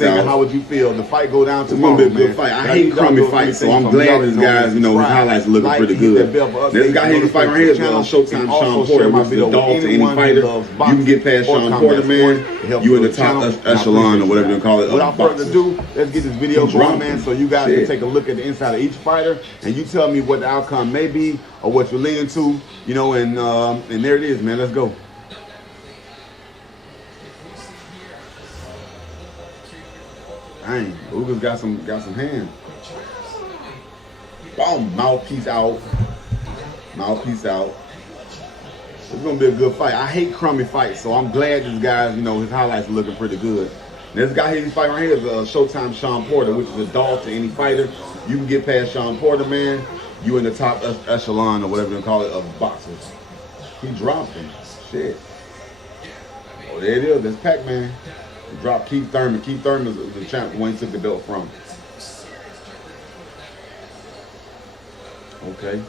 thinking, how would you feel? The fight go down tomorrow, It's gonna be a good fight. I hate crummy fights, so I'm glad this guy's, you know, his highlights are looking pretty good. This guy here, fight right here is on Showtime Sean Porter, which is a dog to any fighter. You can get past Sean Porter, man. You in the top echelon or whatever you call it. Without further ado, let's get this video going, man, so you guys can take a look at the inside of each fighter, and you tell me what the outcome may be or what you're leaning to, you know, and there it is, man. Let's go. Dang, Ugas got some hands. Boom, mouthpiece out. Mouthpiece out. It's gonna be a good fight. I hate crummy fights, so I'm glad this guy's, you know, his highlights are looking pretty good. This guy here, he's fighting right here is Showtime Sean Porter, which is a dog to any fighter. You can get past Sean Porter, man. You in the top echelon or whatever you call it of boxers. He dropped him. Shit. Oh, there it is. That's Pac-Man. He dropped Keith Thurman. Keith Thurman is the champ when he took the belt from. Okay.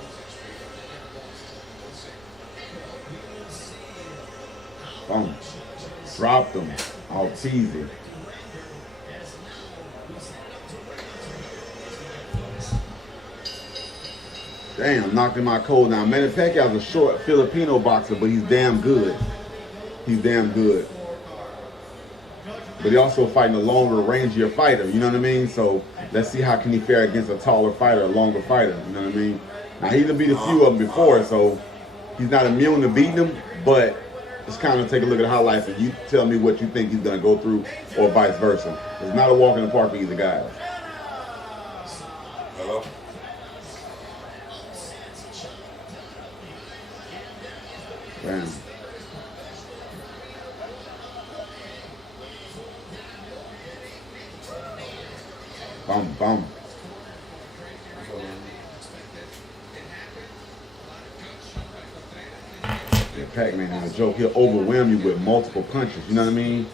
Boom. Dropped him. All teasy. Damn, knocked him out cold now. Manny Pacquiao is a short Filipino boxer, but he's damn good. He's damn good. But he also fighting a longer, rangier fighter, you know what I mean? So let's see how can he fare against a taller fighter, a longer fighter, you know what I mean? Now he done beat a few of them before, so he's not immune to beating them, but just kind of take a look at the highlights and you tell me what you think he's gonna go through or vice versa. It's not a walk in the park for either guy. Hello? Damn. Bum, bum. Yeah, Pac-Man is a joke. He'll overwhelm you with multiple punches. You know what I mean?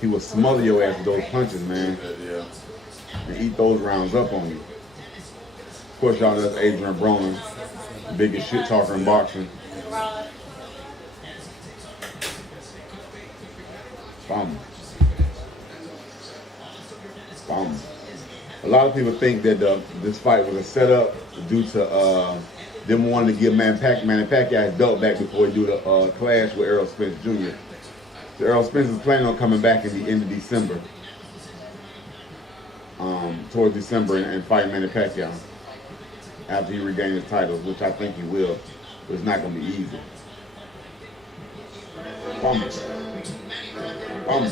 He will smother your ass with those punches, man. Yeah. And eat those rounds up on you. Of course, y'all know that's Adrian Broner, the biggest shit talker in boxing. Bum. Bum. A lot of people think that this fight was a setup due to them wanting to give Manny Pacquiao his belt back before he do the clash with Errol Spence Jr. So Errol Spence is planning on coming back in the end of December, towards December, and fighting Manny Pacquiao after he regains his titles, which I think he will, but it's not going to be easy. Bum. Bum.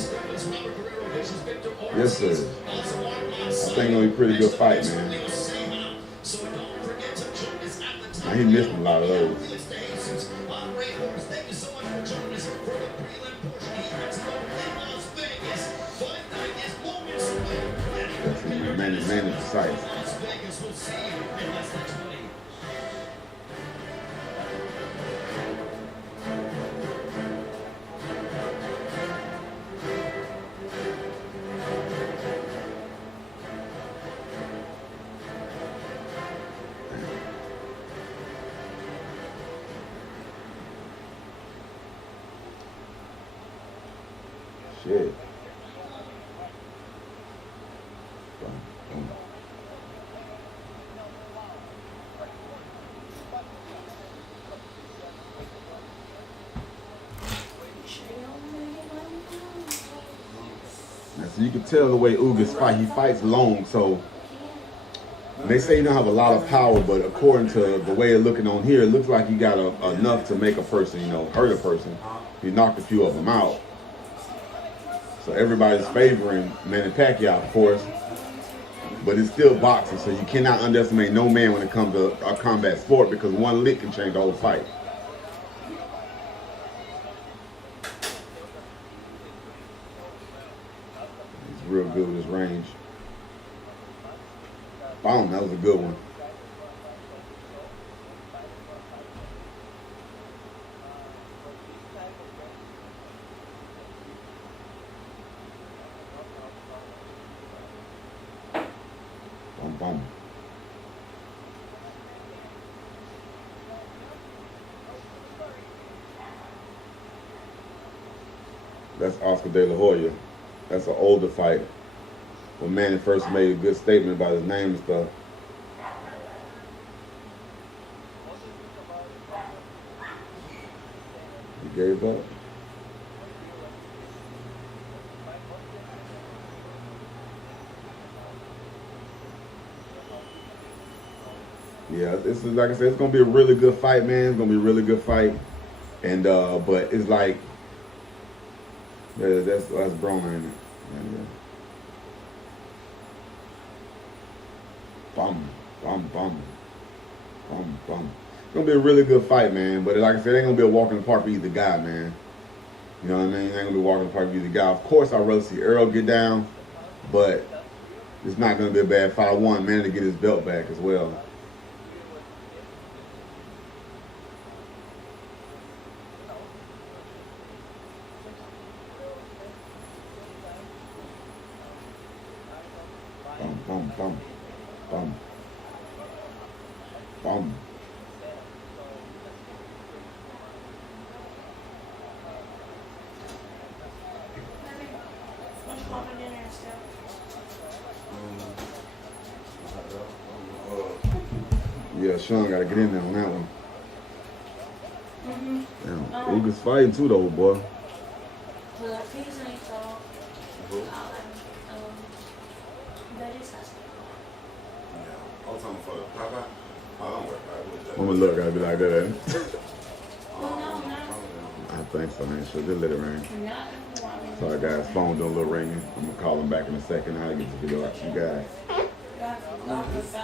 Yes, sir. I think it's gonna be a pretty good fight, man. Now, he missed a lot of those. Manny precise. Shit. Now, so you can tell the way Ugas fight. He fights long, so they say he don't have a lot of power, but according to the way it's looking on here, it looks like he got enough to make a person, you know, hurt a person. He knocked a few of them out. So everybody's favoring Manny Pacquiao, of course, but it's still boxing, so you cannot underestimate no man when it comes to a combat sport, because one lick can change the whole fight. He's real good with his range. Boom, that was a good one. Boom. That's Oscar De La Hoya. That's an older fighter. when Manny first made a good statement about his name and stuff. He gave up. Yeah, this is, like I said, it's gonna be a really good fight, man. It's gonna be a really good fight, and but it's like, yeah, that's Broner, ain't it? Yeah. Bum, bum, bum, bum, bum. It's gonna be a really good fight, man. But like I said, it ain't gonna be a walk in the park for either guy, man. You know what I mean? It ain't gonna be a walk in the park for either guy. Of course, I'd rather see Earl get down, but it's not gonna be a bad fight. I want Manny to get his belt back as well. Bum, bum, bum, bum. Yeah, Sean got to get in there on that one. Damn, Ugas fighting too, though, boy. I'm gonna look, I'll be like that. I think so, man. Sure, just let it ring. Sorry, guys, phone doing a little ringing. I'm gonna call him back in a second. I'll get the video out to you guys. It's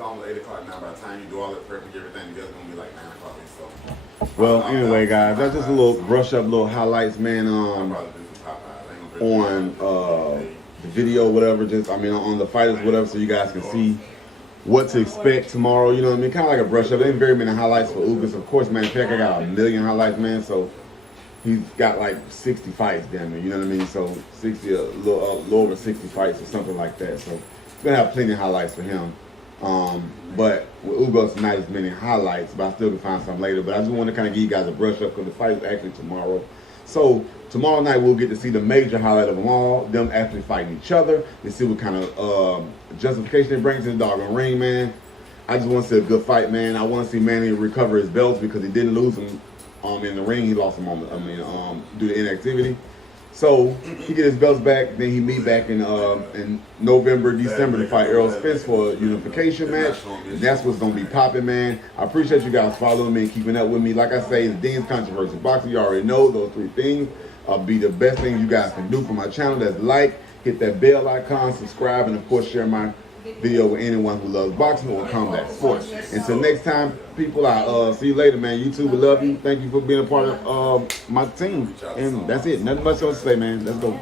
almost 8 o'clock now. By the time you do all that prep and get everything together, it's gonna be like 9 o'clock. So. Well, anyway, guys, that's just a little brush up, little highlights, man. On the video, whatever. Just on the fighters, whatever, so you guys can see what to expect tomorrow. You know what I mean? Kind of like a brush up. There ain't very many highlights for Ugas. Of course, Manny Pacquiao got 1 million highlights, man. So he's got like 60 fights down there. You know what I mean? So 60, a little over 60 fights or something like that. So we're gonna have plenty of highlights for him. But with Ugas, not as many highlights, but I still can find some later. But I just want to kind of give you guys a brush up because the fight is actually tomorrow. So tomorrow night we'll get to see the major highlight of them all, them actually fighting each other, and see what kind of justification they bring to the doggone ring, man. I just want to see a good fight, man. I want to see Manny recover his belts because he didn't lose them in the ring. He lost them due to inactivity. So he get his belts back, then he meet back in November, December to fight Errol Spence for a unification match. And that's what's gonna be popping, man. I appreciate you guys following me and keeping up with me. Like I say, it's Dean's Controversy Boxing. You already know those 3 things. Be the best things you guys can do for my channel. That's like, hit that bell icon, subscribe, and of course share my video with anyone who loves boxing or combat sports. Until next time, people, I'll see you later, man. YouTube, we love you. Thank you for being a part of my team. And that's it. Nothing much else to say, man. Let's go.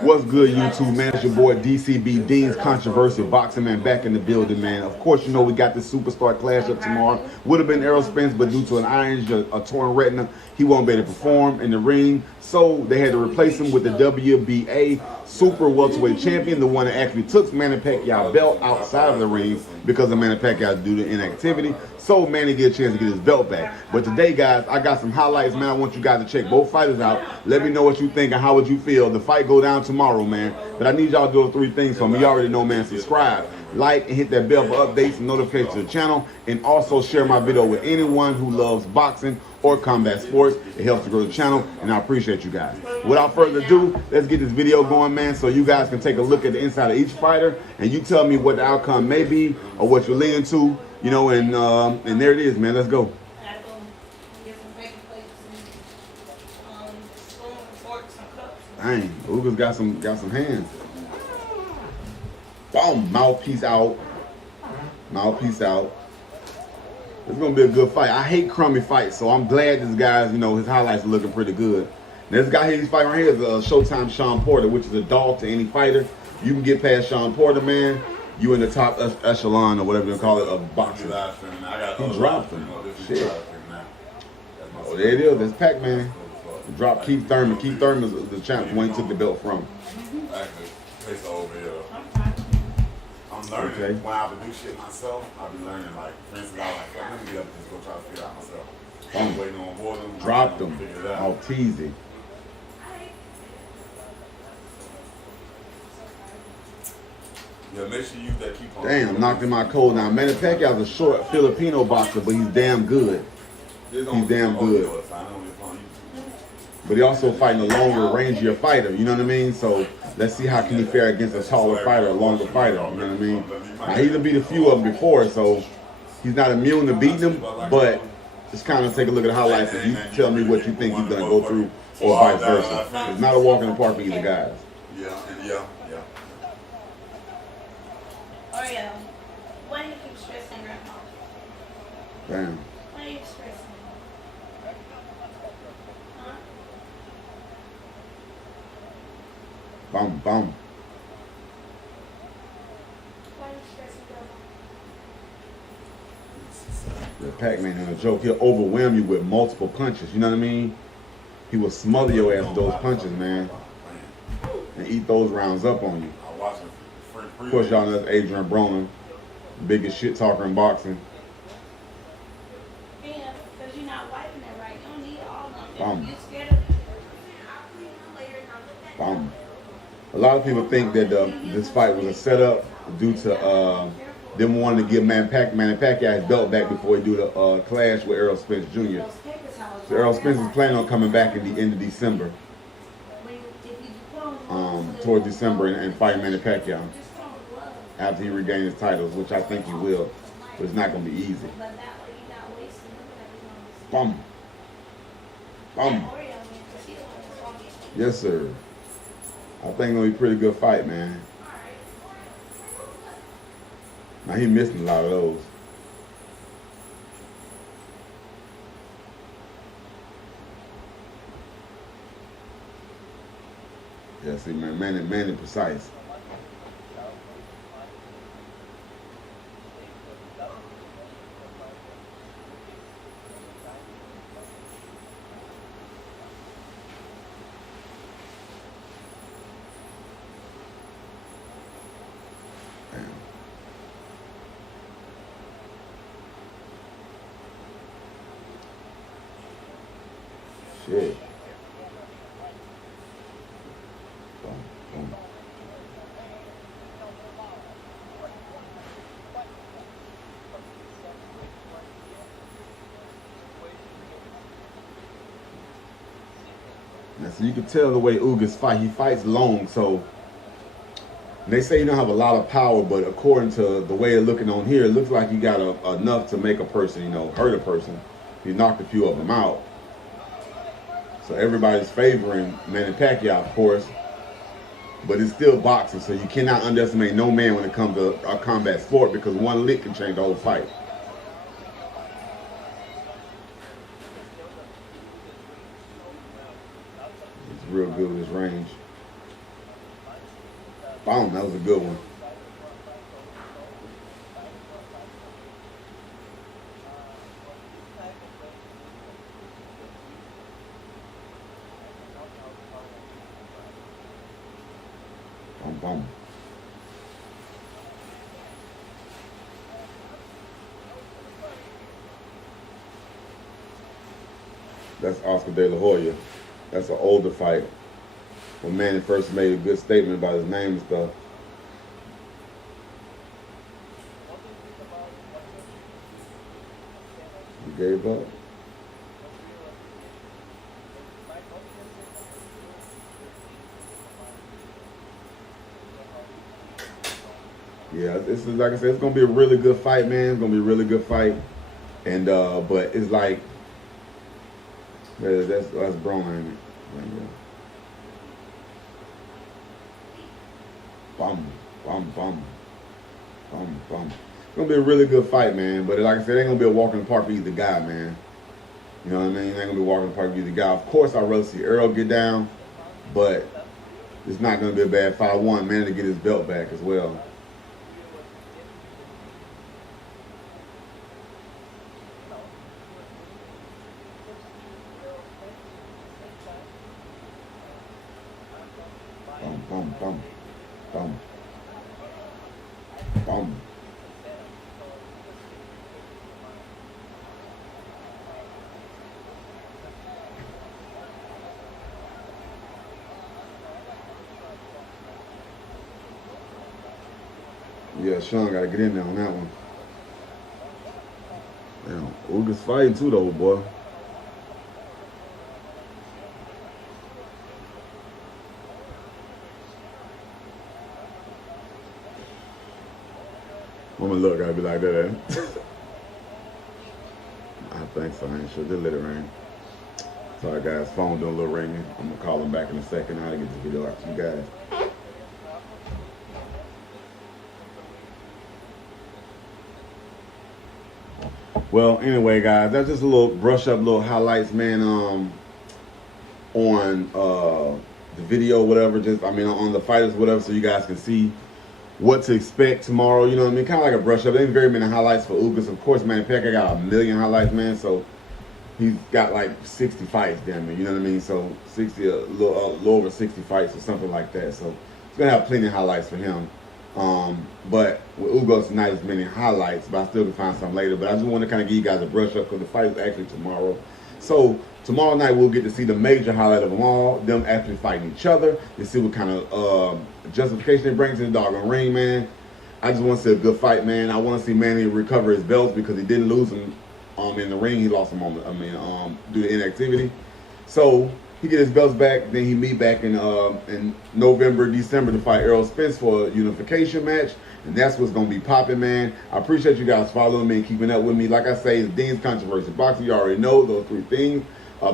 What's good, YouTube, man? It's your boy DCB, Dean's Controversy Boxing, man, back in the building, man. Of course, you know we got this superstar clash up tomorrow. Would have been Errol Spence, but due to an iron injury, a torn retina, he won't be able to perform in the ring. So they had to replace him with the WBA Super Welterweight Champion, the one that actually took Manny Pacquiao's belt outside of the ring because of Manny Pacquiao due to inactivity. So Manny get a chance to get his belt back. But today, guys, I got some highlights, man. I want you guys to check both fighters out. Let me know what you think and how would you feel. The fight go down tomorrow, man. But I need y'all to do those 3 things for me. You already know, man. Subscribe, like, and hit that bell for updates and notifications to the channel. And also share my video with anyone who loves boxing or combat sports. It helps to grow the channel, and I appreciate you guys. Without further ado, let's get this video going, man, so you guys can take a look at the inside of each fighter, and you tell me what the outcome may be or what you're leaning to, you know, and there it is, man. Let's go. Dang, Ugas got some hands. Boom, mouthpiece out. Mouthpiece out. It's gonna be a good fight. I hate crummy fights, so I'm glad this guy's, you know, his highlights are looking pretty good. Now, this guy here, he's fighting right here is Showtime Sean Porter, which is a dog to any fighter. You can get past Sean Porter, man. You in the top echelon or whatever you call it of boxing. He dropped him. Shit. Oh, there it is. That's Pac-Man. Drop Keith Thurman. Keith Thurman is the champ when he took the belt from. I'm learning when I do shit myself. I'll be learning, like, for instance, I was like, let me get up and just go try to figure it out myself. I'm waiting on more of them. Dropped them. All teasy. Yeah, make sure you use that keep on. Damn, knocked him out cold. Now, Manny Pacquiao's a short Filipino boxer, but he's damn good. He's damn good. But he also fighting a longer, rangier fighter, you know what I mean? So let's see how can he fare against a taller fighter, a longer fighter, you know what I mean? Now, he's beat a few of them before, so he's not immune to beating them, but just kind of take a look at the highlights and you tell me what you think he's going to go through or vice versa. It's not a walk in the park for either guys. Yeah. Oreo, why do you keep stressing Grandpa? Damn. Why are you stressing? Huh? Bum. Why are you stressing Grandpa? The Pac-Man in a joke, he'll overwhelm you with multiple punches, you know what I mean? He will smother your ass with those punches, man, and eat those rounds up on you. Of course, y'all know that's Adrian Broner, biggest shit talker in boxing. Yeah, because you're not wiping it right. You don't need all of them. Bum. You scared of Bum. A lot of people think that this fight was a setup due to them wanting to give Manny Pacquiao his belt back before he do the clash with Errol Spence Jr. So Errol Spence is planning on coming back at the end of December, towards December, and fighting Manny Pacquiao after he regains his titles, which I think he will, but it's not going to be easy. Bum. Yes, sir. I think it's going to be a pretty good fight, man. Now, he missing a lot of those. Yeah, see, man, Manny precise. Shit. Boom. Now, so you can tell the way Ugas fight. He fights long, so they say he don't have a lot of power, but according to the way it's looking on here, it looks like he got enough to make a person, hurt a person. He knocked a few of them out. So everybody's favoring Manny Pacquiao, of course, but it's still boxing, so you cannot underestimate no man when it comes to a combat sport, because one lick can change the whole fight. It's real good with his range. Boom, that was a good one. Boom. That's Oscar De La Hoya. That's an older fight. When Manny first made a good statement about his name and stuff. He gave up. Yeah, this is, like I said, it's gonna be a really good fight, man. It's gonna be a really good fight, and but it's like that's Broner, ain't it? Bum. It's gonna be a really good fight, man. But like I said, it ain't gonna be a walk in the park for either guy, man. You know what I mean? It ain't gonna be a walk in the park for either guy. Of course, I'd rather see Errol get down, but it's not gonna be a bad fight. I want Manny to get his belt back as well. Bum. Yeah, Sean got to get in there on that one. Damn, Ugas fighting too, though, boy. I'm gonna look, I'll be like that. I think so, I ain't sure. Just let it ring. Sorry, guys, phone doing a little ringing. I'm gonna call him back in a second. I'll get this video out to you guys. Well, anyway, guys, that's just a little brush up, little highlights, man, on the video, whatever, just, I mean, on the fighters, whatever, so you guys can see what to expect tomorrow, you know what I mean? Kind of like a brush up. There ain't very many highlights for Ugas. Of course, Manny Pacquiao got 1 million highlights, man, so he's got like 60 fights, damn near, you know what I mean? So 60, a little over 60 fights or something like that, so he's going to have plenty of highlights for him. But with Ugas, not as many highlights, but I still can find some later. But I just want to kind of give you guys a brush up because the fight is actually tomorrow. So tomorrow night we'll get to see the major highlight of them all, them actually fighting each other, to see what kind of justification they bring to the doggone ring, man. I just want to see a good fight, man. I want to see Manny recover his belts because he didn't lose them in the ring. He lost them on due to inactivity. So he get his belts back, then he meet back in November, December to fight Errol Spence for a unification match, and that's what's gonna be popping, man. I appreciate you guys following me and keeping up with me. Like I say, it's Dean's Controversy Boxing. You already know those 3 things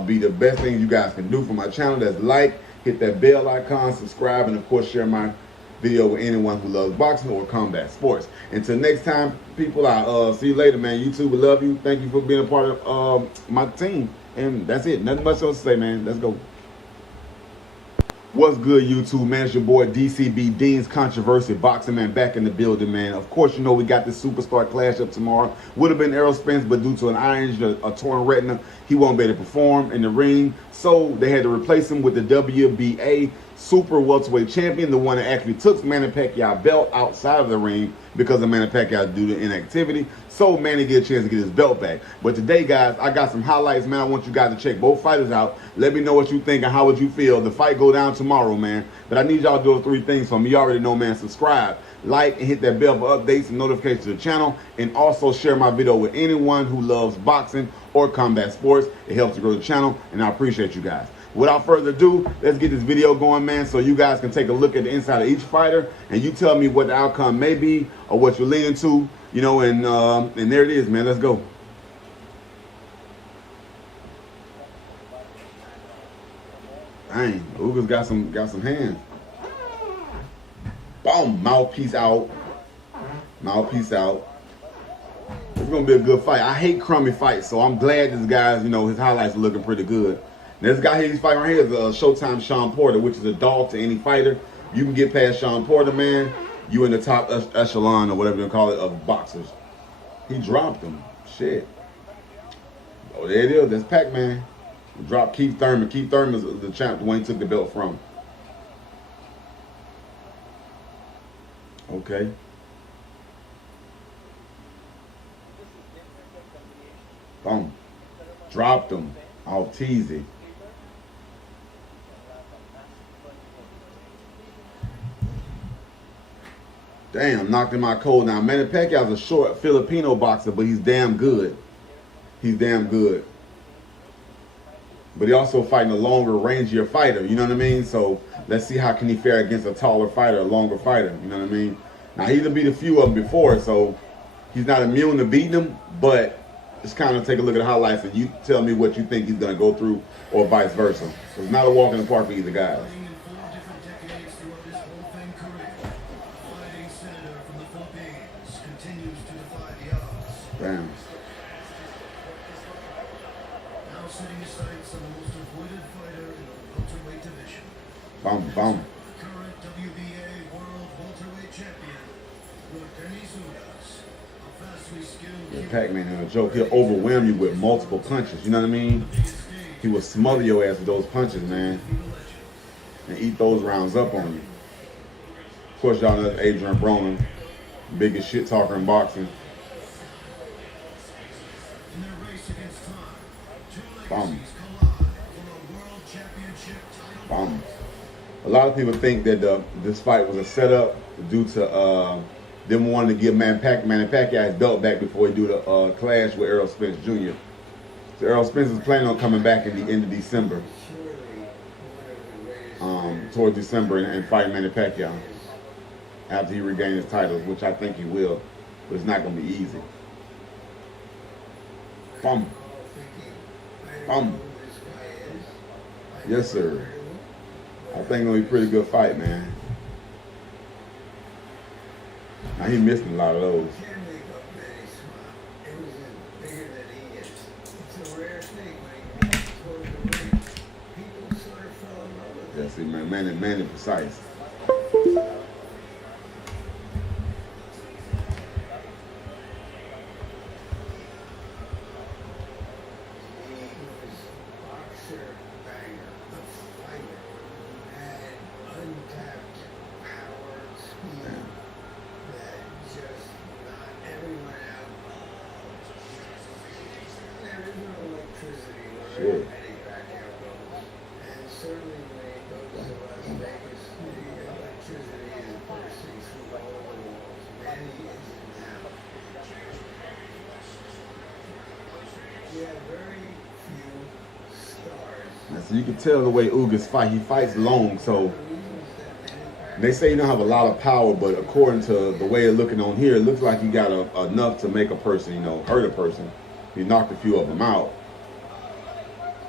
be the best things you guys can do for my channel. That's like, hit that bell icon, subscribe, and of course share my video with anyone who loves boxing or combat sports. Until next time, people, I'll see you later, man. YouTube, we love you. Thank you for being a part of my team. And that's it. Nothing much else to say, man. Let's go. What's good, YouTube, man? It's your boy DCB, Dean's Controversy Boxing, man, back in the building, man. Of course, you know we got this superstar clash up tomorrow. Would have been Errol Spence, but due to an eye injury, a torn retina, he won't be able to perform in the ring. So they had to replace him with the WBA super welterweight champion, the one that actually took Manny Pacquiao belt outside of the ring because of Manny Pacquiao due to inactivity. So Manny get a chance to get his belt back. But today, guys, I got some highlights, man. I want you guys to check both fighters out. Let me know what you think and how would you feel. The fight go down tomorrow, man. But I need y'all to do 3 things for me. You already know, man. Subscribe, like, and hit that bell for updates and notifications to the channel. And also share my video with anyone who loves boxing or combat sports. It helps to grow the channel, and I appreciate you guys. Without further ado, let's get this video going, man, so you guys can take a look at the inside of each fighter, and you tell me what the outcome may be or what you're leaning to, you know, and there it is, man. Let's go. Dang, Ugas got some hands. Boom, mouthpiece out. Mouthpiece out. It's gonna be a good fight. I hate crummy fights, so I'm glad this guy's, you know, his highlights are looking pretty good. This guy here, he's fighting right here is Showtime Sean Porter, which is a dog to any fighter. You can get past Sean Porter, man. You in the top echelon or whatever you call it of boxers. He dropped him. Shit. Oh, there it is. That's Pac-Man. Dropped Keith Thurman. Keith Thurman is the champ, the one he took the belt from. Okay. Boom. Dropped him. All teasy. Damn, knocked him out cold. Now, Manny Pacquiao's a short Filipino boxer, but he's damn good. He's damn good. But he also fighting a longer, rangier fighter, you know what I mean? So let's see how can he fare against a taller fighter, a longer fighter, you know what I mean? Now, he's beat a few of them before, so he's not immune to beating them, but just kind of take a look at the highlights and you tell me what you think he's going to go through or vice versa. So it's not a walk in the park for either guys. Damn. Now setting his sights on the most avoided fighter in the welterweight division. Boom, boom. Current WBA World Welterweight Champion, Yordenis Ugas. A vastly skilled... Yeah, Pac-Man is a joke. He'll overwhelm you with multiple punches, you know what I mean? He will smother your ass with those punches, man. And eat those rounds up on you. Of course, y'all know Adrian Broner, biggest shit talker in boxing. Bum. Bum. A lot of people think that this fight was a setup due to them wanting to give Manny Pacquiao his belt back before he do the clash with Errol Spence Jr. So Errol Spence is planning on coming back in the end of December, towards December, and fighting Manny Pacquiao after he regains his titles, which I think he will, but it's not going to be easy. Bum. Bum. Yes, sir. I think it's going to be a pretty good fight, man. Now, he missing a lot of those. Yeah, see, man, Manny precise. Shit. Now, so you can tell the way Ugas fight. He fights long, so they say you don't have a lot of power, but according to the way it's looking on here, it looks like you got enough to make a person, hurt a person. He knocked a few of them out.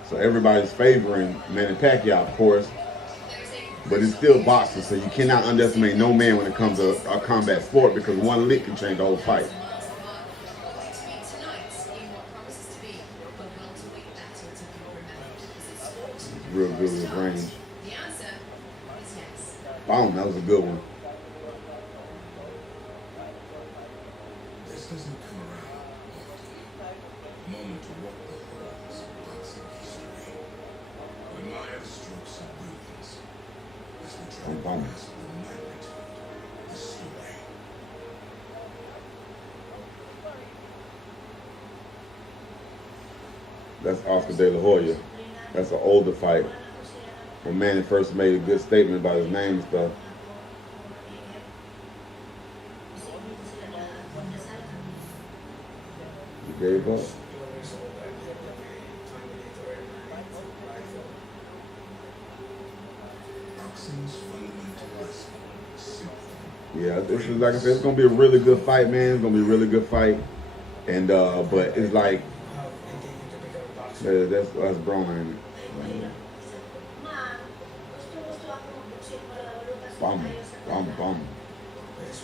So everybody's favoring Manny Pacquiao, of course, but it's still boxing, so you cannot underestimate no man when it comes to a combat sport, because one lick can change the whole fight. Real good with range. Boom, that was a good one. This doesn't come around often. Moment to walk the halls of boxing history. Admire the strokes of brilliance as we try to grasp the magnitude of the story. That's Oscar De La Hoya. That's an older fight. When Manny first made a good statement about his name and stuff. He gave up. Yeah, this is, like I said, it's gonna be a really good fight, man. It's gonna be a really good fight. And but it's like that's Brown, ain't it? Bum. It's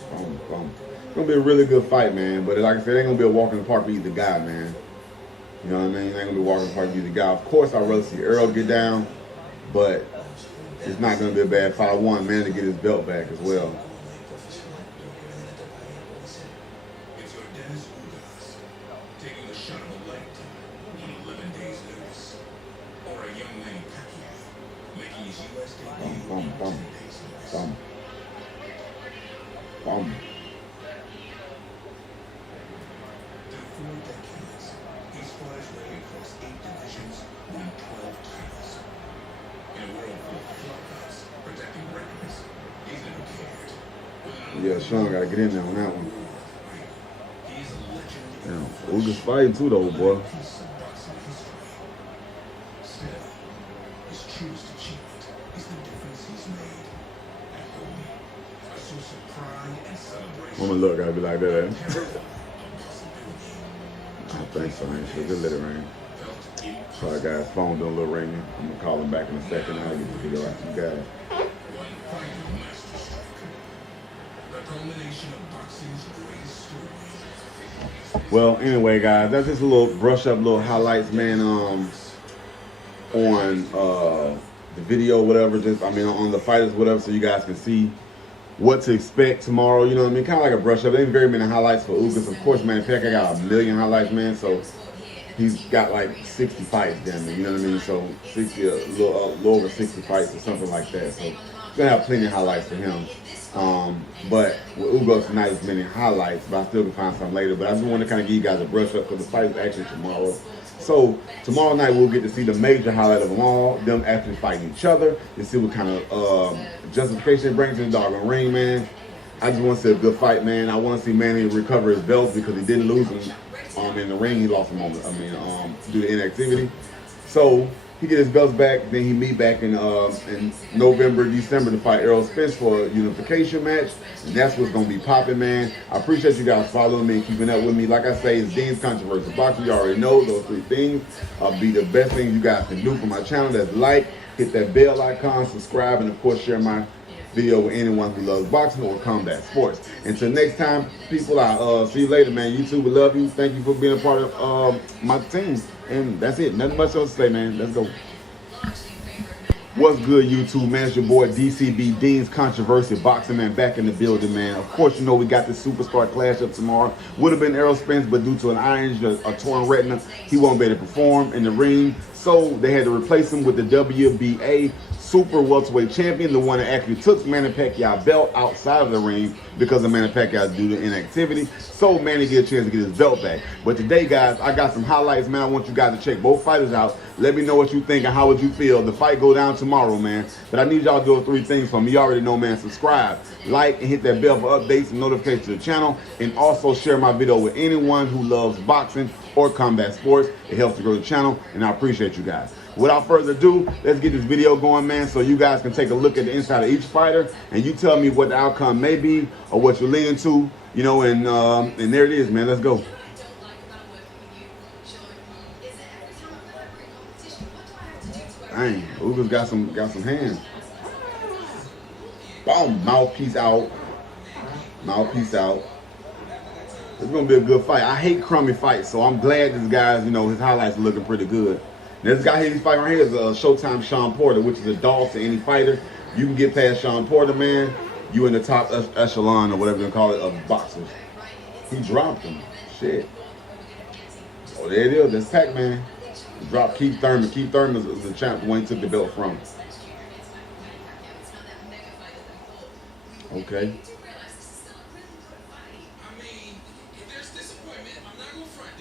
gonna be a really good fight, man. But like I said, it ain't gonna be a walk in the park for either guy, man. You know what I mean? It ain't gonna be a walk in the park for either guy. Of course, I'd rather see Earl get down, but it's not gonna be a bad fight. I want man to get his belt back as well. It's Yordenis Ugas taking a shot of a lifetime on 11 days' notice, or a young Manny Pacquiao making his U.S. debut on 10 days' notice. Bum. Through 4 decades, he's fought his way across 8 divisions, won 12 titles. In a world full of flop-outs, protecting records, he's never cared. Yeah, Sean gotta get in there on that one. He's a legend. Damn, Ugas fighting too, though, boy. Piece of boxing history. Still, his truest achievement is the difference he's made at home. A source of pride and celebration. I'm gonna look, gotta be like that. I don't think so, man. Should just let it rain. Sorry, guys. Phone doing a little ringing. I'm gonna call him back in a second. I'll get the video out to you guys. Well, anyway, guys, that's just a little brush up, little highlights, man. On the video, whatever. Just on the fighters, whatever, so you guys can see what to expect tomorrow. You know what I mean? Kind of like a brush up. There ain't very many highlights for Ugas. Of course, man, Pacquiao got a million highlights, man. So he's got like 60 fights, damn it. You know what I mean? So 60, a little over 60 fights or something like that. So he's gonna have plenty of highlights for him. But with Ugas tonight, it's many highlights, but I still can find some later. But I just want to kind of give you guys a brush up because the fight is actually tomorrow. So tomorrow night we'll get to see the major highlight of them all, them actually fighting each other, and see what kind of justification it brings to the doggone ring, man. I just want to see a good fight, man. I want to see Manny recover his belts because he didn't lose them in the ring. He lost them due to inactivity. So he get his belts back. Then he meet back in November, December to fight Errol Spence for a unification match. And that's what's going to be popping, man. I appreciate you guys following me and keeping up with me. Like I say, it's Dean's Controversy Boxing. You already know those 3 things. Be the best thing you guys can do for my channel. That's like, hit that bell icon, subscribe, and of course share my video with anyone who loves boxing or combat sports. Until next time, people, I'll see you later, man. YouTube, we love you. Thank you for being a part of my team. And that's it. Nothing much else to say, man. Let's go. What's good, YouTube, man? It's your boy DCB, Dean's Controversy Boxing, man, back in the building, man. Of course, you know we got the Superstar Clash up tomorrow. Would have been Errol Spence, but due to an eye injury, a torn retina, he won't be able to perform in the ring. So they had to replace him with the WBA Super Welterweight Champion, the one that actually took Manny Pacquiao belt outside of the ring because of Manny Pacquiao due to inactivity. So Manny get a chance to get his belt back. But today, guys, I got some highlights, man. I want you guys to check both fighters out. Let me know what you think and how would you feel. The fight go down tomorrow, man. But I need y'all to do 3 things for me. You already know, man. Subscribe, like, and hit that bell for updates and notifications to the channel. And also share my video with anyone who loves boxing or combat sports. It helps to grow the channel, and I appreciate you guys. Without further ado, let's get this video going, man, so you guys can take a look at the inside of each fighter, and you tell me what the outcome may be or what you're leaning to, you know, and there it is, man. Let's go. Dang, Ugas got some hands. Boom, mouthpiece out. Mouthpiece out. It's gonna be a good fight. I hate crummy fights, so I'm glad this guy's, you know, his highlights are looking pretty good. This guy he's fighting right here is Showtime Sean Porter, which is a dog to any fighter. You can get past Sean Porter, man. You in the top echelon or whatever they call it of boxers. He dropped him. Shit. Oh, there it is. That's Pac-Man. He dropped Keith Thurman. Keith Thurman was the champ when he took the belt from. Okay.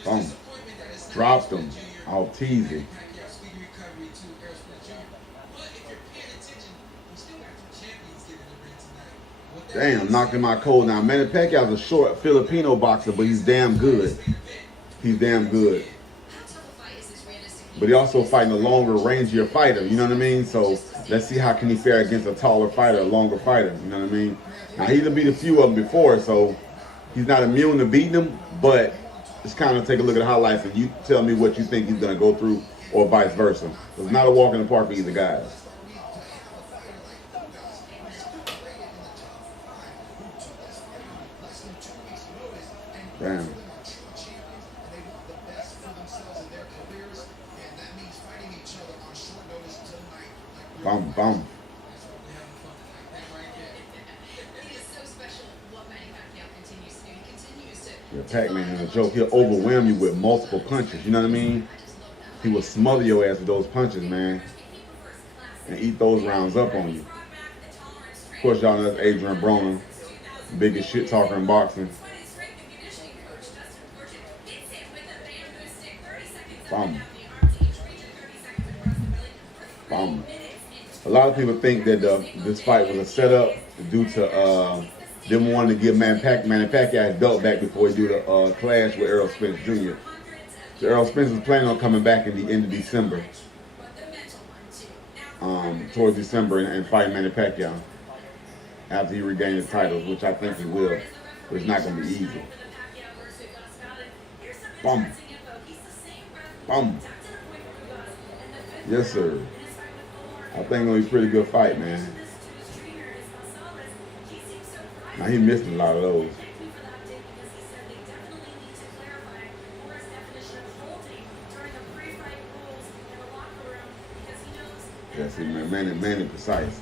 Boom. Dropped him. I'll tease it. Damn, knocked him out cold. Now, Manny Pacquiao's a short Filipino boxer, but he's damn good. He's damn good. But he also fighting a longer, rangier fighter, you know what I mean? So let's see how can he fare against a taller fighter, a longer fighter, you know what I mean? Now, he's beat a few of them before, so he's not immune to beating them, but just kind of take a look at the highlights and you tell me what you think he's going to go through or vice versa. It's not a walk in the park for either guys. Damn. Bum, bum. Yeah, Pac-Man is a joke. He'll overwhelm you with multiple punches. You know what I mean? He will smother your ass with those punches, man, and eat those rounds up on you. Of course, y'all know that's Adrian Broner, biggest shit talker in boxing. Bum. Bum. A lot of people think that this fight was a setup due to them wanting to give Manny Pacquiao his belt back before he do the clash with Errol Spence Jr. So Errol Spence is planning on coming back in the end of December, towards December, and fighting Manny Pacquiao after he regains his titles, which I think he will. But it's not going to be easy. Bum. Bum. Yes, sir. I think it's going to be a pretty good fight, man. Now, he missed a lot of those. Yeah, see, man, Manny precise.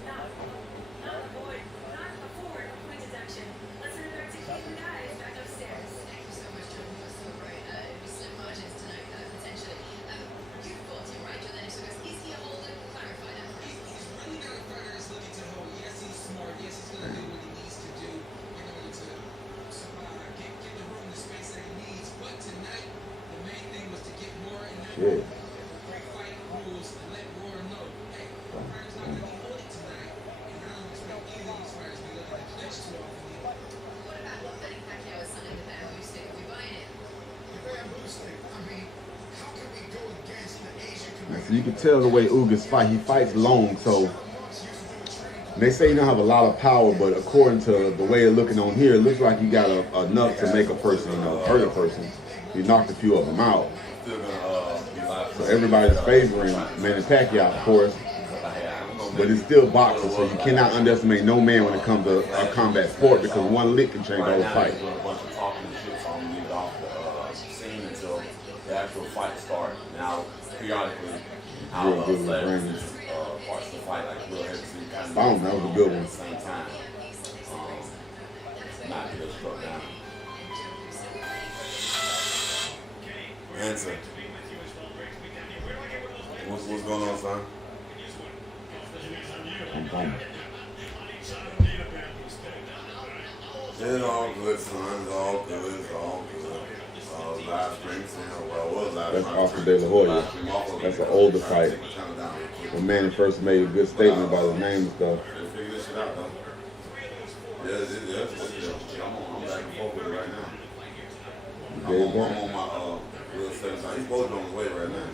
Shit. Now, so you can tell the way Ugas fight. He fights long, so they say he don't have a lot of power, but according to the way it's looking on here, it looks like he got enough to make a person, hurt a person. He knocked a few of them out. So everybody's favoring Manny Pacquiao, of course, but it's still boxing, so you cannot underestimate no man when it comes to a combat sport, because one lick can change the whole fight. The actual fight start. Now, periodically, I'll parts of the fight, like real heavy, kind of that was a good one. At the same time, not get struck down. Answer. What's going on, son? It's all good, son. It's all good. It's all good. Live stream, that's Oscar De La Hoya. That's an older fight. When Manny first made a good statement about his name and stuff. Figure this shit out, though. Yeah. I'm back and forth with it right now. I'm on my real 7 side. He's both on his way right now.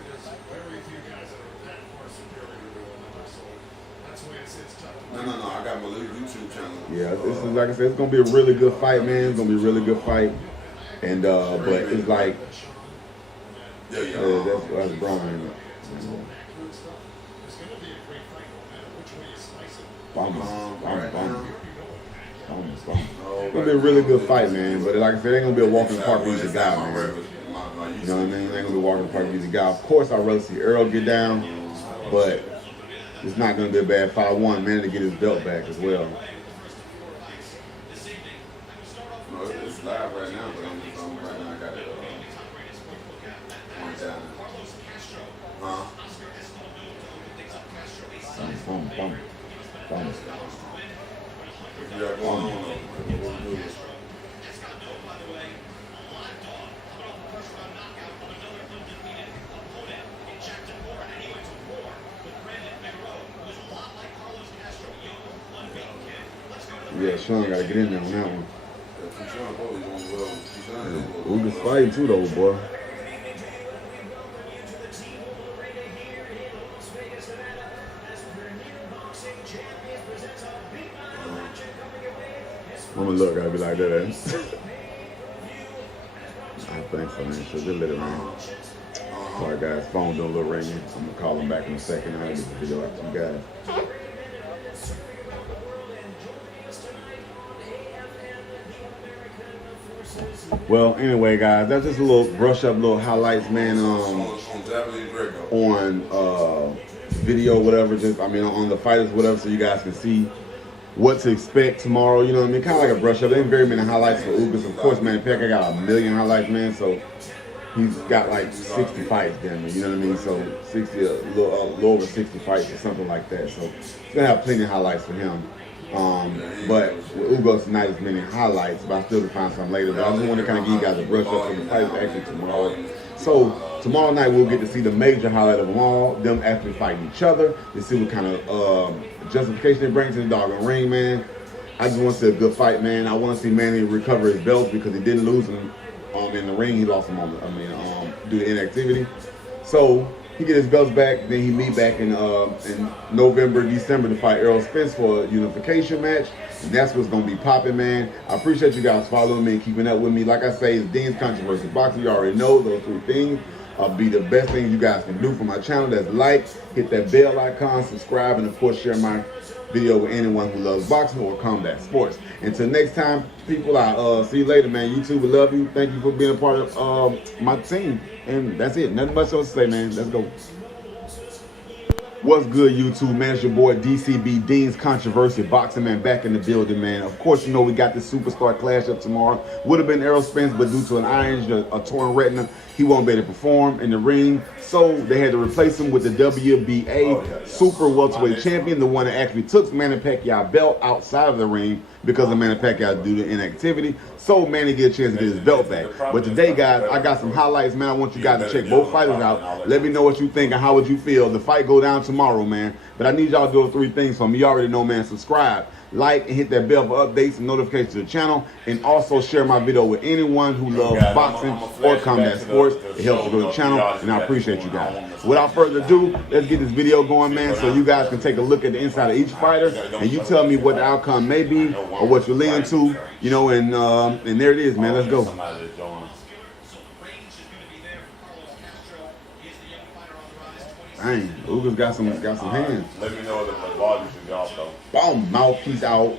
No. I got my little YouTube channel. Yeah, this is, like I said, it's gonna be a really good fight, man. It's gonna be a really good fight. And but it's like that's Brian. It's gonna be a really good fight, man. But like I said, it ain't gonna be a walk in the park for either guy, man. You know what I mean? It ain't gonna be a walk in the park for either guy. Of course, I'd rather see Earl get down, but it's not gonna be a bad fight. I want Manny to get his belt back as well. It's live right now, but I'm right now. I got it point down. What you got going on? Yeah, Sean gotta get in there on that one. Ugas fighting too, though, boy. I'm gonna look, I'll be like that, eh? I think so, man. So just let it ring. Sorry, guys. Phone doing a little ringing. I'm gonna call him back in a second. I'll get the video out to you guys. Well, anyway, guys, that's just a little brush up, little highlights, man. On video, whatever. Just on the fighters, whatever, so you guys can see what to expect tomorrow. You know what I mean? Kind of like a brush up. There ain't very many highlights for Ugas. Of course, man, Pacquiao got 1 million highlights, man. So he's got like 60 fights, damn it. You know what I mean? So 60, a little over 60 fights or something like that. So he's gonna have plenty of highlights for him. But with Ugas, not as many highlights, but I still can find some later. But I just want to kind of give you guys a brush up on the fight actually tomorrow. So tomorrow night we'll get to see the major highlight of them all, them actually fighting each other, to see what kind of justification they bring to the doggone ring, man. I just want to see a good fight, man. I want to see Manny recover his belts because he didn't lose them in the ring. He lost them due to inactivity. So he get his belts back, then he meet back in November, December to fight Errol Spence for a unification match. And that's what's going to be popping, man. I appreciate you guys following me and keeping up with me. Like I say, it's Dean's Controversy Boxing. You already know those 3 things. Be the best things you guys can do for my channel. That's like, hit that bell icon, subscribe, and of course share my video with anyone who loves boxing or combat sports. Until next time, people, I'll see you later, man. YouTube, we love you. Thank you for being a part of my team. And that's it. Nothing much else to say, man. Let's go. What's good, YouTube, man? It's your boy DCB, Dean's Controversy Boxing, man, back in the building, man. Of course, you know we got this superstar clash up tomorrow. Would have been Errol Spence, but due to an eye injury, a torn retina, he won't be able to perform in the ring. So they had to replace him with the WBA super welterweight champion, the one that actually took Manny Pacquiao belt outside of the ring because of Manny Pacquiao due to inactivity. So Manny get a chance to get his belt back. But today, guys, I got some highlights, man. I want you guys to check both fighters out. Let me know what you think and how would you feel. The fight go down tomorrow, man. But I need y'all to do 3 things for me. You already know, man. Subscribe, like, and hit that bell for updates and notifications to the channel. And also share my video with anyone who loves boxing or combat sports. It helps to grow the channel, and I appreciate you guys. Without further ado, let's get this video going, man, so you guys can take a look at the inside of each fighter, and you tell me what the outcome may be or what you're leaning to, you know, and there it is, man. Let's go. Dang, Ugas got some hands. Let me know if the volume should be off though. Boom, mouthpiece out.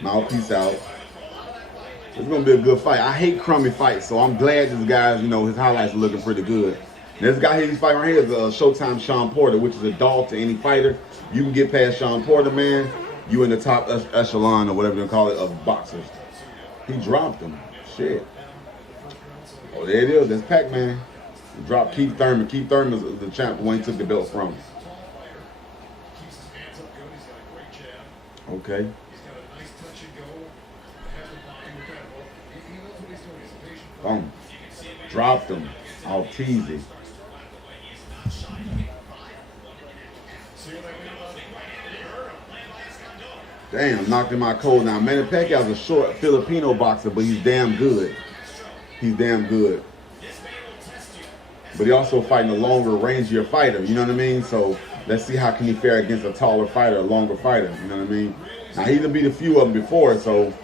Mouthpiece out. It's gonna be a good fight. I hate crummy fights, so I'm glad this guy's, you know, his highlights are looking pretty good. And this guy he's fighting right here is Showtime Sean Porter, which is a dog to any fighter. You can get past Sean Porter, man. You in the top echelon or whatever you call it of boxers. He dropped him. Shit. Oh, there it is. That's Pac-Man. He dropped Keith Thurman. Keith Thurman is the champ when he took the belt from him. Okay. Boom. Dropped him. All teasy. Damn, knocked him out cold. Now, Manny Pacquiao's a short Filipino boxer, but he's damn good. He's damn good. But he also fighting a longer, rangier fighter, you know what I mean? So let's see how can he fare against a taller fighter, a longer fighter, you know what I mean? Now, he's beat a few of them before, so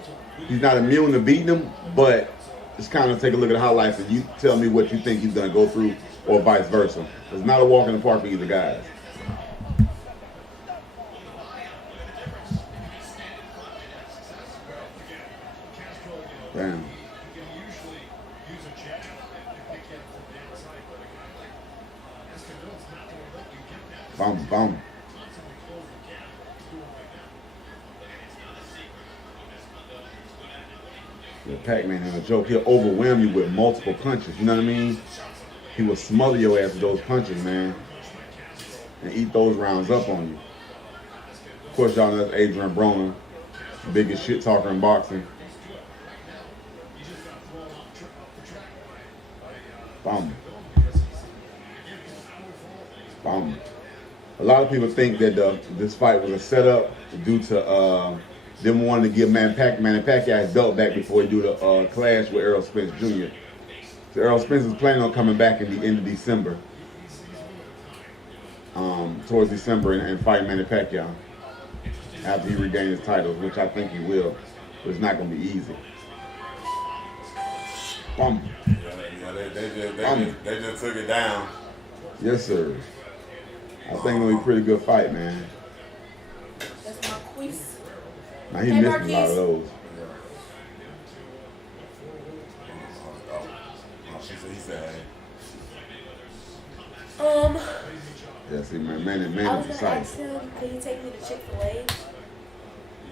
he's not immune to beating them, but just kind of take a look at the highlights and you tell me what you think he's going to go through or vice versa. It's not a walk in the park for either guys. Damn. Bum, bum. The Pac-Man is a joke. He'll overwhelm you with multiple punches. You know what I mean? He will smother your ass with those punches, man. And eat those rounds up on you. Of course, y'all know that's Adrian Broner, biggest shit talker in boxing. Bum. Bum. A lot of people think that this fight was a setup due to them wanting to give Manny Pacquiao his belt back before he do the clash with Errol Spence Jr. So Errol Spence is planning on coming back in the end of December, towards December, and fighting Manny Pacquiao after he regains his titles, which I think he will, but it's not going to be easy. Bum. They just took it down. Yes, sir. I think it'll be a pretty good fight, man. That's my quiz. Now he missed a lot of those. He said, Yeah, see, man, Manny I was gonna precise. ask him, can you take me to Chick-fil-A?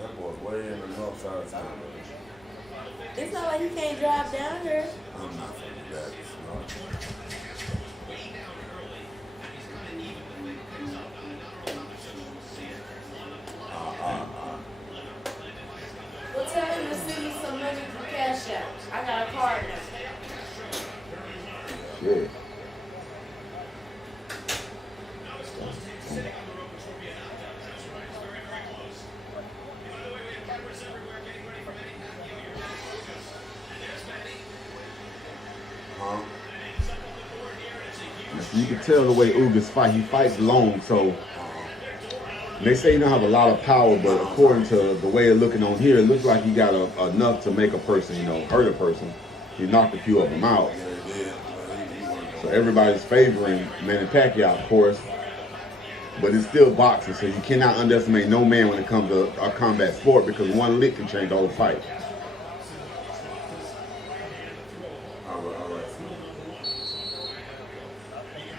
that boy's way in the north side of town. It's not like he can't drive down here. I'm not for that. Well, tell him to send me some money for Cash App. I got a card now. Yeah. You can tell the way Ugas fight. He fights long, so they say he don't have a lot of power, but according to the way it's looking on here, it looks like he got enough to make a person, you know, hurt a person. He knocked a few of them out. So everybody's favoring Manny Pacquiao, of course, but it's still boxing, so you cannot underestimate no man when it comes to a combat sport, because one lick can change the whole fight.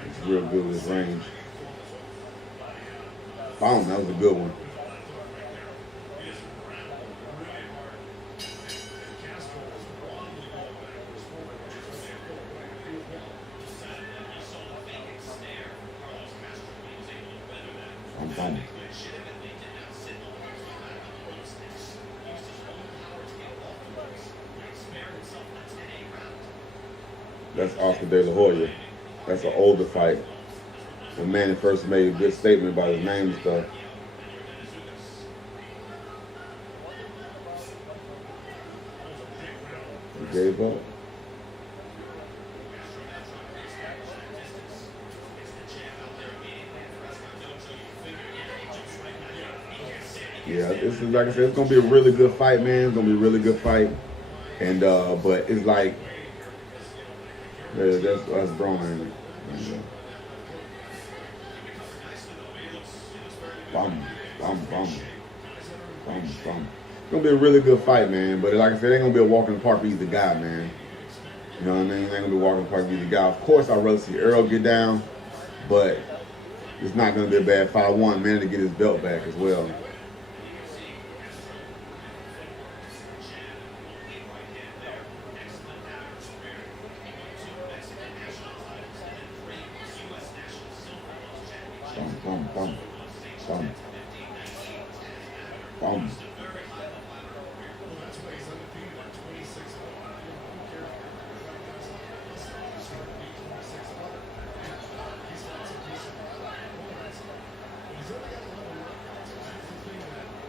It's real good with his range. Boom, that was a good one. Boom. That's Oscar De La Hoya. That's an older fight. when Manny first made a good statement about his name and stuff. He gave up. Yeah, this is, like I said, it's gonna be a really good fight, man. It's gonna be a really good fight, and but it's like, yeah, that's Braun, ain't it? Bum, bum, bum, bum, bum. It's gonna be a really good fight, man. But like I said, it ain't gonna be a walk in the park for either guy, man. You know what I mean? It ain't gonna be a walk in the park for either guy. Of course, I'd rather see Earl get down, but it's not gonna be a bad fight. I want Manny to get his belt back as well. Bum, bum, bum, bum.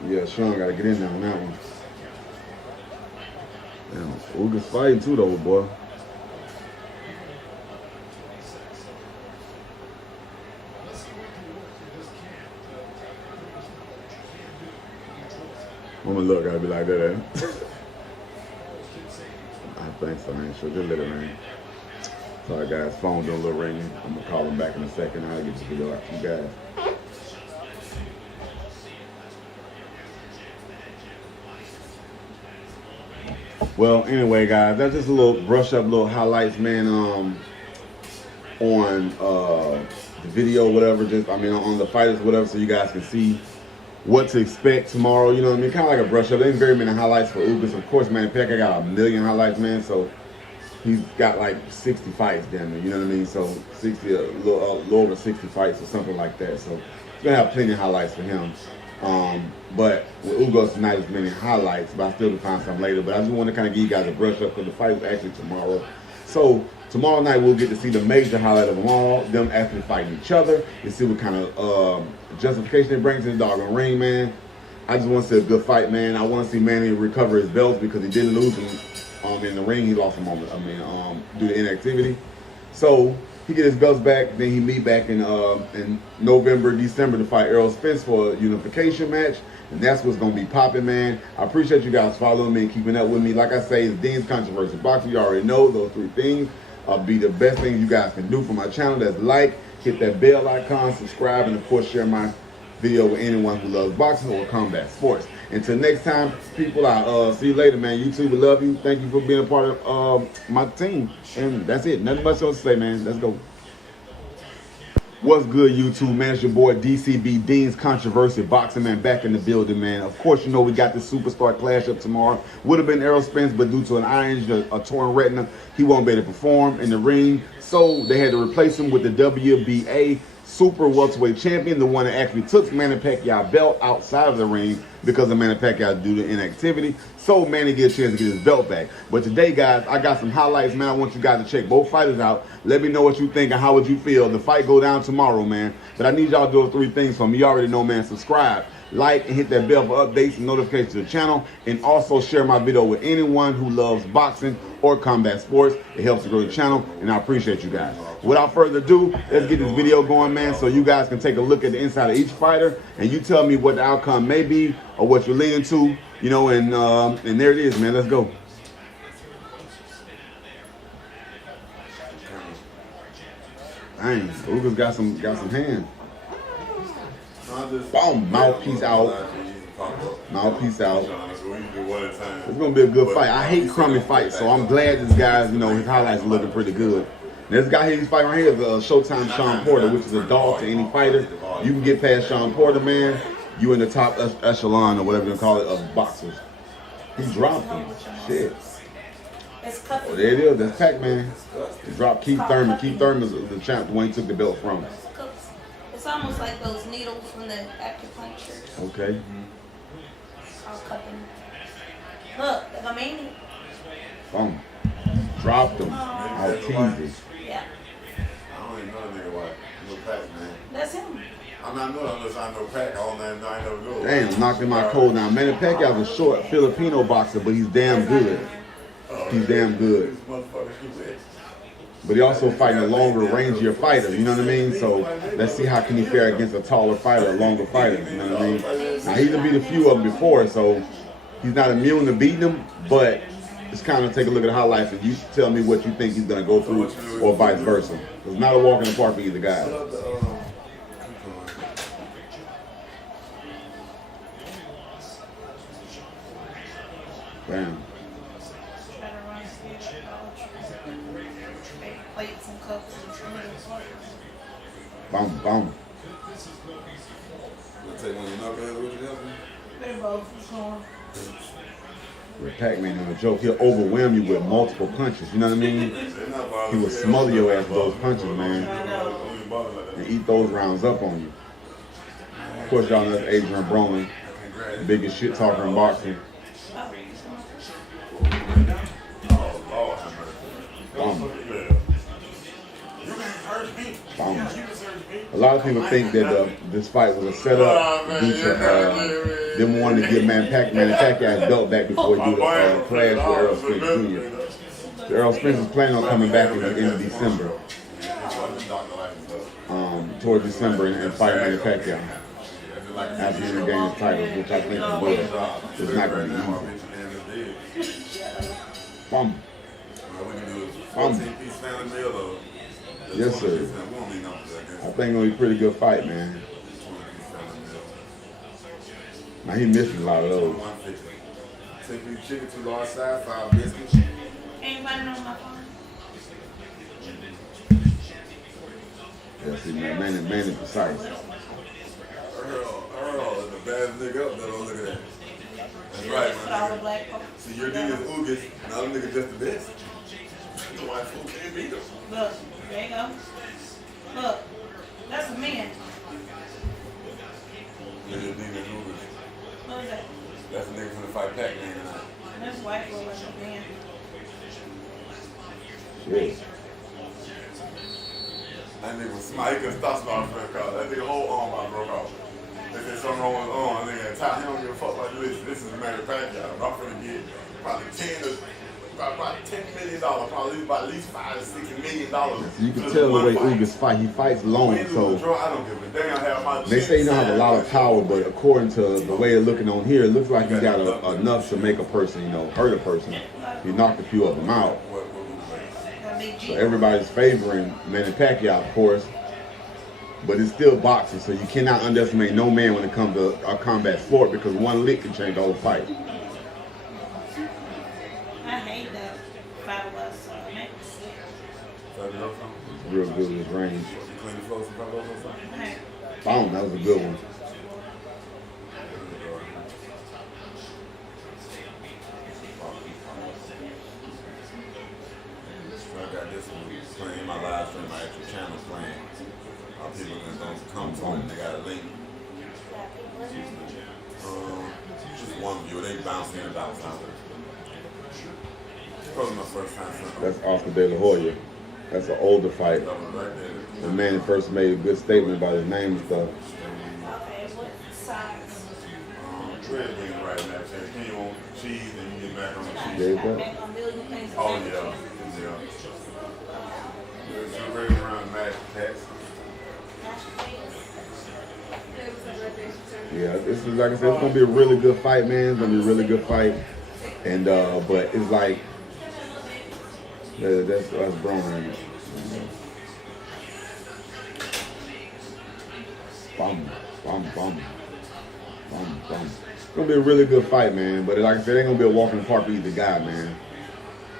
Yeah, Sean got to get in there on that one. Damn, Ugas fighting too, though, boy. I'm gonna look, gotta be like that, eh? I think so, man. Sure, just let it ring. Sorry, guys, phone doing a little ringing. I'm gonna call him back in a second. I'll get this video out to you guys. Well, anyway, guys, that's just a little brush up, little highlights, man. On the video, whatever. Just, I mean, on the fighters, whatever, so you guys can see what to expect tomorrow. You know what I mean? Kind of like a brush up. There ain't very many highlights for Ugas. Of course, Manny Pacquiao got 1 million highlights, man. So he's got like 60 fights down there. You know what I mean? So 60, a little over 60 fights or something like that. So he's gonna have plenty of highlights for him. But with Ugas, not as many highlights, but I still can find some later. But I just want to kind of give you guys a brush up because the fight is actually tomorrow. So tomorrow night we'll get to see the major highlight of them all, them actually fighting each other, and see what kind of justification they bring to the doggone ring, man. I just want to see a good fight, man. I want to see Manny recover his belts because he didn't lose them in the ring. He lost them due to inactivity. So he get his belts back, then he meet back in November, December to fight Errol Spence for a unification match. And that's what's going to be popping, man. I appreciate you guys following me and keeping up with me. Like I say, it's Dean's Controversy Boxing. You already know those 3 things. Be the best things you guys can do for my channel. That's like, hit that bell icon, subscribe, and of course share my video with anyone who loves boxing or combat sports. Until next time, people, I'll see you later, man. YouTube, we love you. Thank you for being a part of my team. And that's it. Nothing much else to say, man. Let's go. What's good, YouTube, man? It's your boy DCB, Dean's Controversy Boxing, man, back in the building, man. Of course, you know we got the superstar clash up tomorrow. Would have been Errol Spence, but due to an eye injury, a torn retina, he won't be able to perform in the ring. So they had to replace him with the WBA super welterweight champion, the one that actually took Manny Pacquiao belt outside of the ring because of Manny Pacquiao due to inactivity. So Manny gets a chance to get his belt back. But today, guys, I got some highlights, man. I want you guys to check both fighters out. Let me know what you think and how would you feel. The fight go down tomorrow, man. But I need y'all to do 3 things for me. You already know, man. Subscribe, like, and hit that bell for updates and notifications to the channel. And also share my video with anyone who loves boxing or combat sports. It helps to grow the channel, and I appreciate you guys. Without further ado, let's get this video going, man, so you guys can take a look at the inside of each fighter, and you tell me what the outcome may be or what you're leaning to, you know, and there it is, man. Let's go. Dang, Ugas got some hands. Boom, mouthpiece out. Mouthpiece out. It's gonna be a good fight. I hate crummy fights, so I'm glad this guy's, you know, his highlights are looking pretty good. This guy here, he's fighting right here is Showtime Sean Porter, which is a dog to any fighter. You can get past Sean Porter, man. You in the top echelon or whatever you call it of boxers. He dropped him. Shit. Well, there it is. That's Pac-Man. He dropped Keith Thurman. Keith Thurman is the champ, the one he took the belt from. It's almost like those needles from the acupuncture. Okay. I'll cut them. Look, I mean. Boom. Dropped him. I'll tease it. Yeah. I don't even know a nigga like Pac-Man. I'm not know unless I know Pac. All that I never know. Damn, knocked him out cold now. Manny Pacquiao's a short Filipino boxer, but he's damn good. He's damn good. But he also fighting a longer, rangier fighter, you know what I mean? So let's see how can he fare against a taller fighter, a longer fighter, you know what I mean? Now he's beat a few of them before, so he's not immune to beating them, but it's kind of take a look at the highlights and you tell me what you think he's gonna go through or vice versa. It's not a walk in the park for either guy. Damn. Boom, boom. With Pac-Man on a joke, he'll overwhelm you with multiple punches. You know what I mean? He will smother your ass with those punches, man, and eat those rounds up on you. Of course, y'all know that's Adrian Broner, the biggest shit talker in boxing. A lot of people think that this fight was a setup due to them wanting to give Manny Pacquiao his belt back before he do the clash with Errol Spence Jr. So Errol Spence is planning on coming back in December, towards December and fighting Manny Pacquiao after he regains his titles, which I think he will. It's not going to be easy. Bum. Yes, sir. I think it's gonna be a pretty good fight, man. Now he missing a lot of those. Take me chicken to large size, 5 biscuits. Anybody know my phone? Yeah, see, Manny precise. Earl is the baddest nigga up there. Look at that. That's right, man. See, your nigga's Ugas, now them niggas just the best. The white fool can't beat them. Look, there you go. Look, that's a man. Look at nigga Ugas. What is that? That's a nigga from the fight Pac-Man tonight. That's white boy like a man. Shit. That nigga was smart. He couldn't stop smiling for that crowd. That nigga whole arm I broke off. They said something wrong with his arm. That nigga top. He don't give a fuck about this. This is Manny Pacquiao. I'm gonna get probably $10 million, probably about at least $5 to $6 million. You can tell the way Ugas fight. He fights long, so they say he don't have a lot of power, but according to the way it's looking on here, it looks like he got enough to make a person, hurt a person. He knocked a few of them out. So everybody's favoring Manny Pacquiao, of course, but it's still boxing, so you cannot underestimate no man when it comes to a combat sport because one lick can change the whole fight. I hate that fiberglass mix. Real good with his range. Hey. Boom, that was a good one. I got this one playing in my live stream, my actual channel playing. People can come to it and they got a link. Just one view, they bouncing in and bounce out. Probably my first time. That's Oscar De La Hoya. That's an older fight. The man first made a good statement about his name and stuff. Okay, what size? Tread being right now. Can you want cheese and you get back on the cheese? There you go. Make a million things. Oh yeah. You're ready around mashed cats. Yeah, this is like I said, it's gonna be a really good fight, man. It's gonna be a really good fight, and but it's like that's Broner. Bum, bum, bum, bum, bum. It's gonna be a really good fight, man. But like I said, it ain't gonna be a walk in the park for either guy, man.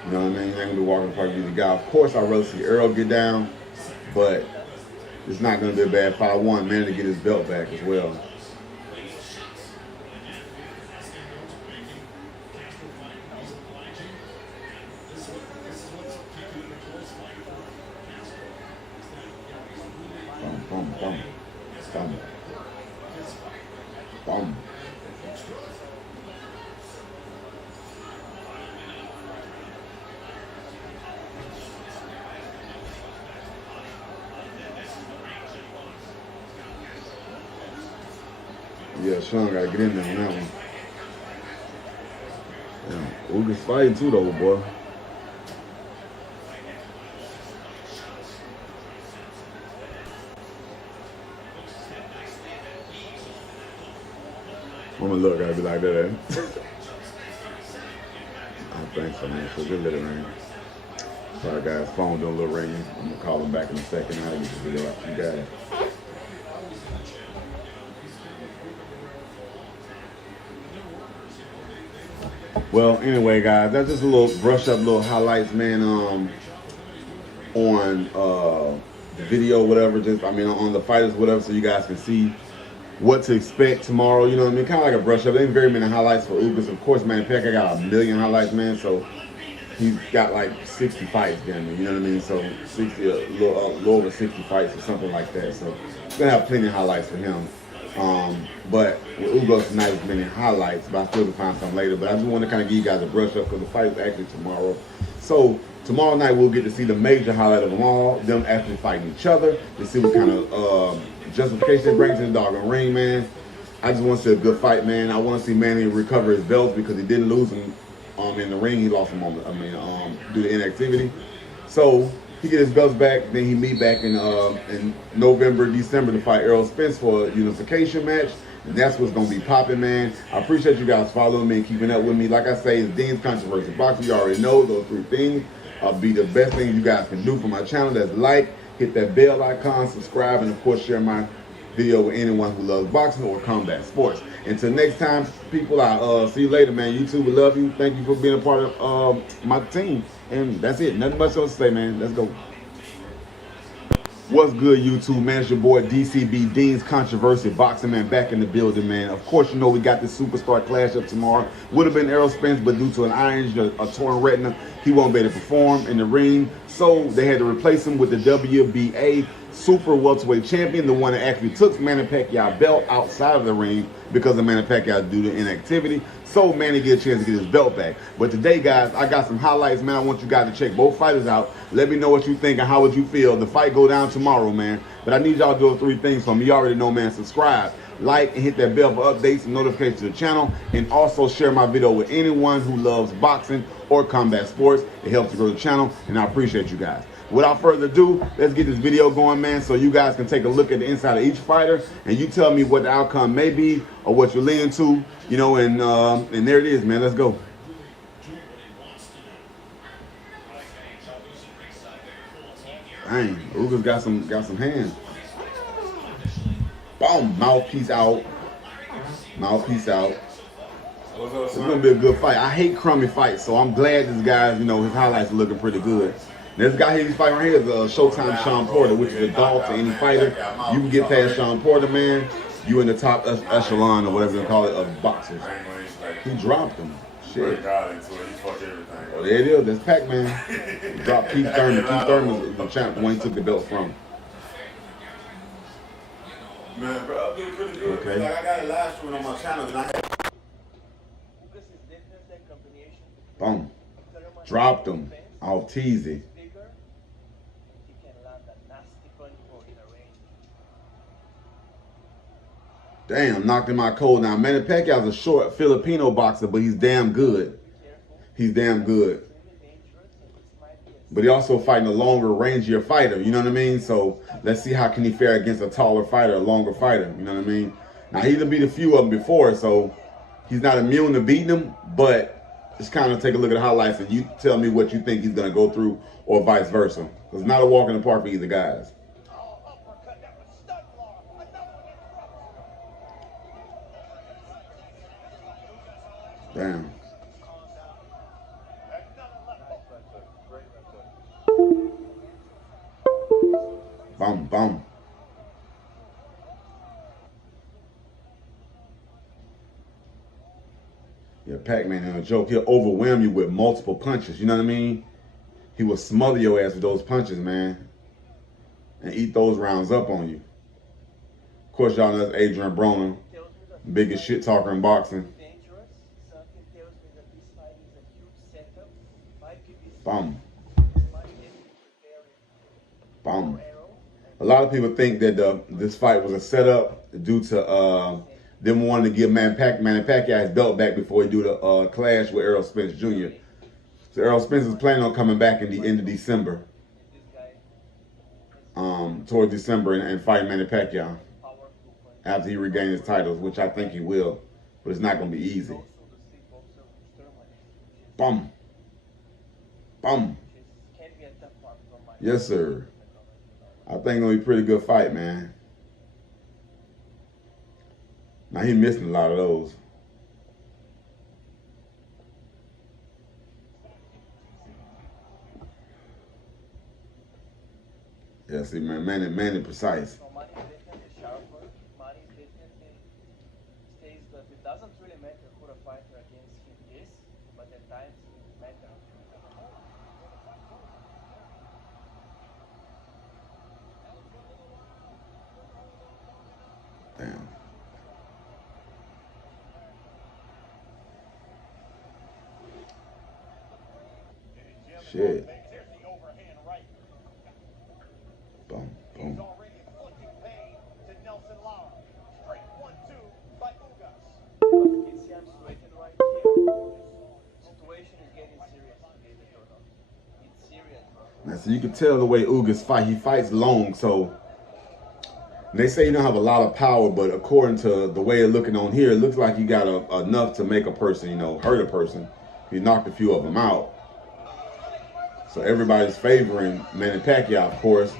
You know what I mean? It ain't gonna be a walk in the park for either guy. Of course, I'd rather see Earl get down, but it's not gonna be a bad fight. I want Manny to get his belt back as well. Bum, bum, bum, bum. Yeah, Sean got to get in there on that one. Yeah, Ugas fighting too, though, boy. I'm gonna look, gotta be like that, eh? I don't think so, man. So just let it ring. Sorry, guys, phone doing a little ringing. I'm gonna call him back in a second. I'll get the video out to you guys. Well, anyway, guys, that's just a little brush up, little highlights, man. On the video, whatever. Just on the fighters, whatever, so you guys can see what to expect tomorrow. You know what I mean? Kind of like a brush up. There ain't very many highlights for Ugas. Of course, Manny Pacquiao got 1 million highlights, man. So he's got like 60 fights, damn it. You know what I mean? So 60, a little over 60 fights or something like that. So we're gonna have plenty of highlights for him. But with Ugas tonight, as many highlights, but I still can find some later. But I just want to kind of give you guys a brush up because the fight is actually tomorrow. So tomorrow night we'll get to see the major highlight of them all, them actually fighting each other, to see what kind of justification they bring to the doggone ring, man. I just want to see a good fight, man. I want to see Manny recover his belts because he didn't lose them in the ring. He lost them due to inactivity. So he get his belts back, then he meet back in November, December to fight Errol Spence for a unification match. And that's what's going to be popping, man. I appreciate you guys following me and keeping up with me. Like I say, it's Dean's Controversy Boxing. You already know those 3 things. Be the best thing you guys can do for my channel. That's like, hit that bell icon, subscribe, and of course share my video with anyone who loves boxing or combat sports. Until next time, people, I'll see you later, man. YouTube, we love you. Thank you for being a part of my team. And that's it. Nothing much else to say, man. Let's go. What's good, YouTube, man? It's your boy DCB, Dean's Controversy Boxing, man, back in the building, man. Of course, you know we got this superstar clash up tomorrow. Would have been Errol Spence, but due to an eye injury, a torn retina, he won't be able to perform in the ring. So they had to replace him with the WBA super welterweight champion, the one that actually took Manny Pacquiao belt outside of the ring because of Manny Pacquiao due to inactivity. So Manny get a chance to get his belt back. But today, guys, I got some highlights, man. I want you guys to check both fighters out. Let me know what you think and how would you feel. The fight go down tomorrow, man. But I need y'all to do 3 things for me. You already know, man. Subscribe, like, and hit that bell for updates and notifications to the channel. And also share my video with anyone who loves boxing or combat sports. It helps to grow the channel, and I appreciate you guys. Without further ado, let's get this video going, man, so you guys can take a look at the inside of each fighter, and you tell me what the outcome may be or what you're leaning to, you know, and there it is, man. Let's go. Dang, Ugas got some hands. Boom, mouthpiece out. Mouthpiece out. It's gonna be a good fight. I hate crummy fights, so I'm glad this guy's, you know, his highlights are looking pretty good. This guy here, he's fighting right here is Showtime Sean Porter, which is a dog to any fighter. You can get past Sean Porter, man. You in the top echelon or whatever you call it of boxers. He dropped him. Shit. Oh, there it is. That's Pac-Man. He dropped Keith Thurman. Keith Thurman is the champ when he took the belt from. Man, bro, I'm doing pretty good. Okay. Like I got it last one on my channel, and I had. Boom. Dropped him. Off teasy. Damn, knocked him out cold. Now, Manny Pacquiao's a short Filipino boxer, but he's damn good. He's damn good. But he also fighting a longer, rangier fighter, you know what I mean? So let's see how can he fare against a taller fighter, a longer fighter, you know what I mean? Now, he's beat a few of them before, so he's not immune to beating them, but just kind of take a look at the highlights and you tell me what you think he's going to go through or vice versa. It's not a walk in the park for either guys. Damn. Bum, bum. Yeah, Pac-Man ain't a joke. He'll overwhelm you with multiple punches. You know what I mean? He will smother your ass with those punches, man. And eat those rounds up on you. Of course, y'all know that's Adrian Broner. Biggest shit talker in boxing. Bum. Bum. A lot of people think that this fight was a setup due to them wanting to give Manny Pacquiao his belt back before he do the clash with Errol Spence Jr. So Errol Spence is planning on coming back in the end of December, towards December, and fighting Manny Pacquiao after he regains his titles, which I think he will, but it's not going to be easy. Bum. Bum. Yes, sir. I think it's going to be a pretty good fight, man. Now, he missing a lot of those. Yeah, see, man, Manny precise. So Manny is definitely sharper. Manny definitely stays that it doesn't really matter who the fighter against him is, but at times it matters. Damn. Shit. Boom, boom. He's already inflicting pain to Nelson Lara. Straight 1-2 by Ugas. You see, I'm straightened right here. Situation is getting serious, believe it or not. It's serious, bro. Now, so you can tell the way Ugas fight. He fights long, so they say you don't have a lot of power, but according to the way it's looking on here, it looks like you got enough to make a person, you know, hurt a person. He knocked a few of them out. So everybody's favoring Manny Pacquiao, of course.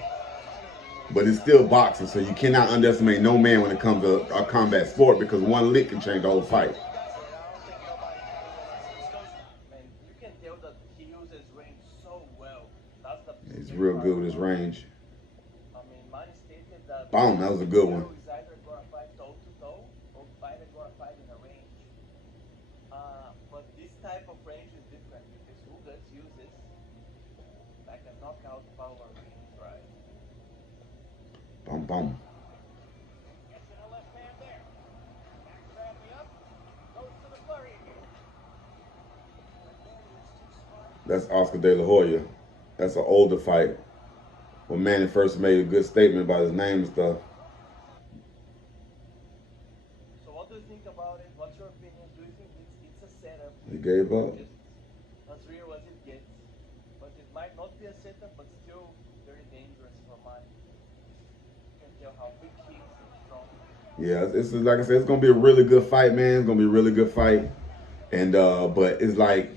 But it's still boxing, so you cannot underestimate no man when it comes to a combat sport, because one lick can change the whole fight. Man, you can tell that he uses range so well. That's the He's real good with his range. I mean, Manny stated that Boom, that was a good one. He's either going to fight toe to toe or either going to fight in a range. But this type of range is different because Ugas uses like a knockout power range, right? Boom, boom. Gets in a left hand there. Back sadly up. Goes to the flurry again. That's Oscar De La Hoya. That's an older fight. When Manny first made a good statement about his name and stuff. So what do you think about it? What's your opinion? Do you think it's a setup? He gave up. Just as real as it gets. But it might not be a setup, but still very dangerous for Manny. You can tell how big he is and strong. Yeah, it's like I said, it's gonna be a really good fight, man. It's gonna be a really good fight. And but it's like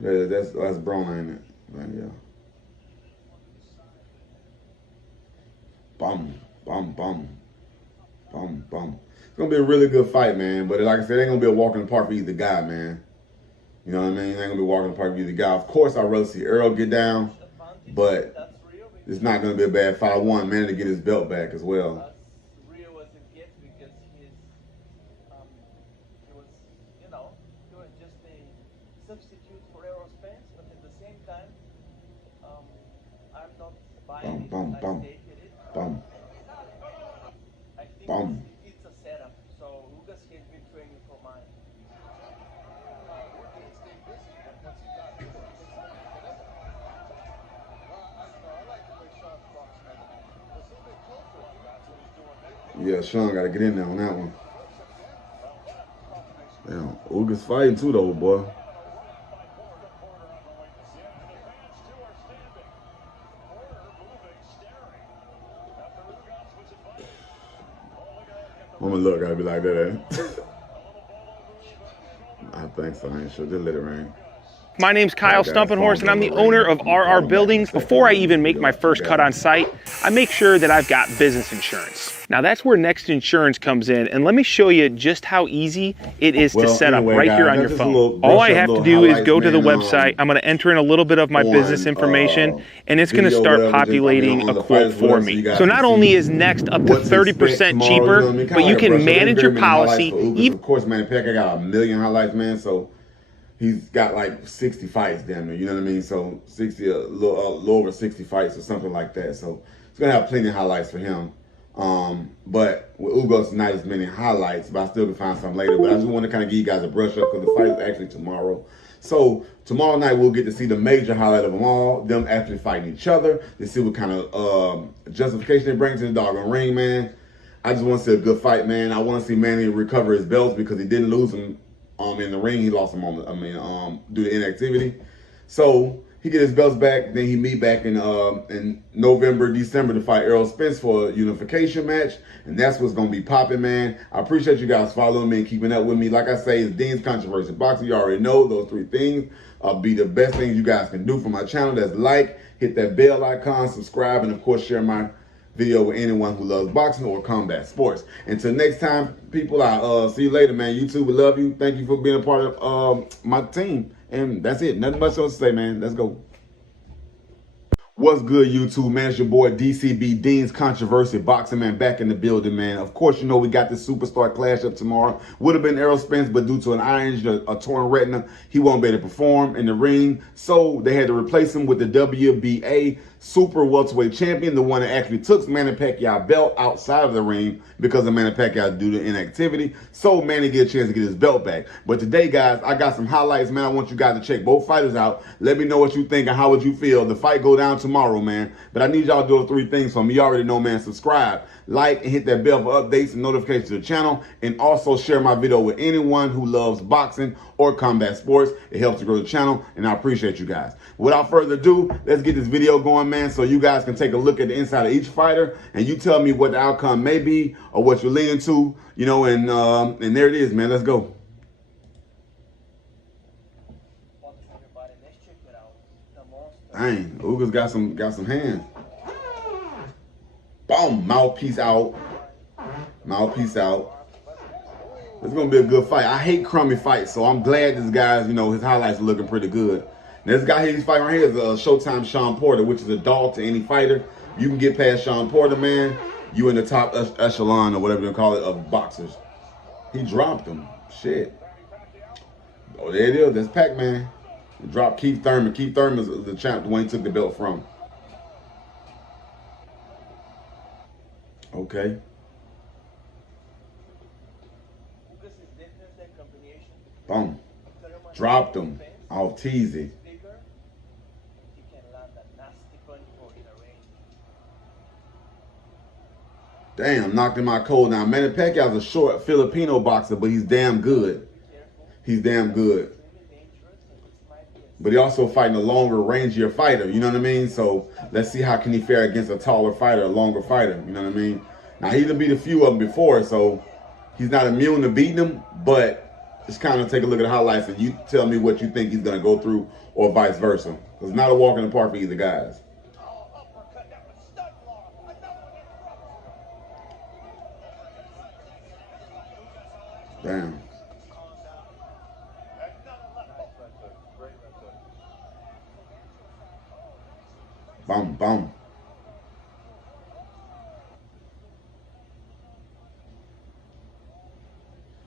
that's Braun, ain't it? Right, yeah. Bum, bum, bum. Bum, bum. It's gonna be a really good fight, man. But like I said, it ain't gonna be a walk in the park for either guy, man. You know what I mean? It ain't gonna be a walk in the park for either guy. Of course, I'd rather see Earl get down, but That's real because it's not gonna be a bad fight. I want Manny to get his belt back as well. as real as it gets because he was, you know, he was just a substitute for Errol Spence, but at the same time, I'm not buying it. Bum, I bum, stated it. Bum, I think bum. it's a setup. So Ugas has been training for mine. Yeah, Sean got to get in there on that one. Damn, Ugas fighting too, though, boy. I'm gonna look, gotta be like that, eh? I think so, I ain't sure. Just let it rain. My name's Kyle Stumpenhorse, and I'm the owner of RR Buildings. Before I even make my first cut on site, I make sure that I've got business insurance. Now that's where Next Insurance comes in, and let me show you just how easy it is to set up right here on your phone. All I have to do is go to the website. I'm going to enter in a little bit of my business information, and it's going to start populating a quote for me. So not only is Next up to 30% cheaper, but you can manage your policy. Of course, Manny Pacquiao got a million highlights, man, so he's got like 60 fights damn near, you know what I mean? So 60, a little over 60 fights or something like that. So it's going to have plenty of highlights for him. But with Ugas, not as many highlights, but I still can find some later. But I just want to kind of give you guys a brush up because the fight is actually tomorrow. So tomorrow night we'll get to see the major highlight of them all, them actually fighting each other, to see what kind of justification they bring to the doggone ring, man. I just want to see a good fight, man. I want to see Manny recover his belts because he didn't lose them in the ring. He lost them due to inactivity. So he get his belts back. Then he meet back in November, December to fight Errol Spence for a unification match. And that's what's going to be popping, man. I appreciate you guys following me and keeping up with me. Like I say, it's Dean's Controversy Boxing. You already know those 3 things be the best things you guys can do for my channel. That's like, hit that bell icon, subscribe, and of course share my video with anyone who loves boxing or combat sports. Until next time, people, I'll see you later, man. YouTube, we love you. Thank you for being a part of my team. And that's it. Nothing much else to say, man. Let's go. What's good, YouTube, man? It's your boy DCB, Dean's Controversy Boxing, man, back in the building, man. Of course, you know we got this superstar clash up tomorrow. Would have been Errol Spence, but due to an eye injury, a torn retina, he won't be able to perform in the ring. So they had to replace him with the WBA super welterweight champion, the one that actually took Manny Pacquiao belt outside of the ring because of Manny Pacquiao due to inactivity. So Manny get a chance to get his belt back. But today, guys, I got some highlights, man. I want you guys to check both fighters out. Let me know what you think and how would you feel. The fight go down tomorrow, man. But I need y'all to do 3 things for me. You already know, man. Subscribe, like, and hit that bell for updates and notifications to the channel. And also share my video with anyone who loves boxing or combat sports. It helps to grow the channel, and I appreciate you guys. Without further ado, let's get this video going, man, so you guys can take a look at the inside of each fighter, and you tell me what the outcome may be or what you're leaning to, you know, and there it is, man. Let's go. Dang, Ugas got some hands. Boom, mouthpiece out. Mouthpiece out. It's gonna be a good fight. I hate crummy fights, so I'm glad this guy's, you know, his highlights are looking pretty good. This guy he's fighting right here is Showtime Sean Porter, which is a dog to any fighter. You can get past Sean Porter, man. You in the top echelon or whatever they call it of boxers. He dropped him. Shit. Oh, there it is. That's Pac-Man. He dropped Keith Thurman. Keith Thurman is the champ, the one he took the belt from. Okay. Boom. Dropped him off teasy. Damn, knocked him out cold. Now, Manny Pacquiao's a short Filipino boxer, but he's damn good. He's damn good. But he also fighting a longer, rangier fighter, you know what I mean? So let's see how can he fare against a taller fighter, a longer fighter, you know what I mean? Now, he's beat a few of them before, so he's not immune to beating them, but just kind of take a look at the highlights and you tell me what you think he's going to go through or vice versa. Because it's not a walk in the park for either guys. Damn. Boom, boom.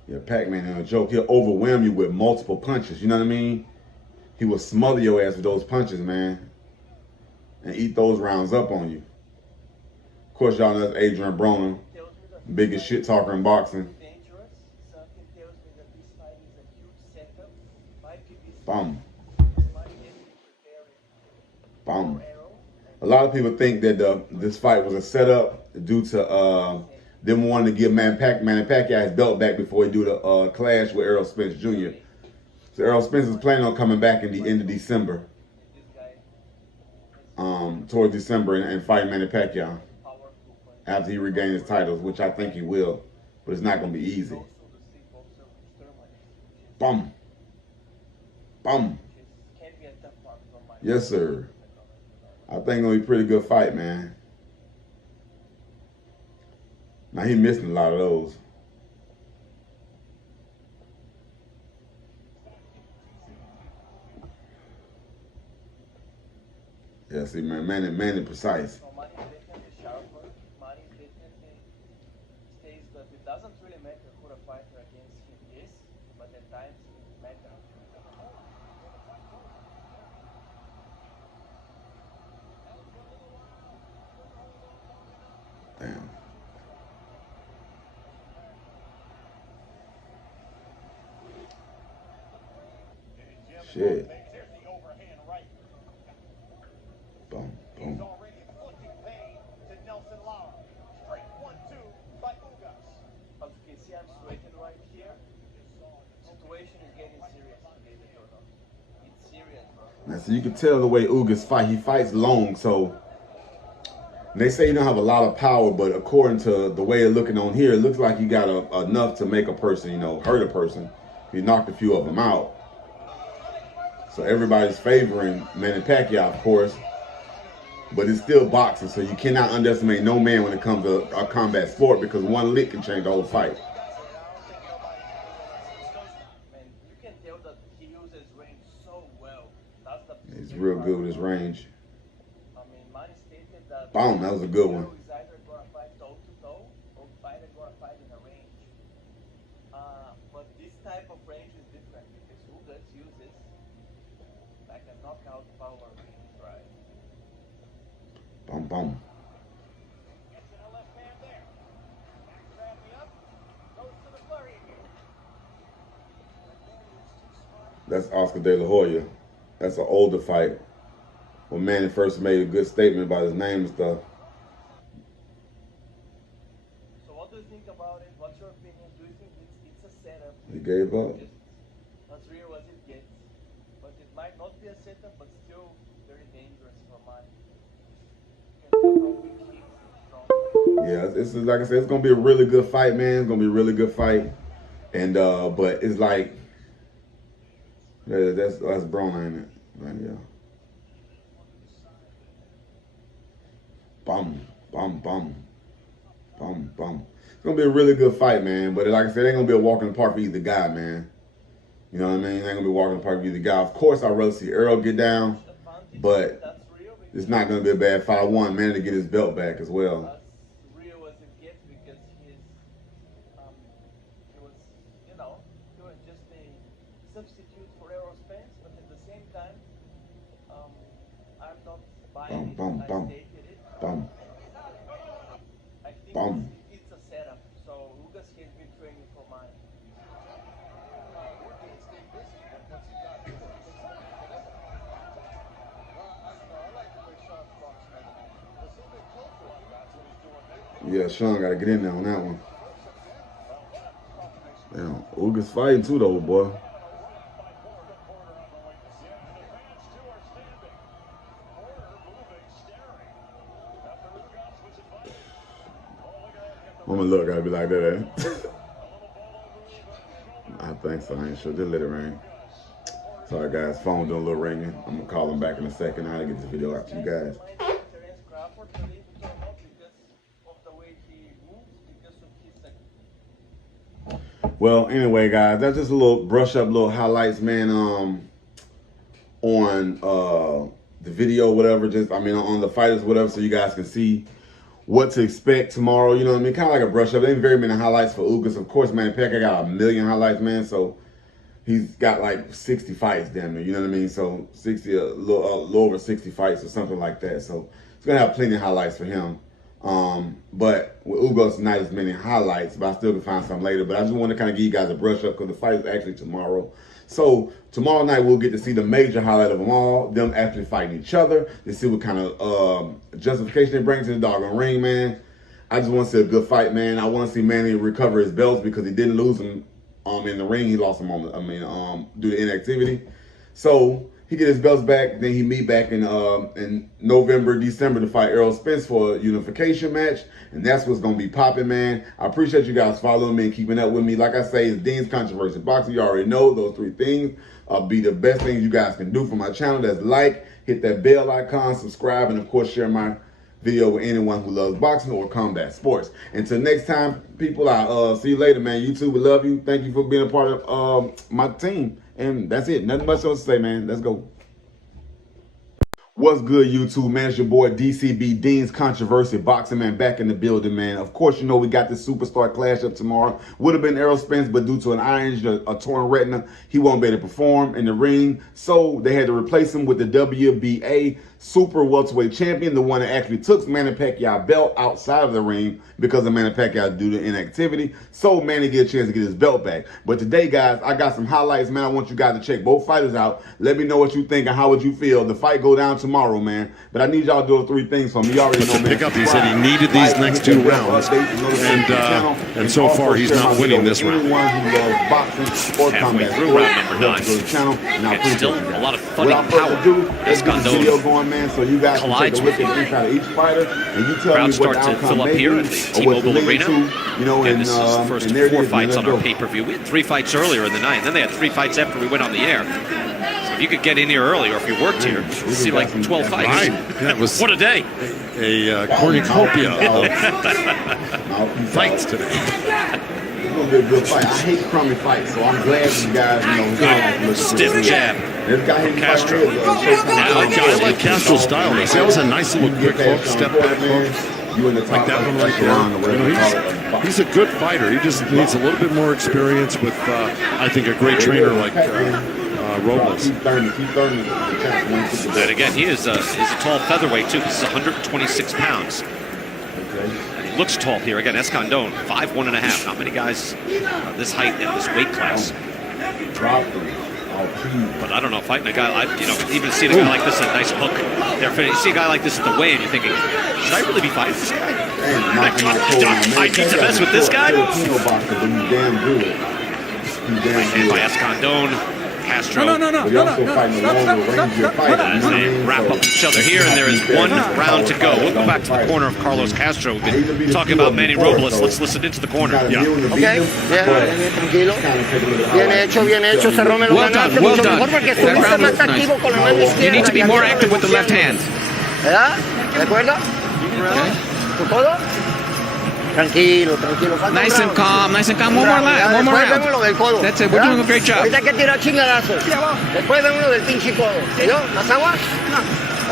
Yeah, Pac-Man ain't a joke. He'll overwhelm you with multiple punches. You know what I mean? He will smother your ass with those punches, man. And eat those rounds up on you. Of course, y'all know that's Adrian Broner. Biggest shit talker in boxing. Boom. Boom. A lot of people think that this fight was a setup due to them wanting to give Manny Pacquiao his belt back before he do the clash with Errol Spence Jr. So Errol Spence is planning on coming back in the end of December. Towards December and fighting Manny Pacquiao after he regains his titles, which I think he will, but it's not going to be easy. Boom. Boom. Yes, sir. I think it's going to be a pretty good fight, man. Now, he missing a lot of those. Yeah, see, man, Manny precise. It doesn't really matter who the fighter against him is, but at times it matters. Damn. Shit. Boom, boom. Now, so you can tell the way Ugas fight. He fights long, so they say he don't have a lot of power, but according to the way it's looking on here, it looks like he got enough to make a person, hurt a person. He knocked a few of them out. So everybody's favoring Manny Pacquiao, of course, but it's still boxing, so you cannot underestimate no man when it comes to a combat sport, because one lick can change the whole fight. You can tell that he uses range so well. That's the He's real good with his range. I mean, Manny stated that. Boom, that was a good one. He's either gonna fight toe to toe or either gonna fight in a range. But this type of range is different because Ugas uses like a knockout power range, right? Boom, boom. Gets in a left hand there. Back grab me up. Goes to the flurry again. That's Oscar De La Hoya. That's an older fight. When Manny first made a good statement about his name and stuff. So what do you think about it? What's your opinion? Do you think it's a setup? He gave up. Just as real as it gets. But it might not be a setup, but still very dangerous for Manny. You can tell how weak he is and strong. Yeah, it's like I said, it's gonna be a really good fight, man. It's gonna be a really good fight. And but it's like that's Broner, ain't it? Right, yeah. Bum, bum, bum. Bum, bum. It's gonna be a really good fight, man. But like I said, it ain't gonna be a walk in the park for either guy, man. You know what I mean? It ain't gonna be a walk in the park for either guy. Of course, I'd rather see Earl get down, but it's not gonna be a bad fight. I want Manny to get his belt back as well. As real as it gets because he was just a substitute for Errol Spence, but at the same time, I'm not buying it. Bum, I bum, stated it. bum. I think Bum. it's a setup. So Ugas has been training for mine. Yeah, Sean got to get in there on that one. Damn, Ugas fighting too, though, boy. I'm gonna look, I'll be like that, eh? I think so, I ain't sure. Just let it ring. Sorry, guys, phone doing a little ringing. I'm gonna call him back in a second. How to get this video out to you guys. Well, anyway, guys, that's just a little brush up, little highlights, man, on the video, whatever, on the fighters, whatever, so you guys can see what to expect tomorrow. You know what I mean? Kind of like a brush up. There ain't very many highlights for Ugas. Of course, Manny Pacquiao got 1 million highlights, man, so he's got like 60 fights, damn near, you know what I mean? So 60, a little over 60 fights or something like that. So it's gonna have plenty of highlights for him. But with Ugas, not as many highlights, but I still can find some later. But I just want to kind of give you guys a brush up because the fight is actually tomorrow. So tomorrow night we'll get to see the major highlight of them all, them actually fighting each other, to see what kind of justification they bring to the doggone ring, man. I just want to see a good fight, man. I want to see Manny recover his belts because he didn't lose them in the ring. He lost them due to inactivity. So he get his belts back, then he meet back in November, December to fight Errol Spence for a unification match, and that's what's gonna be popping, man. I appreciate you guys following me and keeping up with me. Like I say, it's Dean's Controversy Boxing. You already know those 3 things be the best things you guys can do for my channel. That's like, hit that bell icon, subscribe, and of course share my video with anyone who loves boxing or combat sports. Until next time, people, I'll see you later, man. YouTube, we love you. Thank you for being a part of my team. And that's it. Nothing much else to say, man. Let's go. What's good, YouTube, man? It's your boy DCB, Dean's Controversy Boxing, man, back in the building, man. Of course, you know we got this superstar clash up tomorrow. Would have been Errol Spence, but due to an eye injury, a torn retina, he won't be able to perform in the ring. So they had to replace him with the WBA super welterweight champion, the one that actually took Manny Pacquiao belt outside of the ring because of Manny Pacquiao due to inactivity. So Manny get a chance to get his belt back. But today, guys, I got some highlights, man. I want you guys to check both fighters out. Let me know what you think and how would you feel. The fight go down tomorrow, man. But I need y'all to do 3 things for me. You already know, man. Pick up, he said he needed these next 2 rounds, and so far he's not winning this round. Anyone who loves boxing or combat through round number 9. And still a lot of funny power. Let's get the video going, man, so you guys can take a look at each of each fighter, and you tell me what the outcome may be, or what's leading to, you know, and this is the first of 4 fights on our pay-per-view. We had 3 fights earlier in the night, and then they had 3 fights after we went on the air. So if you could get in here early, or if you worked here, you'd see like 12 fights. Right. That was what a day. A cornucopia of fights today. It's gonna be a good fight. I hate crummy fights, so I'm glad you guys, you know, stiff jab. This guy from Castro. I like Castro's style. That was a nice little quick hook, step back hook. Like that one right there. You know, he's a good fighter. He just needs a little bit more experience with, I think, a great trainer like Robles. And again, he's a tall featherweight too. He's 126 pounds. And he looks tall here. Again, Escandón, 5'1.5". Not many guys this height and this weight class. But I don't know, fighting a guy like, you know, even seeing a guy like this, a nice hook. You see a guy like this at the weigh, and you're thinking, should I really be fighting this guy? I need to mess with this guy? Right hand by Escandón. Castro. No. As they wrap up each other here, and there is 1 round to go. We'll go back to the corner of Carlos Castro. We've been talking about Manny Robles. Let's listen into the corner. Yeah. Okay, tranquilo. Bien hecho, cerró menos ganante, mucho mejor porque estuviste más activo con la mano izquierda. You need to be more active with the left hand. ¿Verdad? ¿De acuerdo? ¿Tu codo? Tranquilo. Nice and calm. One more round. That's it. We're doing a great job. Ahorita hay que tirar chingadazos. Después ven uno del pinche codo. ¿Yo? ¿Más agua?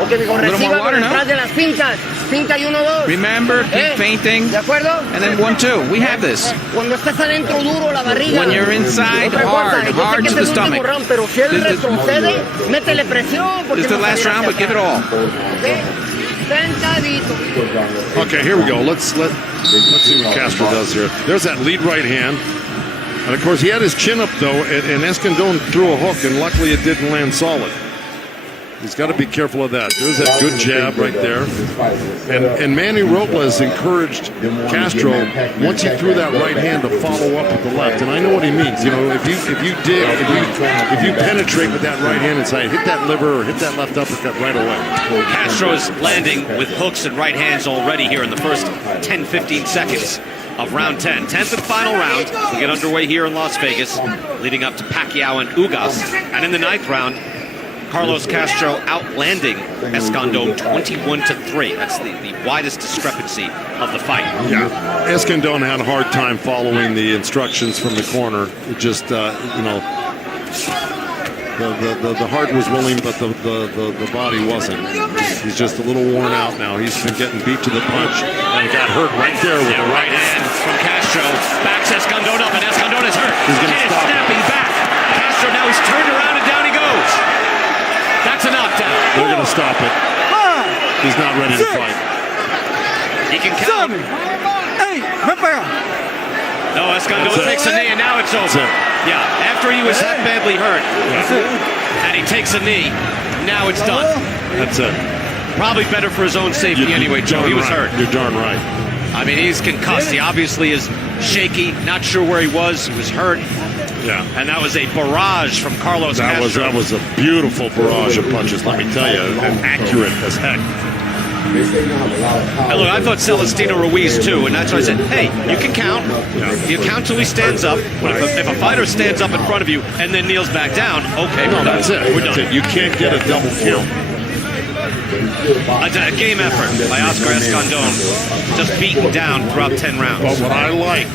Ok, digo, reciba detrás de las pintas. Pinta y 1-2. Remember, keep feinting. ¿De acuerdo? And then 1-2. We have this. Cuando estás adentro duro, la barriga. When you're inside, hard to the stomach. Pero si él retrocede, métele presión. This is the last round, but give it all. Okay, here we go. Let's see what Castro does here. There's that lead right hand. And of course, he had his chin up though, and Escandón threw a hook, and luckily it didn't land solid. He's got to be careful of that. There's that good jab right there. And Manny Robles encouraged Castro, once he threw that right hand, to follow up with the left. And I know what he means. You know, if you penetrate with that right hand inside, hit that liver or hit that left uppercut right away. Castro is landing with hooks and right hands already here in the first 10-15 seconds of round 10. 10th and final round. We get underway here in Las Vegas, leading up to Pacquiao and Ugas. And in the 9th round, Carlos Castro outlanding Escandón 21-3. That's the widest discrepancy of the fight. Yeah, Escandón had a hard time following the instructions from the corner. It just, you know, the heart was willing, but the body wasn't. He's just a little worn out now. He's been getting beat to the punch, and got hurt right there with the right hand from Castro. Backs Escandón up, and Escandón is hurt. He's going to stop snapping back. Castro now he's turned around and down he goes. That's a knockdown. They're going to stop it. He's not ready to fight. He can count. No, Escandón takes a knee, and now it's over. Yeah, after he was that badly hurt, and he takes a knee, now it's done. That's it. Probably better for his own safety anyway, Joe. He was hurt. You're darn right. I mean, he's concussed. He obviously is shaky, not sure where he was. He was hurt. Yeah. And that was a barrage from Carlos Castro. That was a beautiful barrage of punches, let me tell you, and accurate as heck. And look, I thought Celestino Ruiz too, and that's why I said, hey, you can count. You count till he stands up. But if a fighter stands up in front of you and then kneels back down, okay, no, that's it. We're done. You can't get a double count. A game effort by Oscar Escandón, just beaten down throughout 10 rounds. But what I like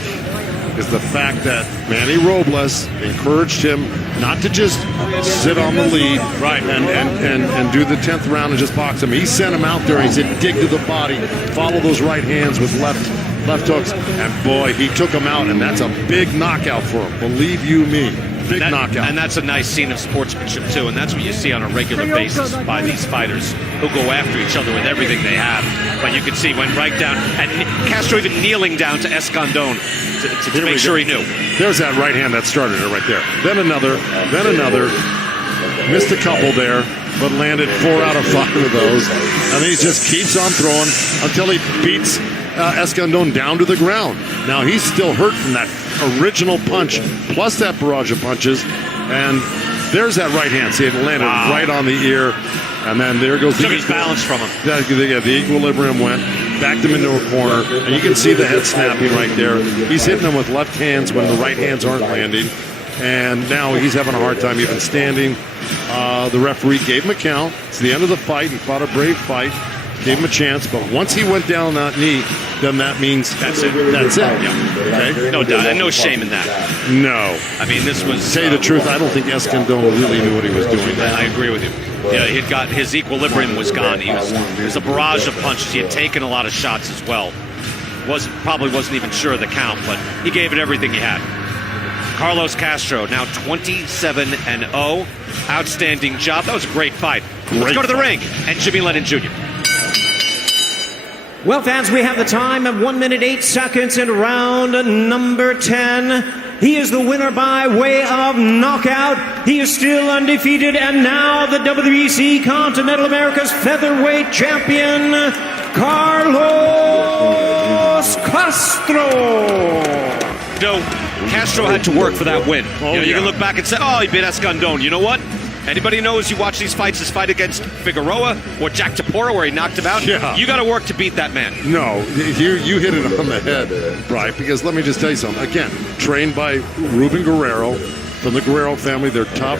is the fact that Manny Robles encouraged him not to just sit on the lead, right, and do the 10th round and just box him. He sent him out there and he said, dig to the body, follow those right hands with left hooks, and boy, he took him out, and that's a big knockout for him, believe you me. Big knockout. And that's a nice scene of sportsmanship, too. And that's what you see on a regular basis by these fighters who go after each other with everything they have. But you can see went right down. And Castro even kneeling down to Escandón to make sure he knew. There's that right hand that started it right there. Then another. Missed a couple there, but landed 4 out of 5 of those. And then he just keeps on throwing until he beats Escandón down to the ground. Now he's still hurt from that original punch, plus that barrage of punches. And there's that right hand. See, it landed right on the ear. And then there goes took his balance from him. The equilibrium went, backed him into a corner. And you can see the head snapping right there. He's hitting them with left hands when the right hands aren't landing. And now he's having a hard time even standing. The referee gave him a count. It's the end of the fight. He fought a brave fight. Gave him a chance. But once he went down on that knee, then that means that's it. That's it. Yeah. Okay? No doubt. And no shame in that. No. I mean, this was... Say the truth, I don't think Escandón really knew what he was doing. I agree with you. Yeah, he'd got his equilibrium was gone. It was a barrage of punches. He had taken a lot of shots as well. Probably wasn't even sure of the count, but he gave it everything he had. Carlos Castro, now 27-0. Outstanding job. That was a great fight. Let's go to the ring. And Jimmy Lennon Jr. Well, fans, we have the time of 1 minute 8 seconds in round number 10. He is the winner by way of knockout. He is still undefeated, and now the WBC Continental America's featherweight champion, Carlos Castro. Castro had to work for that win. You can look back and say, oh, he beat Escandón. You know what? Anybody knows you watch these fights, his fight against Figueroa or Jack Tapora where he knocked him out? Yeah. You got to work to beat that man. No, you hit it on the head, Bri, because let me just tell you something. Again, trained by Ruben Guerrero from the Guerrero family. They're tough.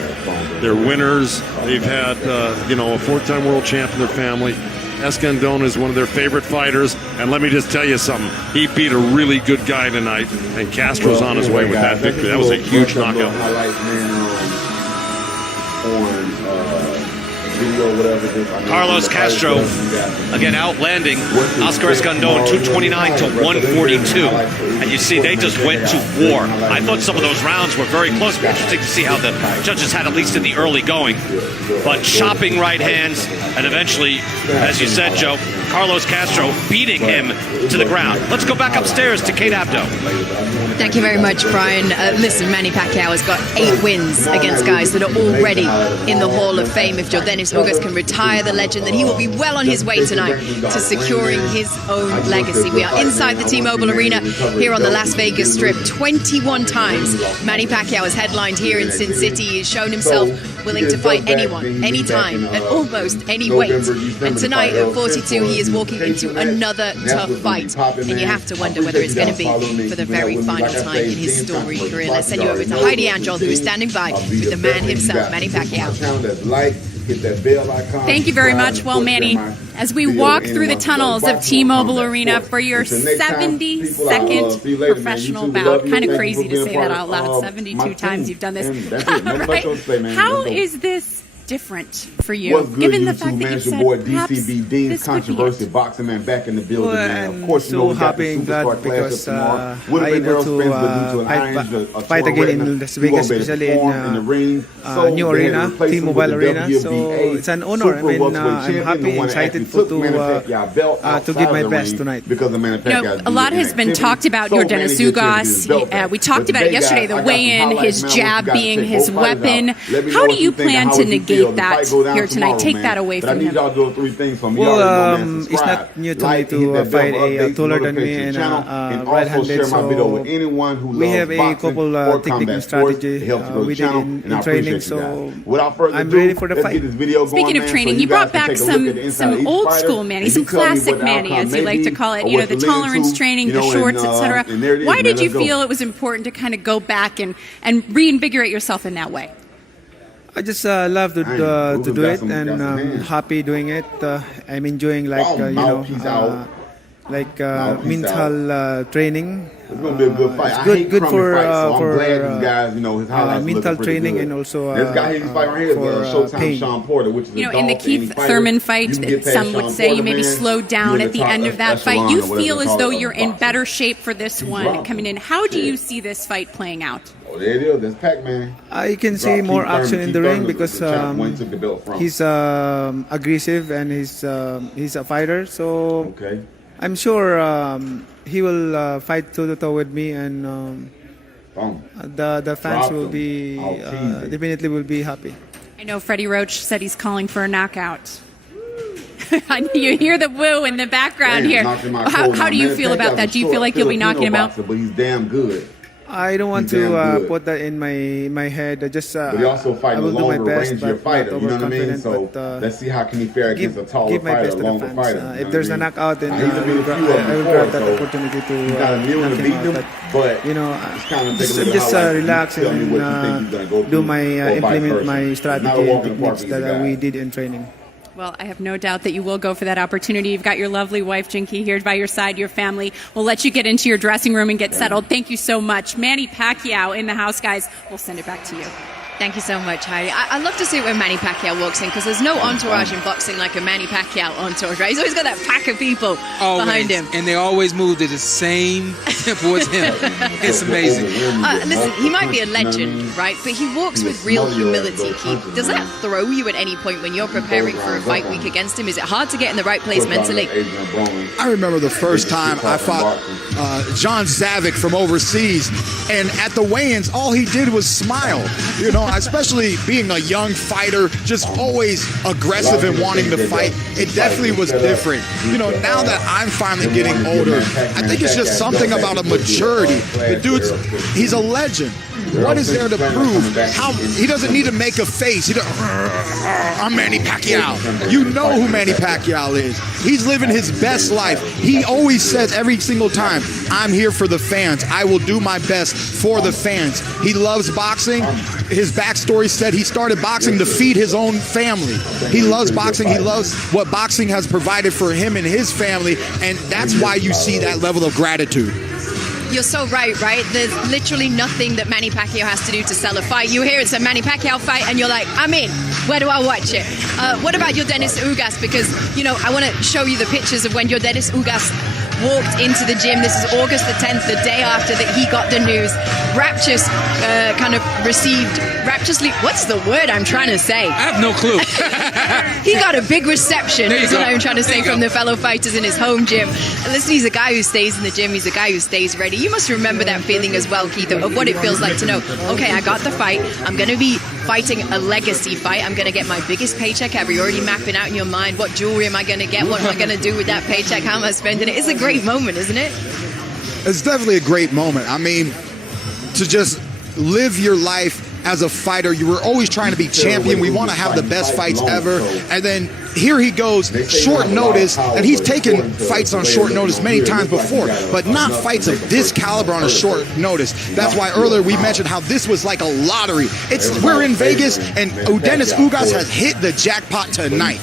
They're winners. They've had, a 4-time world champ in their family. Escandón is one of their favorite fighters, and let me just tell you something. He beat a really good guy tonight, and Castro's on his way with that victory. That was a huge knockout. Carlos Castro, again, outlanding Oscar Escandón, 229 to 142. And you see, they just went to war. I thought some of those rounds were very close. It'd be interesting to see how the judges had, at least in the early going. But chopping right hands, and eventually, as you said, Joe, Carlos Castro beating him to the ground. Let's go back upstairs to Kate Abdo. Thank you very much, Brian. Listen, Manny Pacquiao has got 8 wins against guys that are already in the Hall of Fame. If Yordenis Ugas can retire the legend, then he will be well on his way tonight to securing his own legacy. We are inside the T-Mobile Arena here on the Las Vegas Strip. 21 times Manny Pacquiao has headlined here in Sin City. He's shown himself willing to fight anyone, anytime, at almost any weight. And tonight at 42, he is walking into another tough fight. And you have to wonder whether it's going to be for the very final time in his storied career. Let's send you over to Heidi Angel, who is standing by with the man himself, Manny Pacquiao. Thank you very much. Well, Manny, as we walk through the tunnels of T-Mobile Arena for your 72nd professional bout, kind of crazy to say that out loud, 72 times you've done this. Right? How is this different for you, given the fact that you said perhaps DCB Dean's controversy, boxing man back in the building, man. Of course, you know we got the superstar clash tomorrow. Would have been Errol Spence, but due to an fight again in Las Vegas, especially in new arena, T-Mobile Arena. So it's an honor. I mean, I'm happy, excited to give my best tonight. A lot has been talked about Yordenis Ugas. We talked about it yesterday, the weigh-in, his jab being his weapon. How do you plan to negate that here tonight? Take that away from him. Well, it's not new to me to fight a taller than me and right-handed, so we have a couple technical strategy we did in training, so I'm ready for the fight. Speaking of training, you brought back some old school Manny, some classic Manny, as you like to call it, the tolerance training, the shorts, etc. Why did you feel it was important to kind of go back and reinvigorate yourself in that way? I just love to do it, and I'm happy doing it. I'm enjoying, like mental training. It's gonna be a good fight. It's good for I'm glad these guys, his highlights mental training good. And also this guy he's fighting right here is Showtime pain. Sean Porter, which is in the Keith Thurman fight, some would say you maybe slowed down at the end of that fight. You feel as though you're in better shape for this one coming in. How do you see this fight playing out? Oh, there it is. That's Pac-Man. I can see more action in the ring because he's aggressive and he's a fighter. So I'm sure he will fight toe-to-toe with me, and the fans will be definitely will be happy. I know Freddie Roach said he's calling for a knockout. You hear the woo in the background here. How do you feel about that? Do you feel like you'll be knocking him out? But he's damn good. I don't want to put that in my head. But he also fighting a longer rangier fighter. You know what I mean? So let's see how can he fare against a taller fighter, a longer fighter. If there's a knockout, then I will grab that opportunity to knock him out. But it's kind of just relax and implement my strategy and techniques that we did in training. Well, I have no doubt that you will go for that opportunity. You've got your lovely wife, Jinky, here by your side, your family. We'll let you get into your dressing room and get settled. Thank you so much. Manny Pacquiao in the house, guys. We'll send it back to you. Thank you so much, Heidi. I love to see it when Manny Pacquiao walks in because there's no entourage in boxing like a Manny Pacquiao entourage, right? He's always got that pack of people behind him. And they always move to the same tempo as him. It's amazing. Listen, he might be a legend, right? But he walks with real humility, Keith. Does that throw you at any point when you're preparing for a fight week against him? Is it hard to get in the right place mentally? I remember the first time I fought John Savick from overseas, and at the weigh-ins, all he did was smile. Especially being a young fighter, just always aggressive and wanting to fight. It definitely was different. Now that I'm finally getting older, I think it's just something about a maturity. The dude's, he's a legend. What is there to prove? He doesn't need to make a face. I'm Manny Pacquiao. You know who Manny Pacquiao is. He's living his best life. He always says every single time, I'm here for the fans. I will do my best for the fans. He loves boxing. His backstory said he started boxing to feed his own family. He loves boxing. He loves what boxing has provided for him and his family, and that's why you see that level of gratitude. You're so right? There's literally nothing that Manny Pacquiao has to do to sell a fight. You hear it's a Manny Pacquiao fight and you're like, I'm in. Where do I watch it? What about Yordenis Ugas? Because, I want to show you the pictures of when Yordenis Ugas walked into the gym. This is August the 10th, the day after that he got the news. Rapturously, what's the word I'm trying to say? I have no clue. He got a big reception, is what I'm trying to say, from the fellow fighters in his home gym. And listen, he's a guy who stays in the gym. He's a guy who stays ready. You must remember that feeling as well, Keith, of what it feels like to know, okay, I got the fight. I'm going to be fighting a legacy fight. I'm going to get my biggest paycheck ever. You're already mapping out in your mind, what jewelry am I going to get? What am I going to do with that paycheck? How am I spending it? It's a great moment, isn't it? It's definitely a great moment. I mean, to just live your life as a fighter, you were always trying to be champion. We want to have the best fights ever. And then here he goes, short notice, and he's taken fights on short notice many times before, but not fights of this caliber on a short notice. That's why earlier we mentioned how this was like a lottery. We're in Vegas, and Yordenis Ugas has hit the jackpot tonight.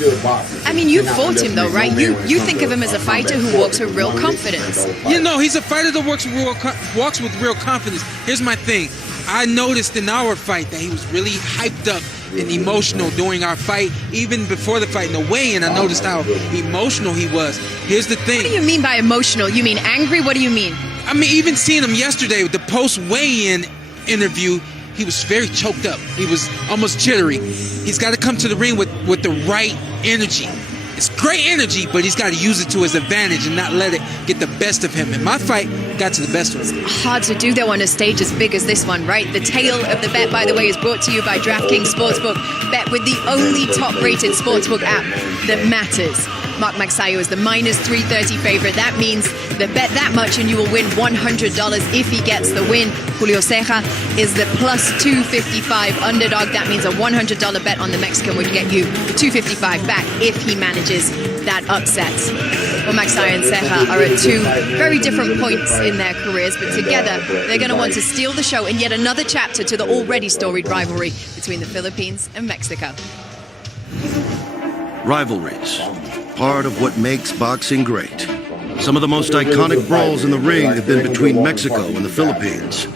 I mean, you fought him though, right? You think of him as a fighter who walks with real confidence. He's a fighter that walks with real confidence. Here's my thing. I noticed in our fight that he was really hyped up and emotional during our fight. Even before the fight, in the weigh-in, I noticed how emotional he was. Here's the thing. What do you mean by emotional? You mean angry? What do you mean? I mean, even seeing him yesterday with the post-weigh-in interview, he was very choked up. He was almost jittery. He's got to come to the ring with the right energy. It's great energy, but he's got to use it to his advantage and not let it get the best of him. And my fight got to the best of him. It's hard to do, though, on a stage as big as this one, right? The tail of the bet, by the way, is brought to you by DraftKings Sportsbook. Bet with the only top-rated sportsbook app that matters. Mark Magsayo is the -330 favorite. That means the bet that much and you will win $100 if he gets the win. Julio Ceja is the +255 underdog. That means a $100 bet on the Mexican would get you $255 back if he manages that upset. Well, Magsayo and Ceja are at two very different points in their careers, but together they're going to want to steal the show in yet another chapter to the already storied rivalry between the Philippines and Mexico. Rivalries, part of what makes boxing great. Some of the most iconic brawls in the ring have been between Mexico and the Philippines.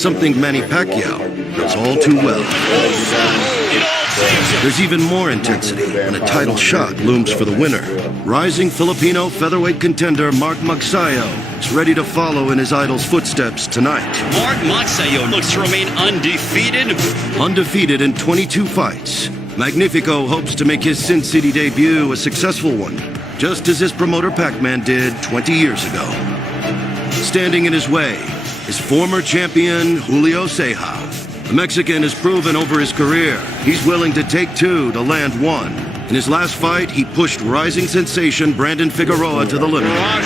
Something Manny Pacquiao knows all too well. There's even more intensity when a title shot looms for the winner. Rising Filipino featherweight contender Mark Magsayo is ready to follow in his idol's footsteps tonight. Mark Magsayo looks to remain undefeated. Undefeated in 22 fights, Magnifico hopes to make his Sin City debut a successful one, just as his promoter Pac-Man did 20 years ago. Standing in his way is former champion Julio Ceja. The Mexican has proven over his career he's willing to take two to land one. In his last fight, he pushed rising sensation Brandon Figueroa to the limit. Man,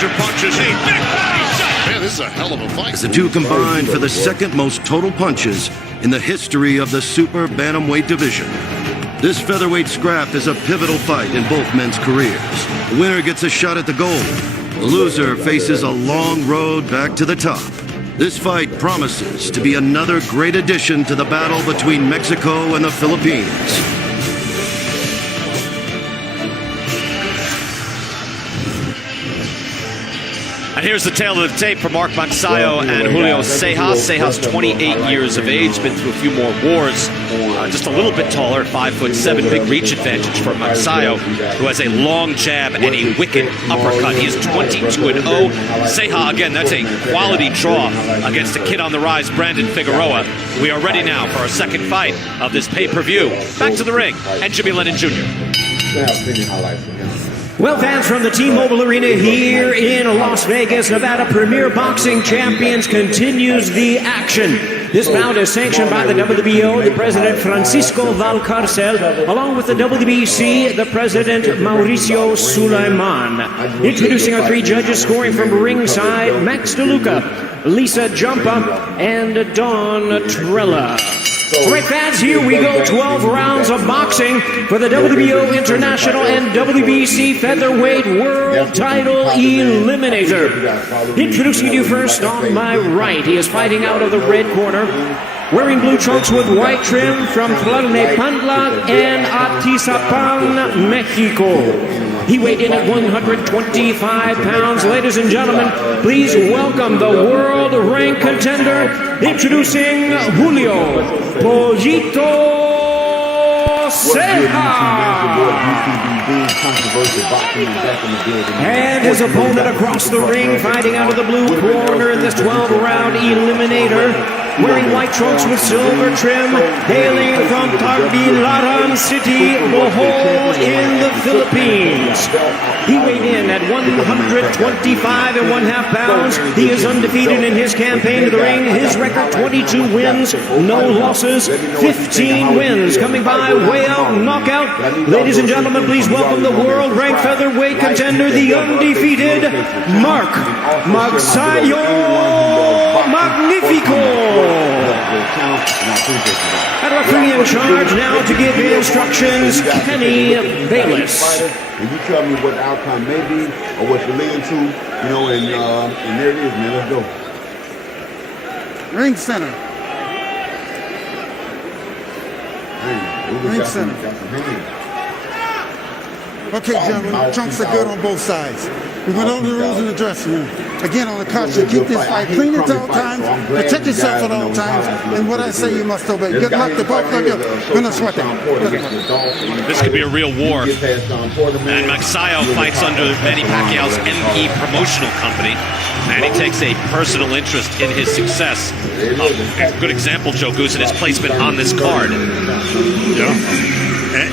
this is a hell of a fight. As the two combined for the second most total punches in the history of the super bantamweight division. This featherweight scrap is a pivotal fight in both men's careers. The winner gets a shot at the gold. The loser faces a long road back to the top. This fight promises to be another great addition to the battle between Mexico and the Philippines. And here's the tail of the tape for Mark Magsayo and Julio Ceja. Ceja's 28 years of age, been through a few more wars. Just a little bit taller, 5'7", big reach advantage for Magsayo, who has a long jab and a wicked uppercut. He is 22-0. Ceja, again, that's a quality draw against a kid on the rise, Brandon Figueroa. We are ready now for our second fight of this pay-per-view. Back to the ring, and Jimmy Lennon Jr. Well, fans, from the T-Mobile Arena here in Las Vegas, Nevada, Premier Boxing Champions continues the action. This bout is sanctioned by the WBO, the president Francisco Valcarcel, along with the WBC, the president Mauricio Sulaiman. Introducing our three judges, scoring from ringside, Max DeLuca, Lisa Jumpa, and Dawn Trella. All right, fans, here we go. 12 rounds of boxing for the WBO International and WBC Featherweight World Title Eliminator. Introducing you first on my right. He is fighting out of the red corner, wearing blue trunks with white trim from Tlalnepantla and Atizapan, Mexico. He weighed in at 125 pounds. Ladies and gentlemen, please welcome the world-ranked contender, introducing Julio Pollito Ceja. And his opponent across the ring, fighting out of the blue corner in this 12-round eliminator, wearing white trunks with silver trim, hailing from Tagbilaran City, Bohol in the Philippines. He weighed in at 125.5 pounds. He is undefeated in his campaign to the ring. His record, 22 wins, no losses, 15 wins, coming by way of knockout. Ladies and gentlemen, please welcome the world-ranked featherweight contender, the undefeated Mark Magsayo Magnifico. And referee in charge now to give instructions, Kenny Bayless. And you tell me what the outcome may be or what you're leading to, you know, and there it is, man. Let's go. Ring center. Ring center. Okay, gentlemen, trunks are good on both sides. We went over the rules in the dressing room. Again, on the caution, keep this fight clean at all times, protect yourself at all times, and what I say you must obey. Good luck to both of you. We're not sweating. This could be a real war. And Magsayo fights under Manny Pacquiao's MP Promotional Company. Manny takes a personal interest in his success. A good example, Joe Goose, in his placement on this card. Yeah.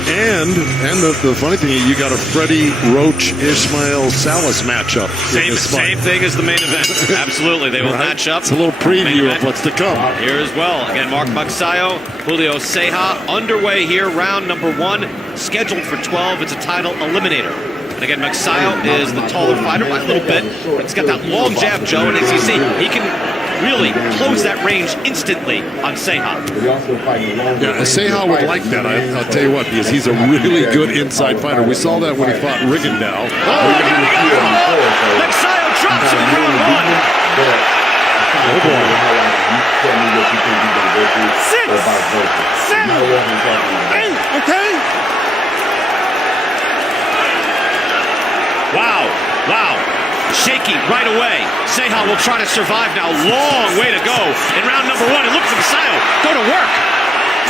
And the funny thing is, you got a Freddie Roach Ismail Salas matchup. Same thing as the main event. Absolutely, they will match up. It's a little preview of what's to come. Here as well. Again, Mark Magsayo, Julio Ceja, underway here. Round number 1, scheduled for 12. It's a title eliminator. And again, Magsayo is the taller fighter by a little bit. But he's got that long jab, Joe, and as you see, he can really close that range instantly on Ceja. Yeah, Ceja would like that, I'll tell you what, because he's a really good inside fighter. We saw that when he fought Rigondeaux. Magsayo drops him in round 1. Oh boy. 6, 7, 8. Okay. Wow. Shaky right away. Ceja will try to survive now. Long way to go in round number 1. And look for Pacquiao. Go to work.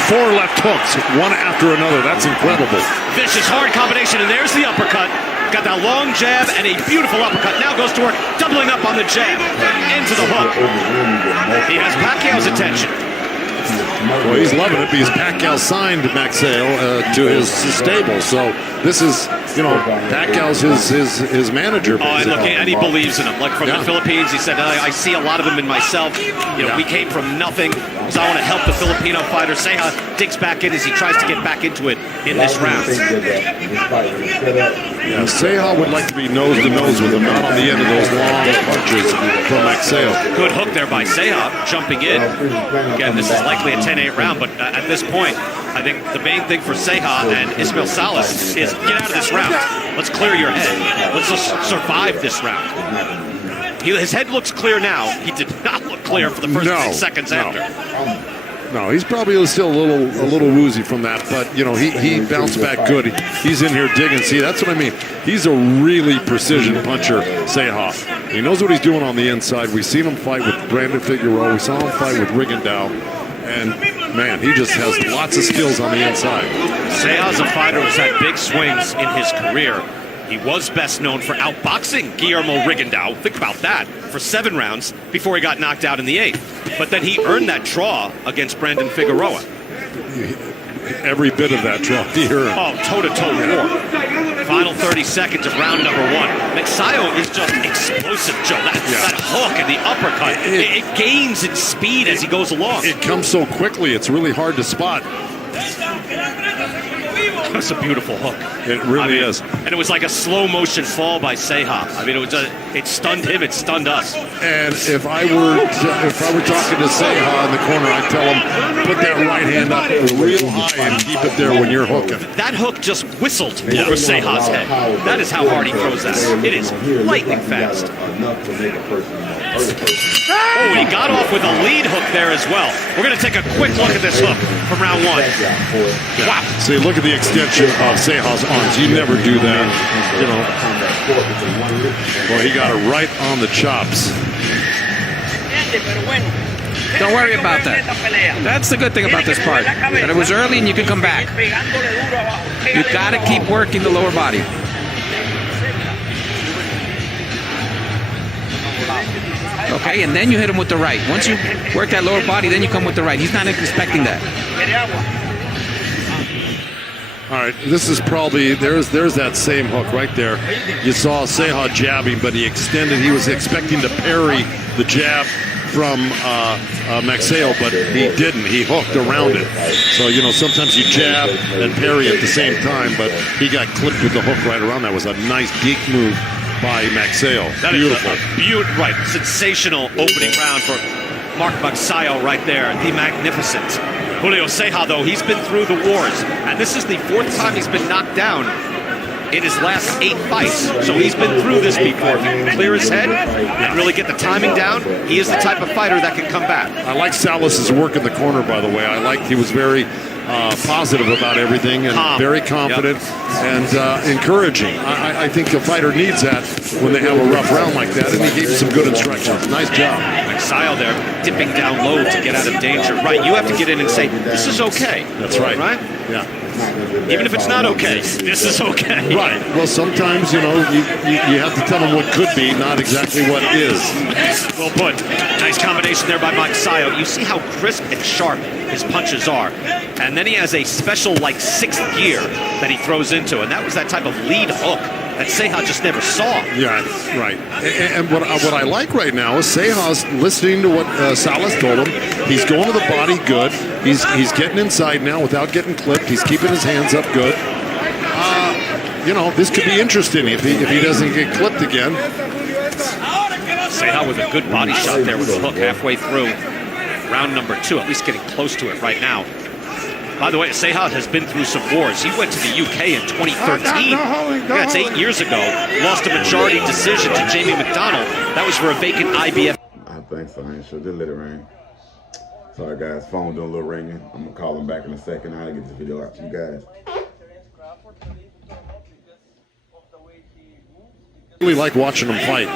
4 left hooks, one after another. That's incredible. Vicious hard combination, and there's the uppercut. Got that long jab and a beautiful uppercut. Now goes to work, doubling up on the jab. Into the hook. He has Pacquiao's attention. Well, he's loving it because Pacquiao signed Maxale to his stable. So this is, Pacquiao's his manager. Oh, and look, and he believes in him. Like from the Philippines, he said, I see a lot of them in myself. We came from nothing, so I want to help the Filipino fighter. Ceja digs back in as he tries to get back into it in this round. Yeah, Ceja would like to be nose to nose with him, not on the end of those long punches from Maxale. Good hook there by Ceja, jumping in. Again, this is likely a 10-8 round, but at this point, I think the main thing for Ceja and Ismael Salas is get out of this round. Let's clear your head. Let's just survive this round. His head looks clear now. He did not look clear for the first 6 seconds after. No, he's probably still a little woozy from that, but he bounced back good. He's in here digging. See, that's what I mean. He's a really precision puncher, Ceja. He knows what he's doing on the inside. We've seen him fight with Brandon Figueroa. We saw him fight with Rigondeaux. And, man, he just has lots of skills on the inside. Ceja's a fighter who's had big swings in his career. He was best known for outboxing Guillermo Rigondeaux. Think about that. For 7 rounds before he got knocked out in the 8th. But then he earned that draw against Brandon Figueroa. Every bit of that draw he earned. Oh, toe-to-toe war. Final 30 seconds of round number 1. Pacquiao is just explosive, Joe. That hook and the uppercut, it gains in speed as he goes along. It comes so quickly, it's really hard to spot. That's a beautiful hook. It really is. And it was like a slow motion fall by Ceja. I mean, it stunned him. It stunned us. And if I were talking to Ceja in the corner, I'd tell him put that right hand up real high and keep it there when you're hooking. That hook just whistled over Ceja's head. That is how hard he throws that. It is lightning fast. Oh, he got off with a lead hook there as well. We're going to take a quick look at this hook from round 1. Wow. See, look at the extension of Ceja's arms. You never do that, Well, he got it right on the chops. Don't worry about that. That's the good thing about this part. That it was early and you can come back. You got to keep working the lower body. Okay, and then you hit him with the right. Once you work that lower body, then you come with the right. He's not expecting that. All right, this is probably, there's that same hook right there. You saw Ceja jabbing, but he extended. He was expecting to parry the jab from Maxale, but he didn't. He hooked around it. So, sometimes you jab and parry at the same time, but he got clipped with the hook right around. That was a nice geek move by Maxale. Beautiful. Right. Sensational opening round for Mark Pacquiao right there. The magnificent. Julio Ceja, though, he's been through the wars. And this is the 4th time he's been knocked down in his last 8 fights. So he's been through this before. If he can clear his head and really get the timing down, he is the type of fighter that can come back. I like Salas's work in the corner, by the way. I liked he was very positive about everything and very confident and encouraging. I think a fighter needs that when they have a rough round like that, and he gave some good instructions. Nice job. Pacquiao there, dipping down low to get out of danger. Right, you have to get in and say, this is okay. That's right. Right? Yeah. Even if it's not okay, this is okay. Right. Well, sometimes, you have to tell them what could be, not exactly what is. Well put. Nice combination there by Pacquiao. You see how crisp and sharp his punches are. And then he has a special, 6th gear that he throws into, and that was that type of lead hook that Ceja just never saw. Yeah, right. And what I like right now is Ceja's listening to what Salas told him. He's going to the body good. He's getting inside now without getting clipped. He's keeping his hands up good. This could be interesting if he doesn't get clipped again. Ceja with a good body shot there with the hook halfway through round number 2, at least getting close to it right now. By the way, Ceja has been through some wars. He went to the UK in 2013. That's 8 years ago. Lost a majority decision to Jamie McDonald. That was for a vacant IBF. I think so. I ain't sure. Just let it ring. Sorry, guys. Phone doing a little ringing. I'm going to call him back in a second. I'll get this video out to you guys. I really like watching him fight.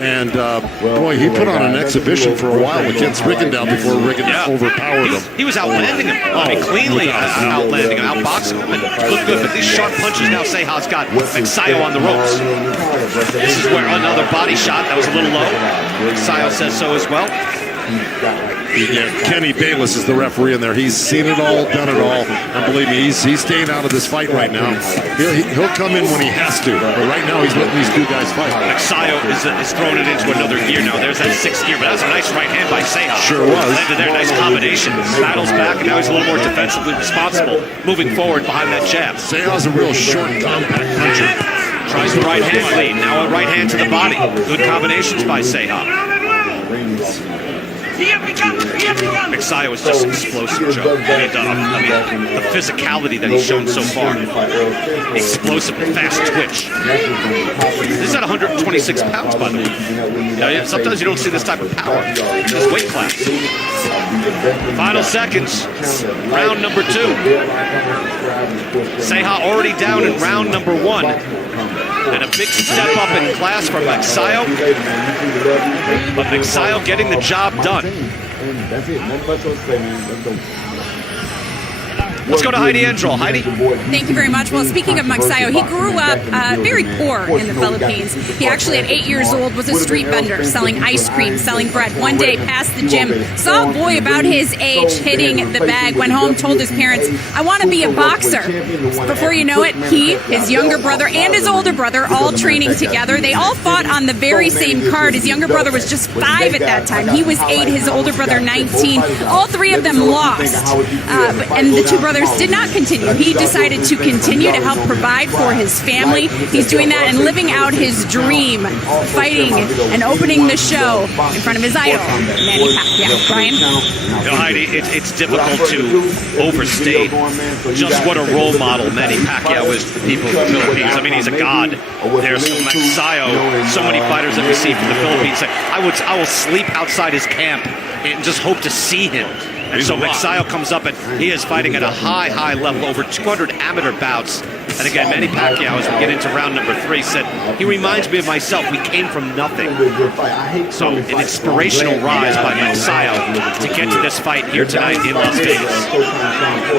And boy, he put on an exhibition for a while against Rigondeaux before Rigondeaux overpowered him. He was outlanding him. I mean, cleanly outlanding him, outboxing him. And looked good, but these sharp punches now Ceja's got Pacquiao on the ropes. This is where another body shot that was a little low. Pacquiao says so as well. Yeah, Kenny Bayless is the referee in there. He's seen it all, done it all, and believe me, he's staying out of this fight right now. He'll come in when he has to, but right now he's letting these two guys fight. Pacquiao is throwing it into another gear now. There's that 6th gear, but that was a nice right hand by Ceja. Sure was. Landed there, nice combination. Battles back, and now he's a little more defensively responsible, moving forward behind that jab. Ceja's a real short, compact puncher. Tries the right hand lead. Now a right hand to the body. Good combinations by Ceja. Pacquiao is just explosive, Joe. I mean, the physicality that he's shown so far. Explosive, fast twitch. This is at 126 pounds, by the way. Yeah, sometimes you don't see this type of power in this weight class. Final seconds. Round number 2. Ceja already down in round number 1. And a big step up in class for Pacquiao. But Pacquiao getting the job done. That's it. Nothing much else to say, man. Let's go. Let's go to Heidi Androl. Heidi? Thank you very much. Well, speaking of Pacquiao, he grew up very poor in the Philippines. He actually, at 8 years old, was a street vendor selling ice cream, selling bread. One day, passed the gym, saw a boy about his age hitting the bag, went home, told his parents, I want to be a boxer. Before you know it, he, his younger brother, and his older brother all training together. They all fought on the very same card. His younger brother was just 5 at that time. He was 8, his older brother 19. All 3 of them lost. And the 2 brothers did not continue. He decided to continue to help provide for his family. He's doing that and living out his dream, fighting and opening the show in front of his idol, Manny Pacquiao. Brian? Heidi, it's difficult to overstate just what a role model Manny Pacquiao is to the people of the Philippines. I mean, he's a god. There's Pacquiao. So many fighters that we see from the Philippines. I will sleep outside his camp and just hope to see him. And so Pacquiao comes up and he is fighting at a high level, over 200 amateur bouts. And again, Manny Pacquiao, as we get into round number 3, said, he reminds me of myself. We came from nothing. So an inspirational rise by Pacquiao to get to this fight here tonight in Las Vegas.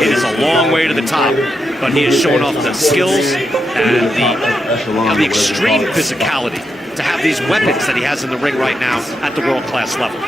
It is a long way to the top, but he has shown off the skills and the extreme physicality to have these weapons that he has in the ring right now at the world-class level.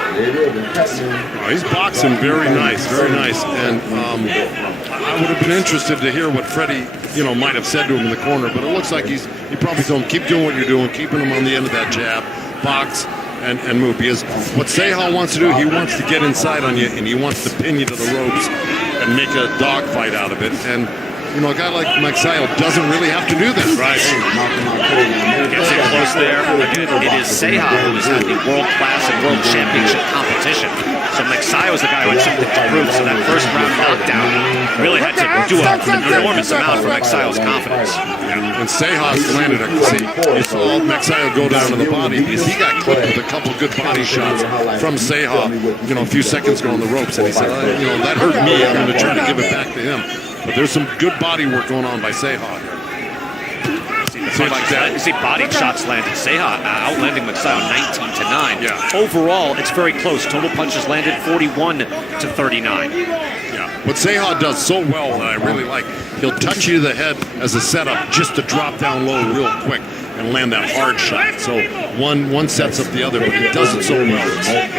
He's boxing very nice, and I would have been interested to hear what Freddie, might have said to him in the corner, but it looks like he probably told him, keep doing what you're doing, keeping him on the end of that jab, box, and move. Because what Ceja wants to do, he wants to get inside on you, and he wants to pin you to the ropes and make a dogfight out of it. And a guy like Pacquiao doesn't really have to do that. Right. Gets in close there. It is Ceja who is at the world-class and world championship competition. So Pacquiao is the guy who had something to prove. So that first round knockdown really had to do an enormous amount for Pacquiao's confidence. Yeah. And Ceja's landed a you saw Pacquiao go down to the body because he got clipped with a couple good body shots from Ceja, a few seconds ago on the ropes. And he said, that hurt me. I'm going to try to give it back to him. But there's some good body work going on by Ceja. You see body shots landed. Ceja outlanding Pacquiao 19-9. Yeah. Overall, it's very close. Total punches landed 41-39. Yeah. What Ceja does so well that I really like, he'll touch you to the head as a setup just to drop down low real quick and land that hard shot. So one sets up the other, but he does it so well.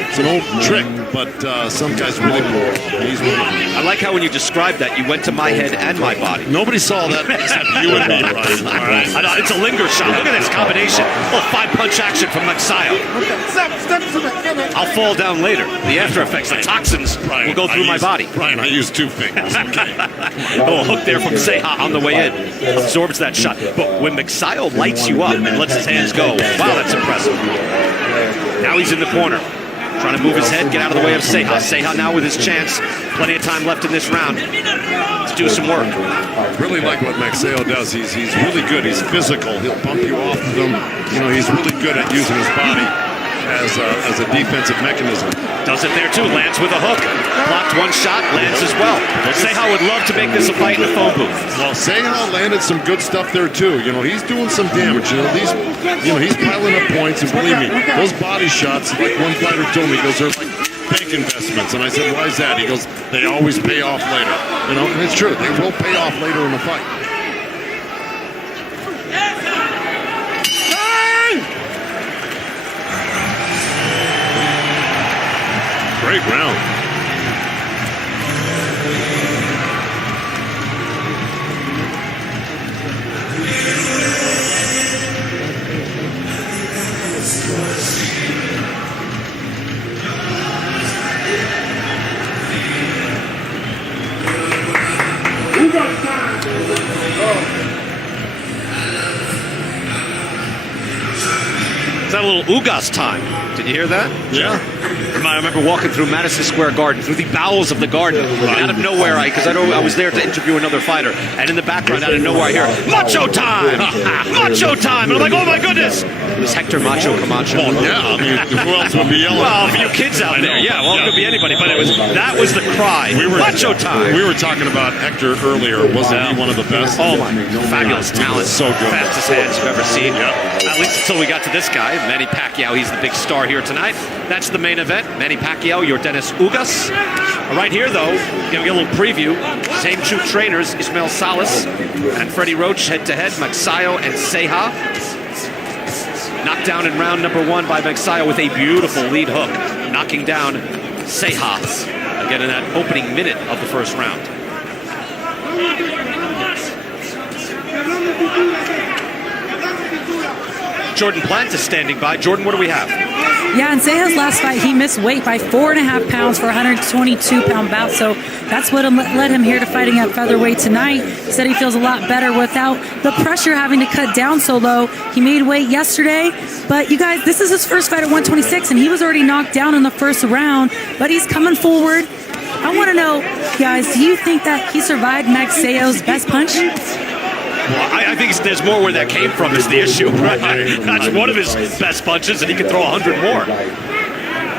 It's an old trick, but some guys really pull it off. He's one of them. I like how when you described that, you went to my head and my body. Nobody saw that except you and me, right? I know, it's a linger shot. Look at this combination. Oh, 5-punch action from Pacquiao. I'll fall down later. The after effects, the toxins will go through my body. Brian, I use 2 fingers. Okay. Oh, a hook there from Ceja on the way in. Absorbs that shot. But when Pacquiao lights you up and lets his hands go, wow, that's impressive. Now he's in the corner, trying to move his head, get out of the way of Ceja. Ceja now with his chance. Plenty of time left in this round to do some work. Really like what Pacquiao does. He's really good. He's physical. He'll bump you off of him. He's really good at using his body as a defensive mechanism. Does it there too. Lands with a hook. Blocked one shot, lands as well. Ceja would love to make this a fight in the phone booth. Well, Ceja landed some good stuff there too. You know, he's doing some damage. He's piling up points, and believe me, those body shots, like one fighter told me, he goes, they're like bank investments. And I said, why is that? He goes, they always pay off later. You know, and it's true. They will pay off later in the fight. Great round. It's that little Ugas time. Did you hear that? Yeah. I remember walking through Madison Square Garden, through the bowels of the garden, out of nowhere, because I was there to interview another fighter, and in the background, out of nowhere, I hear, Macho time! Macho time! And I'm like, oh my goodness! It was Hector Macho Camacho. Oh, yeah. I mean, who else would be yelling? Well, a few kids out there. Yeah, well, it could be anybody, but that was the cry. Macho time! We were talking about Hector earlier. Wasn't he one of the best? Oh, my. Fabulous talent. So good. Fastest hands you've ever seen. Yep. At least until we got to this guy, Manny Pacquiao. He's the big star here tonight. That's the main event. Manny Pacquiao, Yordenis Ugas. Right here, though, giving a little preview. Same two trainers, Ismael Salas and Freddie Roach, head-to-head. Pacquiao and Ceja. Knocked down in round number one by Pacquiao with a beautiful lead hook, knocking down Ceja again in that opening minute of the first round. Jordan Plant is standing by. Jordan, what do we have? Yeah, in Ceja's last fight, he missed weight by 4.5 pounds for a 122-pound bout, so that's what led him here to fighting at featherweight tonight. He said he feels a lot better without the pressure having to cut down so low. He made weight yesterday, but you guys, this is his first fight at 126, and he was already knocked down in the first round, but he's coming forward. I want to know, guys, do you think that he survived Max Ceja's best punch? Well, I think there's more where that came from is the issue. Right? That's one of his best punches, and he can throw 100 more.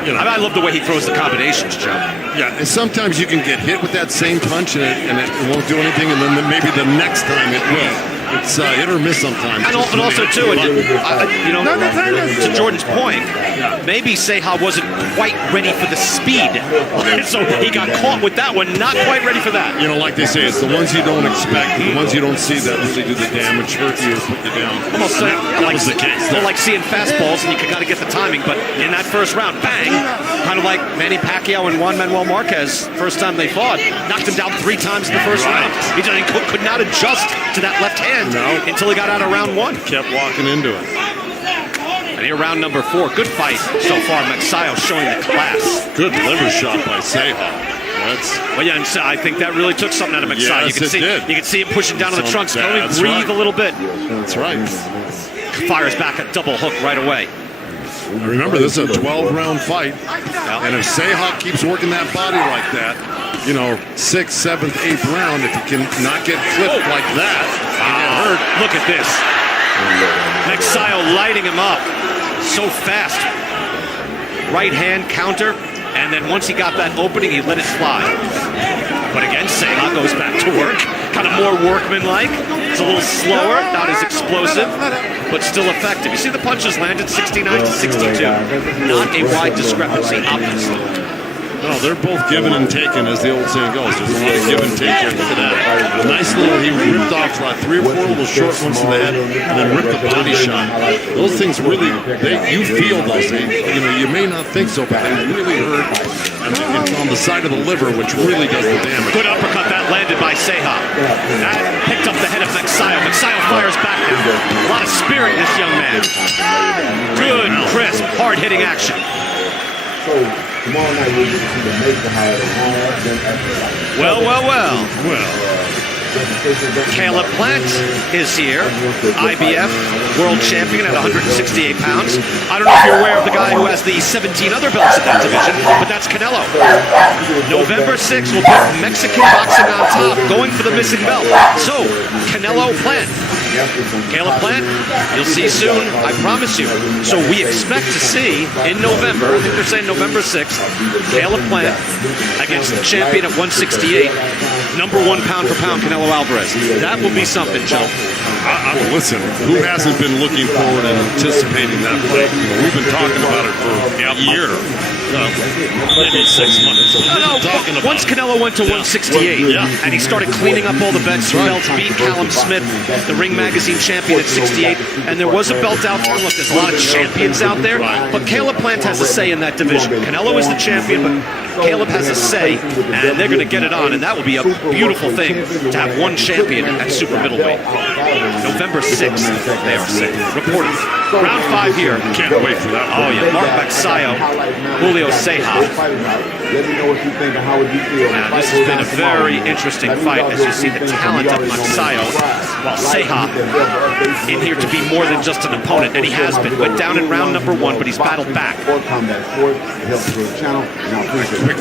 You know, I love the way he throws the combinations, Joe. Yeah, and sometimes you can get hit with that same punch, and it won't do anything, and then maybe the next time it will. It's hit or miss sometimes. And also, too, to Jordan's point, maybe Ceja wasn't quite ready for the speed. So he got caught with that one, not quite ready for that. You know, like they say, it's the ones you don't expect, the ones you don't see that really do the damage, hurt you, put you down. Almost like seeing fastballs, and you got to get the timing. But in that first round, bang, kind of like Manny Pacquiao and Juan Manuel Marquez, first time they fought, knocked him down 3 times in the first round. He could not adjust to that left hand. Until he got out of round one. Kept walking into it. And here, round number 4. Good fight so far. Pacquiao showing the class. Good liver shot by Ceja. Well, yeah, and so I think that really took something out of Pacquiao. Yes, you can see him pushing down on the trunks. Can only breathe a little bit. That's right. Fires back a double hook right away. Remember, this is a 12-round fight. And if Ceja keeps working that body like that, 6th, 7th, 8th round, if you can not get flipped like that, hurt. Look at this. Pacquiao lighting him up so fast. Right hand counter, and then once he got that opening, he let it fly. But again, Ceja goes back to work. Kind of more workman-like. It's a little slower, not as explosive, but still effective. You see the punches landed 69 to 62. Not a wide discrepancy, obviously. No, they're both giving and taking, as the old saying goes. There's a lot of give and take here. Look at that. A nice little, he ripped off like 3 or 4 little short ones to the head, and then ripped the body shot. Those things really, you feel those. You may not think so, but they really hurt. And it's on the side of the liver, which really does the damage. Good uppercut that landed by Ceja. That picked up the head of Pacquiao. Pacquiao fires back now. A lot of spirit in this young man. Good, crisp, hard-hitting action. Tomorrow night we'll get to see the major highlight of home, then after that. Well. Caleb Plant is here, IBF world champion at 168 pounds. I don't know if you're aware of the guy who has the 17 other belts in that division, but that's Canelo. November 6th will put Mexican boxing on top, going for the missing belt. So, Canelo Plant Caleb Plant, you'll see soon, I promise you. So we expect to see in November, I think they're saying November 6th, Caleb Plant against the champion at 168, #1 pound for pound Canelo Alvarez. That will be something, Joe. Listen, who hasn't been looking forward and anticipating that fight? We've been talking about it for a year. Maybe 6 months. No, once Canelo went to 168 and he started cleaning up all the belts, beat Callum Smith, the Ring Magazine champion at 68, and there was a belt out for him. Look, there's a lot of champions out there, but Caleb Plant has a say in that division. Canelo is the champion, but Caleb has a say, and they're going to get it on, and that will be a beautiful thing to have one champion at super middleweight. November 6th, they are saying. Reported. Round 5 here. Can't wait for that. Oh, yeah. Mark Pacquiao, Julio Ceja. Now, this has been a very interesting fight as you see the talent of Pacquiao, while Ceja in here to be more than just an opponent, and he has been. Went down in round number 1, but he's battled back. Quick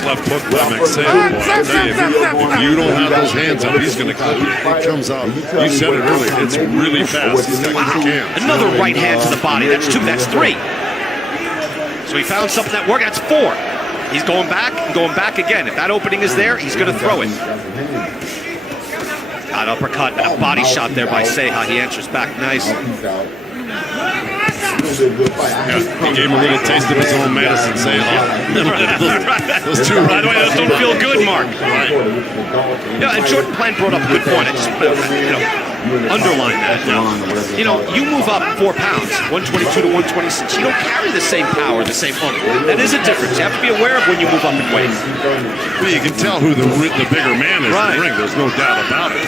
left hook by Maxey. If you don't have those hands up, he's going to come. It comes out. You said it earlier. It's really fast. He's got quick hands. Another right hand to the body. That's 2. That's 3. So he found something that worked. That's 4. He's going back and going back again. If that opening is there, he's going to throw it. An uppercut and a body shot there by Ceja. He answers back nice. Yeah, he gave him a little taste of his own medicine, those two. By the way, those don't feel good, Mark. Right. Yeah, and Jordan Plant brought up a good point. I just, underline that. You move up 4 pounds, 122 to 126. You don't carry the same power, the same oomph. That is a difference. You have to be aware of when you move up in weight. Well, you can tell who the bigger man is in the ring. There's no doubt about it.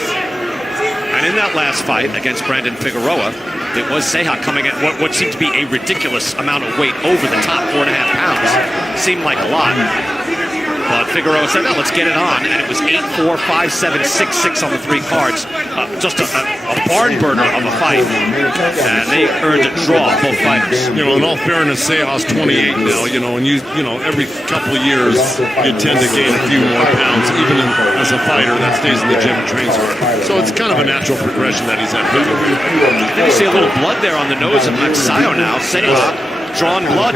And in that last fight against Brandon Figueroa, it was Ceja coming at what seemed to be a ridiculous amount of weight over the top, 4.5 pounds. Seemed like a lot. But Figueroa said, no, let's get it on. And it was 8-4, 5-7, 6-6 on the 3 cards. Just a barn burner of a fight. And they earned a draw, both fighters. In all fairness, Ceja's 28 now, and every couple of years you tend to gain a few more pounds, even as a fighter that stays in the gym and trains hard. So it's kind of a natural progression that he's at. Then you see a little blood there on the nose of Pacquiao now. Ceja drawn blood.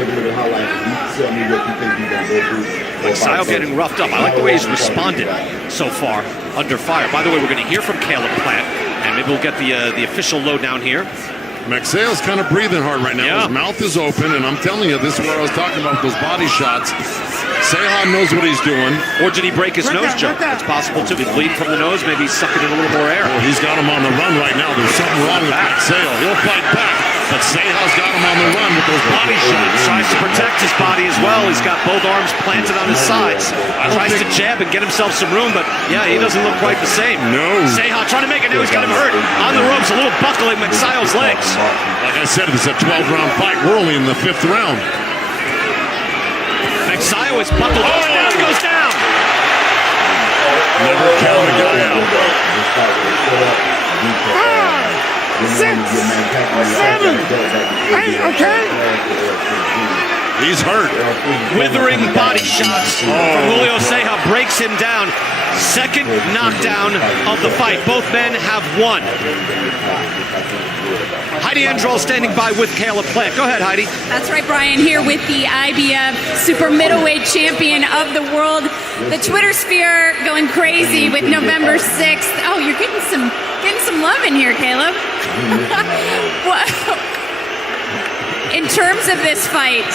Pacquiao getting roughed up. I like the way he's responded so far under fire. By the way, we're going to hear from Caleb Plant, and maybe we'll get the official lowdown here. Maxey's kind of breathing hard right now. Yeah. His mouth is open, and I'm telling you, this is what I was talking about, those body shots. Ceja knows what he's doing. Or did he break his nose, Joe? It's possible, too. He's bleeding from the nose. Maybe he's sucking in a little more air. Well, he's got him on the run right now. There's something wrong with Maxey. He'll fight back. But Ceja's got him on the run with those body shots. Tries to protect his body as well. He's got both arms planted on his sides. Tries to jab and get himself some room, but yeah, he doesn't look quite the same. No. Ceja trying to make it. Now he's got him hurt. On the ropes, a little buckling Pacquiao's legs. Like I said, it's a 12-round fight. We're only in the 5th round. Pacquiao is buckled. Oh, down goes down. Never count a guy out. 5, 6, 7, 8, okay? He's hurt. Withering body shots from Julio Ceja breaks him down. Second knockdown of the fight. Both men have won. Heidi Androl standing by with Caleb Plant. Go ahead, Heidi. That's right, Brian, here with the IBF super middleweight champion of the world. The Twitter sphere going crazy with November 6th. Oh, you're getting some love in here, Caleb. In terms of this fight,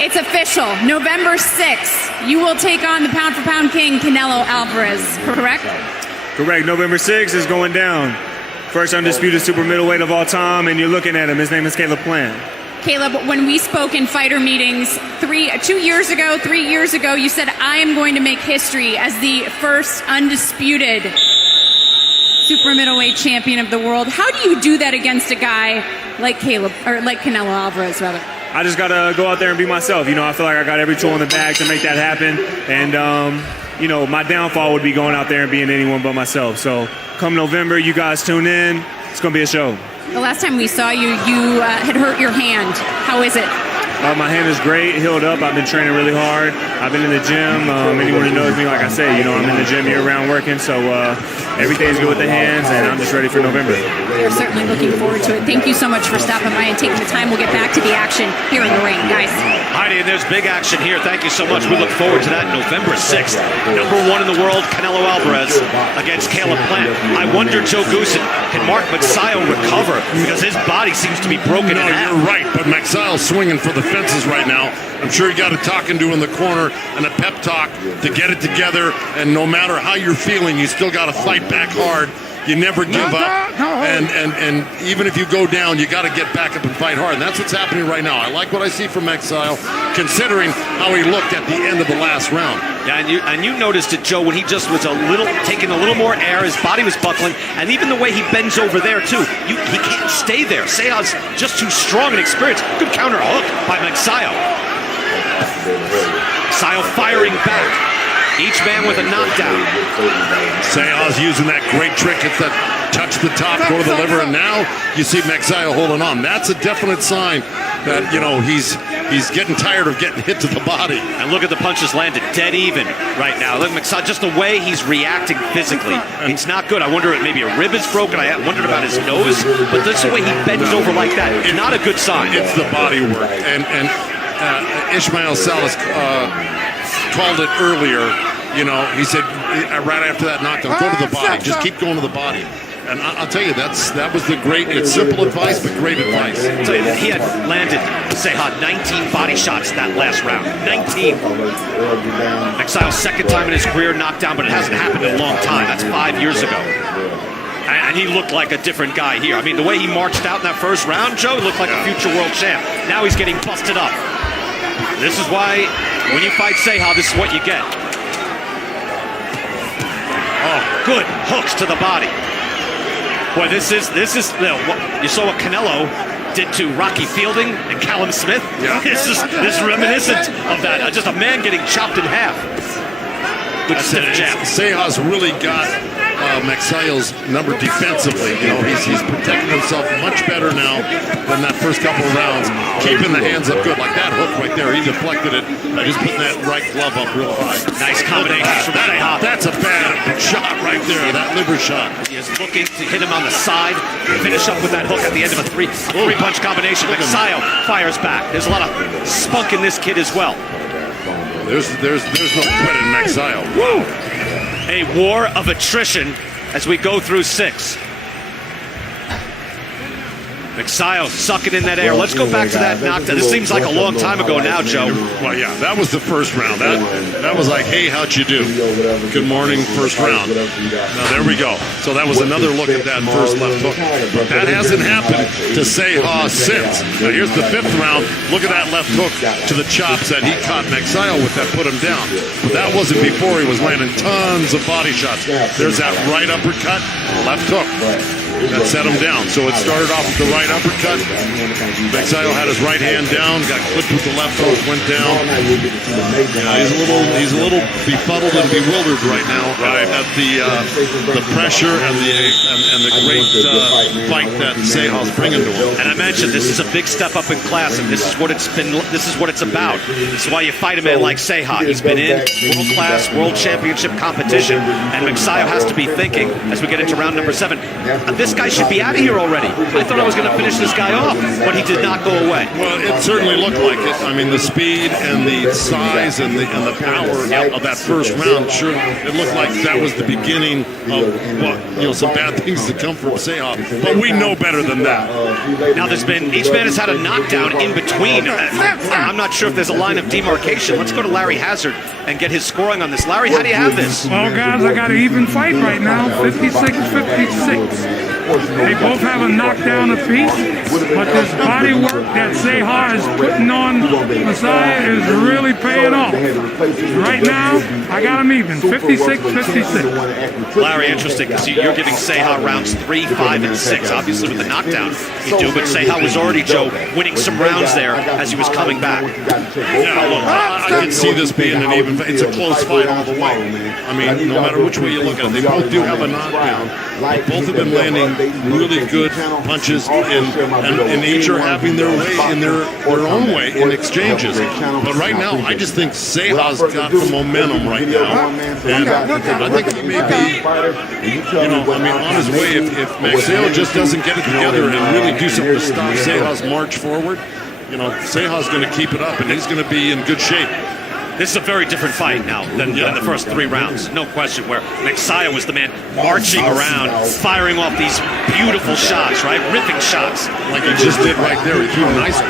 it's official. November 6th, you will take on the pound-for-pound king, Canelo Alvarez, correct? Correct. November 6th is going down. First undisputed super middleweight of all time, and you're looking at him. His name is Caleb Plant. Caleb, when we spoke in fighter meetings 3 years ago, you said, I am going to make history as the first undisputed super middleweight champion of the world. How do you do that against a guy like Canelo Alvarez, rather? I just got to go out there and be myself. I feel like I got every tool in the bag to make that happen. And, my downfall would be going out there and being anyone but myself. So come November, you guys tune in. It's going to be a show. The last time we saw you, you had hurt your hand. How is it? My hand is great, healed up. I've been training really hard. I've been in the gym. Anyone who knows me, like I say, I'm in the gym year-round working, so everything's good with the hands, and I'm just ready for November. We're certainly looking forward to it. Thank you so much for stopping by and taking the time. We'll get back to the action here in the ring, guys. Heidi, and there's big action here. Thank you so much. We look forward to that November 6th. #1 in the world, Canelo Alvarez against Caleb Plant. I wonder, Joe Goosen, can Mark Magsayo recover? Because his body seems to be broken in half. You're right, but Magsayo's swinging for the fences right now. I'm sure he got a talking to in the corner and a pep talk to get it together, and no matter how you're feeling, you still got to fight back hard. You never give up, and even if you go down, you got to get back up and fight hard, and that's what's happening right now. I like what I see from Magsayo, considering how he looked at the end of the last round. Yeah, and you noticed it, Joe, when he just was taking a little more air, his body was buckling, and even the way he bends over there, too. He can't stay there. Seja's just too strong and experienced. Good counter hook by Magsayo. Magsayo firing back. Each man with a knockdown. Seja's using that great trick. It's that touch the top, go to the liver, and now you see Magsayo holding on. That's a definite sign that, he's getting tired of getting hit to the body. And look at the punches landed, dead even right now. Look, Magsayo, just the way he's reacting physically. It's not good. I wonder if maybe a rib is broken. I wondered about his nose, but that's the way he bends over like that. Not a good sign. It's the body work. And Ishmael Salas called it earlier. He said right after that knockdown, go to the body. Just keep going to the body. And I'll tell you, that was the great. It's simple advice, but great advice. I'll tell you, he had landed, Seja, 19 body shots that last round. 19. Magsayo's second time in his career knocked down, but it hasn't happened in a long time. That's 5 years ago. And he looked like a different guy here. I mean, the way he marched out in that first round, Joe, he looked like a future world champ. Now he's getting busted up. This is why, when you fight Seja, this is what you get. Oh, good hooks to the body. Boy, this is you saw what Canelo did to Rocky Fielding and Callum Smith. Yeah. This is reminiscent of that. Just a man getting chopped in half. Good stiff jab. Seja's really got Magsayo's number defensively. He's protecting himself much better now than that first couple of rounds. Keeping the hands up good, like that hook right there. He deflected it by just putting that right glove up real high. Nice combination from Seja. That's a bad shot right there, that liver shot. He is looking to hit him on the side, finish up with that hook at the end of a three-punch combination. Magsayo fires back. There's a lot of spunk in this kid as well. There's no quitting Magsayo. Woo! A war of attrition as we go through 6. Magsayo sucking in that air. Let's go back to that knockdown. This seems like a long time ago now, Joe. Well, yeah, that was the first round. That was like, hey, how'd you do? Good morning, first round. Now, there we go. So that was another look at that first left hook. That hasn't happened to Seja since. Now, here's the 5th round. Look at that left hook to the chops that he caught Magsayo with that put him down. But that wasn't before. He was landing tons of body shots. There's that right uppercut, left hook. That set him down. So it started off with the right uppercut. Magsayo had his right hand down, got clipped with the left hook, went down. Yeah, he's a little befuddled and bewildered right now at the pressure and the great fight that Seja's bringing to him. And I mentioned this is a big step up in class, and this is what it's about. This is why you fight a man like Seja. He's been in world-class, world championship competition, and Magsayo has to be thinking as we get into round number 7. This guy should be out of here already. I thought I was going to finish this guy off, but he did not go away. Well, it certainly looked like it. I mean, the speed and the size and the power of that first round, sure, it looked like that was the beginning of some bad things to come from Seja. But we know better than that. Now each man has had a knockdown in between. I'm not sure if there's a line of demarcation. Let's go to Larry Hazard and get his scoring on this. Larry, how do you have this? Well, guys, I got an even fight right now, 56-56. They both have a knockdown apiece, but this body work that Seja is putting on Magsayo is really paying off. Right now, I got him even, 56-56. Larry, interesting, because you're giving Seja rounds 3, 5, and 6. Obviously, with the knockdown, you do, but Seja was already, Joe, winning some rounds there as he was coming back. Yeah, look, I can see this being an even fight. It's a close fight all the way. I mean, no matter which way you look at it, they both do have a knockdown, but both have been landing really good punches, and each are having their way in their own way in exchanges. But right now, I just think Ceja's got the momentum right now, and I think he may be, on his way. If Maxwell just doesn't get it together and really do something to stop Ceja's march forward, Ceja's going to keep it up, and he's going to be in good shape. This is a very different fight now than the first 3 rounds. No question, where Pacquiao was the man marching around, firing off these beautiful shots, right? Ripping shots. Like he just did right there. He threw nice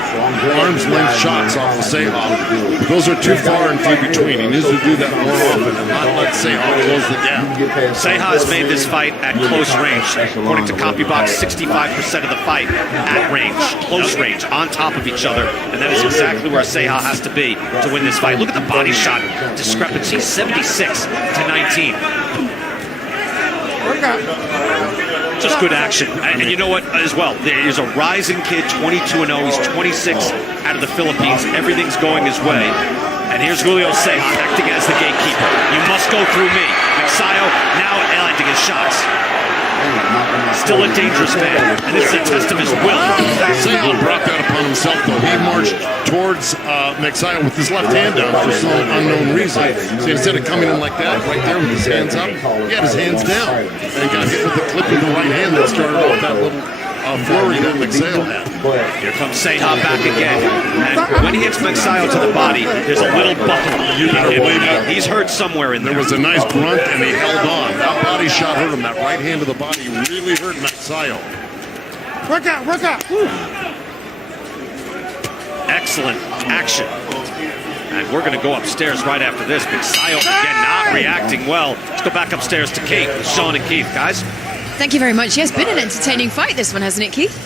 arm's length shots off of Ceja. Those are too far and few between. He needs to do that more often and not let Ceja close the gap. Ceja has made this fight at close range. According to CopyBox, 65% of the fight at range, close range, on top of each other. And that is exactly where Ceja has to be to win this fight. Look at the body shot discrepancy, 76 to 19. Just good action. And you know what, as well, there's a rising kid, 22-0. He's 26 out of the Philippines. Everything's going his way. And here's Julio Ceja acting as the gatekeeper. You must go through me. Pacquiao now landing his shots. Still a dangerous man, and this is a test of his will. Ceja brought that upon himself, though. He marched towards Pacquiao with his left hand down for some unknown reason. So instead of coming in like that, right there with his hands up, he had his hands down. And got hit with the clip of the right hand that started off that little flurry that Pacquiao had. Here comes Ceja back again. And when he hits Pacquiao to the body, there's a little buckle. He's hurt somewhere in there. There was a nice grunt, and he held on. That body shot hurt him. That right hand to the body really hurt Pacquiao. Work out. Excellent action. And we're going to go upstairs right after this. Pacquiao again not reacting well. Let's go back upstairs to Kate with Sean and Keith, guys. Thank you very much. Yes, been an entertaining fight, this one, hasn't it, Keith?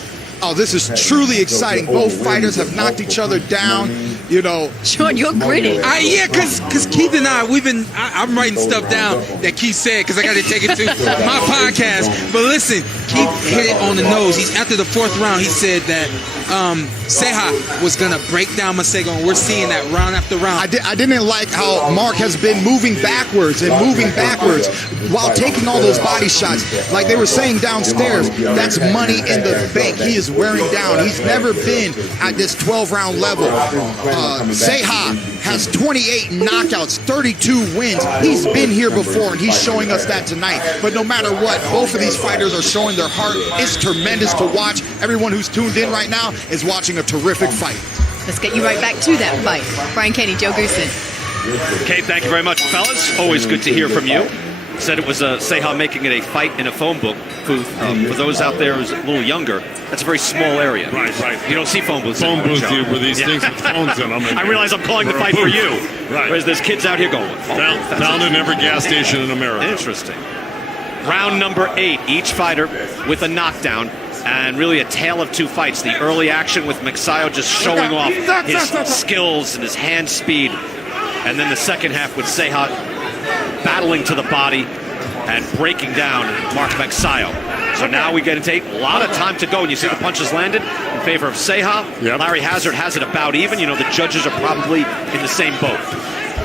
Oh, this is truly exciting. Both fighters have knocked each other down. Sean, you're grinning. Yeah, because Keith and I'm writing stuff down that Keith said because I got to take it to my podcast. But listen, Keith hit it on the nose. After the 4th round, he said that Ceja was going to break down Masego, and we're seeing that round after round. I didn't like how Mark has been moving backwards while taking all those body shots. Like they were saying downstairs, that's money in the bank. He is wearing down. He's never been at this 12-round level. Ceja has 28 knockouts, 32 wins. He's been here before, and he's showing us that tonight. But no matter what, both of these fighters are showing their heart. It's tremendous to watch. Everyone who's tuned in right now is watching a terrific fight. Let's get you right back to that fight. Brian Kenny, Joe Goosen. Kate, thank you very much, fellas. Always good to hear from you. Said it was Ceja making it a fight in a phone booth. For those out there who's a little younger, that's a very small area. Right. You don't see phone booths. Phone booths where these things with phones in them. I realize I'm calling the fight for you. Right. Whereas there's kids out here going. Found in every gas station in America. Interesting. Round number 8. Each fighter with a knockdown. And really a tale of 2 fights. The early action with Pacquiao just showing off his skills and his hand speed. And then the second half with Ceja battling to the body and breaking down Mark Pacquiao. So now we get into 8. A lot of time to go, and you see the punches landed in favor of Ceja. Yep. Larry Hazard has it about even. The judges are probably in the same boat.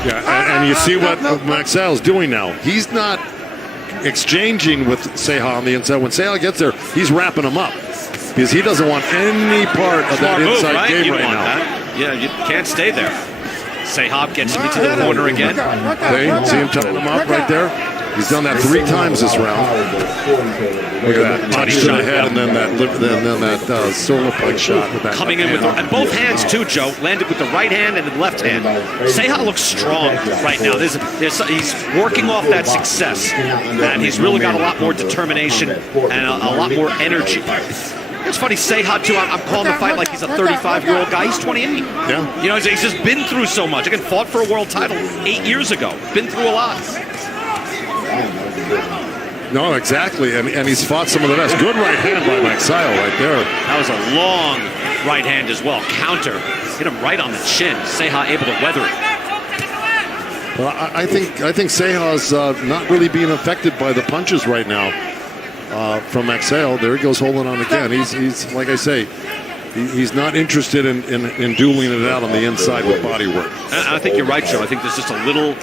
Yeah, and you see what Pacquiao's doing now. He's not exchanging with Ceja on the inside. When Ceja gets there, he's wrapping him up because he doesn't want any part of that inside right? game You right want now. That. Yeah, you can't stay there. Ceja gets him into the corner again. See him tying him up right there? He's done that 3 times this round. Look at that touch to the head, and then that solar plate shot with that. Coming in with and both hands too, Joe. Landed with the right hand and the left hand. Ceja looks strong right now. He's working off that success, and he's really got a lot more determination and a lot more energy. It's funny, Ceja too. I'm calling the fight like he's a 35-year-old guy. He's 28. Yeah. He's just been through so much. Again, fought for a world title 8 years ago. Been through a lot. No, exactly, and he's fought some of the best. Good right hand by Pacquiao right there. That was a long right hand as well. Counter. Hit him right on the chin. Ceja able to weather it. Well, I think Ceja's not really being affected by the punches right now from Pacquiao. There he goes holding on again. He's like I say, He's not interested in dueling it out on the inside with body work. And I think you're right, Joe. I think there's just a little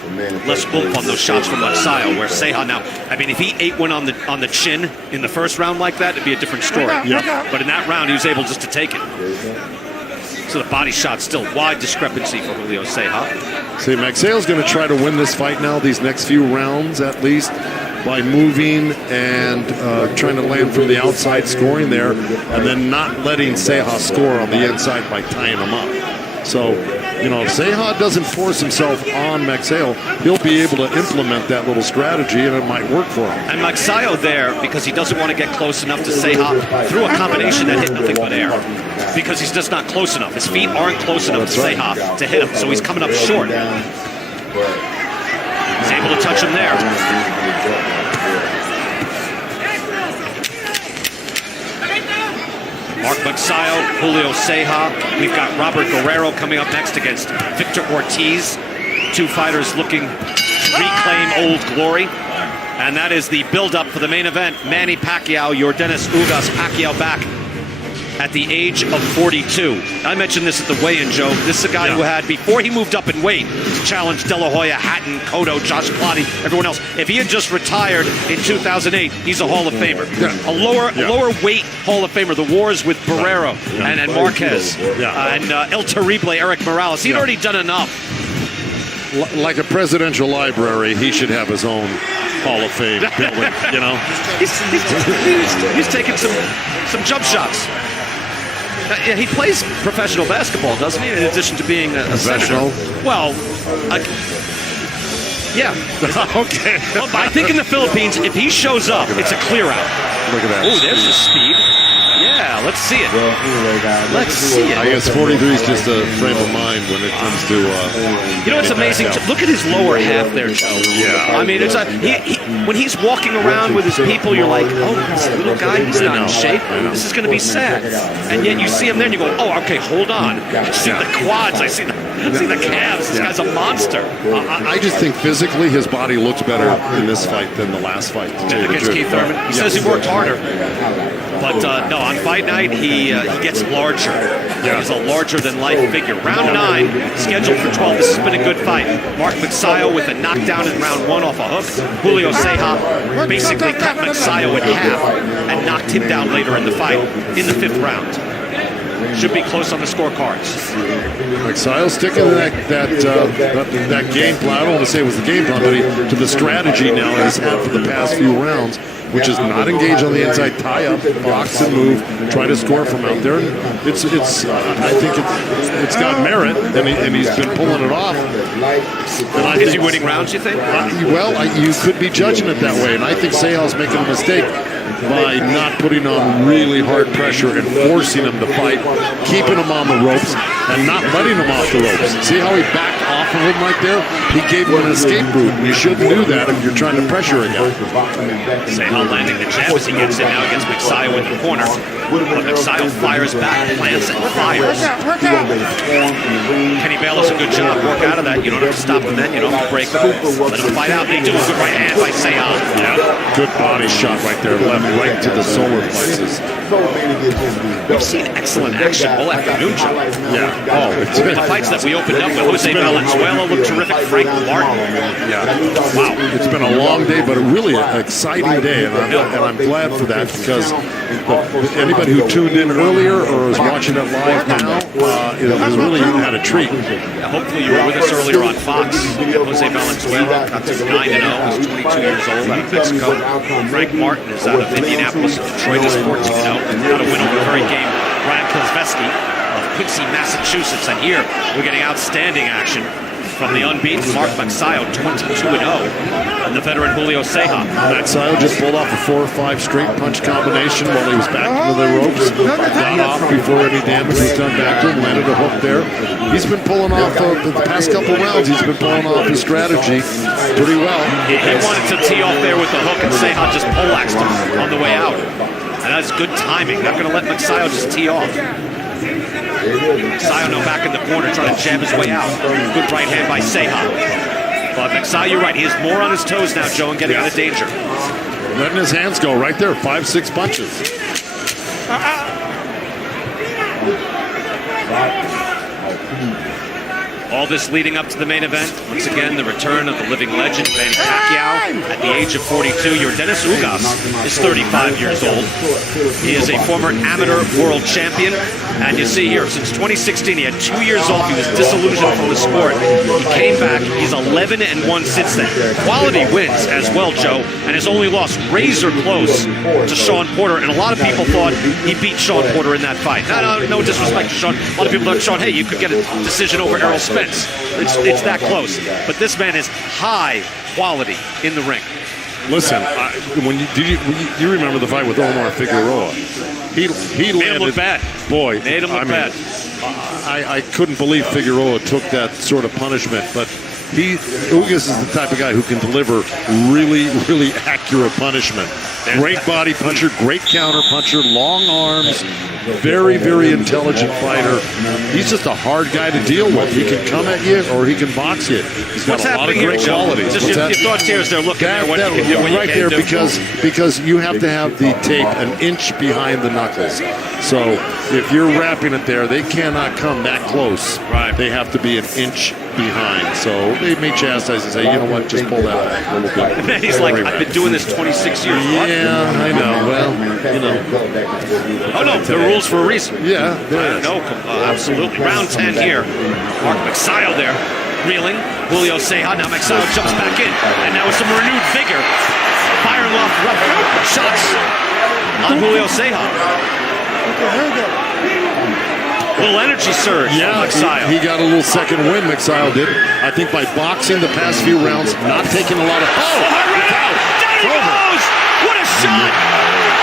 less oomph on those shots from Pacquiao, where Ceja now, I mean, if he ate one on the chin in the first round like that, it'd be a different story. Yeah. But in that round, he was able just to take it. So the body shot still wide discrepancy for Julio Ceja. See, Maxale's going to try to win this fight now, these next few rounds at least, by moving and trying to land from the outside, scoring there, and then not letting Ceja score on the inside by tying him up. So, you know, if Ceja doesn't force himself on Maxale, he'll be able to implement that little strategy, and it might work for him. And Pacquiao there, because he doesn't want to get close enough to Ceja, threw a combination that hit nothing but air. Because he's just not close enough. His feet aren't close enough to Ceja to hit him, so he's coming up short. He's able to touch him there. Mark Pacquiao, Julio Ceja. We've got Robert Guerrero coming up next against Victor Ortiz. Two fighters looking to reclaim old glory. And that is the build-up for the main event. Manny Pacquiao, Yordenis Ugas, Pacquiao back at the age of 42. I mentioned this at the weigh-in, Joe. This is a guy who had, before he moved up in weight, challenged De La Hoya, Hatton, Cotto, Josh Plotty, everyone else. If he had just retired in 2008, he's a Hall of Famer. A lower weight Hall of Famer. The wars with Barrero and Marquez and El Terrible, Eric Morales. He'd already done enough. Like a presidential library, he should have his own Hall of Fame building, you know? He's taking some jump shots. Yeah, he plays professional basketball, doesn't he? In addition to being a senator. Well, yeah. Okay. Well, I think in the Philippines, if he shows up, it's a clear out. Look at that. Oh, there's the speed. Yeah, let's see it. Let's see it. I guess 43 is just a frame of mind when it comes to. You know, it's amazing. Look at his lower half there, Joe. Yeah. I mean, it's when he's walking around with his people, you're like, oh, this little guy, he's not in shape. This is going to be sad. And yet you see him there, and you go, oh, okay, hold on. I see the quads. I see the calves. This guy's a monster. I just think physically his body looks better in this fight than the last fight. Against Keith Thurman. He says he worked harder. But no, on fight night, he gets larger. He's a larger-than-life figure. Round 9, scheduled for 12. This has been a good fight. Mark Pacquiao with a knockdown in round 1 off a hook. Julio Ceja basically cut Pacquiao in half and knocked him down later in the fight in the 5th round. Should be close on the scorecards. Pacquiao sticking to that game plan. I don't want to say it was the game plan, but to the strategy now he's had for the past few rounds, which is not engage on the inside, tie up, box and move, try to score from out there. I think it's got merit, and he's been pulling it off. And is he winning rounds, you think? You could be judging it that way, and I think Ceja's making a mistake by not putting on really hard pressure and forcing him to fight, keeping him on the ropes, and not letting him off the ropes. See how he backed off of him right there? He gave him an escape route. You shouldn't do that if you're trying to pressure again. Ceja landing the jab as he gets it now against Pacquiao in the corner. But Pacquiao fires back, plants and fires. Kenny Bayless a good job. Work out of that. You don't have to stop him then. You don't have to break them. Let him fight out. They do a good right hand by Ceja. Yeah, good body shot right there. Left right to the solar plexus. We've seen excellent action all afternoon, Joe. Yeah. Oh, the fights that we opened up with, Jose Valenzuela looked terrific. Frank Martin. Yeah. Wow. It's been a long day, but a really exciting day, and I'm glad for that, because anybody who tuned in earlier or is watching it live now has really had a treat. Yeah, hopefully you were with us earlier on Fox. Jose Valenzuela got to 9-0. He's 22 years old out of Mexico. Frank Martin is out of Indianapolis and Detroit. Is 14-0. Got a win over very game Brian Kilsveski of Quincy, Massachusetts. And here we're getting outstanding action from the unbeaten Mark Pacquiao, 22-0, and the veteran Julio Ceja. Pacquiao just pulled off a 4 or 5 straight punch combination while he was back into the ropes. Got off before any damage was done back to him, landed a hook there. He's been pulling off the past couple rounds. He's been pulling off his strategy pretty well. He wanted to tee off there with the hook, and Ceja just poleaxed him on the way out. And that's good timing. Not going to let Pacquiao just tee off. Pacquiao now back in the corner trying to jab his way out. Good right hand by Ceja. But Pacquiao, you're right. He is more on his toes now, Joe, and getting out of danger. Letting his hands go right there. 5-6 punches. All this leading up to the main event. Once again, the return of the living legend, Manny Pacquiao, at the age of 42. Yordenis Ugas is 35 years old. He is a former amateur world champion. And you see here, since 2016, he had 2 years off. He was disillusioned from the sport. He came back. He's 11-1 since then. Quality wins as well, Joe, and has only lost razor close to Shawn Porter. And a lot of people thought he beat Shawn Porter in that fight. No disrespect to Shawn. A lot of people thought, Shawn, hey, you could get a decision over Errol Spence. It's that close. But this man is high quality in the ring. Listen, you remember the fight with Omar Figueroa? He made him look bad. Boy, made him look bad. I couldn't believe Figueroa took that sort of punishment, but Ugas is the type of guy who can deliver really, really accurate punishment. Great body puncher, great counter puncher, long arms, very, very intelligent fighter. He's just a hard guy to deal with. He can come at you or he can box you. He's got a lot of great qualities. Just your thoughts here as they're looking at what you can do, what you right can't there, do. because you have to have the tape an inch behind the knuckles. So if you're wrapping it there, they cannot come that close. Right. They have to be an inch behind. So they may chastise and say, you know what, just pull that back a little bit. And he's like, I've been doing this 26 years. What? Yeah, I know. Well, you know. Oh, no, there are rules for a reason. Yeah, there is. No, absolutely. Round 10 here. Mark Mexio there, reeling. Julio Ceja. Now Mexio jumps back in. And now with some renewed vigor, firing off rough shots on Julio Ceja. Little energy surge. Yeah, he got a little second win, Mexio did. I think by boxing the past few rounds, not taking a lot of... Down he goes! What a shot!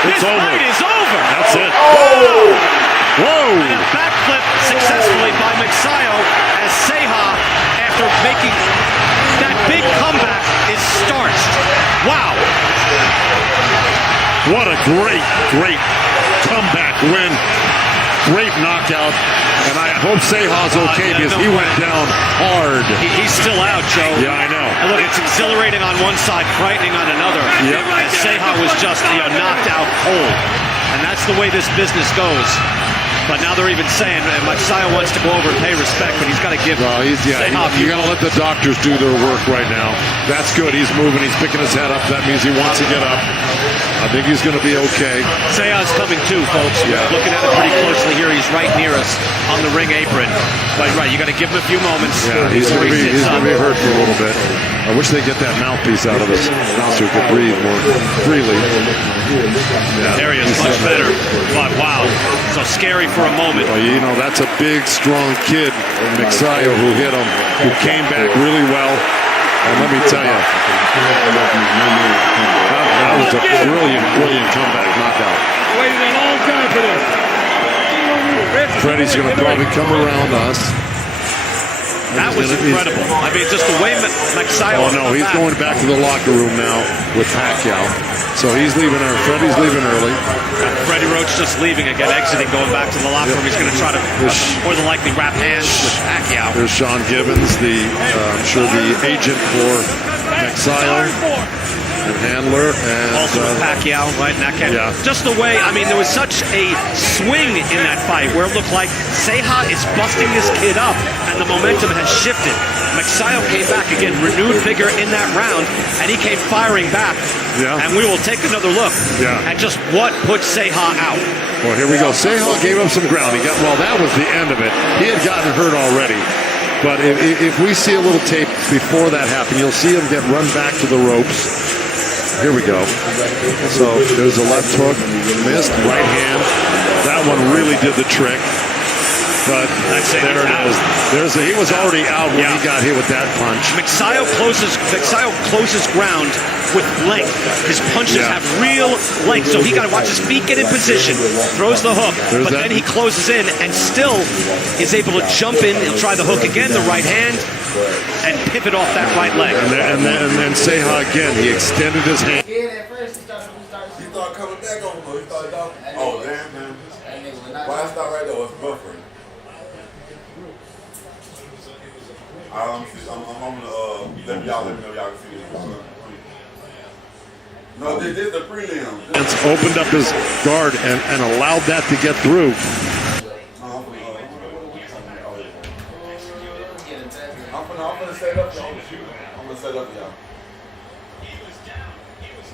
This fight is over! That's it. Oh! Whoa! And a backflip successfully by Mexio as Ceja, after making that big comeback, is starched. Wow! What a great, great comeback win. Great knockout, and I hope Ceja's okay because he went down hard. He's still out, Joe. Yeah, I know. And look, it's exhilarating on one side, frightening on another. Yep. And Ceja was just knocked out cold. And that's the way this business goes. But now they're even saying Mexio wants to go over and pay respect, but he's got to give Ceja. You got to let the doctors do their work right now. That's good. He's moving. He's picking his head up. That means he wants to get up. I think he's going to be okay. Ceja's coming too, folks. Yeah. Looking at it pretty closely here. He's right near us on the ring apron. But right, you got to give him a few moments. Yeah, he's going to be hurt for a little bit. I wish they get that mouthpiece out of us so he could breathe more freely. Yeah. There he is, much better. But wow, so scary for a moment. Well, you know, that's a big, strong kid, Mexio, who hit him, who came back really well. And let me tell you, that was a brilliant, brilliant comeback knockout. Waited a long time for this. Freddie's going to probably come around us. That was incredible. I mean, just the way Mexio... Oh, no, he's going back to the locker room now with Pacquiao. So he's leaving early. Freddie's leaving early. And Freddie Roach just leaving again, exiting, going back to the locker room. He's going to try to, more than likely, wrap hands with Pacquiao. There's Sean Gibbons, I'm sure the agent for Mexio. And handler, and also with Pacquiao, right? And that just the way, I mean, there was such a swing in that fight where it looked like Ceja is busting this kid up, and the momentum has shifted. Mexio came back again, renewed vigor in that round, and he came firing back. Yeah. And we will take another look at just what put Ceja out. Well, here we go. Ceja gave up some ground. That was the end of it. He had gotten hurt already. But if we see a little tape before that happened, you'll see him get run back to the ropes. Here we go. So there's a left hook, missed, right hand. That one really did the trick. But there it is. He was already out when he got hit with that punch. Mexio closes ground with length. His punches have real length, so he got to watch his feet get in position. Throws the hook, but then he closes in and still is able to jump in. He'll try the hook again, the right hand, and pivot off that right leg. And then Ceja again. He extended his hand. He started coming back on him. He started off. Oh, damn, man. Why I stop right there? It's buffering. I'm gonna let me know y'all can see this. No, this is the prelim. It's opened up his guard and allowed that to get through.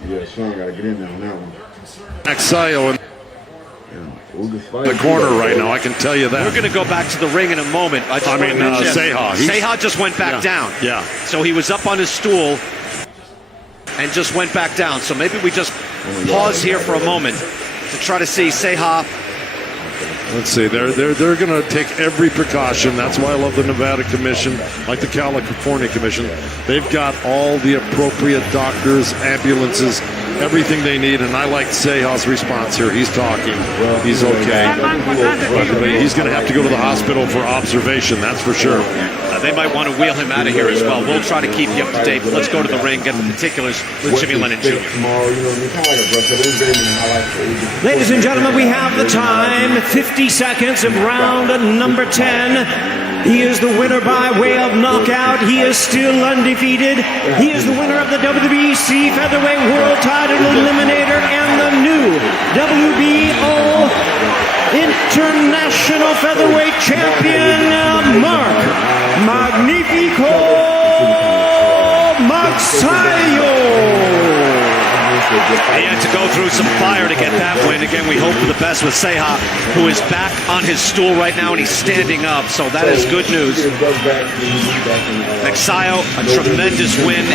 Yeah, Sean got to get in there on that one. Pacquiao in the corner right now, I can tell you that. We're going to go back to the ring in a moment. Seha. Seha just went back down. Yeah. So he was up on his stool and just went back down. So maybe we just pause here for a moment to try to see Seha. Let's see, they're going to take every precaution. That's why I love the Nevada Commission, like the California Commission. They've got all the appropriate doctors, ambulances, everything they need, and I like Seha's response here. He's talking. He's okay. But he's going to have to go to the hospital for observation, that's for sure. They might want to wheel him out of here as well. We'll try to keep you up to date, but let's go to the ring, get the particulars with Jimmy Lennon Jr. Ladies and gentlemen, we have the time. 50 seconds of round number 10. He is the winner by way of knockout. He is still undefeated. He is the winner of the WBC Featherweight World Title Eliminator and the new WBO International Featherweight Champion, Mark Magnifico Magsayo. He had to go through some fire to get that win. Again, we hope for the best with Seha, who is back on his stool right now, and he's standing up, so that is good news. Magsayo, a tremendous win.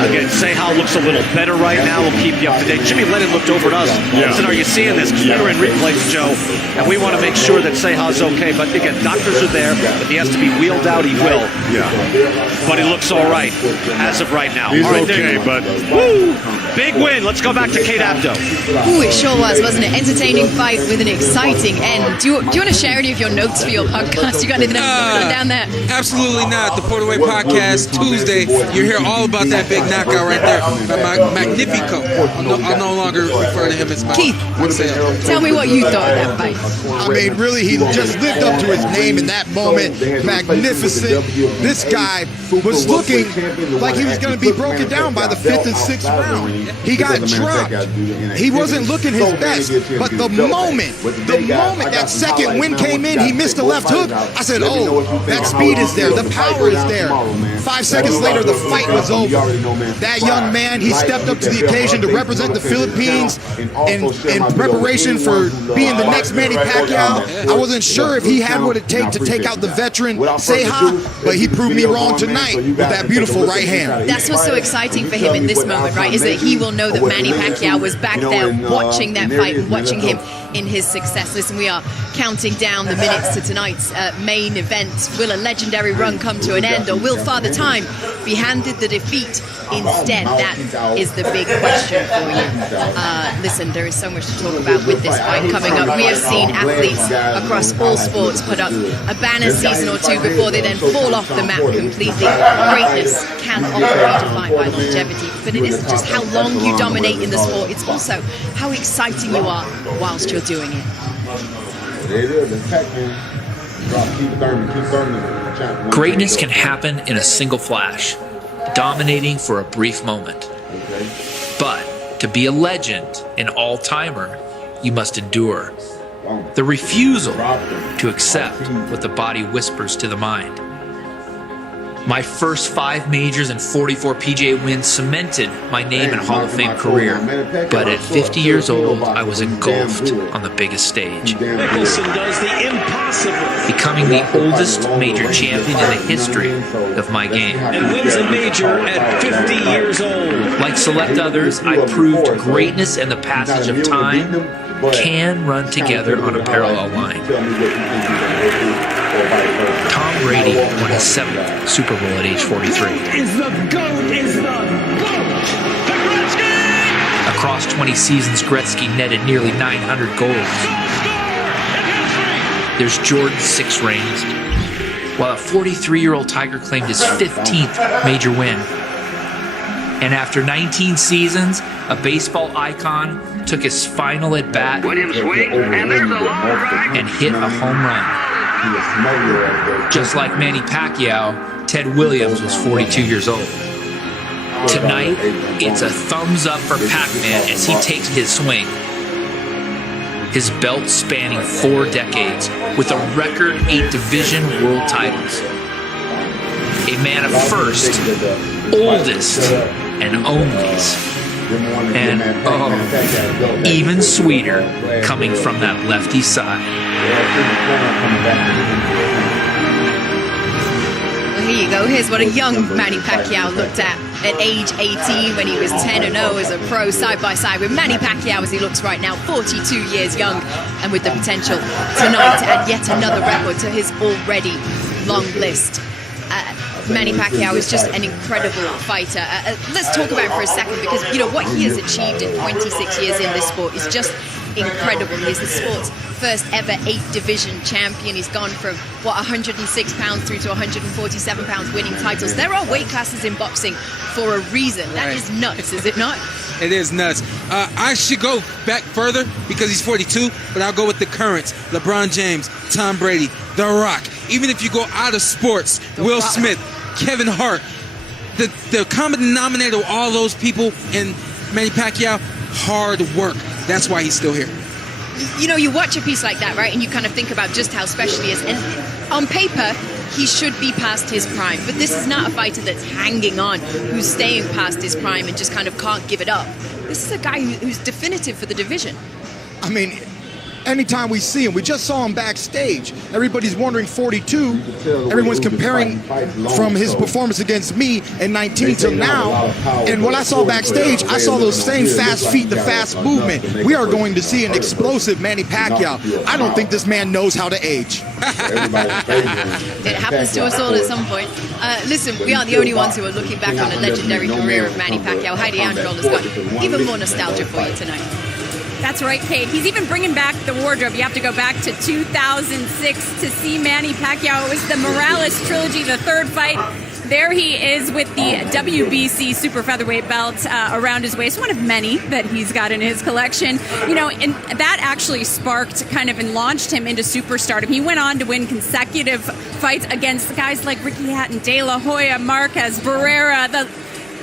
Again, Seha looks a little better right now. We'll keep you up to date. Jimmy Lennon looked over at us and said, are you seeing this? We're in replays, Joe, and we want to make sure that Seha's okay. But again, doctors are there. If he has to be wheeled out, he will. Yeah. But he looks all right as of right now. He's all right, okay, but... Woo! Big win. Let's go back to Kate Abdo. Ooh, it sure was, wasn't it? Entertaining fight with an exciting end. Do you want to share any of your notes for your podcast? You got anything else going on down there? Absolutely not. The Featherweight Podcast, Tuesday. You hear all about that big knockout right there by Magnifico. I'll no longer refer to him as Keith, tell me what you thought of that fight. I mean, really, he just lived up to his name in that moment. Magnificent. This guy was looking like he was going to be broken down by the 5th and 6th round. He got dropped. He wasn't looking his best. But the moment that second win came in, he missed the left hook. I said, oh, that speed is there. The power is there. 5 seconds later, the fight was over. That young man, he stepped up to the occasion to represent the Philippines in preparation for being the next Manny Pacquiao. I wasn't sure if he had what it takes to take out the veteran Seha, but he proved me wrong tonight with that beautiful right hand. That's what's so exciting for him in this moment, right? Is that he will know that Manny Pacquiao was back there watching that fight and watching him in his success. Listen, we are counting down the minutes to tonight's main event. Will a legendary run come to an end, or will Father Time be handed the defeat instead? That is the big question for you. Listen, there is so much to talk about with this fight coming up. We have seen athletes across all sports put up a banner season or two before they then fall off the map completely. Greatness can often be defined by longevity, but it isn't just how long you dominate in the sport, it's also how exciting you are whilst you're doing it. Greatness can happen in a single flash, dominating for a brief moment. But to be a legend, an all-timer, you must endure. The refusal to accept what the body whispers to the mind. My first 5 majors and 44 PGA wins cemented my name and Hall of Fame career. But at 50 years old, I was engulfed on the biggest stage. Mickelson does the impossible. Becoming the oldest major champion in the history of my game. And wins a major at 50 years old. Like select others, I proved greatness and the passage of time can run together on a parallel line. Tom Brady won his 7th Super Bowl at age 43. Is the GOAT, is the GOAT. Across 20 seasons, Gretzky netted nearly 900 goals. There's Jordan's 6 rings, while a 43-year-old Tiger claimed his 15th major win. And after 19 seasons, a baseball icon took his final at bat and hit a home run. Just like Manny Pacquiao, Ted Williams was 42 years old. Tonight, it's a thumbs up for Pac-Man as he takes his swing. His belt spanning 4 decades with a record 8 division world titles. A man of first oldest and onlys. And oh, even sweeter coming from that lefty side. Well, here you go. Here's what a young Manny Pacquiao looked at age 18 when he was 10-0 as a pro, side by side with Manny Pacquiao as he looks right now, 42 years young, and with the potential tonight to add yet another record to his already long list. Manny Pacquiao is just an incredible fighter. Let's talk about him for a second, because you know what he has achieved in 26 years in this sport is just incredible. He's the sport's first ever 8-division champion. He's gone from 106 pounds through to 147 pounds, winning titles. There are weight classes in boxing for a reason. That is nuts, is it not? It is nuts. I should go back further because he's 42, but I'll go with the currents. LeBron James, Tom Brady, The Rock. Even if you go out of sports, Will Smith, Kevin Hart, the common denominator of all those people and Manny Pacquiao, hard work. That's why he's still here. You know, you watch a piece like that, right, and you kind of think about just how special he is. And on paper, he should be past his prime. But this is not a fighter that's hanging on, who's staying past his prime and just kind of can't give it up. This is a guy who's definitive for the division. I mean, anytime we see him, we just saw him backstage. Everybody's wondering 42. Everyone's comparing from his performance against me in 19 till now. And what I saw backstage, I saw those same fast feet, the fast movement. We are going to see an explosive Manny Pacquiao. I don't think this man knows how to age. It happens to us all at some point. Listen, we aren't the only ones who are looking back on a legendary career of Manny Pacquiao. Heidi Androl has got even more nostalgia for you tonight. That's right, Kate. He's even bringing back the wardrobe. You have to go back to 2006 to see Manny Pacquiao. It was the Morales trilogy, the third fight. There he is with the WBC super featherweight belt around his waist, one of many that he's got in his collection. You know, and that actually sparked kind of and launched him into superstardom. He went on to win consecutive fights against guys like Ricky Hatton, De La Hoya, Marquez, Barrera,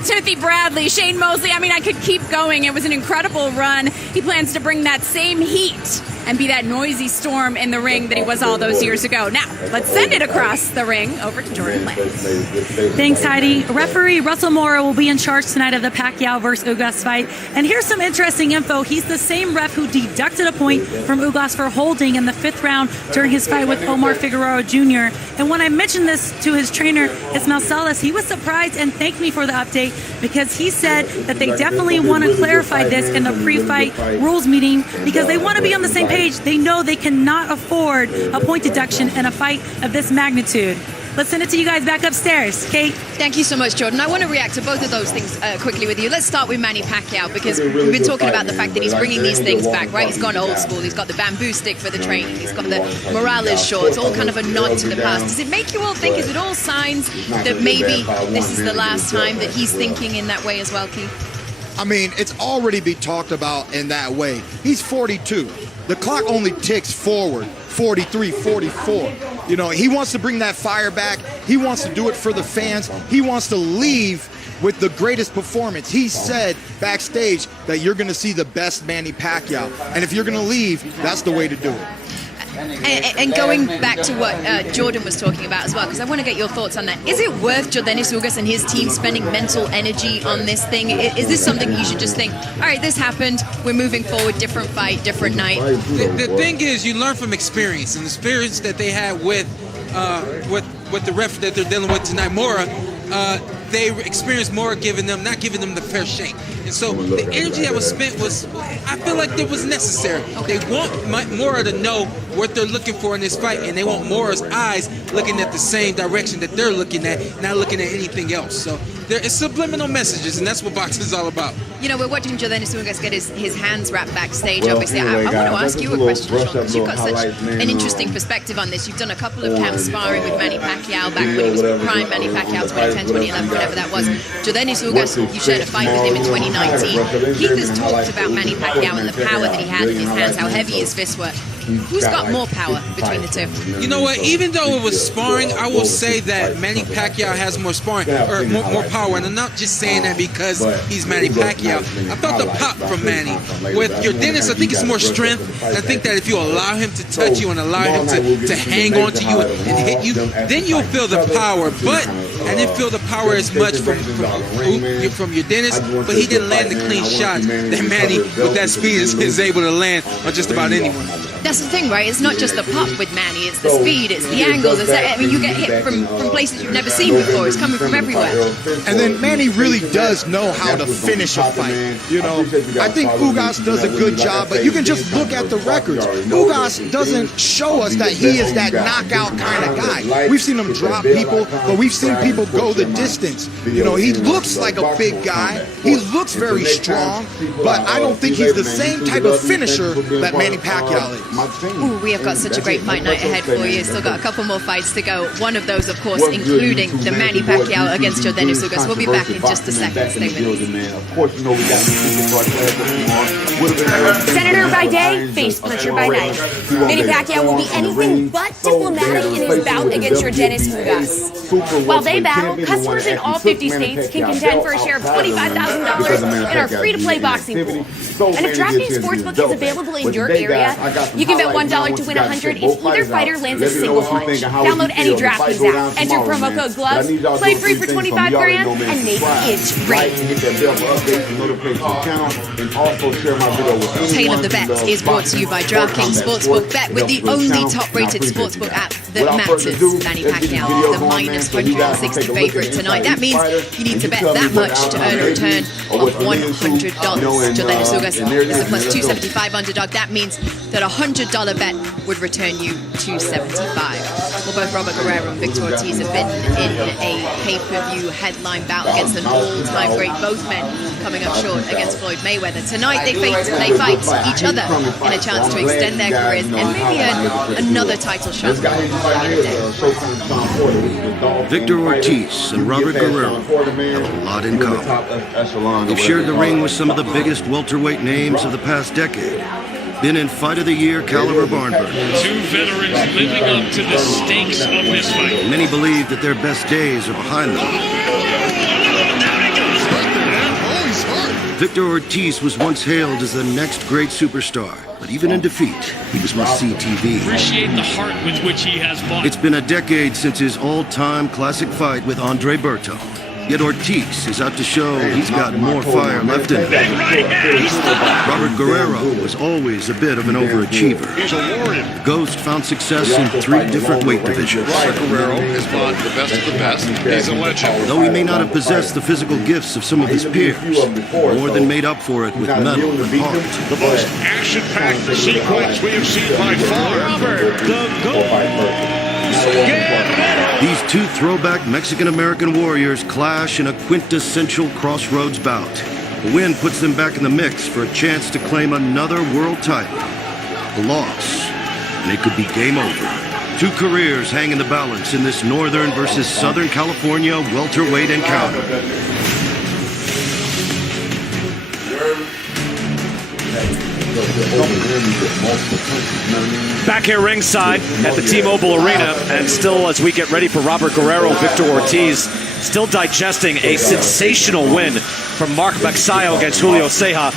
Timothy Bradley, Shane Mosley. I mean, I could keep going. It was an incredible run. He plans to bring that same heat and be that noisy storm in the ring that he was all those years ago. Now, let's send it across the ring over to Jordan Lance. Thanks, Heidi. Referee Russell Mora will be in charge tonight of the Pacquiao versus Ugas fight. And here's some interesting info. He's the same ref who deducted a point from Ugas for holding in the 5th round during his fight with Omar Figueroa Jr. And when I mentioned this to his trainer, Ismael Salas, he was surprised and thanked me for the update because he said that they definitely want to clarify this in the pre-fight rules meeting because they want to be on the same page. They know they cannot afford a point deduction in a fight of this magnitude. Let's send it to you guys back upstairs. Kate? Thank you so much, Jordan. I want to react to both of those things quickly with you. Let's start with Manny Pacquiao because we've been talking about the fact that he's bringing these things back, right? He's gone old school. He's got the bamboo stick for the training. He's got the Morales shorts, all kind of a nod to the past. Does it make you all think, is it all signs that maybe this is the last time that he's thinking in that way as well, Keith? I mean, it's already been talked about in that way. He's 42. The clock only ticks forward, 43, 44. You know, he wants to bring that fire back. He wants to do it for the fans. He wants to leave with the greatest performance. He said backstage that you're going to see the best Manny Pacquiao. And if you're going to leave, that's the way to do it. And going back to what Jordan was talking about as well, because I want to get your thoughts on that. Is it worth Yordenis Ugas and his team spending mental energy on this thing? Is this something you should just think, all right, this happened, we're moving forward, different fight, different night? The thing is, you learn from experience, and the experience that they had with the ref that they're dealing with tonight, Mora, they experienced Mora not giving them the fair shake. And so the energy that was spent I feel like it was necessary. They want Mora to know what they're looking for in this fight, and they want Mora's eyes looking at the same direction that they're looking at, not looking at anything else. So there is subliminal messages, and that's what boxing is all about. You know, we're watching Yordenis Ugas get his hands wrapped backstage, obviously. I want to ask you a question, Sean, because you've got such an interesting perspective on this. You've done a couple of camps sparring with Manny Pacquiao back when he was prime Manny Pacquiao, 2010, 2011, whatever that was. Yordenis Ugas, you shared a fight with him in 2019. Keith has talked about Manny Pacquiao and the power that he had in his hands, how heavy his fists were. Who's got more power between the two? You know what? Even though it was sparring, I will say that Manny Pacquiao has more sparring or more power. And I'm not just saying that because he's Manny Pacquiao. I felt the pop from Manny. With Yordenis, I think it's more strength. I think that if you allow him to touch you and allow him to hang on to you and hit you, then you'll feel the power. But I didn't feel the power as much from Yordenis, but he didn't land the clean shots that Manny, with that speed, is able to land on just about anyone. That's the thing, right? It's not just the pop with Manny. It's the speed, it's the angles. You get hit from places you've never seen before. It's coming from everywhere. And then Manny really does know how to finish a fight. You know, I think Ugas does a good job, but you can just look at the records. Ugas doesn't show us that he is that knockout kind of guy. We've seen him drop people, but we've seen people go the distance. You know, he looks like a big guy. He looks very strong, but I don't think he's the same type of finisher that Manny Pacquiao is. Ooh, we have got such a great fight night ahead for you. Still got a couple more fights to go. One of those, of course, including the Manny Pacquiao against Yordenis Ugas. We'll be back in just a second. Stay with us. Senator by day, face puncher by night. Manny Pacquiao will be anything but diplomatic in his bout against Yordenis Ugas. While they battle, customers in all 50 states can contend for a share of $25,000 in our free-to-play boxing pool. And if DraftKings Sportsbook is available in your area, you can bet $1 to win $100 if either fighter lands a single punch. Download any DraftKings app, enter promo code GLOVES, play free for $25 grand, and make it rain. Tale of the Bet is brought to you by DraftKings Sportsbook. Bet with the only top-rated sportsbook app that matters. Manny Pacquiao, the minus 160 favorite tonight. That means you need to bet that much to earn a return of $100. Yordenis Ugas is a plus 275 underdog. That means that a $100 bet would return you $275. Well, both Robert Guerrero and Victor Ortiz have been in a pay-per-view headline bout against an all-time great. Both men coming up short against Floyd Mayweather. Tonight they fight each other in a chance to extend their careers and maybe earn another title shot. Victor Ortiz and Robert Guerrero have a lot in common. They've shared the ring with some of the biggest welterweight names of the past decade. Been in Fight of the Year caliber barn burners. Two veterans living up to the stakes of this fight. Many believe that their best days are behind them. Victor Ortiz was once hailed as the next great superstar, but even in defeat, he was must see TV. Appreciate the heart with which he has fought. It's been a decade since his all-time classic fight with Andre Berto. Yet Ortiz is out to show he's got more fire left in him. Robert Guerrero was always a bit of an overachiever. The Ghost found success in 3 different weight divisions. Robert Guerrero has fought the best of the best. He's a legend. Though he may not have possessed the physical gifts of some of his peers, more than made up for it with mettle and heart. The most action-packed sequence we have seen by far. Robert, the Ghost. These 2 throwback Mexican-American warriors clash in a quintessential crossroads bout. The win puts them back in the mix for a chance to claim another world title. A loss, and it could be game over. 2 careers hang in the balance in this Northern versus Southern California welterweight encounter. Back here ringside at the T-Mobile Arena, and still as we get ready for Robert Guerrero, Victor Ortiz, still digesting a sensational win from Mark Pacquiao against Julio Ceja.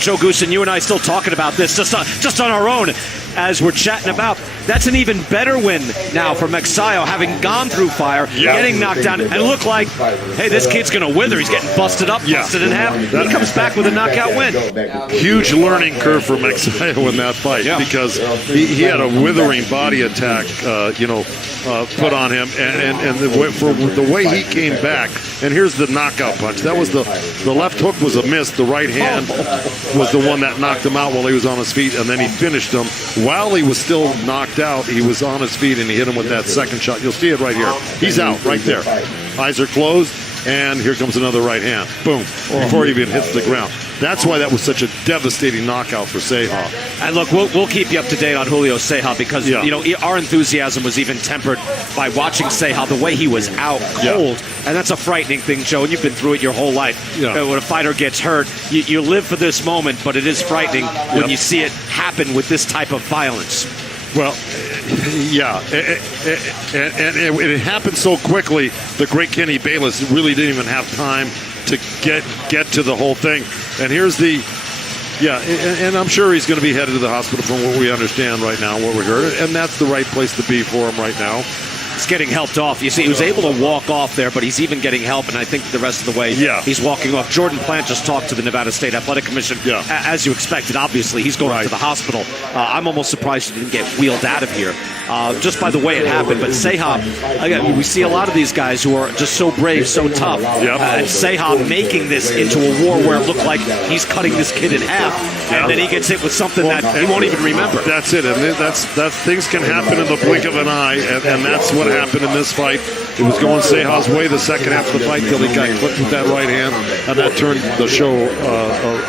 Joe Goosen, you and I still talking about this just on our own as we're chatting about. That's an even better win now for Pacquiao, having gone through fire, getting knocked down, and look like, hey, this kid's going to wither. He's getting busted up, busted in half. He comes back with a knockout win. Huge learning curve for Pacquiao in that fight because he had a withering body attack, put on him, and the way he came back. And here's the knockout punch. That was the left hook was a miss. The right hand was the one that knocked him out while he was on his feet, and then he finished him while he was still knocked out. He was on his feet and he hit him with that second shot. You'll see it right here. He's out right there. Eyes are closed, and here comes another right hand. Boom. Before he even hits the ground. That's why that was such a devastating knockout for Ceja. And look, we'll keep you up to date on Julio Ceja because our enthusiasm was even tempered by watching Ceja the way he was out cold, and that's a frightening thing, Joe. And you've been through it your whole life. When a fighter gets hurt, you live for this moment, but it is frightening when you see it happen with this type of violence. Well, and it happened so quickly. The great Kenny Bayless really didn't even have time to get to the whole thing. And here's and I'm sure he's going to be headed to the hospital from what we understand right now, what we heard. And that's the right place to be for him right now. He's getting helped off. You see, he was able to walk off there, but he's even getting help, and I think the rest of the way he's walking off. Jordan Plant just talked to the Nevada State Athletic Commission. As you expected, obviously, he's going to the hospital. I'm almost surprised he didn't get wheeled out of here, just by the way it happened. But Sehab, again, we see a lot of these guys who are just so brave, so tough. And Sehab making this into a war where it looked like he's cutting this kid in half, and then he gets hit with something that he won't even remember. That's it, and that things can happen in the blink of an eye, and that's what happened in this fight. It was going Sehab's way the second half of the fight till he got clipped with that right hand, and that turned the show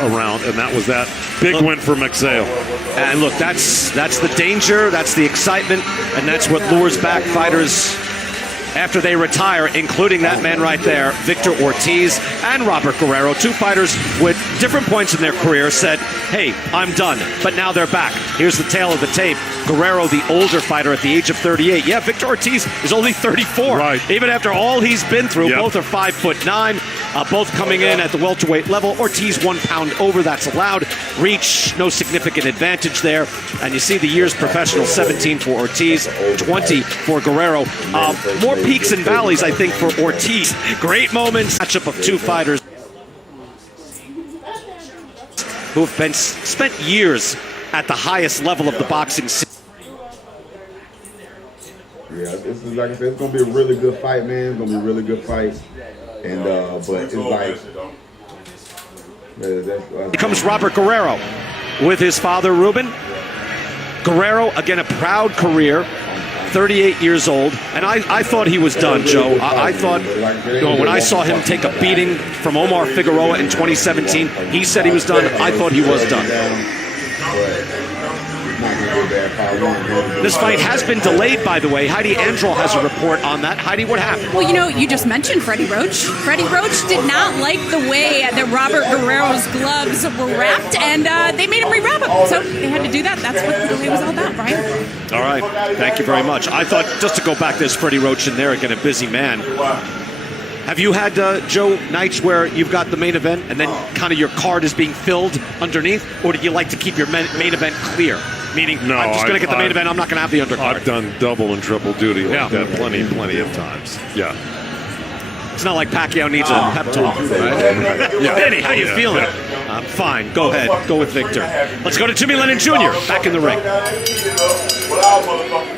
around, and that was that big win for McSale. And look, that's the danger, that's the excitement, and that's what lures back fighters after they retire, including that man right there, Victor Ortiz and Robert Guerrero, two fighters with different points in their career said, hey, I'm done, but now they're back. Here's the tale of the tape. Guerrero, the older fighter at the age of 38. Yeah, Victor Ortiz is only 34. Right. Even after all he's been through, both are 5'9", both coming in at the welterweight level. Ortiz 1 pound over, that's allowed. Reach, no significant advantage there. And you see the years professional, 17 for Ortiz, 20 for Guerrero. More peaks and valleys, I think, for Ortiz. Great moments. Matchup of two fighters who have been spent years at the highest level of the boxing scene. Yeah, this is, like I said, it's gonna be a really good fight, man. It's gonna be a really good fight, and but it's like Here comes Robert Guerrero with his father Ruben. Guerrero, again, a proud career. 38 years old, and I thought he was done, Joe. I thought, when I saw him take a beating from Omar Figueroa in 2017, he said he was done. I thought he was done. This fight has been delayed, by the way. Heidi Androl has a report on that. Heidi, what happened? Well, you just mentioned Freddie Roach. Freddie Roach did not like the way that Robert Guerrero's gloves were wrapped, and they made him rewrap them. So they had to do that. That's what the delay was all about, Brian. All right. Thank you very much. I thought, just to go back, there's Freddie Roach in there, again, a busy man. Have you had, Joe, nights where you've got the main event and then kind of your card is being filled underneath, or do you like to keep your main event clear? Meaning, no, I'm just going to get the main event, I'm not going to have the undercard. I've done double and triple duty like that plenty of times. Yeah. It's not like Pacquiao needs a pep talk, right? Manny, how you feeling? I'm fine. Go ahead. Go with Victor. Let's go to Jimmy Lennon Jr. back in the ring.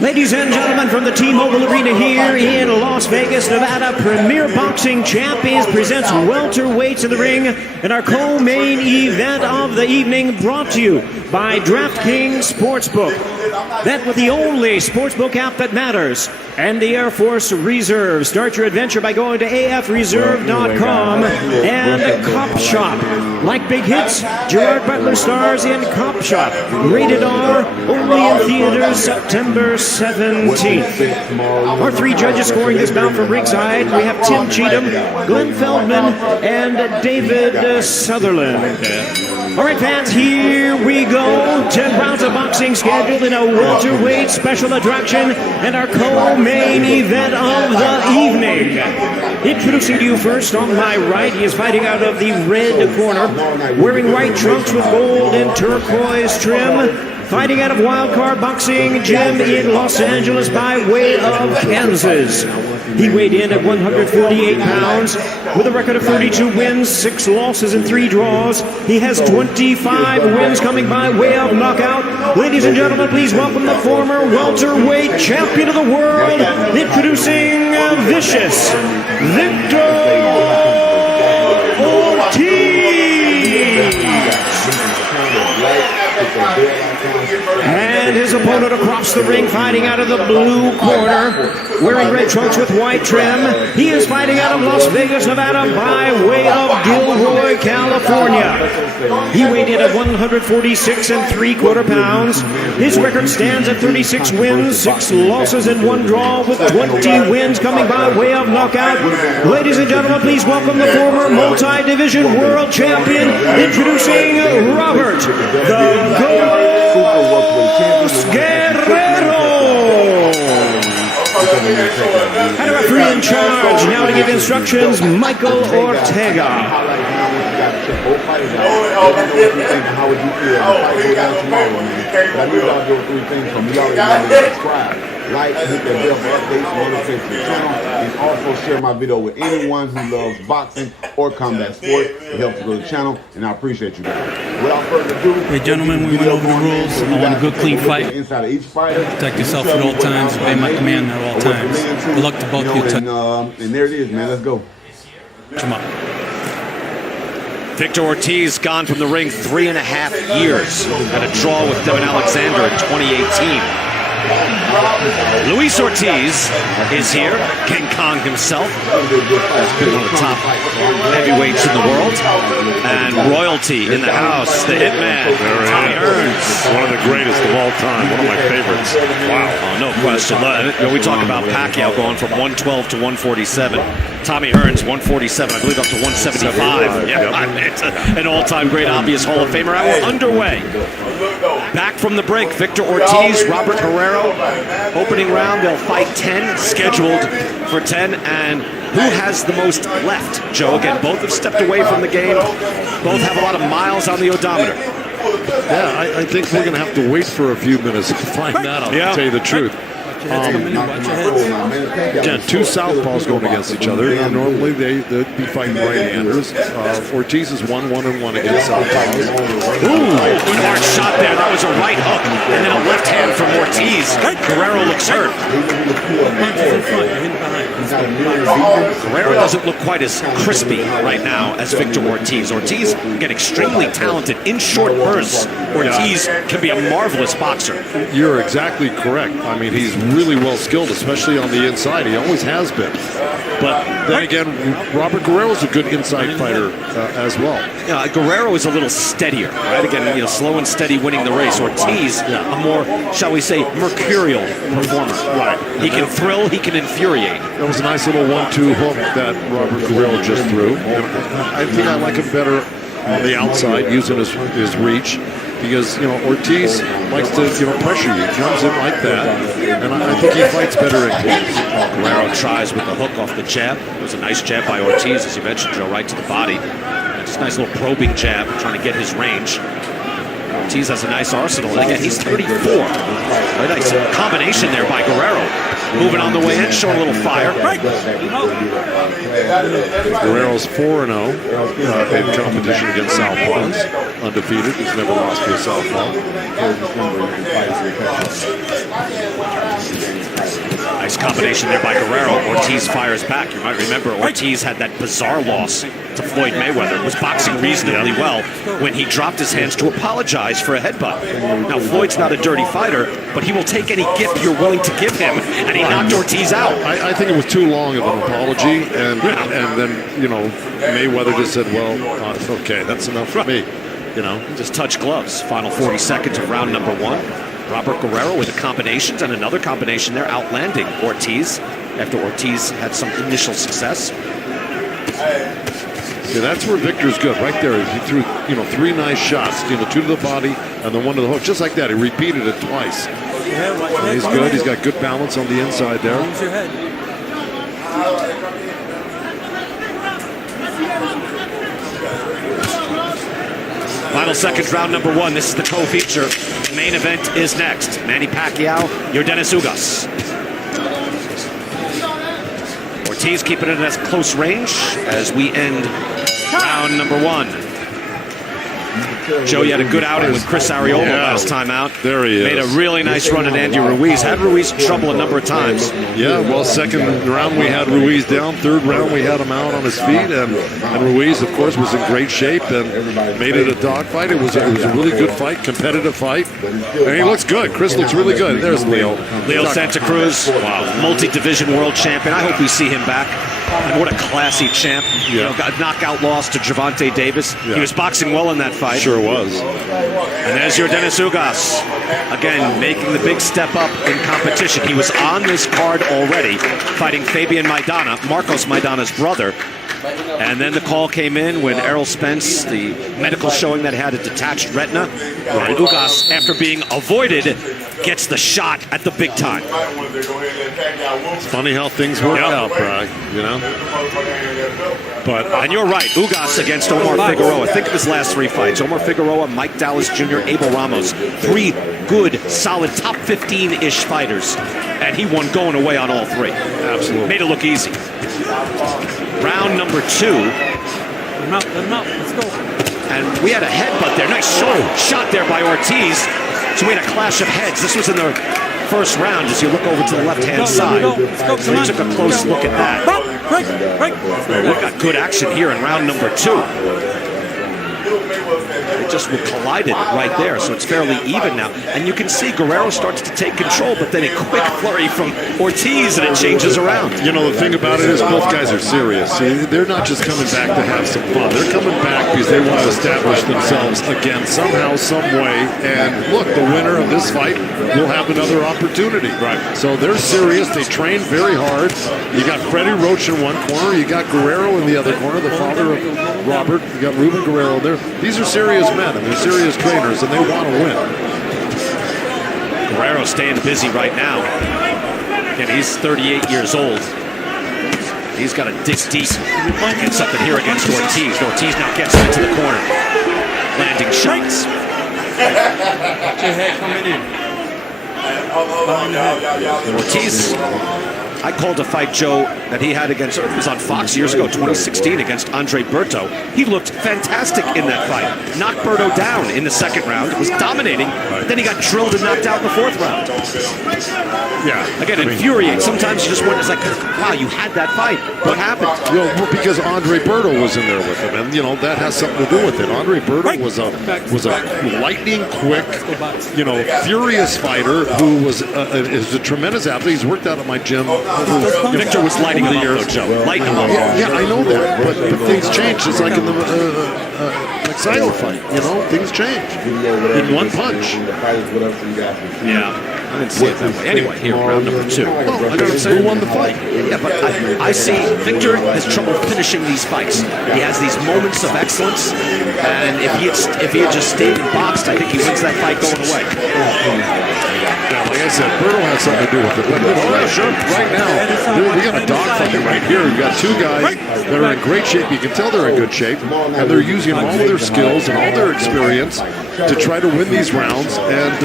Ladies and gentlemen, from the T-Mobile Arena here in Las Vegas, Nevada, Premier Boxing Champions presents welterweights in the ring in our co-main event of the evening, brought to you by DraftKings Sportsbook. Bet with the only sportsbook app that matters, and the Air Force Reserve. Start your adventure by going to afreserve.com and Cop Shop. Like big hits, Gerard Butler stars in Cop Shop. Rated R, only in theaters September 17th. Our three judges scoring this bout from ringside, we have Tim Cheatham, Glenn Feldman, and David Sutherland. All right, fans, here we go. 10 rounds of boxing scheduled in a welterweight special attraction and our co-main event of the evening. Introducing to you first on my right, he is fighting out of the red corner, wearing white trunks with gold and turquoise trim. Fighting out of Wildcard Boxing Gym in Los Angeles by way of Kansas. He weighed in at 148 pounds with a record of 32 wins, 6 losses, and 3 draws. He has 25 wins coming by way of knockout. Ladies and gentlemen, please welcome the former welterweight champion of the world, introducing Vicious Victor Ortiz. And his opponent across the ring, fighting out of the blue corner, wearing red trunks with white trim. He is fighting out of Las Vegas, Nevada, by way of Gilroy, California. He weighed in at 146 3/4 pounds. His record stands at 36 wins, 6 losses, and 1 draw, with 20 wins coming by way of knockout. Ladies and gentlemen, please welcome the former multi-division world champion, introducing Robert the Ghost Guerrero. And a referee in charge now to give instructions, Michael Ortega. How would you feel if the fight go down tomorrow, man? But I need y'all to do 3 things for me. Y'all already know me. Subscribe, like, hit that bell for updates, notifications to the channel, and also share my video with anyone who loves boxing or combat sports. It helps grow the channel, and I appreciate you guys. Without further ado, hey gentlemen, we went over the rules. I want a good, clean fight. Inside of each fighter. Protect yourself at all times. Obey my command at all times. Good luck to both of you. And there it is, man. Let's go. Come on. Victor Ortiz gone from the ring 3.5 years. Had a draw with Devin Alexander in 2018. Luis Ortiz is here, King Kong himself. He's been one of the top heavyweights in the world. And royalty in the house, the hitman, Tommy Hearns. One of the greatest of all time, one of my favorites. Wow. Oh, no question. We talk about Pacquiao going from 112 to 147. Tommy Hearns, 147, I believe up to 175. Yeah, it's an all-time great, obvious Hall of Famer. We're underway. Back from the break, Victor Ortiz, Robert Guerrero. Opening round, they'll fight 10, scheduled for 10. And who has the most left, Joe? Again, both have stepped away from the game. Both have a lot of miles on the odometer. Yeah, I think we're going to have to wait for a few minutes to find that out, to tell you the truth. Again, two southpaws going against each other. Normally they'd be fighting right-handers. Ortiz is 1-1-1 against southpaws. Ooh, good hard shot there. That was a right hook, and then a left hand from Ortiz. Guerrero looks hurt. Guerrero doesn't look quite as crispy right now as Victor Ortiz. Ortiz, again, extremely talented in short bursts. Ortiz can be a marvelous boxer. You're exactly correct. I mean, he's really well skilled, especially on the inside. He always has been. But then again, Robert Guerrero's a good inside fighter as well. Yeah, Guerrero is a little steadier, right? Again, slow and steady winning the race. Ortiz, a more, shall we say, mercurial performer. Right. He can thrill, he can infuriate. That was a nice little 1-2 hook that Robert Guerrero just threw. And I think I like him better on the outside, using his reach. Because, Ortiz likes to, pressure you. He comes in like that, and I think he fights better in close. Guerrero tries with the hook off the jab. It was a nice jab by Ortiz, as you mentioned, Joe, right to the body. Just a nice little probing jab, trying to get his range. Ortiz has a nice arsenal, and again, he's 34. A nice combination there by Guerrero. Moving on the way in, showing a little fire. Guerrero's 4-0 in competition against southpaws. Undefeated. He's never lost to a southpaw. Nice combination there by Guerrero. Ortiz fires back. You might remember Ortiz had that bizarre loss to Floyd Mayweather. Was boxing reasonably well when he dropped his hands to apologize for a headbutt. Now, Floyd's not a dirty fighter, but he will take any gift you're willing to give him, and he knocked Ortiz out. I think it was too long of an apology, and then, Mayweather just said, well, okay, that's enough for me. Just touch gloves. Final 40 seconds of round number 1. Robert Guerrero with the combinations, and another combination there outlanding Ortiz after Ortiz had some initial success. Yeah, that's where Victor's good, right there. He threw, 3 nice shots, 2 to the body and then 1 to the hook, just like that. He repeated it twice. And he's good. He's got good balance on the inside there. Use your head. Final seconds, round number 1. This is the co-feature. The main event is next. Manny Pacquiao, Yordenis Ugas. Ortiz keeping it at close range as we end round number 1. Joe, you had a good outing with Chris Arreola last time out. There he is. Made a really nice run at Andy Ruiz. Had Ruiz in trouble a number of times. Yeah, well, second round we had Ruiz down. Third round we had him out on his feet. And Ruiz, of course, was in great shape and made it a dogfight. It was a really good fight, competitive fight. And he looks good. Chris looks really good. There's Leo. Leo Santa Cruz, multi-division world champion. I hope we see him back. And what a classy champ. Got a knockout loss to Gervonta Davis. He was boxing well in that fight. Sure was. And there's Yordenis Ugas. Again, making the big step up in competition. He was on this card already, fighting Fabian Maidana, Marcos Maidana's brother. And then the call came in when Errol Spence, the medical showing that had a detached retina, and Ugas, after being avoided, gets the shot at the big time. It's funny how things work out, Bry, you know? And you're right, Ugas against Omar Figueroa. Think of his last 3 fights. Omar Figueroa, Mike Dallas Jr., Abel Ramos. 3 good, solid, top 15-ish fighters. And he won going away on all 3. Absolutely. Made it look easy. Round number 2. Let's go. And we had a headbutt there. Nice shot there by Ortiz. So we had a clash of heads. This was in the first round as you look over to the left-hand side. So we took a close look at that. We've got good action here in round number 2. They just collided right there, so it's fairly even now. And you can see Guerrero starts to take control, but then a quick flurry from Ortiz, and it changes around. You know, the thing about it is both guys are serious. See, they're not just coming back to have some fun. They're coming back because they want to establish themselves again somehow, some way. And look, the winner of this fight will have another opportunity. Right. So they're serious. They train very hard. You got Freddie Roach in one corner. You got Guerrero in the other corner, the father of Robert. You got Ruben Guerrero there. These are serious men, and they're serious trainers, and they want to win. Guerrero staying busy right now. And he's 38 years old. He's got to dig deep. Get something here against Ortiz. Ortiz now gets into the corner. Landing shots. Ortiz, I called a fight, Joe, that he had against, it was on Fox years ago, 2016, against Andre Berto. He looked fantastic in that fight. Knocked Berto down in the second round. Was dominating, but then he got drilled and knocked out in the fourth round. Yeah. Again, infuriating. Sometimes you just wonder, it's like, wow, you had that fight. What happened? You know, because Andre Berto was in there with him, and you know that has something to do with it. Andre Berto was a lightning quick, you know, furious fighter who is a tremendous athlete. He's worked out at my gym. Victor was lighting him up, though, Joe. Lighting him up. Yeah, I know that, but things change. It's like in the Mexicano fight, you know, things change in one punch. Yeah. I didn't see it that way. Anyway, here, round number 2. Oh, I gotta say, who won the fight? Yeah, but I see Victor has trouble finishing these fights. He has these moments of excellence, and if he had just stayed and boxed, I think he wins that fight going away. Yeah, like I said, Berto has something to do with it. But you know, sure, right now, we got a dogfight right here. We've got 2 guys that are in great shape. You can tell they're in good shape, and they're using all of their skills and all their experience to try to win these rounds. And,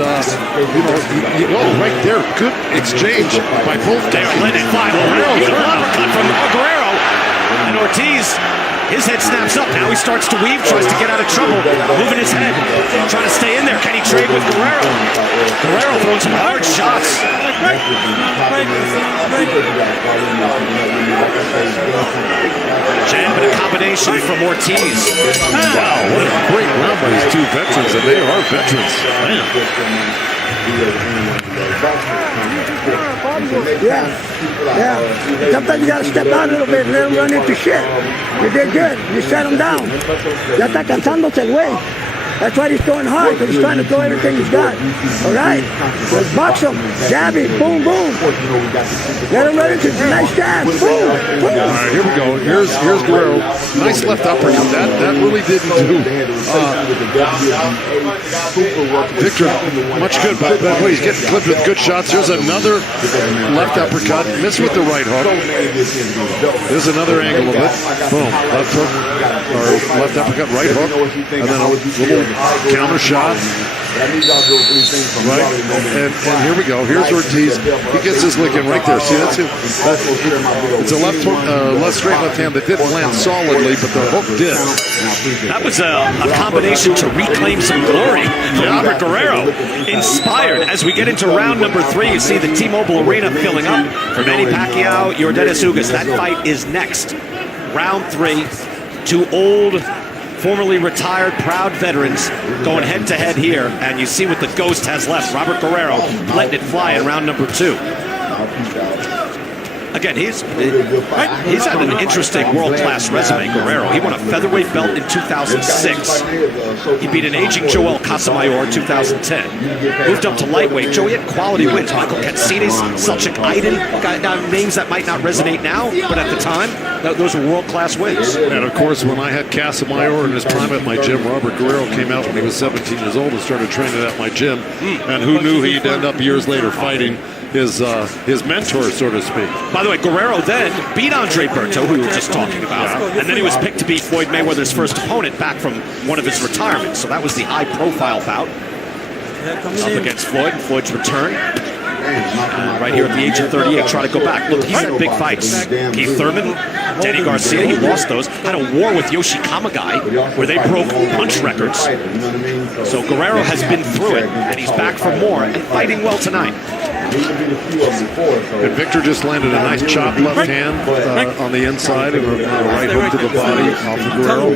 you know, right there, good exchange by both guys. They're letting it fly. Beautiful uppercut from Guerrero. And Ortiz, his head snaps up. Now he starts to weave, tries to get out of trouble, moving his head, trying to stay in there. Can he trade with Guerrero? Guerrero throwing some hard shots. Jab and a combination from Ortiz. Wow, what a great round by these 2 veterans, and they are veterans. Man. Yeah. Sometimes you gotta step out a little bit and let him run into shit. You did good. You shut him down. Ya está cansándose el güey. That's why he's throwing hard, because he's trying to throw everything he's got. All right? Let's box him. Jab him. Boom, boom. Let him run into nice jab. Boom, boom. All right, here we go. Here's Guerrero. Nice left uppercut. That really didn't do Victor much good, but he's getting clipped with good shots. Here's another left uppercut. Missed with the right hook. There's another angle of it. Boom. Left hook, or left uppercut, right hook, and then a little counter shot. Right, and here we go. Here's Ortiz. He gets his lick in right there. See, that's it. It's a left straight left hand that didn't land solidly, but the hook did. That was a combination to reclaim some glory for Robert Guerrero. Inspired. As we get into round number 3, you see the T-Mobile Arena filling up for Manny Pacquiao, Yordenis Ugas. That fight is next. Round 3. 2 old, formerly retired, proud veterans going head-to-head here, and you see what the Ghost has left. Robert Guerrero letting it fly in round number 2. Again, he's had an interesting world-class resume, Guerrero. He won a featherweight belt in 2006. He beat an aging Joel Casamayor in 2010. Moved up to lightweight. Joe, he had quality wins. Michael Katsinis, Selçuk Aydin, got names that might not resonate now, but at the time, those were world-class wins. And of course, when I had Casamayor in his prime at my gym, Robert Guerrero came out when he was 17 years old and started training at my gym. And who knew he'd end up years later fighting his mentor, so to speak. By the way, Guerrero then beat Andre Berto, who we were just talking about, and then he was picked to beat Floyd Mayweather's first opponent back from one of his retirements. So that was the high-profile bout up against Floyd, and Floyd's return. Right here at the age of 38, trying to go back. Look, he's had big fights. Keith Thurman, Danny Garcia, he lost those. Had a war with Yoshi Kamagai, where they broke punch records. So Guerrero has been through it, and he's back for more, and fighting well tonight. And Victor just landed a nice chop left hand on the inside and a right hook to the body off of Guerrero.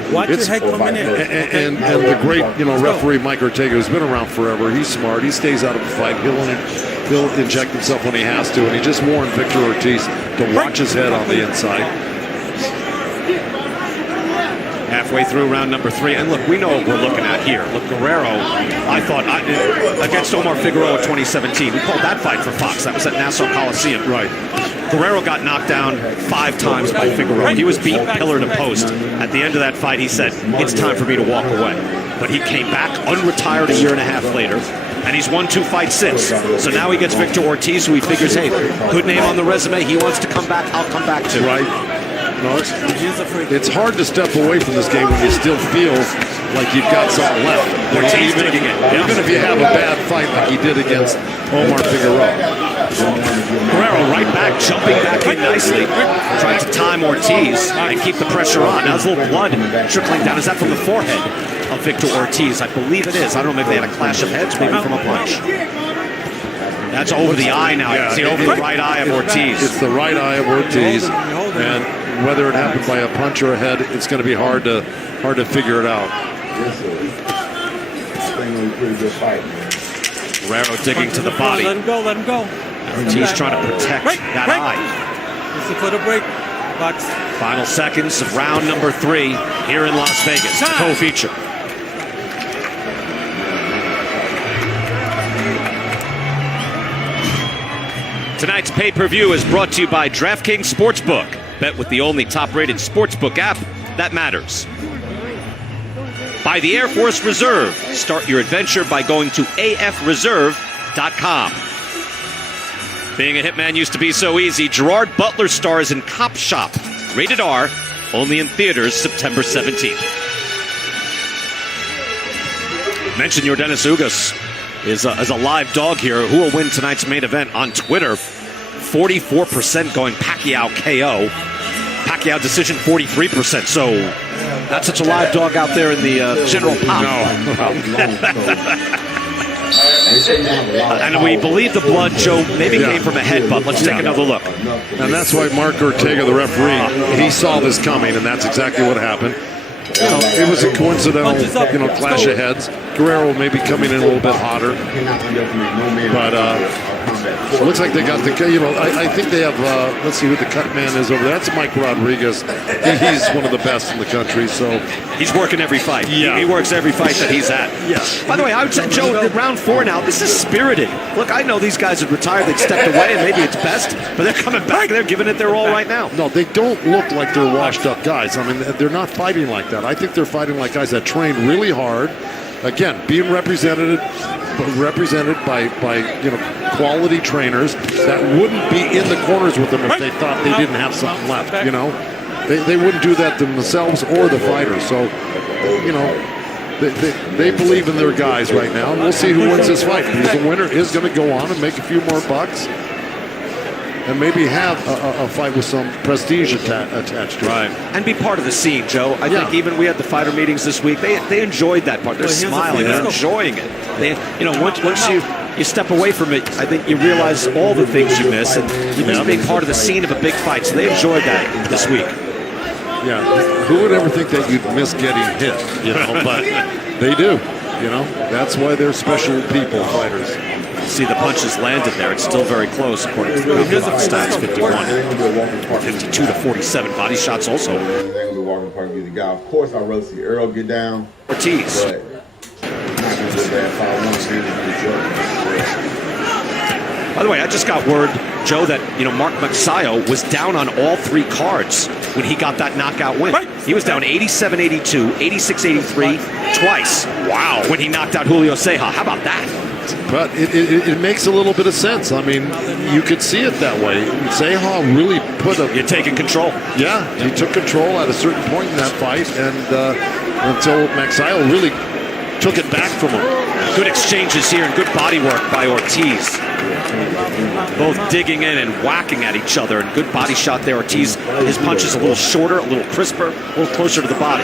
And the great referee Mike Ortega, who's been around forever, he's smart. He stays out of the fight. He'll inject himself when he has to, and he just warned Victor Ortiz to watch his head on the inside. Halfway through round number 3, and look, we know what we're looking at here. Look, Guerrero, I thought, against Omar Figueroa in 2017, we called that fight for Fox. That was at Nassau Coliseum. Right. Guerrero got knocked down 5 times by Figueroa. He was beat pillar to post. At the end of that fight, he said, it's time for me to walk away. But he came back, unretired a year and a half later, and he's won 2 fights since. So now he gets Victor Ortiz, who he figures, hey, good name on the resume. He wants to come back, I'll come back to. Right. No, it's hard to step away from this game when you still feel like you've got something left. Even if you have a bad fight like he did against Omar Figueroa. Guerrero right back, jumping back in nicely, trying to time Ortiz and keep the pressure on. Now there's a little blood trickling down. Is that from the forehead of Victor Ortiz? I believe it is. I don't know, maybe they had a clash of heads, maybe from a punch. That's over the eye now. You can see over the right eye of Ortiz. It's the right eye of Ortiz, and whether it happened by a punch or a head, it's going to be hard to figure it out. Guerrero digging to the body. Let him go, let him go. Ortiz trying to protect that eye. Just a foot of break. Box. Final seconds of round number 3 here in Las Vegas. Co-feature. Tonight's pay-per-view is brought to you by DraftKings Sportsbook. Bet with the only top-rated sportsbook app that matters. By the Air Force Reserve. Start your adventure by going to afreserve.com. Being a hitman used to be so easy. Gerard Butler stars in Cop Shop. Rated R. Only in theaters September 17th. Mention Yordenis Ugas is a live dog here. Who will win tonight's main event on Twitter? 44% going Pacquiao KO. Pacquiao decision 43%. So not such a live dog out there in the general pop. And we believe the blood, Joe, maybe came from a headbutt. Let's take another look. And that's why Mark Ortega, the referee, he saw this coming, and that's exactly what happened. It was a coincidental, clash of heads. Guerrero maybe coming in a little bit hotter, but it looks like they got the. I think they have. Let's see who the cut man is over there. That's Mike Rodriguez. He's one of the best in the country. So he's working every fight. Yeah, he works every fight that he's at. Yeah. By the way, I would say, Joe, round 4 now. This is spirited. Look, I know these guys have retired. They've stepped away, and maybe it's best, but they're coming back. They're giving it their all right now. No, they don't look like they're washed up guys. I mean, they're not fighting like that. I think they're fighting like guys that train really hard. Again, being represented by quality trainers that wouldn't be in the corners with them if they thought they didn't have something left. They wouldn't do that to themselves or the fighters. So, they believe in their guys right now, and we'll see who wins this fight. Because the winner is going to go on and make a few more bucks, and maybe have a fight with some prestige attached to it. Right. And be part of the scene, Joe. I think even we had the fighter meetings this week. They enjoyed that part. They're smiling. They're enjoying it. Once you step away from it, I think you realize all the things you miss, and you miss being part of the scene of a big fight. So they enjoyed that this week. Yeah. Who would ever think that you'd miss getting hit? But they do. That's why they're special people, fighters. see the punches landed there. It's still very close, according to the Combat stats, 51. 52 to 47. Body shots also. Of course, I'd rather see Earl get down. Ortiz. By the way, I just got word, Joe, that Mark Pacquiao was down on all 3 cards when he got that knockout win. Right. He was down 87-82, 86-83 twice. Wow. When he knocked out Julio Ceja. How about that? But it makes a little bit of sense. I mean, you could see it that way. Ceja really put a... You're taking control. Yeah, he took control at a certain point in that fight, and until Pacquiao really took it back from him. Good exchanges here and good body work by Ortiz. Both digging in and whacking at each other, and good body shot there. Ortiz, his punch is a little shorter, a little crisper, a little closer to the body.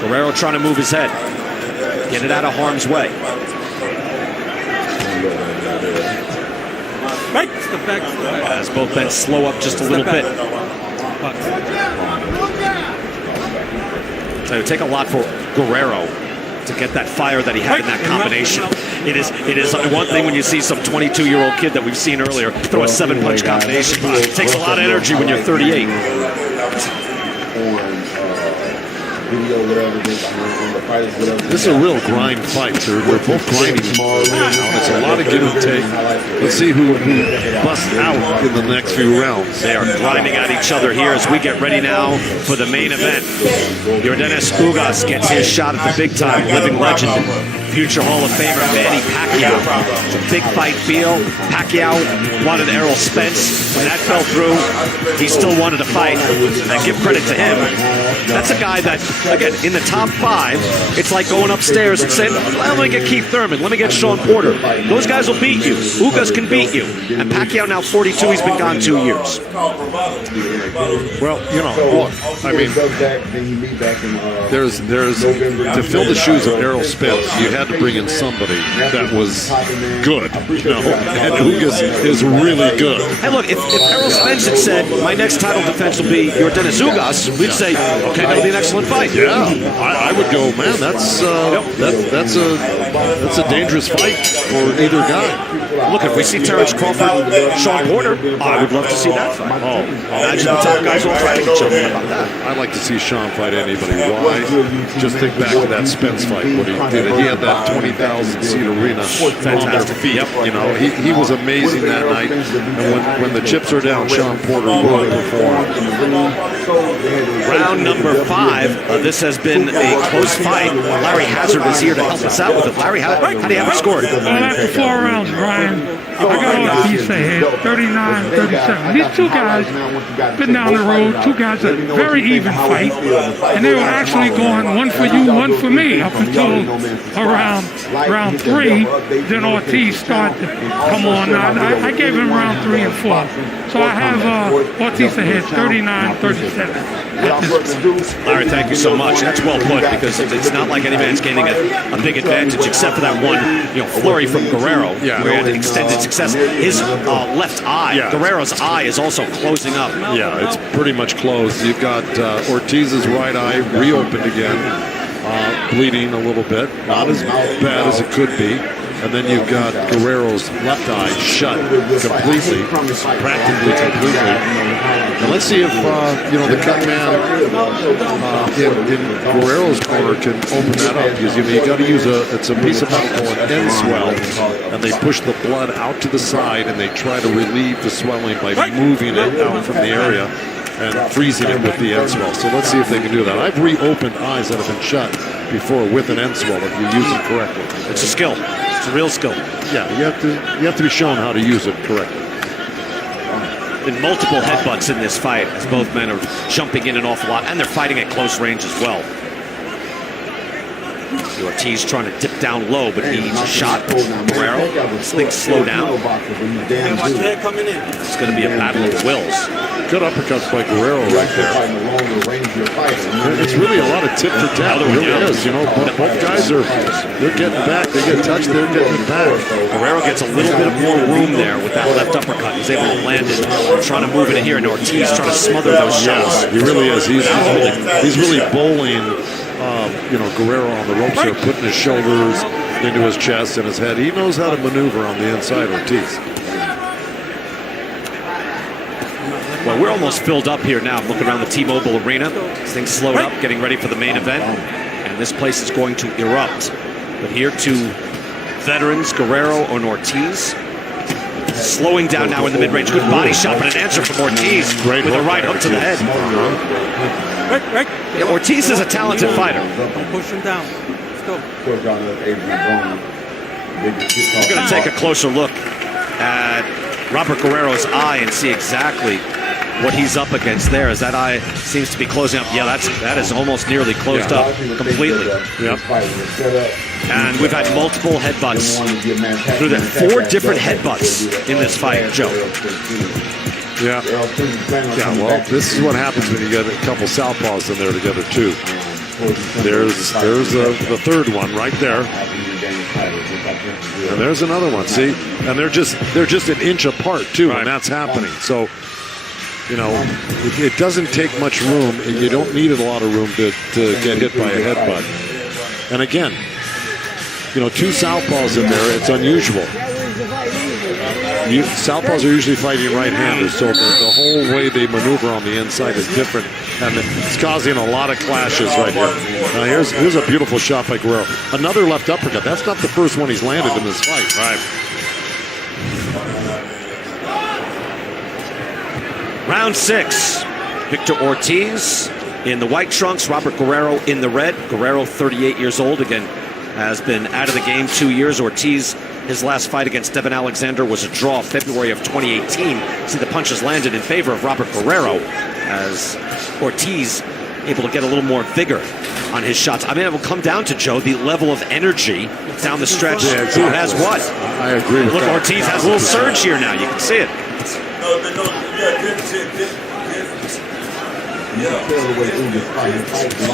Guerrero trying to move his head. Get it out of harm's way. Right. As both men slow up just a little bit. So it would take a lot for Guerrero to get that fire that he had in that combination. It is one thing when you see some 22-year-old kid that we've seen earlier throw a 7-punch combination. It takes a lot of energy when you're 38. This is a real grind fight. They're both grinding. It's a lot of give and take. Let's see who busts out in the next few rounds. They are grinding at each other here as we get ready now for the main event. Yordenis Ugas gets his shot at the big time. Living legend, future Hall of Famer Manny Pacquiao. It's a big fight feel. Pacquiao wanted Errol Spence. When that fell through, he still wanted to fight. And give credit to him. That's a guy that, again, in the top 5, it's like going upstairs and saying, well, let me get Keith Thurman, let me get Sean Porter. Those guys will beat you. Ugas can beat you. And Pacquiao now 42, he's been gone 2 years. Well, look, I mean, there's to fill the shoes of Errol Spence, you had to bring in somebody that was good, and Ugas is really good. Hey, look, if Errol Spence had said, my next title defense will be Yordenis Ugas, we'd say, okay, that'll be an excellent fight. Yeah, I would go, man, that's a dangerous fight for either guy. Look, if we see Terrence Crawford, Sean Porter, I would love to see that fight. Oh, imagine the top guys all fighting each other. How about that? I'd like to see Sean fight anybody. Why? Just think back to that Spence fight. What he did. He had that 20,000-seat arena. Fantastic. Yep. He was amazing that night. And when the chips are down, Sean Porter will perform. Round number 5. This has been a close fight. Larry Hazard is here to help us out with it. Larry, how do you have it scored? After 4 rounds, Brian, I got all the piece ahead, 39-37. These 2 guys been down the road. 2 guys that very even fight, and they were actually going one for you, one for me up until around round 3. Then Ortiz started to come on. I gave him round 3 and 4, so I have Ortiz ahead, 39-37. Larry, thank you so much. That's well put, because it's not like any man's gaining a big advantage, except for that one, flurry from Guerrero, where he had extended success. His left eye, Guerrero's eye, is also closing up. Yeah, it's pretty much closed. You've got Ortiz's right eye reopened again, bleeding a little bit, not as bad as it could be. And then you've got Guerrero's left eye shut completely, practically completely. And let's see if the cut man in Guerrero's corner can open that up, because you got to use it's a piece of metal called an end swell, and they push the blood out to the side, and they try to relieve the swelling by moving it out from the area and freezing it with the end swell. So let's see if they can do that. I've reopened eyes that have been shut before with an end swell if you use it correctly. It's a skill. It's a real skill. Yeah, you have to be shown how to use it correctly. Been multiple headbutts in this fight, as both men are jumping in an awful lot, and they're fighting at close range as well. Ortiz trying to dip down low, but he needs a shot. Guerrero, things slow down. It's going to be a battle of wills. Good uppercuts by Guerrero right there. It's really a lot of tit for tat. It really is. Both guys they're getting back. They get touched, they're getting it back. Guerrero gets a little bit of more room there with that left uppercut. He's able to land it. Trying to move it in here, and Ortiz trying to smother those shots. He really is. He's really bowling. Guerrero on the ropes there, putting his shoulders into his chest and his head. He knows how to maneuver on the inside, Ortiz. Well, we're almost filled up here now. I'm looking around the T-Mobile Arena. This thing's slowed up, getting ready for the main event. And this place is going to erupt. But here two veterans, Guerrero and Ortiz. Slowing down now in the mid-range. Good body shot, but an answer from Ortiz with a right hook to the head. Yeah, Ortiz is a talented fighter. Don't push him down. Let's go. We're going to take a closer look at Robert Guerrero's eye and see exactly what he's up against there, as that eye seems to be closing up. Yeah, that is almost nearly closed up completely. Yep. And we've had multiple headbutts through the 4 different headbutts in this fight, Joe. Yeah. Yeah, well, this is what happens when you get a couple southpaws in there together, too. There's the third one right there. And there's another one, see? And they're just an inch apart, too, when that's happening. So, you know, it doesn't take much room. You don't need a lot of room to get hit by a headbutt. And again, you know, 2 southpaws in there, it's unusual. Southpaws are usually fighting right-handers, so the whole way they maneuver on the inside is different, and it's causing a lot of clashes right here. Now here's a beautiful shot by Guerrero. Another left uppercut. That's not the first one he's landed in this fight. Right. Round 6. Victor Ortiz in the white trunks, Robert Guerrero in the red. Guerrero, 38 years old, again, has been out of the game 2 years. Ortiz, his last fight against Devin Alexander was a draw February of 2018. See, the punches landed in favor of Robert Guerrero, as Ortiz able to get a little more vigor on his shots. I mean, it will come down to, Joe, the level of energy down the stretch. Yeah, exactly. Who has what? I agree with Look, that. Ortiz has a little surge here now. You can see it.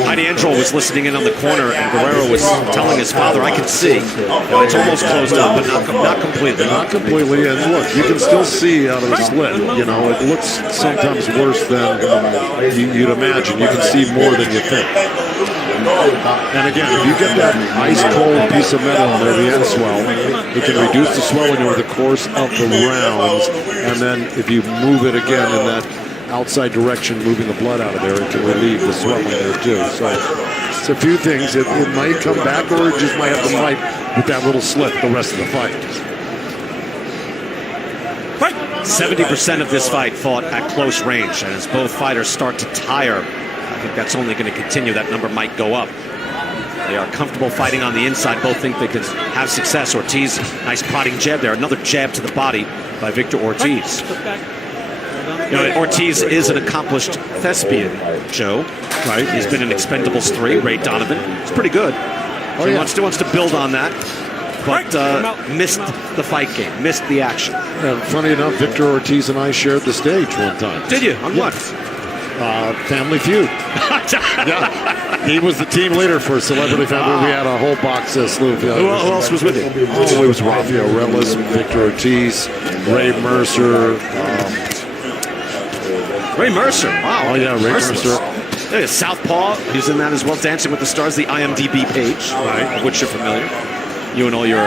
Heidi Androl was listening in on the corner, and Guerrero was telling his father, I can see. It's almost closed up, but not completely. Not completely, and look, you can still see out of the slit. You know, it looks sometimes worse than you'd imagine. You can see more than you think. And again, if you get that ice-cold piece of metal on there, the end swell, it can reduce the swelling over the course of the rounds, and then if you move it again in that outside direction, moving the blood out of there, it can relieve the swelling there too. So it's a few things. It might come back, or it just might have to fight with that little slit the rest of the fight. 70% of this fight fought at close range, and as both fighters start to tire, I think that's only going to continue. That number might go up. They are comfortable fighting on the inside. Both think they can have success. Ortiz, nice prodding jab there. Another jab to the body by Victor Ortiz. You know, Ortiz is an accomplished thespian, Joe. Right? He's been in Expendables 3, Ray Donovan. It's pretty good. He wants to build on that, but missed the fight game, missed the action. And funny enough, Victor Ortiz and I shared the stage one time. Did you? On what? Family Feud. Yeah. He was the team leader for Celebrity Family. We had a whole box slew of Who else was with him? Oh, it was Rafael Relis, Victor Ortiz, Ray Mercer. Ray Mercer. Wow. Oh, yeah, Ray Mercer. There's Southpaw. He's in that as well. Dancing with the Stars, the IMDb page, right, of which you're familiar. You and all your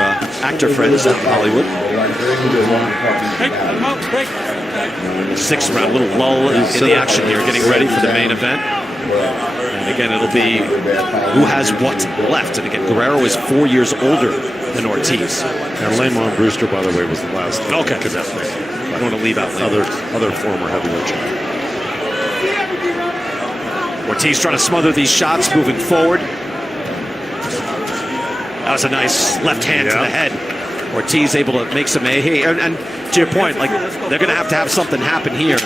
actor friends out in Hollywood. 6th round, little lull in the action here, getting ready for the main event. And again, it'll be who has what left. And again, Guerrero is 4 years older than Ortiz. And Lamont Brewster, by the way, was the last. Okay. I don't want to leave out other former heavyweight champion. Ortiz trying to smother these shots, moving forward. That was a nice left hand to the head. Ortiz able to make some hay. And to your point, like, they're going to have something happen here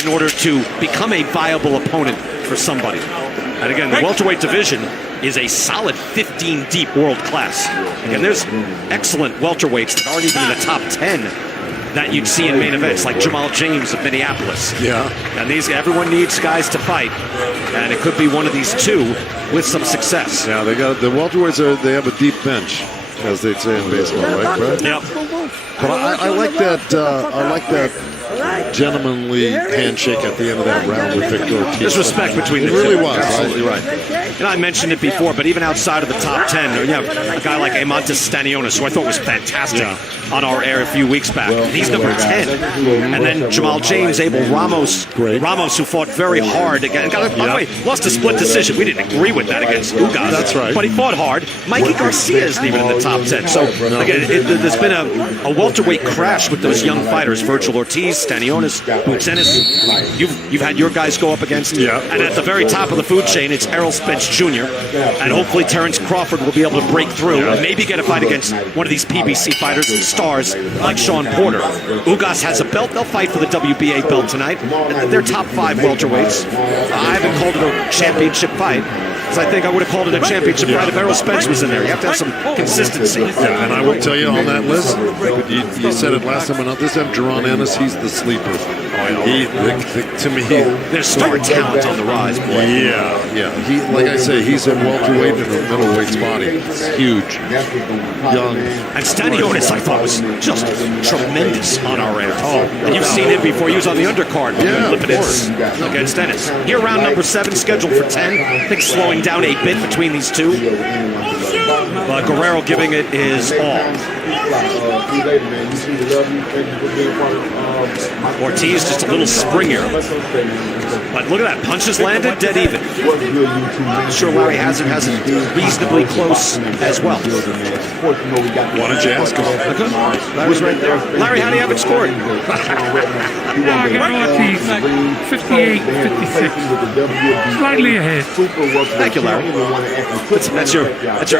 in order to become a viable opponent for somebody. And again, the welterweight division is a solid 15 deep world class. Again, there's excellent welterweights that aren't even in the top 10 that you'd see in main events, like Jamal James of Minneapolis. Yeah. And everyone needs guys to fight, and it could be one of these two with some success. Yeah, they got the welterweights. They have a deep bench, as they'd say in baseball, right, Brad? Yep. But I like that. I like that gentlemanly handshake at the end of that round with Victor Ortiz. There's respect between the two. It really was. Absolutely right. And I mentioned it before, but even outside of the top 10, you have a guy like Eimantas Stanionis, who I thought was fantastic on our air a few weeks back. He's number 10. And then Jamal James, Abel Ramos, who fought very hard again. By the way, lost a split decision. We didn't agree with that against Ugas. That's right. But he fought hard. Mikey Garcia isn't even in the top 10. So, again, there's been a welterweight crash with those young fighters. Virgil Ortiz, Stanionis, Yordenis. You've had your guys go up against. Yeah. And at the very top of the food chain, it's Errol Spence Jr. And hopefully Terrence Crawford will be able to break through and maybe get a fight against one of these PBC fighters, stars like Sean Porter. Ugas has a belt. They'll fight for the WBA belt tonight. They're top 5 welterweights. I haven't called it a championship fight, because I think I would have called it a championship fight if Errol Spence was in there. You have to have some consistency. Yeah, and I will tell you on that list, you said it last time, but not this time, Jaron Ennis, he's the sleeper. To me, there's star talent on the rise, boy. Yeah. He, like I say, he's a welterweight in a middleweight's body. It's huge, young. And Stanionis, I thought, was just tremendous on our air. And you've seen him before. He was on the undercard against Ennis. Here, round number 7, scheduled for 10. I think slowing down a bit between these two. But Guerrero giving it his all. Ortiz just a little springier. But look at that. Punches landed, dead even. I'm sure Larry Hazard has it reasonably close as well. Why don't you ask him? Larry's right there. Larry, how do you have it scored? I got Ortiz, 58-56. Slightly ahead. Thank you, Larry. That's your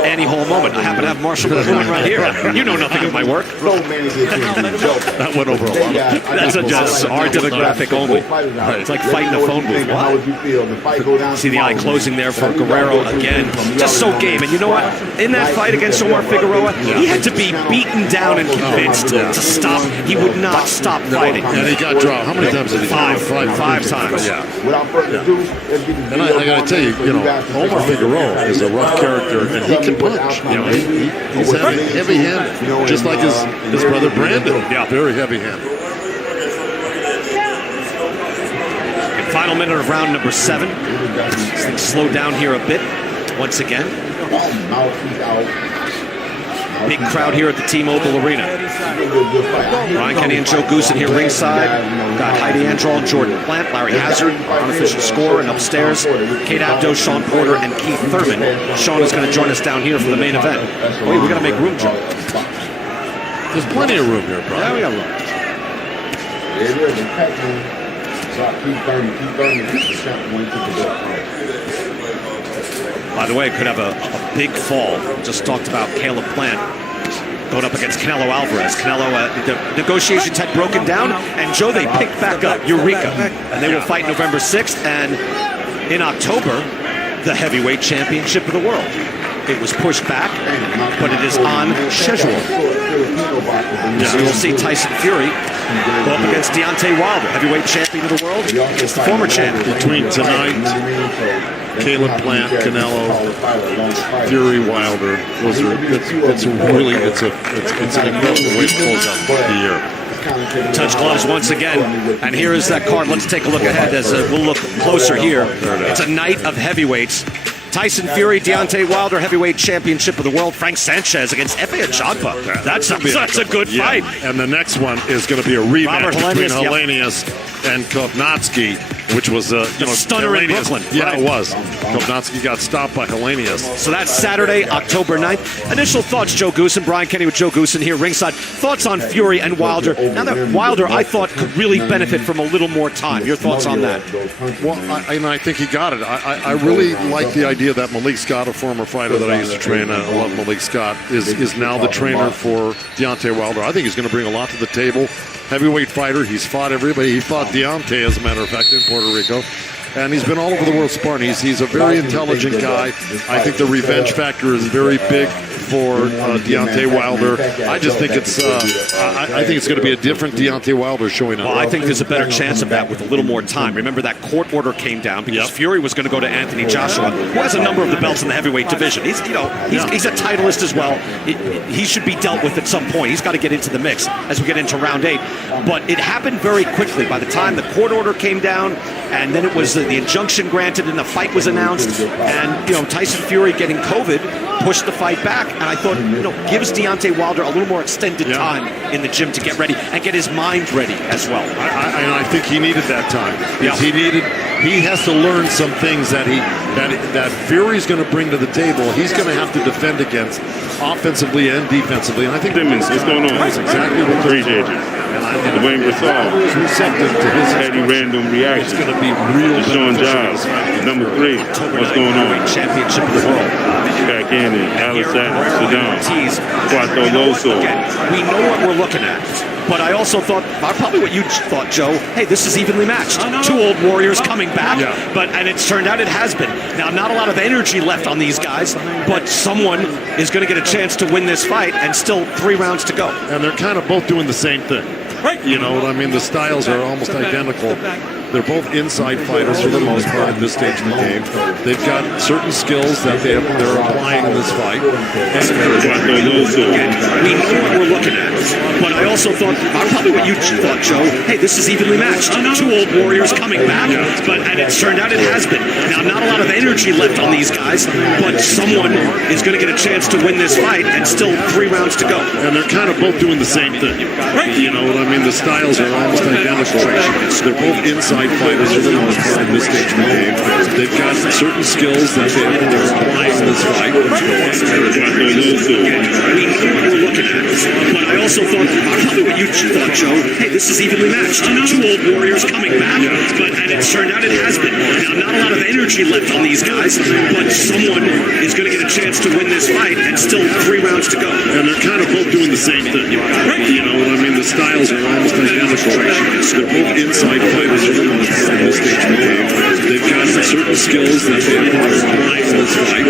Annie Hall moment. I happen to have Marshall McLuhan right here. You know nothing of my work. That went over a lot. That's our demographic only. It's like fighting a phone booth. What? See the eye closing there for Guerrero again. Just so game. And you know what? In that fight against Omar Figueroa, he had to be beaten down and convinced to stop. He would not stop fighting. And he got dropped. How many times did he? Five times. Yeah. And I got to tell you, Omar Figueroa is a rough character, and he can punch. He's heavy-handed, just like his brother Brandon. Yeah, very heavy-handed. Final minute of round number 7. Things slow down here a bit once again. Big crowd here at the T-Mobile Arena. Brian Kenny and Joe Goosen here ringside. Got Heidi Androl and Jordan Plant, Larry Hazard, unofficial score, and upstairs, Kate Abdo, Sean Porter, and Keith Thurman. Sean is going to join us down here for the main event. Wait, we got to make room, Joe. There's plenty of room here, bro. Yeah, we got room. By the way, could have a big fall. Just talked about Caleb Plant going up against Canelo Alvarez. Canelo, the negotiations had broken down, and Joe, they picked back up. Eureka. And they will fight November 6th, and in October, the heavyweight championship of the world. It was pushed back, but it is on schedule. So you'll see Tyson Fury go up against Deontay Wilder, heavyweight champion of the world, against the former champion. Between tonight, Caleb Plant, Canelo, Fury, Wilder. It's an incredible way to close out the year. Touch gloves once again, and here is that card. Let's take a look ahead as we'll look closer here. It's a night of heavyweights. Tyson Fury, Deontay Wilder, heavyweight championship of the world. Frank Sanchez against Efe Ajagba. That's a good fight. And the next one is going to be a rematch between Helenius and Kovnatsky, which was a stunner in Brooklyn. Yeah, right. It was. Kovnatsky got stopped by Helenius. So that's Saturday, October 9th. Initial thoughts, Joe Goosen. Brian Kenny with Joe Goosen here ringside. Thoughts on Fury and Wilder. Now that Wilder, I thought, could really benefit from a little more time. Your thoughts on that? Well, I think he got it. I really like the idea that Malik Scott, a former fighter that I used to train, I love Malik Scott, is now the trainer for Deontay Wilder. I think he's going to bring a lot to the table. Heavyweight fighter. He's fought everybody. He fought Deontay, as a matter of fact, in Puerto Rico. And he's been all over the world sparring. He's a very intelligent guy. I think the revenge factor is very big for Deontay Wilder. I just think it's going to be a different Deontay Wilder showing up. Well, I think there's a better chance of that with a little more time. Remember that court order came down because Fury was going to go to Anthony Joshua, who has a number of the belts in the heavyweight division. He's a titleist as well. He should be dealt with at some point. He's got to get into the mix as we get into round 8. But it happened very quickly. By the time the court order came down and then it was the injunction granted and the fight was announced, and Tyson Fury getting COVID pushed the fight back, and I thought gives Deontay Wilder a little more extended time in the gym to get ready and get his mind ready as well. I think he needed that time. Yeah. He has to learn some things that Fury's going to bring to the table. He's going to have to defend against offensively and defensively. And I think Simmons, what's going on? That's exactly what appreciate you. Dwayne Brassard is receptive to his any random reaction. It's going to be real. Sean Giles, number 3. What's going on? Championship of the world. Back in it. Alice Saddam. Cuatro Loso. We know what we're looking at. But I also thought, probably what you thought, Joe, hey, this is evenly matched. 2 old warriors coming back, and it's turned out it has been. Now, not a lot of energy left on these guys, but someone is going to get a chance to win this fight, and still 3 rounds to go. And they're kind of both doing the same thing. Right. You know what I mean? The styles are almost identical. They're both inside fighters for the most part at this stage in the game. They've got certain skills that they're applying in this fight. We know what we're looking at. But I also thought, probably what you thought, Joe, hey, this is evenly matched. 2 old warriors coming back, and it's turned out it has been. Now, not a lot of energy left on these guys, but someone is going to get a chance to win this fight, and still 3 rounds to go. And they're kind of both doing the same thing. Right. You know what I mean? The styles are almost identical. They're both inside fighters for the most part at this stage in the game. They've got certain skills that they're applying in this fight. We know what we're looking at. But I also thought, probably what you thought, Joe, hey, this is evenly matched. 2 old warriors coming back, and it's turned out it has been. Now, not a lot of energy left on these guys, but someone is going to get a chance to win this fight, and still 3 rounds to go. And they're kind of both doing the same thing. Right. You know what I mean? The styles are almost identical. They're both inside fighters for the most part at this stage in the game. They've got certain skills that they're applying in this fight.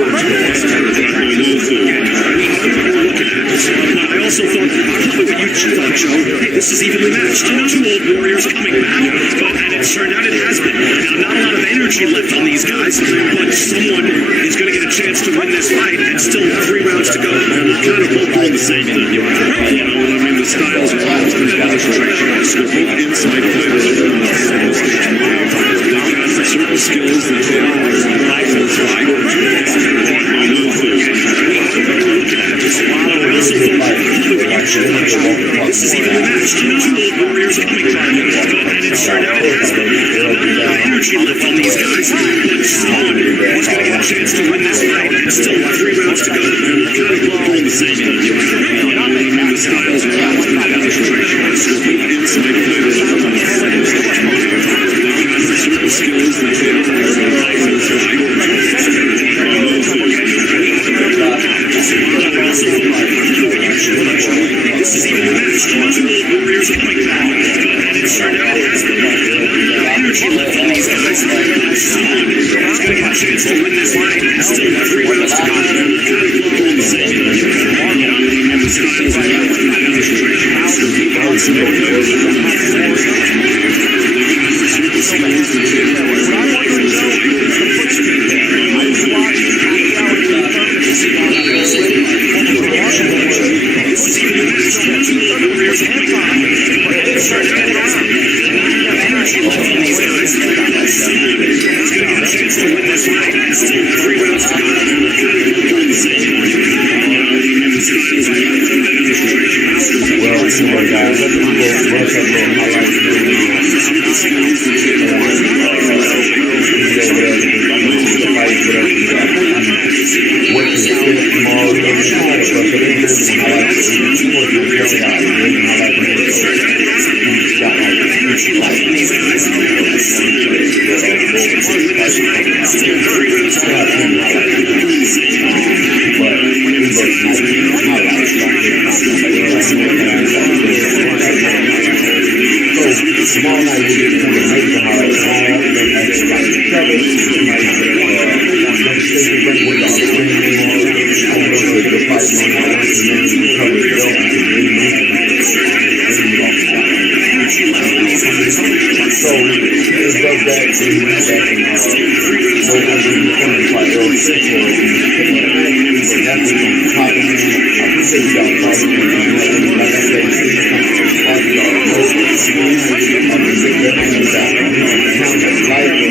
I also thought, probably what you thought, Joe, hey, this is evenly matched. 2 old warriors coming back, and it's turned out it has been. Now, not a lot of energy left on these guys, but someone is going to get a chance to win this fight, and still 3 rounds to go. And they're kind of both doing the same thing. You know what I mean? The styles are almost identical. They're both inside fighters for the most part at this stage in the game. They've got certain skills that they're applying in this fight. This is evenly matched. 2 old warriors coming back, and it's turned out it has been. Not energy left on these guys, but someone is going to get a chance to win this fight, and still 3 rounds to go. And they're kind of both doing the same thing. The styles are almost identical. They're both inside fighters for the most part at this stage in the game. They've got certain skills that they're applying in this fight. This is evenly matched. 2 old warriors coming back, and it's turned out it has been. Not energy left on these guys, but someone is going to get a chance to win this fight, and still 3 rounds to go. Doing the same thing. The styles are almost Like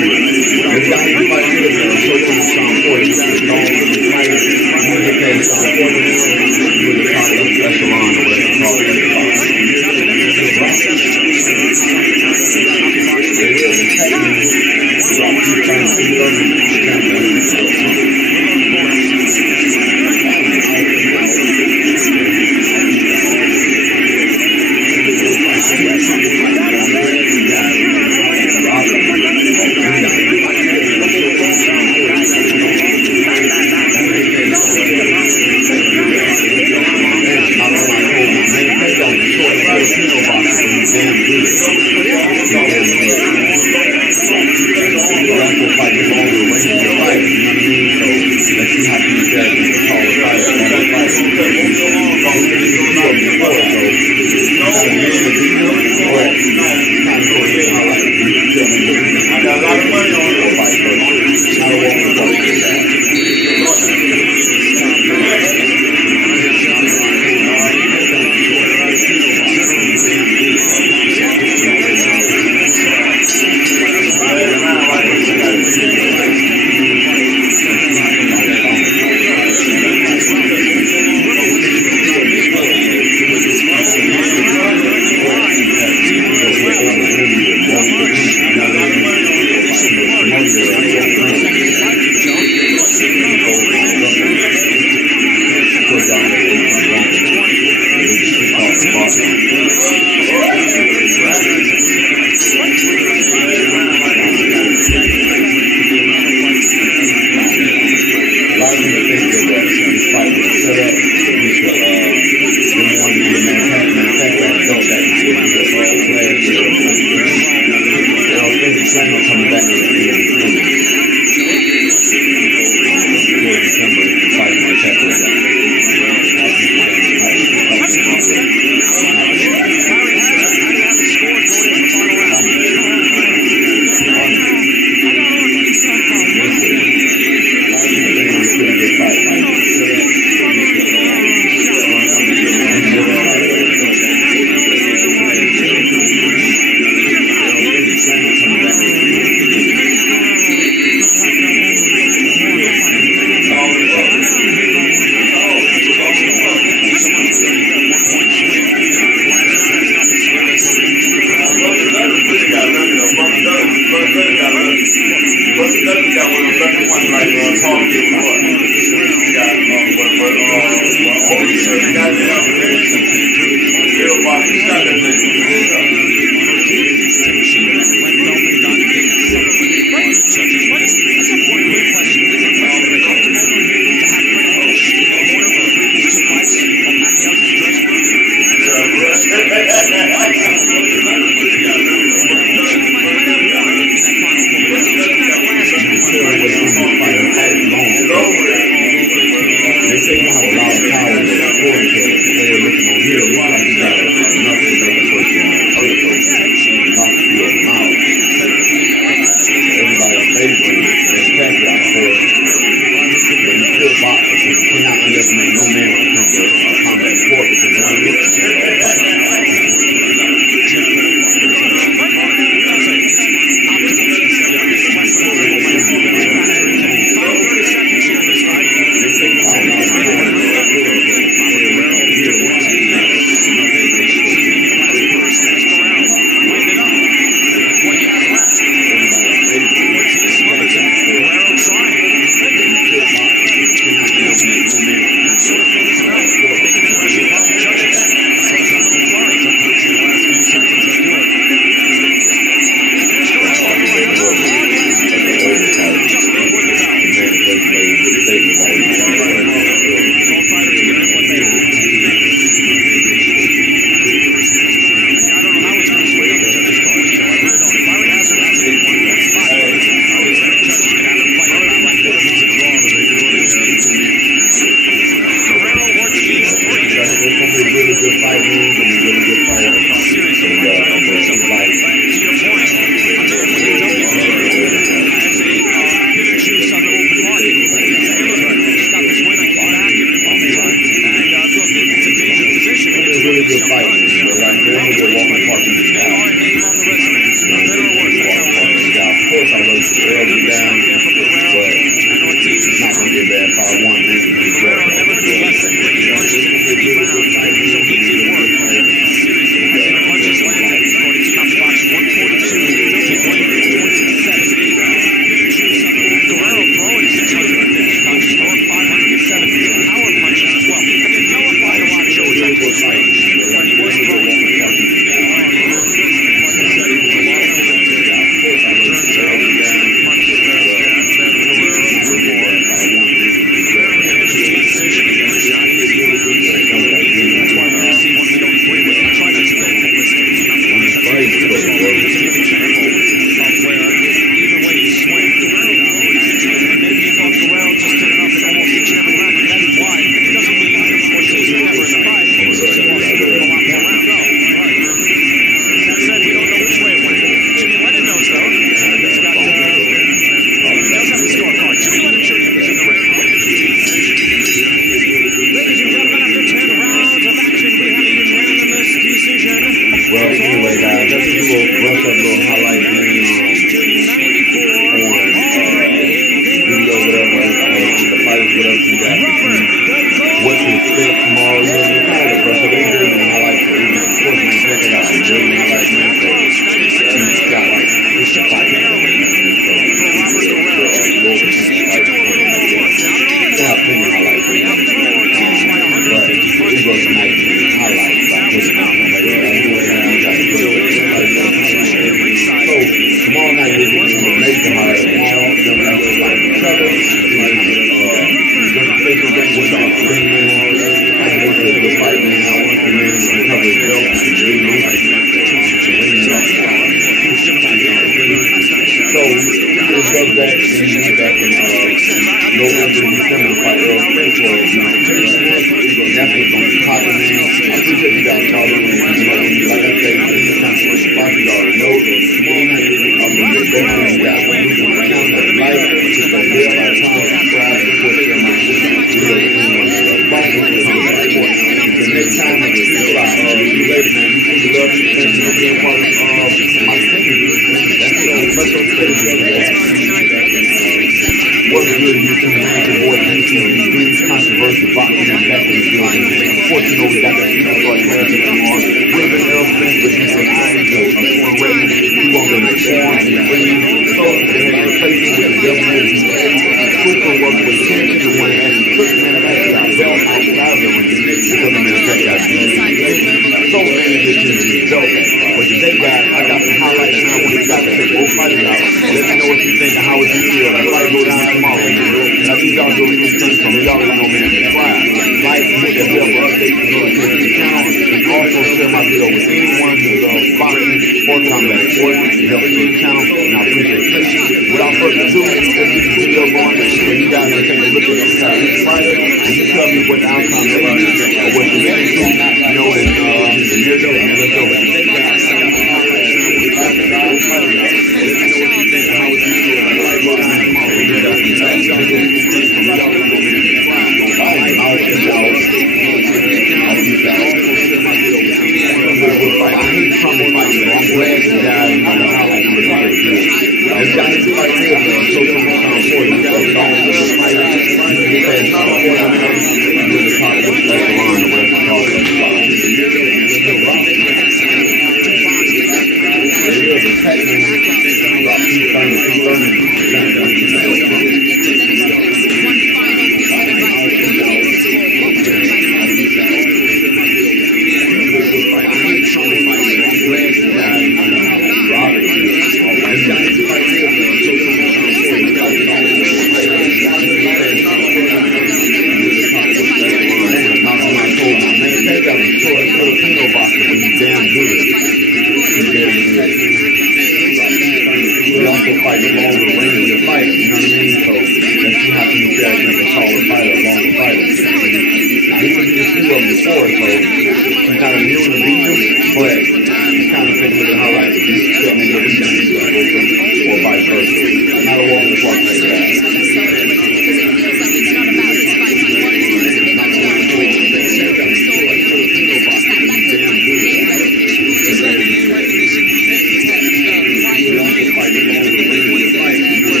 Fight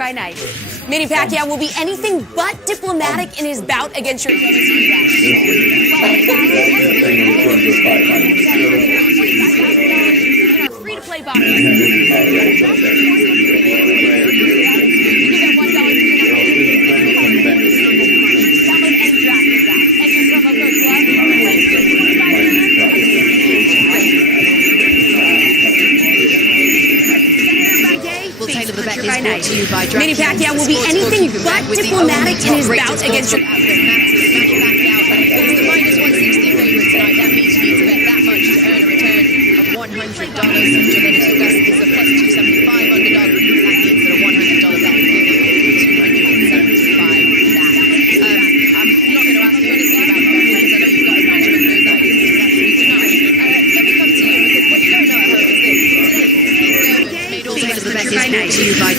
by night. Manny Pacquiao will be anything but diplomatic in his bout against Yordenis Ugas. Free-to-play box. Manny Pacquiao will be anything but diplomatic in his bout against your...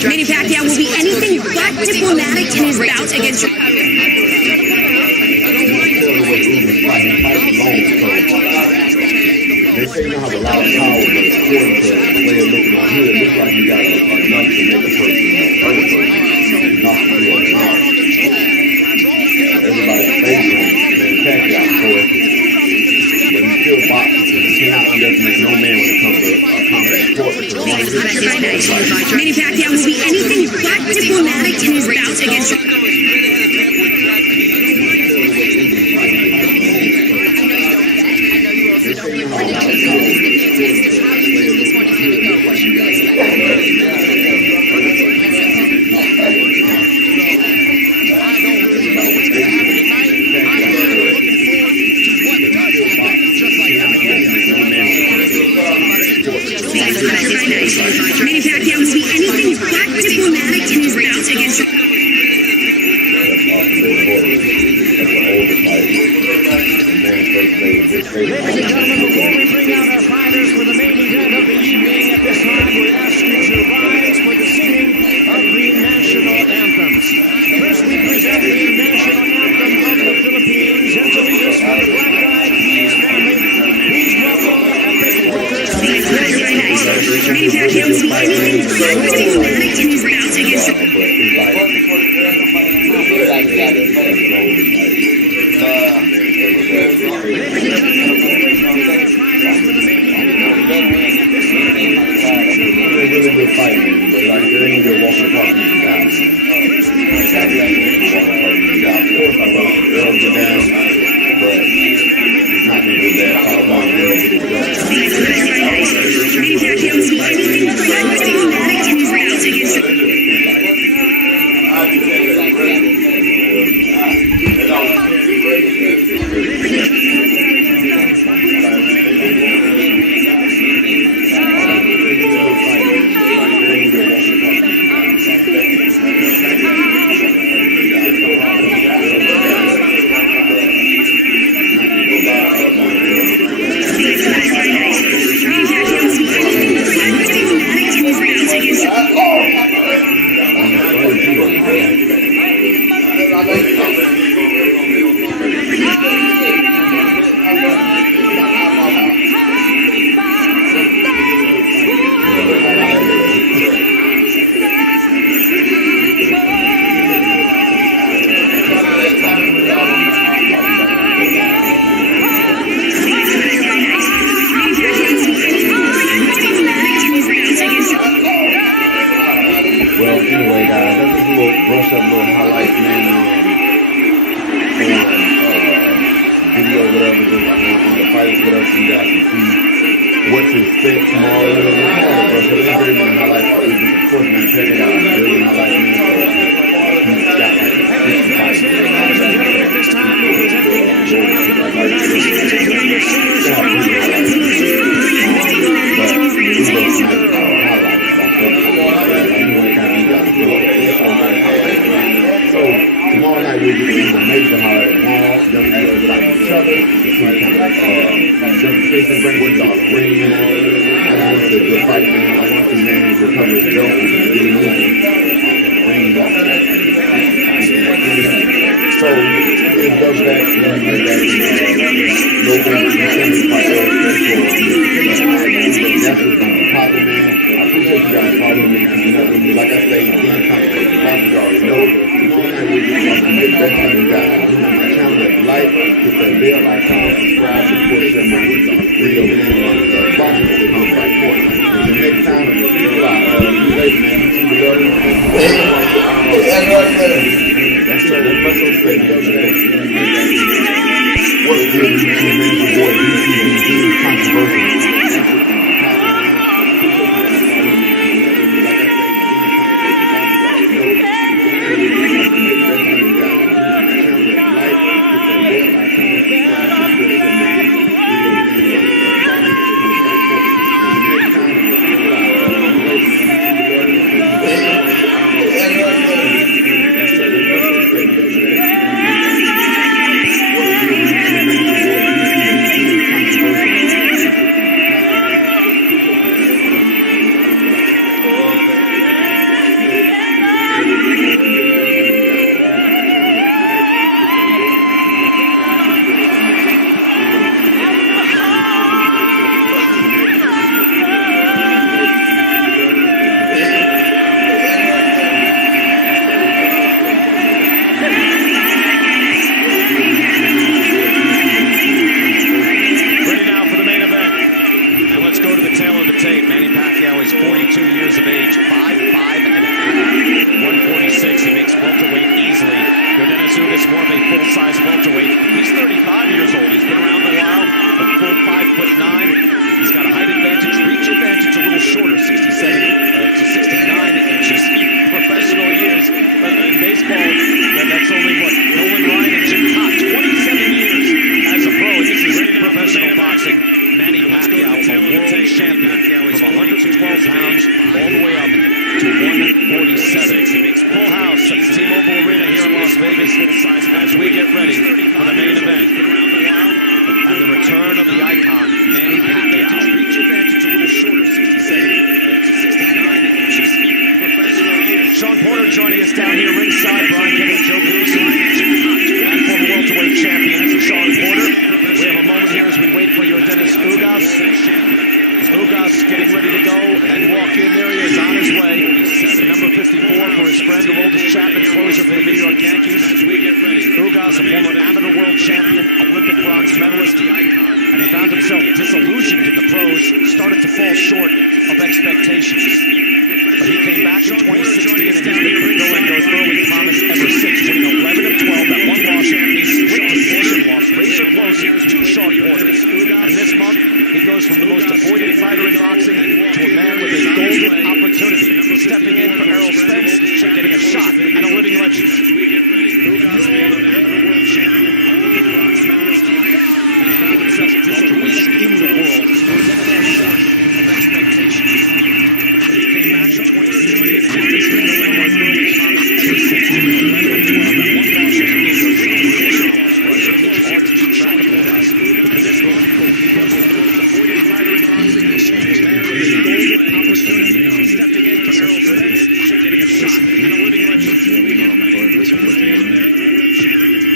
Manny Pacquiao will be anything but diplomatic in his bout against your... They say you don't have a lot of power, but according to the way it looks on here, it looks like you got enough to make a person knock you out. Everybody's facing Manny Pacquiao, of course, but he's still boxing, so you cannot underestimate no man when it comes to combat sport. Manny Pacquiao will be anything but diplomatic in his bout against your... Manny Pacquiao will be anything but diplomatic in his bout against your... Ladies and gentlemen, before we bring out our fighters for the main event of the evening, at this time we ask you to rise for the singing of the national anthems. First we present the national anthem of the Philippines, and to lead us from the Black-Eyed Peas family, please welcome the epic workers. Manny Pacquiao will be anything but diplomatic in his bout against your... Really good fight, man. But like, there ain't gonna be a walking park in the down. Of course, I love the Earl get down, but it's not gonna be that how long the Earl get down. appreciate you guys following me. Like I say, being controversial. You already know. Tomorrow night we'll be the best thing you got. My channel is like, hit that bell icon, subscribe, support, share my video. Boxing will come back for you. Until next time, you later, man. You love you. That's right. That's my social statement. What's good, YouTube, man? Your boy, DC, controversial. Manny Pacquiao is 42 years of age, 5'5", 146. He makes welterweight easily. Yordenis Ugas more of a full-size welterweight. He's 35 years old. He's been around a while, a full 5'9". He's got a height advantage, reach advantage a little shorter, 67 to 69 inches. Professional years in baseball, that's only what Nolan Ryan and Jim Cox, 27 years as a pro. This is professional boxing. Manny Pacquiao, a world champion from 112 pounds all the way up to 147. Full house at the T-Mobile Arena here in Las Vegas as we get ready for the main event. And the return of the icon, Manny Pacquiao. Reach advantage a little shorter, 67 to 69 inches. Professional years. Sean Porter joining us down here ringside. Brian Kennedy, Joe Gleason, and former welterweight champion Sean Porter. We have a moment here as we wait for Yordenis Ugas. Ugas getting ready to go and walk in. There he is on his way. Number 54 for his friend, the oldest Chapman closer for the New York Yankees. Ugas, a former amateur world champion, Olympic bronze medalist, and he found himself disillusioned in the pros, started to fall short of expectations. But he came back in 2016 and he's been fulfilling those early promises ever since, winning 11 of 12, that one loss, split decision loss, razor close to Sean Porter. And this month, he goes from the most avoided fighter in boxing to a man with a golden opportunity, stepping in for Errol Spence and getting a shot at a living legend. Ugas, amateur world champion, Olympic bronze medalist, and he found himself welterweight in the world, short of expectations. But he came back in 2016 and he's been fulfilling those early promises ever since, winning 11 of 12, that one loss in the it's hard to keep track of all that. Because this goes he goes from the most avoided fighter in boxing to a man with a golden opportunity, stepping in for Errol Spence, getting a shot at a living legend.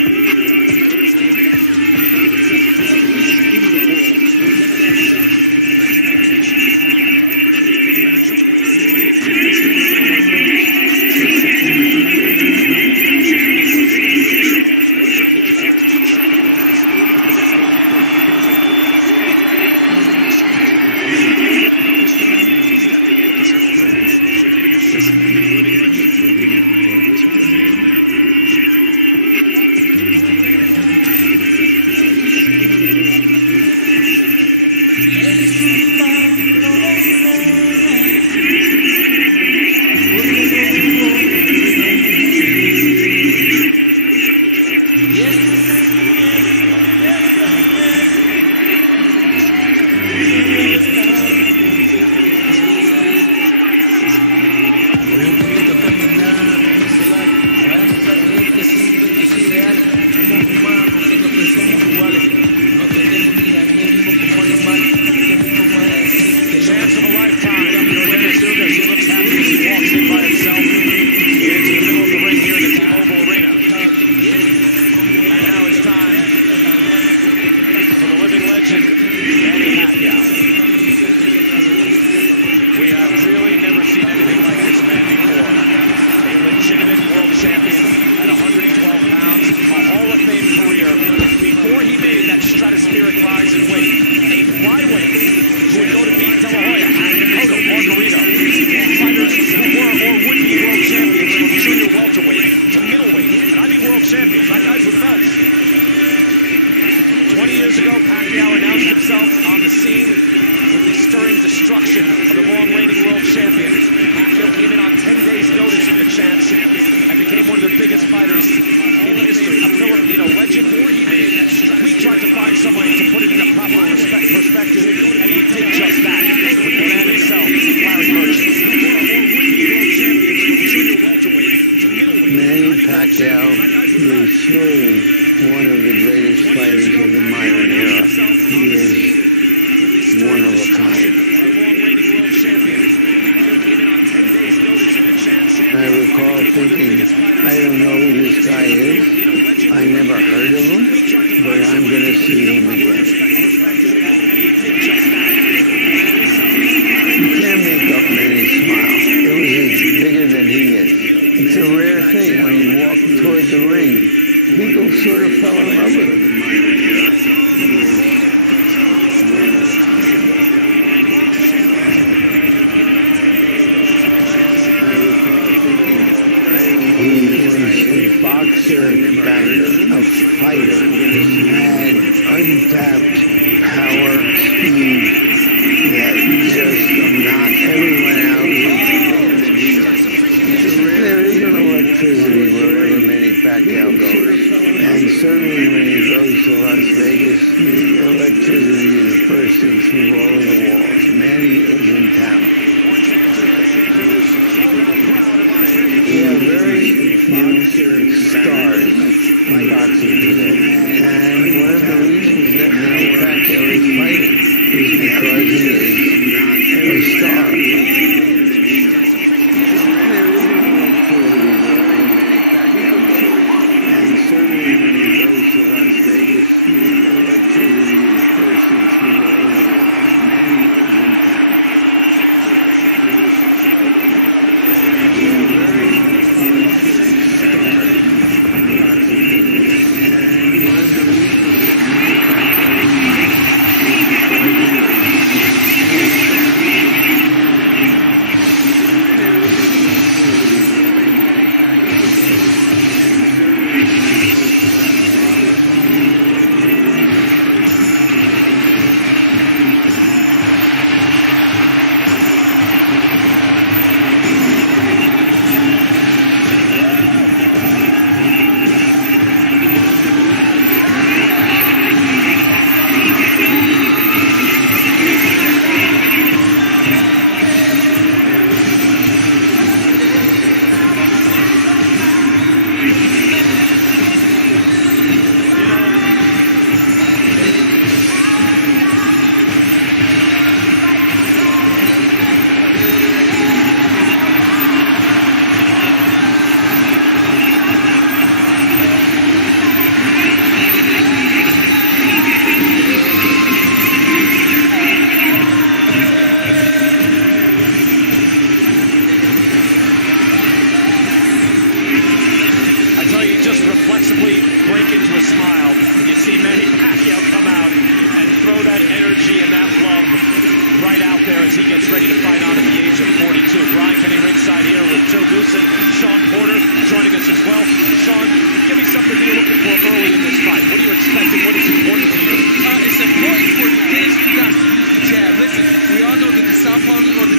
stratospheric rise in weight. A flyweight who would go to beat De La Hoya, Cotto, Margarito. Fighters who were or would be world champions from junior welterweight to middleweight. And I mean world champions, not guys with belts. 20 years ago, Pacquiao announced himself on the scene with the stirring destruction of the long-reigning world champion. Pacquiao came in on 10 days' notice with a chance and became one of the biggest fighters in history. A Filipino legend. We tried to find someone to put it in a proper perspective, and he did just that with the man himself, Larry Merchant. Manny Pacquiao is surely one of the greatest fighters of the modern era. He is one of a kind. I recall thinking, I don't know who this guy is. I never heard of him, but I'm going to see him again. You can't make up Manny smile. It was bigger than he is. It's a rare thing when you walk towards the ring. People sort of fell in love with him. He was a boxer banger, a fighter. He had untapped power, speed that just knocked everyone out. There is an electricity wherever Manny Pacquiao goes. And certainly when he goes to Las Vegas, the electricity is bursting through all of the walls. Manny is in town. We have very few stars in boxing today. And one of the reasons that Manny Pacquiao is fighting is because he is a star. Reflexively break into a smile when you see Manny Pacquiao come out and throw that energy and that love right out there as he gets ready to fight on at the age of 42. Brian Kenny ringside here with Joe Goosen, Sean Porter joining us as well. Sean, give me something you're looking for early in this fight. What are you expecting? What is important to you? It's important for Dennis Ugas to use the jab. Listen, we all know that the southpaw or the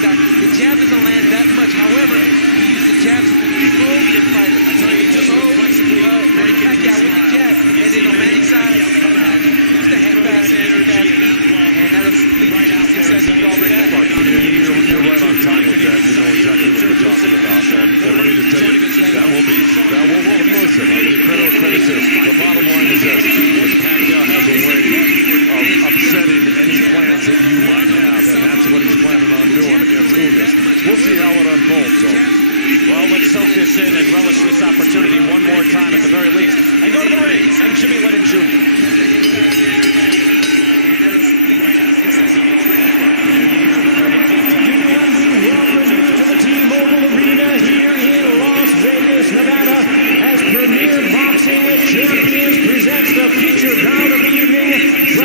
jab doesn't land that much. However, you use the jab to control your fighter. I tell you, just flexibly break into with the jab. And then on Manny's side, use the hand pass and that'll lead right out to success you've already had. You're right on time with that. You know exactly what we're talking about. And let me just tell you, that will listen, I give credit where credit's due. The bottom line is this, is Pacquiao has a way of upsetting any plans that you might have, and that's what he's planning on doing against Ugas. We'll see how it unfolds, though. Well, let's soak this in and relish this opportunity one more time at the very least. And go to the ring. And Jimmy Lennon Jr. T-Mobile Arena here in Las Vegas, Nevada, as Premier Boxing Champions presents the feature bout of the evening,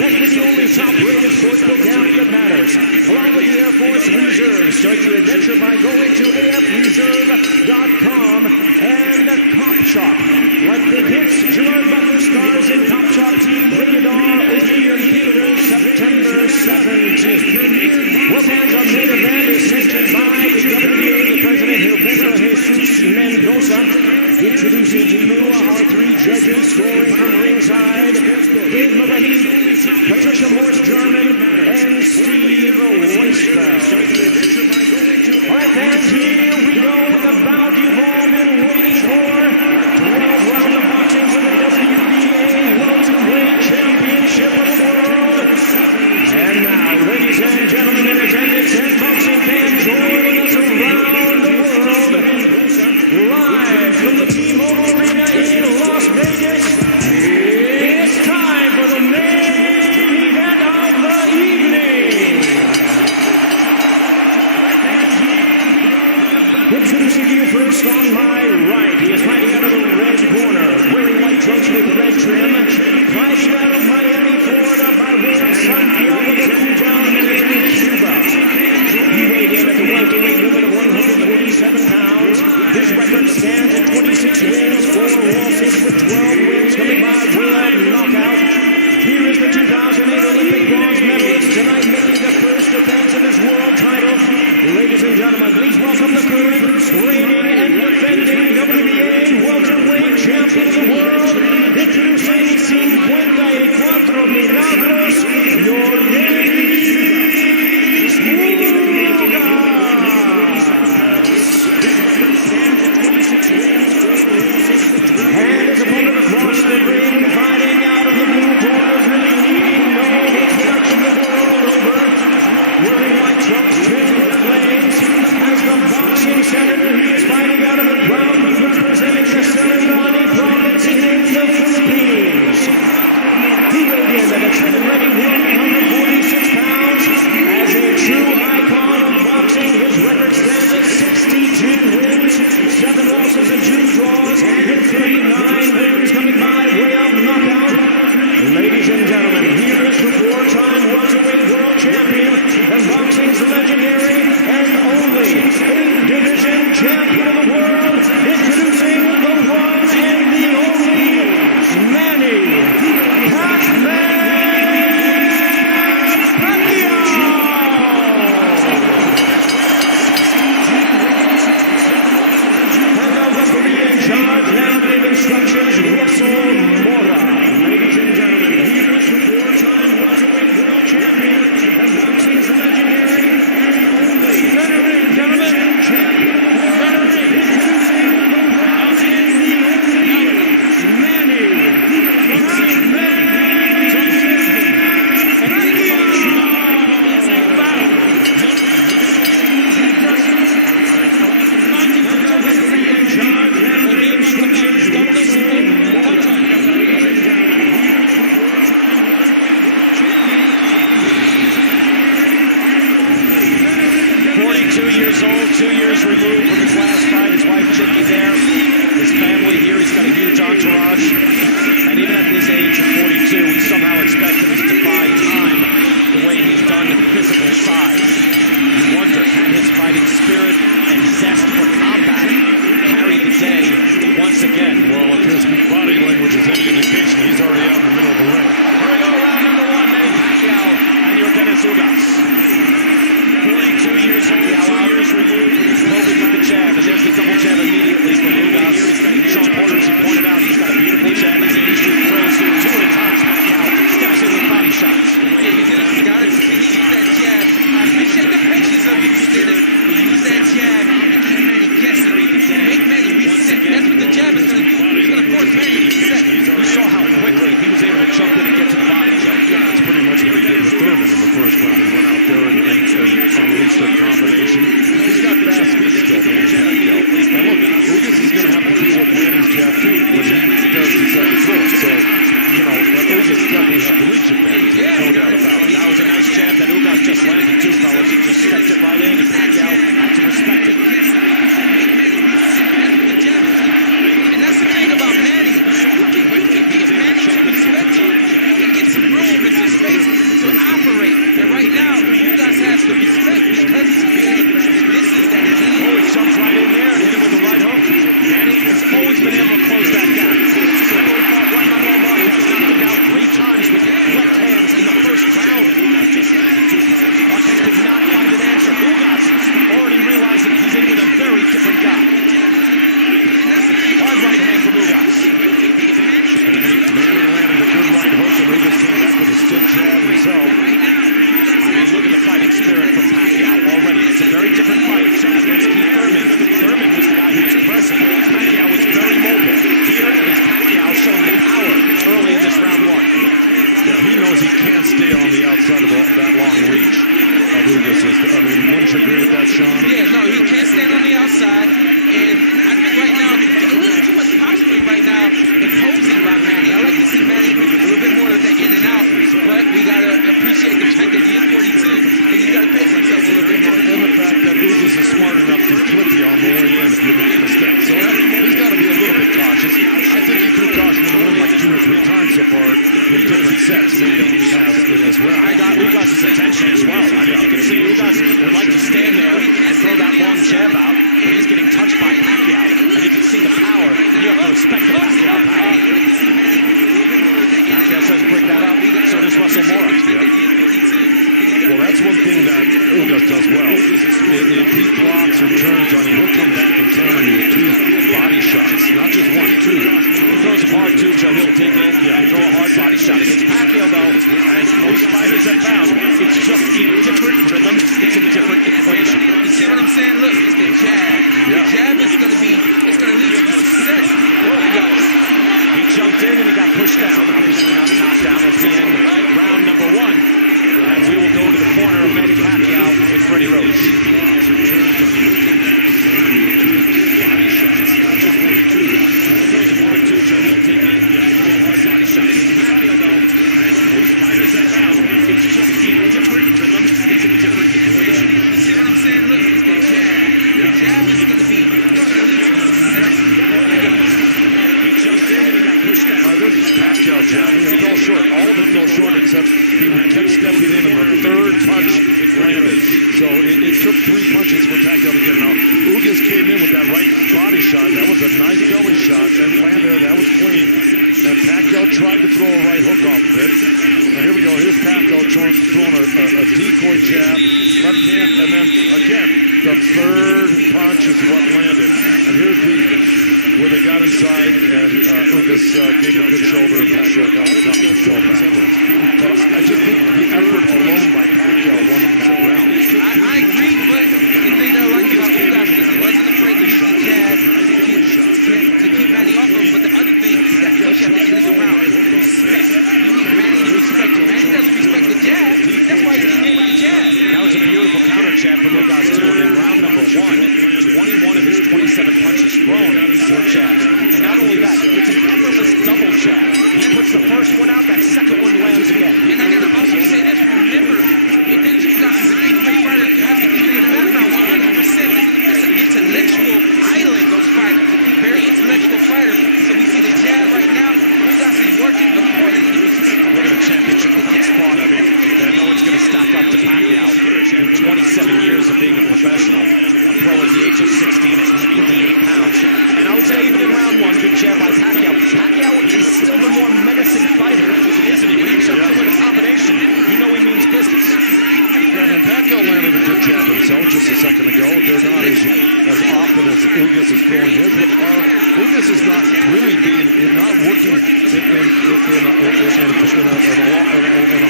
and with the only top-rated sportsbook app that matters. Along with the Air Force Reserve, start your adventure by going to afreserve.com and Cop Shop. Like Big Hits, Gerard Butler stars in Cop Shop Team Rated R, Odeon Theater, September 17th. Weekends on main event is sanctioned by the WBA President Gilberto Jesus Mendoza. Introducing to you our three judges scoring from ringside: Dave Moretti, Patricia Morse-German, and Steve Weisfeld. All right, fans, here we go with the bout you've all been waiting for. 12 rounds of boxing for the WBA Welterweight Championship of the World. And now, ladies and gentlemen in attendance and boxing fans joining us around the world, live from the T-Mobile Arena in Las Vegas, it's time for the main event of the evening. Introducing you first on my right, he is fighting out of the red corner, wearing white trunks with red trim, fighting out of Miami, Florida, by way of Santiago de Cuba, in Cuba. He weighed in at the welterweight limit of 147 pounds. His record stands at 26 wins, 4 losses, with 12 wins coming by way of knockout. Here is the 2008 Olympic bronze medalist, tonight making the first defense of his world title. Ladies and gentlemen, please welcome the current, reigning and defending WBA welterweight champion of the world, introducing 54 milagros, Yordenis. And his opponent across the ring, fighting out of the blue corners, really needing no introduction the world over. Wearing white trunks trimmed with flames. As the boxing senator, he is fighting out of the ground, representing the Serengeti province in the Philippines. He weighed in at a trim and ready 146 pounds. As a true icon of boxing, his record stands at 62 wins, 7 losses and 2 draws, with 39 wins coming by way of knockout. Ladies and gentlemen, here is the 4-time welterweight world champion and boxing's legendary and only 8-division champion of the world, introducing the one and the only Manny Pacquiao. Now gave instructions, Russell Mora. Ladies and gentlemen, here is the 4-time welterweight world champion and boxing's legendary and only veteran champion of the world, introducing the one and the only Manny years old, 2 years removed from his last fight. His wife Chicky there, his family here. He's got a huge entourage, and even at this age of 42, we somehow expect him to defy time the way he's done the physical size. You wonder, can his fighting spirit and zest for combat carry the day once again? Well, if his body language is any indication, he's already out in the middle of the ring. Here we go, round number 1, Manny Pacquiao and Yordenis Ugas. 42 years old, 2 years removed from his COVID with the jab, and there's the double jab immediately from Ugas. Sean Porter, as he pointed out, he's got a beautiful jab. He's an easy throws to 2 at a time. Pacquiao steps in with body shots. He's got it. He used that jab. I appreciate the patience of you, Dennis. He used that jab and keep Manny guessing. Make Manny reset. That's what the jab is going to do. He's going to force Manny to reset. You saw how quickly he was able to jump in and get to the body. Yeah, that's pretty much what he did with Thurman in the first round. He went out there and unleashed a combination. He's got fast feet still, man. Now look, Ugas is going to have to do what Manny's jab too when he does decide to throw it. So, you know, Ugas definitely have to reach it, man. No doubt about it. That was a nice jab that Ugas just landed too, fellas. He just stepped it right in, and Pacquiao had to respect it. And that's the different guy. Hard right hand from Ugas. Manny landed a good right hook, and Ugas came back with a stiff jab himself. I mean, look at the fighting spirit from Pacquiao already. It's a very different fight against Keith Thurman. Thurman was the guy who was pressing. Pacquiao was very mobile. Here is Pacquiao showing the power early in this round one. Yeah, he knows he can't stay on the outside of that long reach of Ugas. I mean, wouldn't you agree with that, Sean? Yeah, no, he can't stand on the outside. And I think right now, a little too much posturing right now, imposing by Manny. I like to see Manny a little bit more of the in and out, but we got to appreciate the fact that he is 42, and he's got to pace himself a little bit more. And the fact that Ugas is smart enough to flip you on the way in if you make a mistake. So he's got to be a little bit cautious. I think he threw caution in the rim like 2 or 3 times so far in different sets. Manny has in this round. I got Ugas' attention as well. I mean, you can see Ugas would like to stand there and throw that long jab out, but he's getting touched by Pacquiao, and you can see the power. You have to respect the Pacquiao power. Pacquiao says bring that up, so does Russell Mora. Well, that's one thing that Ugas does well. If he blocks or turns on you, he'll come back and counter you with 2 body shots. Not just 1, 2. He throws him hard too, so he'll dig in. Yeah, throw a hard body shot. Against Pacquiao, though, as most fighters have found, it's just a different rhythm. It's a different equation. You see what I'm saying? Look, it's the jab. The jab is going to lead to success. He jumped in and he got pushed down. Obviously not knocked down at the end. Round number 1. And we will go to the corner of Manny Pacquiao with Freddie Roach. It's just a different rhythm. It's a different equation. You see what I'm saying? Look, it's the jab. The jab is going to lead to success. He jumped in and he got pushed down. This is Pacquiao jab. He fell short. All of it fell short except he kept stepping in and the 3rd punch landed. So it took 3 punches for Pacquiao to get him out. Ugas came in with that right body shot. That was a nice belly shot and landed. That was clean. And Pacquiao tried to throw a right hook off of it. Now here we go. Here's Pacquiao throwing a decoy jab, left hand, and then again the 3rd punch is what landed. And here's where they got inside, and Ugas gave a good shoulder, and Pacquiao got the top and fell backwards. But I just think the effort alone by Pacquiao won him that round. I agree, but the thing that I like about Ugas is he wasn't afraid to use the jab to keep Manny off him. But the other thing that coach at the end of the round is respect. You need Manny to respect you. Manny doesn't respect the jab. That's why he's in with the jab. That was a beautiful counter jab from Ugas too. And in round number 1, 21 of his 27 punches thrown were jabs. And not only that, it's an effortless double jab. He puts the first one out, that second one lands again. And I gotta also say this, remember, Ugas is a great fighter, has to keep in the background 100%. It's an intellectual island, those fighters. Very intellectual fighter. So we see the jab right now. Ugas is working accordingly. Look at the championship spot of it. And no one's going to stack up to Pacquiao. In 27 years of being a professional, a pro at the age of 16 at 88 pounds. And I would say even in round 1, good jab by Pacquiao. Pacquiao is still the more menacing fighter, isn't he? When he jumps in with a combination, you know he means business. Yeah, and Pacquiao landed a good jab himself just a second ago. They're not as often as Ugas is throwing his, but Ugas is not really not working in a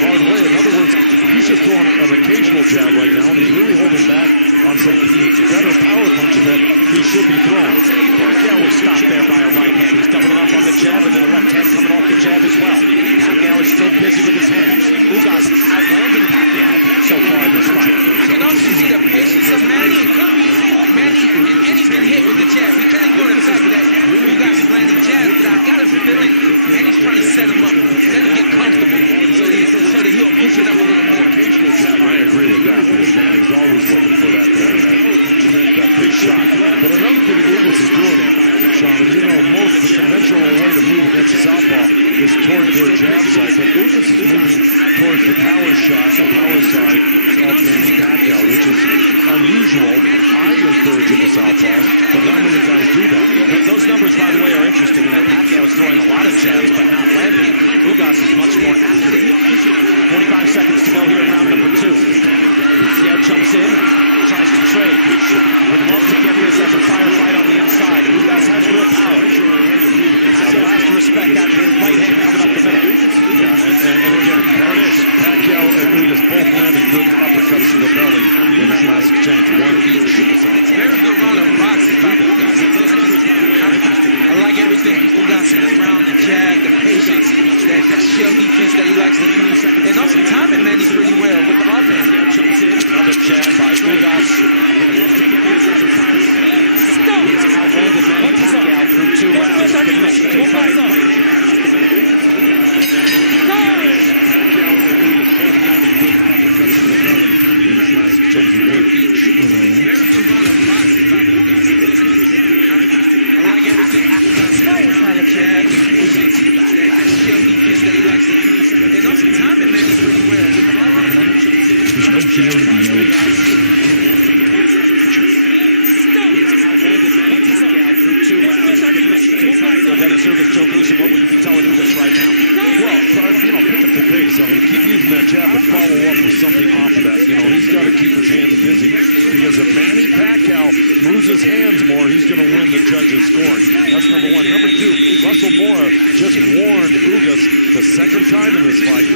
hard way. In other words, he's just throwing an occasional jab right now, and he's really holding back on some better power punches that he should be throwing. Pacquiao was stopped there by a right hand. He's doubling up on the jab, and then a left hand coming off the jab as well. Pacquiao is still busy with his hands. Ugas outlanding Pacquiao so far in this fight. You can also see the patience of Manny. It could be Manny, and he's been hit with the jab. We can't ignore the fact that Ugas is landing jabs, but I got a feeling Manny's trying to set him up, let him get comfortable, so that he'll open up a little more. I agree with that. Manny's always looking for that big shot. But another thing Ugas is doing, Sean, and you know, most the conventional way to move against a southpaw is towards their jab side, but Ugas is moving towards the power shot, the power side of Manny Pacquiao, which is unusual. I encourage in the southpaws, but not many guys do that. Those numbers, by the way, are interesting. That Pacquiao is throwing a lot of jabs, but not landing. Ugas is much more accurate. 45 seconds to go here in round number 2. Pacquiao jumps in, tries to trade. Would love to get this as a firefight on the inside. Ugas has real power. Pacquiao has to respect that right hand coming up the middle. Yeah, and again, there it is. Pacquiao and Ugas both landing good uppercuts to the belly in that last exchange. One each. Very good round of boxing by Ugas. I like everything Ugas is around, the jab, the patience, that shell defense that he likes to use. And also timing Manny pretty well with the offense. Another jab by Ugas. Outlanded Manny Pacquiao through 2 rounds. Yordenis Ugas, Joe Gruesome, what would you be telling Ugas right now? Well, pick up the pace. I mean, keep using that jab, but follow up with something off of that. He's got to keep his hands busy because if Manny Pacquiao moves his hands more, he's going to win the judges' scoring. That's number one. Number two, Russell Mora just warned Ugas the second time in this fight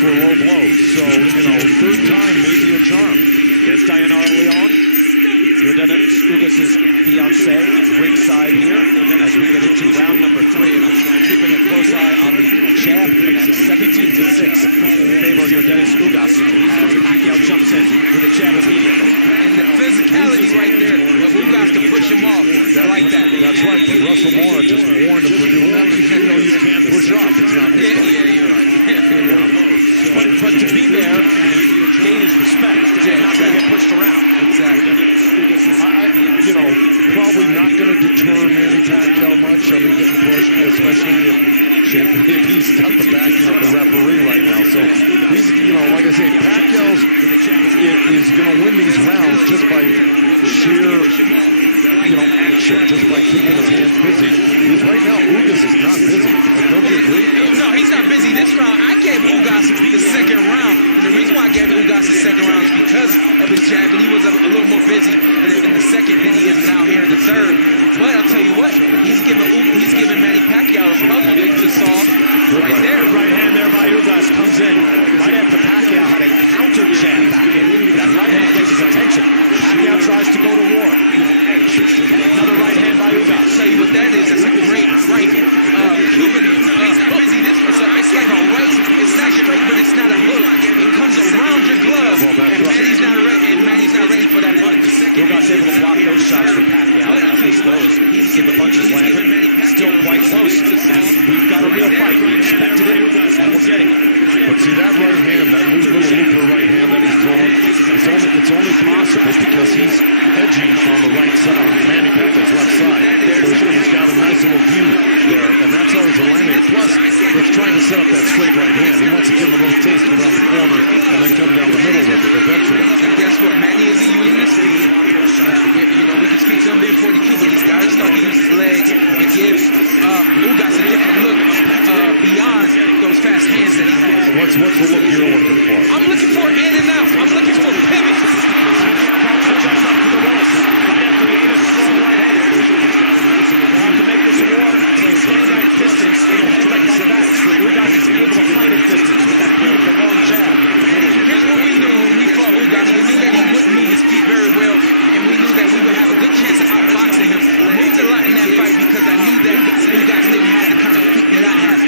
for low blows. So, third time may be a charm. There's Diana Leon. Yordenis Ugas' fiance, ringside here as we get into round number 3. Keeping a close eye on the jab here, 17-6 in favor of Yordenis Ugas. Pacquiao jumps in with a jab immediately. And the physicality right there of Ugas to push him off. I like that. That's right, but Russell Mora just warned him for doing that because you can't push off. It's not you're right. But to be there, gain his respect. He's not going to get pushed around. Exactly. Probably not going to deter Manny Pacquiao much. I mean, getting pushed, especially if he's got the backing of the referee right now. So he's, like I say, Pacquiao is going to win these rounds just by sheer, action, just by keeping his hands busy. Because right now, Ugas is not busy. Don't you agree? No, he's not busy. This round, I gave Ugas the second round. And the reason why I gave Ugas the second round is because of his jab, and he was a little more busy in the second than he is now here in the third. But I'll tell you what, he's giving Manny Pacquiao a puzzle that you just saw right there. Right hand there by Ugas comes in right after Pacquiao had a counter jab back in. That right hand gets his attention. Pacquiao tries to go to war. Another right hand by Ugas. I'll tell you what that is. That's a great right. Cuban busy. It's like a right. It's not straight, but it's not a hook. It comes around your glove, and Manny's not ready for that punch. Ugas able to block those shots from Pacquiao. At least those. See the punches landed. Still quite close. And we've got a real fight. We expected it, and we're getting it. But see that right hand, that loose little looper right hand that he's throwing, it's only possible because he's edging on the right side, on Manny Pacquiao's left side. So he's got a nice little view there, and that's how he's landing it. Plus, he's trying to set up that straight right hand. He wants to give him a little taste around the corner and then come down the middle with it eventually. And guess what? Manny isn't using his feet. We can speak to him being 42, but he's got to start to use his legs. It gives Ugas a different look beyond those fast hands that he has. What's the look you're looking for? I'm looking for in and out. I'm looking for pivots. To make this a war, to stand out distance, it'll head like that. Ugas is able to fight at distance with that big, the long jab. Here's what we knew when we fought Ugas. We knew that he wouldn't move his feet very well, and we knew that we would have a good chance of outboxing him. I moved a lot in that fight because I knew that Ugas didn't have the kind of feet that I have.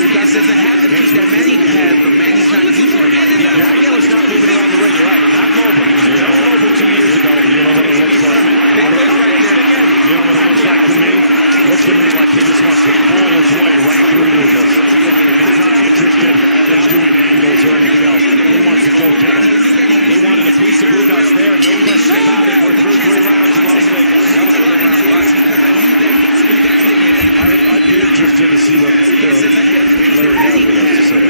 Ugas doesn't have the feet that Manny has, but Manny's not using them right now. Pacquiao is not moving around the ring, you're right. Not mobile. Not mobile 2 years ago. You know what it looks like? They look right there. You know what it looks like to me? Looks to me like he just wants to pull his way right through to this. He's not interested in doing angles or anything else. He wants to go get him. He wanted a piece of Ugas there, no question about it. We're through 3 rounds in Las Vegas. I'd be interested to see what Larry Harvey has to say.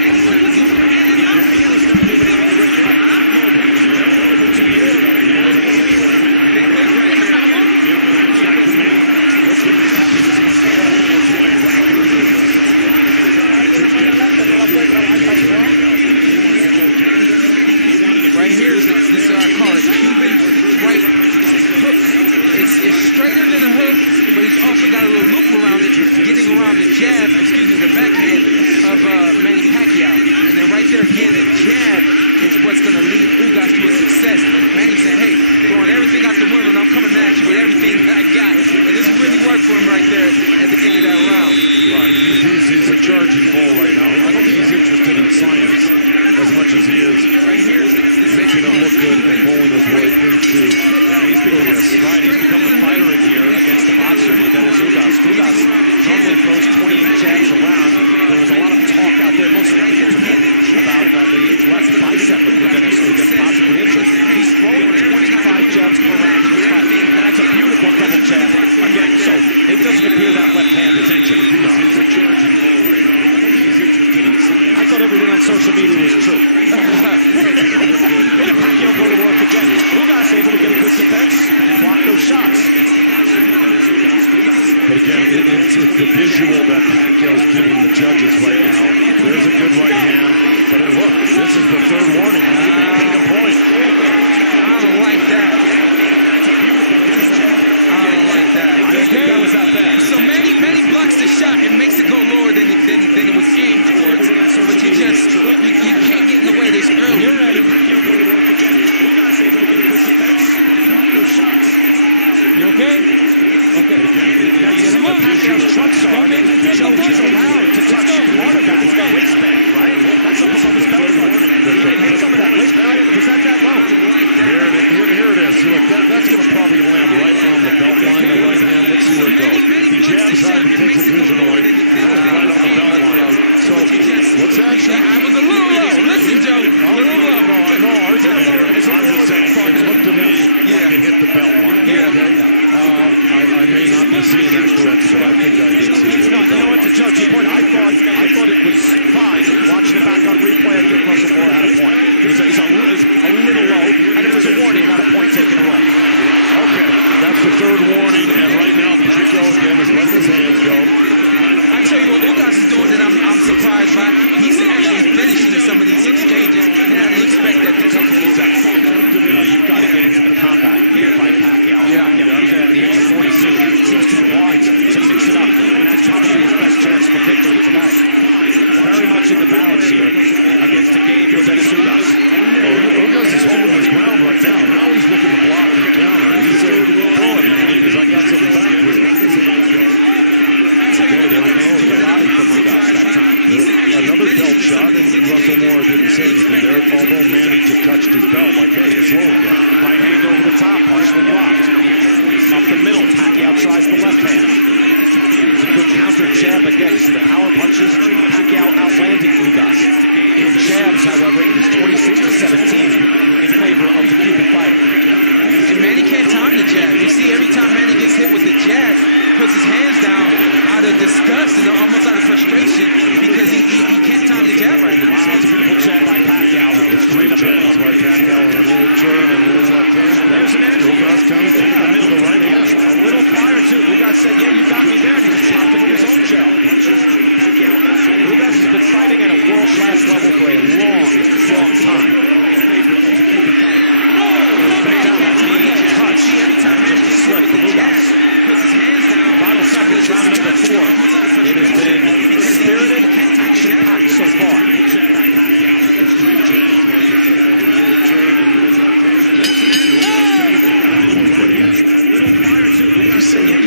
Right here is this call it Cuban right hook. It's straighter than a hook, but he's also got a little loop around it, getting around the jab, the backhand of Manny Pacquiao. And then right there again, the jab is what's going to lead Ugas to a success. Manny said, hey, throwing everything out the window, and I'm coming at you with everything that I got. And this really worked for him right there at the end of that round. Right, he's a charging bull right now. I don't think he's interested in science as much as he is making it look good and bowling his way into. Yeah, he's become a fighter in here against the boxer, Yordenis Ugas. Ugas normally throws 28 jabs around. There was a lot of talk out there, mostly on the internet, about the left bicep of Yordenis Ugas possibly injured. He's throwing 25 jabs per round in this fight. And that's a beautiful double jab again. So it doesn't appear that left hand is injured. He's a charging bull right now. I thought everything on social media was true. Look at Pacquiao go to work again. Ugas able to get a good defense and block those shots. But again, it's the visual that Pacquiao's giving the judges right now. There's a good right hand. But look, this is the third warning. Take a point. I don't like that. I don't think that was that bad. So Manny blocks the shot and makes it go lower than it was aimed towards. But you can't get in the way this early. You're ready. You okay? Okay. Now you see what Pacquiao's trunks are. He's allowed to touch part of that waistband, right? That's up above his belly button. Hit some of that waistband. Was that low? Here it is. Look, that's going to probably land right on the belt line, the right hand. Let's see where it goes. He jabs out and takes a vision away. Right on the belt line. So, what's that? I was a little low. Listen, Joe. A little low. No argument here. I'm just saying, it looked to me like it hit the belt line. Yeah. Okay? I may not be seeing that correctly, but I think I did see it. No, you know what, to Joe, to your point, I thought it was fine. Watching it back on replay, I think Russell Moore had a point. It was a little low, and it was a warning, not a point taken away. Okay, that's the third warning, and right now, Pacquiao again is letting his hands go. I tell you what Ugas is doing that I'm surprised by. He's actually finishing some of these exchanges, and I didn't expect that to come from Ugas. You've got to get into the combat here by Pacquiao. Yeah. He's at the age of 42. Seems too wide to mix it up, and that's probably his best chance for victory tonight. Very much in the balance here against the game Yordenis Ugas. Ugas is holding his ground right now. Now he's looking to block and counter. He's a bullet because I got something back for you. Another belt shot, and Russell Moore didn't say anything there, although Manny just touched his belt like, hey, it's low again. Right hand over the top, partially blocked. Up the middle, Pacquiao tries the left hand. It's a good counter jab again. You see the power punches, Pacquiao outlanding Ugas. In jabs, however, it is 26-17 in favor of the Cuban fighter. And Manny can't time the jab. You see every time Manny gets hit with the jab, puts his hands down out of disgust and almost out of frustration because he can't time the jab right now. Wow, it's a beautiful jab by Pacquiao. It's three jabs by Pacquiao and a little turn and a little left hand. There's an answer. Ugas comes in the middle of the right hand. A little prior to Ugas said, yeah, you got me there. He was chopped with his own jab. Ugas has been fighting at a world-class level for a long time. Touch. Just slip from Ugas. Final seconds, round number 4. It has been spirited, action-packed so far. If you say it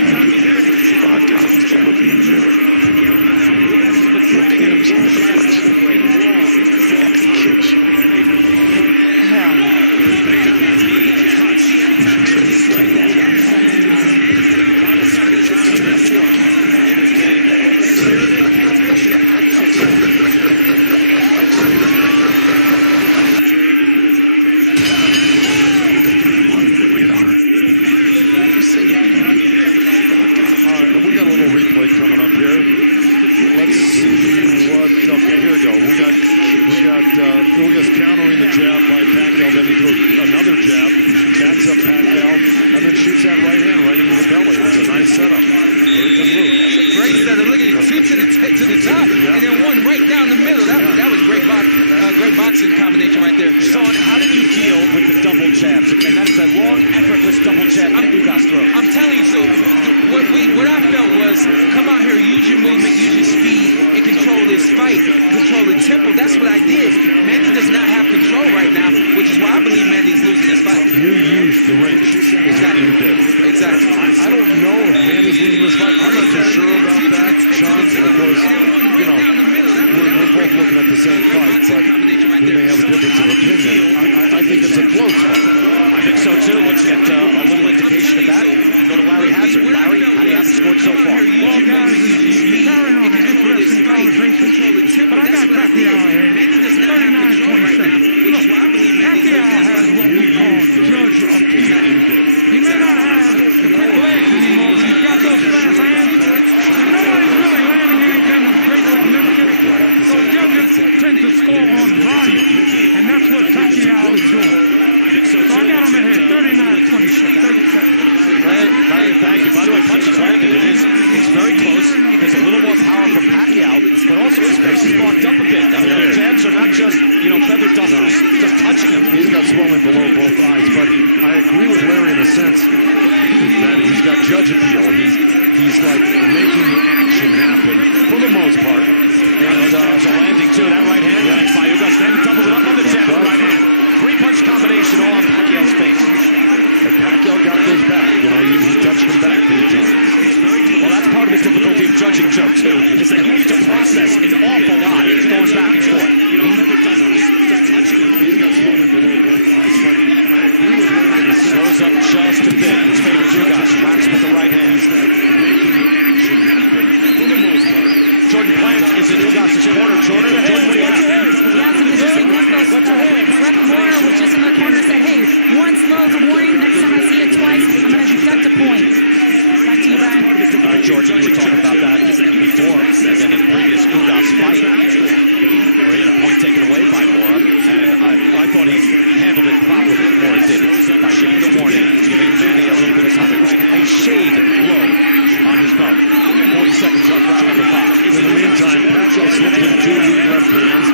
5 times, I look in the mirror. Look him in the reflection. That could kill you. We got a little replay coming up here. Let's see what. Okay, here we go. We got Ugas countering the jab by Pacquiao. Then he throws another jab, backs up Pacquiao, and then shoots that right hand right into the belly. It was a nice setup. Very good move. right instead of looking at 2 to the top, and then 1 right down the middle. That was great boxing combination right there. Sean, how did you deal with the double jabs? And that is a long, effortless double jab that Ugas throws. I'm telling you, so what I felt was come out here, use your movement, use your speed, and control this fight, control the tempo. That's what I did. Manny does not have control right now, which is why I believe Manny is losing this fight. You used the wrench. Exactly. You did. Exactly. I don't know if Manny's losing this fight. I'm not too sure about that, Sean, because, you know, we're both looking at the same fight, but we may have a difference of opinion. I think it's a close fight. I think so too. Let's get a little indication of that. Go to Larry Hazard. Larry, how do you have the score so far? Well, guys, you're carrying on an interesting conversation, but I got Pacquiao here. 39-27. Look, Pacquiao has what we call judge appeal. He may not have the quick legs anymore, but he's got those fast hands. And nobody's really landing anything of great significance. So judges tend to score on volume, and that's what Pacquiao is doing. So I got him ahead, 39-26, 37. Larry, thank you. By the way, punches landed. It's very close. There's a little more power from Pacquiao, but also his face is blocked up a bit. I mean, the jabs are not just, feather dusters just touching him. He's got swelling below both eyes, but I agree with Larry in the sense that he's got judge appeal. He's like making the action happen for the most part. And there's a landing too. That right hand lands by Ugas, then doubles it up on the jab with right hand. 3-punch combination all on Pacquiao's face. And Pacquiao got those back. He touched them back to each other. Well, that's part of the difficulty of judging, Joe, too, is that you need to process an awful lot going back and forth. Slows up just a bit. His favorite Ugas whacks with the right hand. Making the action happen for the most part. Jordan Plant is in Ugas' corner. Jordan, what do you have? Yeah, some interesting info. Rep Moore was just in the corner, said, hey, once low's a warning. Next time I see it twice, I'm going to deduct a point. Back to you, Brian. George, you were talking about that before, and then in the previous Ugas fight, where he had a point taken away by Moore, and I thought he handled it properly. Moore did it by giving the warning, giving Manny a little bit of time. It was a shade low on his belt. 40 seconds left, round number 5. In the meantime, Pacquiao slipped in 2 weak left hands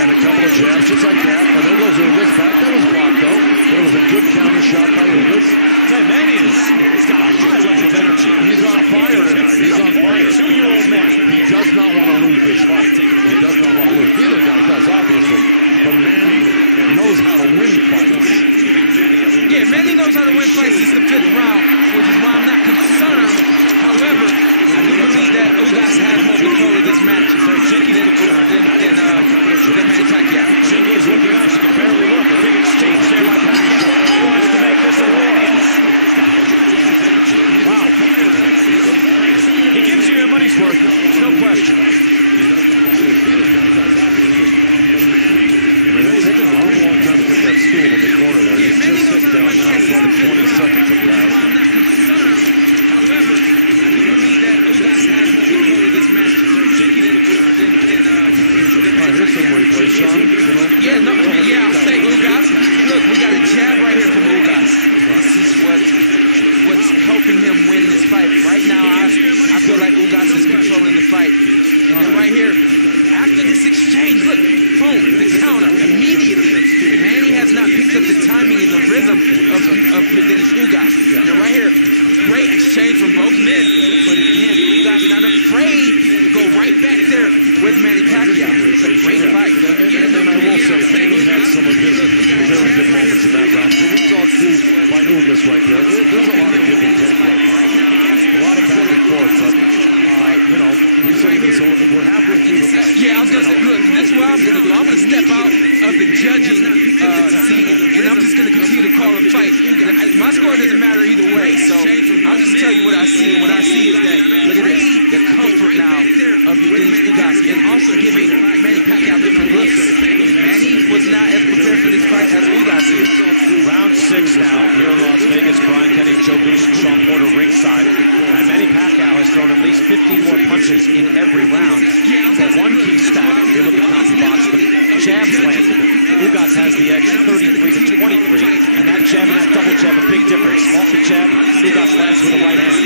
and a couple of jabs just like that. And there goes Ugas back. That was blocked though. But it was a good counter shot by Ugas. Manny has got a high level of energy. He's on fire tonight. He's on fire. 2-year-old man. He does not want to lose this fight. He does not want to lose. Neither guy does, obviously. But Manny knows how to win fights. Yeah, Manny knows how to win fights. It's the 5th round, which is why I'm not concerned. However, I do believe that Ugas has more control of this match than Manny Pacquiao. Jingle is looking up. She can barely look. A big exchange there by Pacquiao. He wants to make this a war. Wow. He gives you your money's worth. No question. It's taking a long time to get that stool in the corner there. He's just sitting down now. 20 seconds have passed. However, I do believe that Ugas has more control of this match Here's some replay, Sean. I'll say Ugas. Look, we got a jab right here from Ugas. This is what's helping him win this fight. Right now, I feel like Ugas is controlling the fight. And then right here, after this exchange, look, boom, the counter immediately. Manny has not picked up the timing and the rhythm of Yordenis Ugas. Now right here, great exchange from both men, but again, Ugas not afraid to go right back there with Manny Pacquiao. It's a great fight. And then I will say, Manny had some of his very good moments in that round. So we saw two by Ugas right there. There's a lot of give and take right now. A lot of back and forth, but we say this, so we're halfway through the fight. Yeah, I was going to say, look, this is what I'm going to do. I'm going to step out of the judging seat, and I'm just going to continue to call a fight. My score doesn't matter either way, so I'll just tell you what I see. And what I see is that, look at this, the comfort now of Yordenis Ugas, and also giving Manny Pacquiao different looks. Manny was not as prepared for this fight as Ugas is. Round 6 now here in Las Vegas. Brian Kenny, Joe Goose, and Sean Porter ringside. And Manny Pacquiao has thrown at least 15 more punches in every round. But one key stat, if you look at CompuBox, the jabs landed. Ugas has the edge 33-23, and that jab and that double jab, a big difference. Off the jab, Ugas lands with the right hand.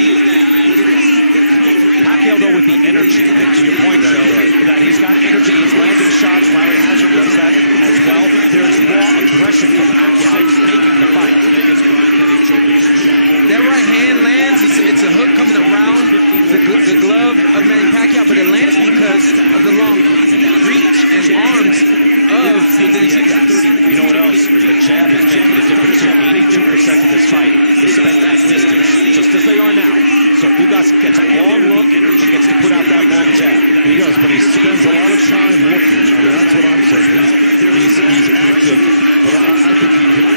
Pacquiao, though, with the energy. And to your point, Joe, that he's got energy. He's landing shots. Larry Hazard does that as well. There's raw aggression from Pacquiao making the fight. That right hand lands. It's a hook coming around the glove of Manny Pacquiao, but it lands because of the long reach and arms of Yordenis Ugas. You know what else? The jab is making the difference here. 82% of this fight is spent at distance, just as they are now. So Ugas gets a long look and gets to put out that long jab. He does, but he spends a lot of time looking. I mean, that's what I'm saying. He's active, but I think he could,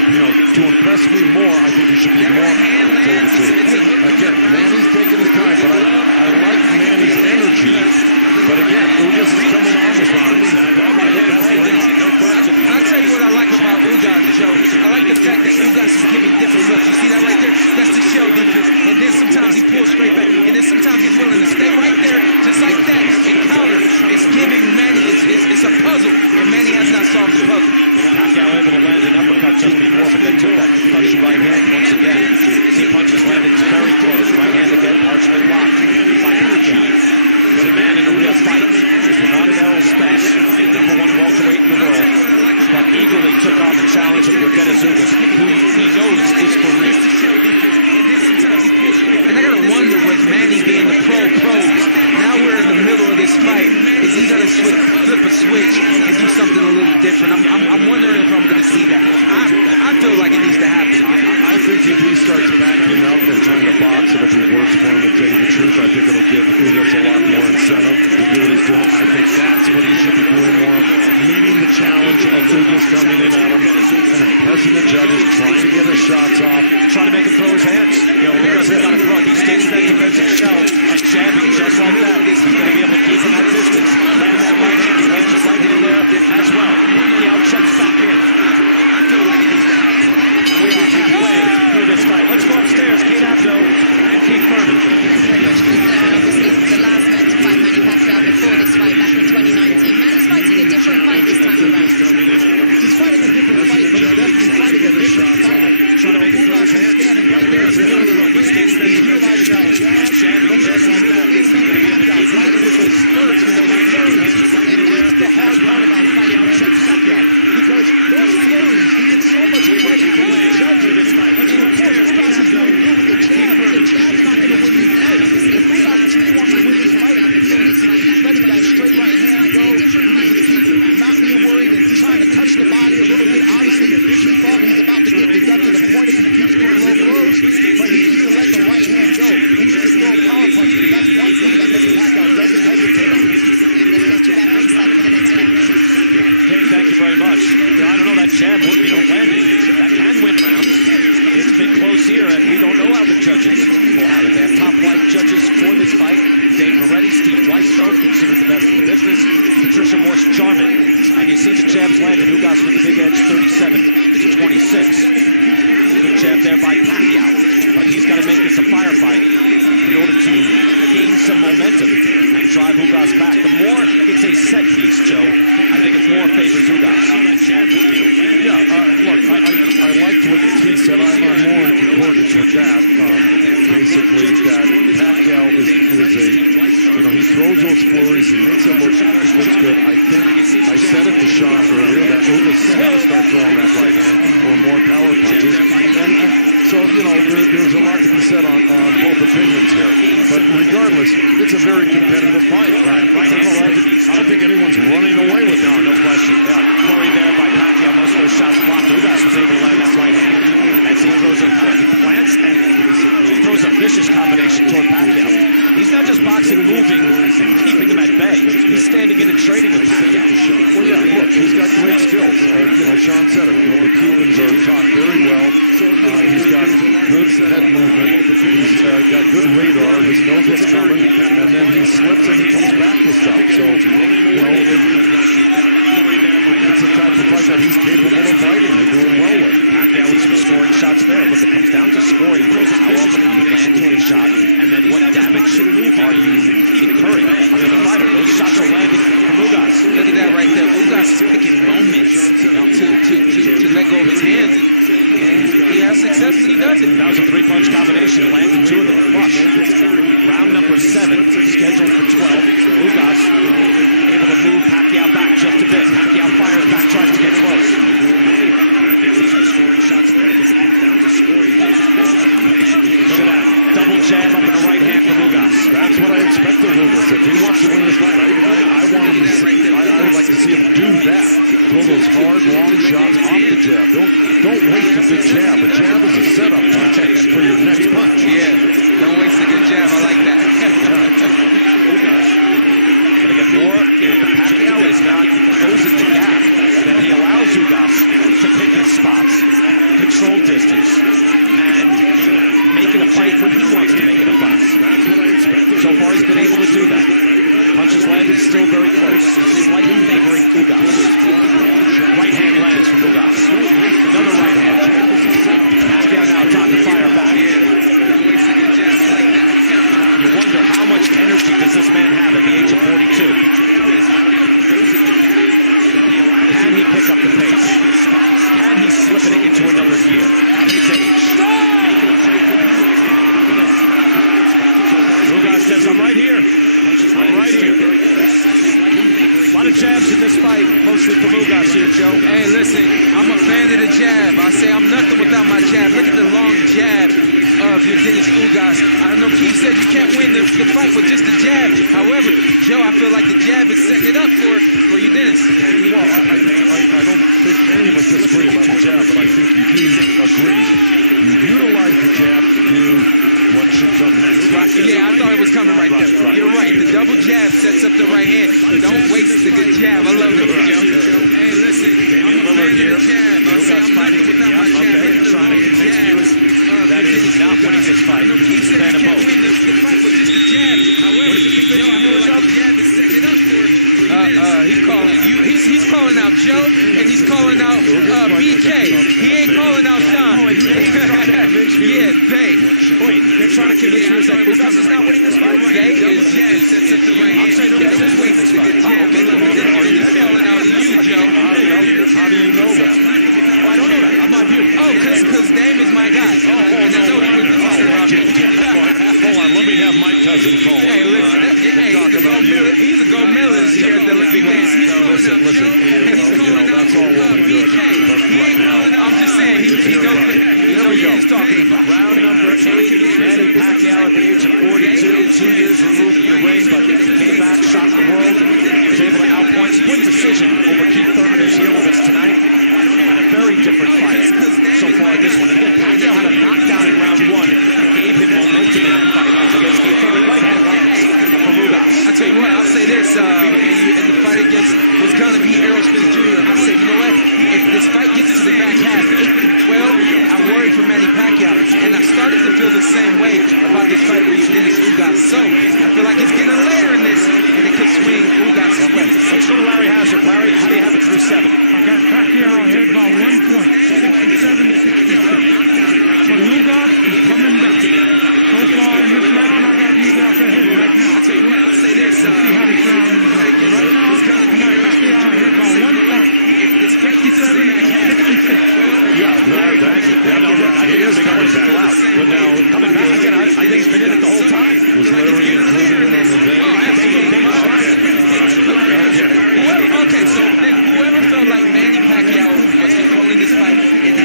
to impress me more, I think he should be more active. Again, Manny's taking his time, but I like Manny's energy. But again, Ugas is coming on with him. I'll tell you what I like about Ugas, Joe. I like the fact that Ugas is giving different looks. You see that right there? That's the shell defense. And then sometimes he pulls straight back. And then sometimes he's willing to stay right there, just like that, and counter. It's giving Manny, it's a puzzle. And Manny has not solved the puzzle. Pacquiao able to land an uppercut just before, but then took that punch right hand once again. The punches landed very close. Right hand again, partially blocked by Pacquiao. He's a man in a real fight. He's not an Errol Spence, #1 welterweight in the world, but eagerly took on the challenge of Yordenis Ugas, who he knows is for real. And I gotta wonder, with Manny being the pros, now we're in the middle of this fight. Is he gonna flip a switch and do something a little different? I'm wondering if I'm gonna see that. I feel like it needs to happen. I think if he starts backing up and trying to box, it'll be worse for him, to tell you the truth. I think it'll give Ugas a lot more incentive to do what he's doing. I think that's what he should be doing more. Meeting the challenge of Ugas coming in at him and impressing the judges, trying to get his shots off. Trying to make him throw his hands. Ugas has got to throw. He stays in that defensive shell. He's jabbing just like that. He's going to be able to keep him at distance. Land that right hand. He lands his right hand there as well. Pacquiao checks back in. We are halfway through this fight. Let's go upstairs. Kate Abdo and Keith Furman. Obviously, the last man to fight Manny Pacquiao before this fight back in 2019. Manny's fighting a different fight this time around. He's fighting a different fight, but he's definitely fighting a different fighter. So Ugas is standing right there. He's utilizing that jab. But he's fighting with those spurs and those flurries. And that's the hard part about fighting Pacquiao. Because those flurries, he gets so much credit from the judges. And of course, Ugas is doing good with the jab. The jab's not going to win these fights. If Ugas truly wants to win this fight, he needs to keep letting that straight right hand go. He needs to keep not being worried and trying to touch the body a little bit. Obviously, keep up. He's about to get deducted a point if he keeps going low blows. But he needs to let the right hand go. He needs to throw power punches. That's one thing that Manny Pacquiao doesn't hesitate on. Hey, thank you very much. I don't know, that jab would be landing. That can win rounds. It's been close here, and we don't know how the judges will have it. They have top flight judges for this fight. Dave Moretti, Steve Weistow, considered the best in the business. Patricia Morse-Jarman. And you see the jabs landed. Ugas with the big edge, 37-26. Good jab there by Pacquiao. But he's got to make this a firefight in order to gain some momentum and drive Ugas back. The more it's a set piece, Joe, I think it's more favors Ugas. Yeah, look, I liked what Keith said. I'm more in concordance with that. Basically, that Pacquiao is he throws those flurries, he makes it look good. I think I said it to Sean earlier that Ugas has got to start throwing that right hand or more power punches. And so, there's a lot to be said on both opinions here. But regardless, it's a very competitive fight. I don't think anyone's running away with it. No question. Flurry there by Pacquiao. Most of those shots blocked. Ugas was able to land that right hand. As he throws a plants and throws a vicious combination toward Pacquiao. He's not just boxing, moving, and keeping him at bay. He's standing in and trading with Pacquiao. Well, yeah, look, he's got great skills. Sean said it. The Cubans are taught very well. He's got good head movement. He's got good radar. He knows what's coming, and then he slips and he comes back with stuff. So, it's the type of fight that he's capable of fighting and doing well with. Pacquiao with some scoring shots there. Look, it comes down to scoring. How often you land a shot, and then what damage are you incurring under the fighter? Those shots are landing from Ugas. Look at that right there. Ugas is picking moments to let go of his hands. And he has success when he does it. That was a three-punch combination. Landed two of them flush. Round number 7, scheduled for 12. Ugas able to move Pacquiao back just a bit. Pacquiao fires back, tries to get close. Look at that. Double jab up in the right hand from Ugas. That's what I expect of Ugas. If he wants to win this fight, I would like to see him do that. Throw those hard, long shots off the jab. Don't waste a good jab. A jab is a setup punch for your next punch. Yeah, don't waste a good jab. I like that. Gonna get more. Pacquiao is not closing the gap. Then he allows Ugas to pick his spots, control distance, and make it a fight when he wants to make it a fight. So far, he's been able to do that. Punches landed still very close. Slightly favoring Ugas. Right hand lands from Ugas. Another right hand. Pacquiao now trying to fire back. You wonder how much energy does this man have at the age of 42? Can he pick up the pace? Can he slip it into another gear at his age? Ugas says, I'm right here. I'm right here. A lot of jabs in this fight, mostly from Ugas here, Joe. Hey, listen, I'm a fan of the jab. I say I'm nothing without my jab. Look at the long jab of Yordenis Ugas. I know Keith said you can't win the fight with just the jab. However, Joe, I feel like the jab is setting it up for Yordenis. Well, I don't think any of us disagree about the jab, but I think you do agree. You utilize the jab to do what should come next. Yeah, I thought it was coming right there. You're right. The double jab sets up the right hand. Don't waste the good jab. I love it, Joe. Hey, listen, I'm a fan of the jab. I say I'm nothing without my jab. Trying to convince you that is not winning this fight. Keith said you can't win the fight with just the jab. However, Joe, I feel like the jab is setting it up for he's calling out Joe, and he's calling out BK. He ain't calling out Sean. Yeah, Bay. Wait, they're trying to convince me that Ugas is not winning this fight? Bay is I'm saying Ugas is winning this fight. He's calling out you, Joe. How do you know that? I don't know that. I'm not you. Oh, because Dame is my guy. And I know he would Hold on, let me have my cousin call. Hey, listen. Talk about you. He's a gold medalist here at the Olympic Games. Listen. That's all well and good. But right now, I'm just saying, he knows what he's talking about. Round number 8, Manny Pacquiao at the age of 42, 2 years removed from the ring, but came back, shocked the world, was able to outpoint, split decision over Keith Thurman, who's here with us tonight. And a very different fight so far in this one. Again, Pacquiao had a knockdown in round 1 that gave him momentum in that fight against Keith Thurman. Right hand lands from Ugas. I tell you what, I'll say this, in the fight against was going to be Errol Spence Jr., I said, you know what, if this fight gets into the back half, 8-12, I worry for Manny Pacquiao, and I started to feel the same way about this fight with Yordenis Ugas. So, I feel like it's getting later in this, and it could swing Ugas' way. Let's go to Larry Hazard. Larry, how do you have it through 7? I got Pacquiao ahead by 1 point, 67-66. But Ugas is coming back. So far in this round, I got Ugas ahead right now. I'll tell you what, I'll say this. Let's see how this round is going. Right now, I got Pacquiao ahead by 1 point, 67-66. yeah, no, thank you. He is coming back. But now, coming back again, I think he's been in it the whole time. Was Larry included in on the bench? Okay, so then whoever felt like Manny Pacquiao was controlling this fight in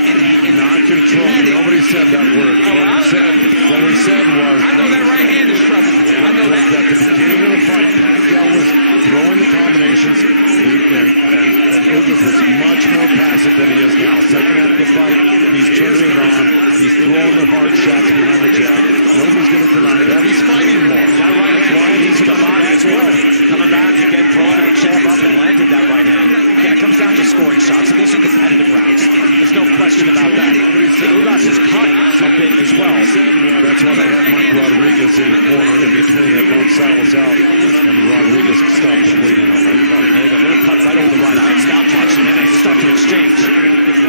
not control. Nobody said that word. What we said was I know that right hand is trouble. I know that. At the beginning of the fight, Pacquiao was throwing the combinations, and Ugas was much more passive than he is now. Second half of the fight, he's turning it on. He's throwing the hard shots behind the jab. Nobody's going to deny that. He's fighting more. That right hand into the body as well. Coming back again, throwing that jab up and landed that right hand. Yeah, it comes down to scoring shots, and these are competitive rounds. There's no question about that. Ugas is cut a bit as well. That's why they had Mike Rodriguez in the corner in between that Gonzalez was out, and Rodriguez stopped the bleeding on that cut. There you go, little cut right over the right eye. It's not much, and then they start to exchange.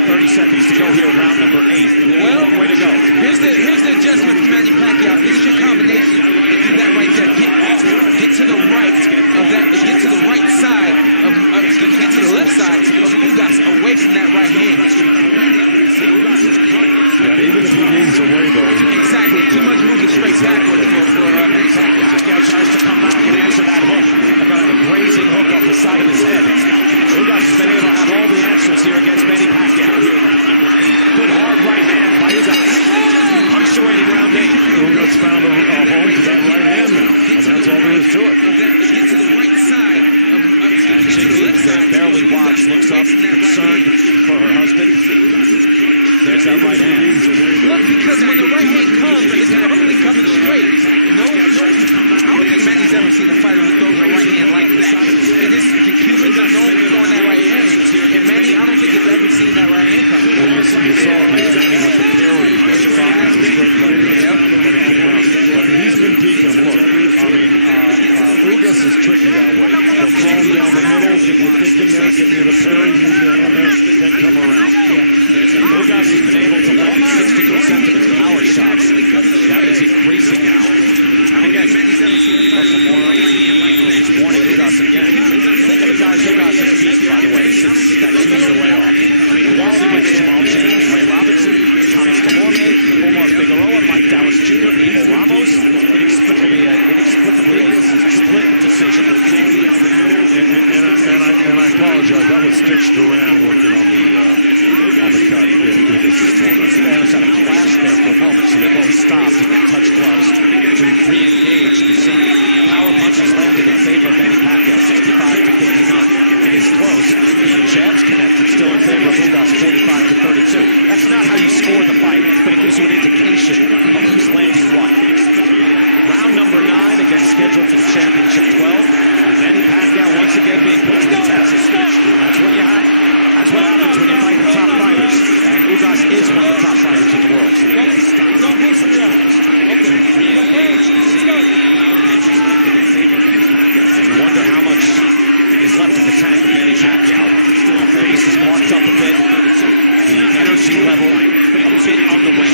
30 seconds to go here in round number 8. Well, way to go. Here's the adjustment for Manny Pacquiao. This is your combination. If you do that right there. backwards for Manny Pacquiao. Pacquiao tries to come back and answer that hook. They're going to have a grazing hook off the side of his head. Ugas has been able to have all the answers here against Manny Pacquiao. Good hard right hand by Ugas. Punctuating round 8. Ugas found a home to that right hand now, and that's all there is to it. Get to the right side. And Jiggy, barely watched, looks up, concerned for her husband. There's that right hand. Look, because when the right hand comes, it's normally coming straight. No, I don't think Manny's ever seen a fighter who throws a right hand like that. And the Cubans are known for throwing that right hand. And Manny, I don't think he's ever seen that right hand come. Well, you saw Manny with the parry that he fought with his good right hand, and it came out. But he's been deep and look. I mean, Ugas is tricky that way. They'll throw him down the middle, get you thinking there, get you the parry, move you on there, then come around. Ugas has been able to land 60% of his power shots. That is increasing now. And again, Russell Moore is warning Ugas again. Look at the guys Ugas has beat, by the way, since that 2-year layoff. Wally with Jamal James, Ray Robinson, Thomas Delorme, Omar Figueroa, Mike Dallas Jr., Ivo Ramos. Inexplicably a split decision. And I apologize. That was Stitch Duran working on the cut. There's a clash there for a moment, so they both stopped and touched gloves to re-engage. You see power punches landed in favor of Manny Pacquiao, 65 to 59. It is close. The jabs connected, still in favor of Ugas, 45 to 32. That's not how you score the fight, but it gives you an indication of who's landing what. Round number 9 again, scheduled for the championship 12. And Manny Pacquiao once again being put to the test. That's what you have. That's what happens when you fight the top fighters. And Ugas is one of the top fighters in the world. Don't push me out. You wonder how much is left in the tank of Manny Pacquiao. The face is marked up a bit. The energy level a bit on the way.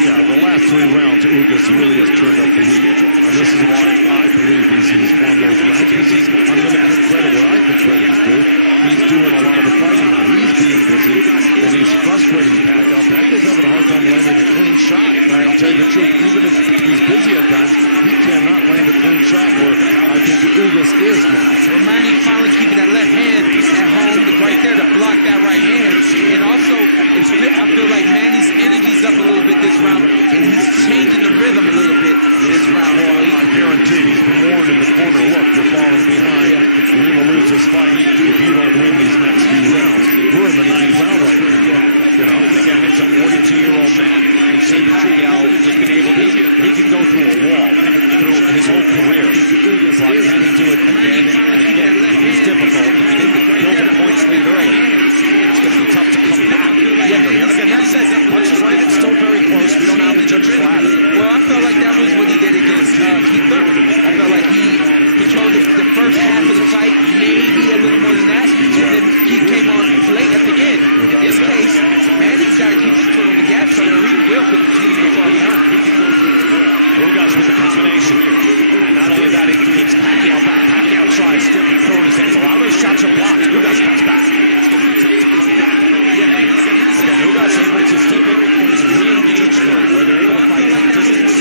Yeah, the last 3 rounds, Ugas really has turned up the heat. And this is why I believe he's won those rounds, because I'm going to give credit where I think credit is due. He's doing a lot of the fighting now. He's being busy, and he's frustrating Pacquiao. Pacquiao's having a hard time landing a clean shot. I'll tell you the truth, even if he's busy at times, he cannot land a clean shot where I think Ugas is now. Well, Manny finally keeping that left hand at home, right there to block that right hand. And also, I feel like Manny's energy's up a little bit this round, and he's changing the rhythm a little bit this round. I guarantee he's been warned in the corner. Look, you're falling behind. You're going to lose this fight if you don't win these next few rounds. We're in the 9th round right now. You know, again, it's a 42-year-old man. You see Pacquiao has been able to, he can go through a wall through his whole career. But can he do it again and again? It is difficult. If he didn't build a points lead early, it's going to be tough to come back. Again, that said, punches landed still very close. We don't know how the judges will have it. Well, I felt like that was what he did against Keith Thurman. I felt like he controlled the first half of the fight, maybe a little more than that, and then Keith came on late at the end. In this case, Manny's got to keep his foot on the gas pedal, or he will continue to fall behind. Ugas with the combination. And not only that, it keeps Pacquiao back. Pacquiao tries to throw his hands around. Those shots are blocked. Ugas comes back. Again, Ugas able to keep it re-engage where they're able to fight from distance.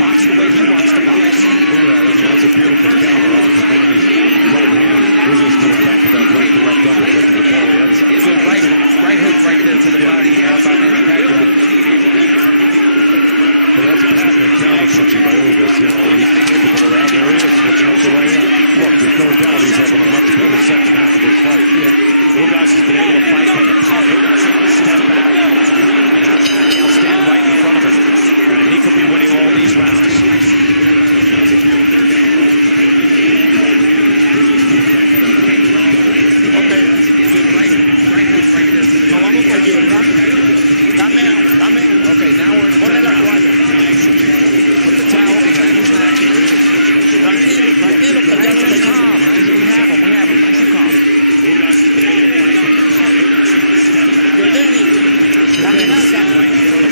Box the way he wants to box. That's a beautiful counter off the Manny's right hand. Ugas comes back to that right to left uppercut to the belly. It's a right hook right there to the body by Manny Pacquiao. But that's a counter punching by Ugas. You know, he's capable of that. There he is, switching up the right hand. Look, there's no doubt he's having a much better second half of this fight. Ugas has been able to fight from the pocket, step back, and have Pacquiao stand right in front of him. And he could be winning all these rounds. Okay. No vamos por allí, ¿verdad? Dame. Okay, now we're in the toalla. Put the towel behind his neck. Tranquilo, calm. We have him. Nice and calm. Yordenis, la amenaza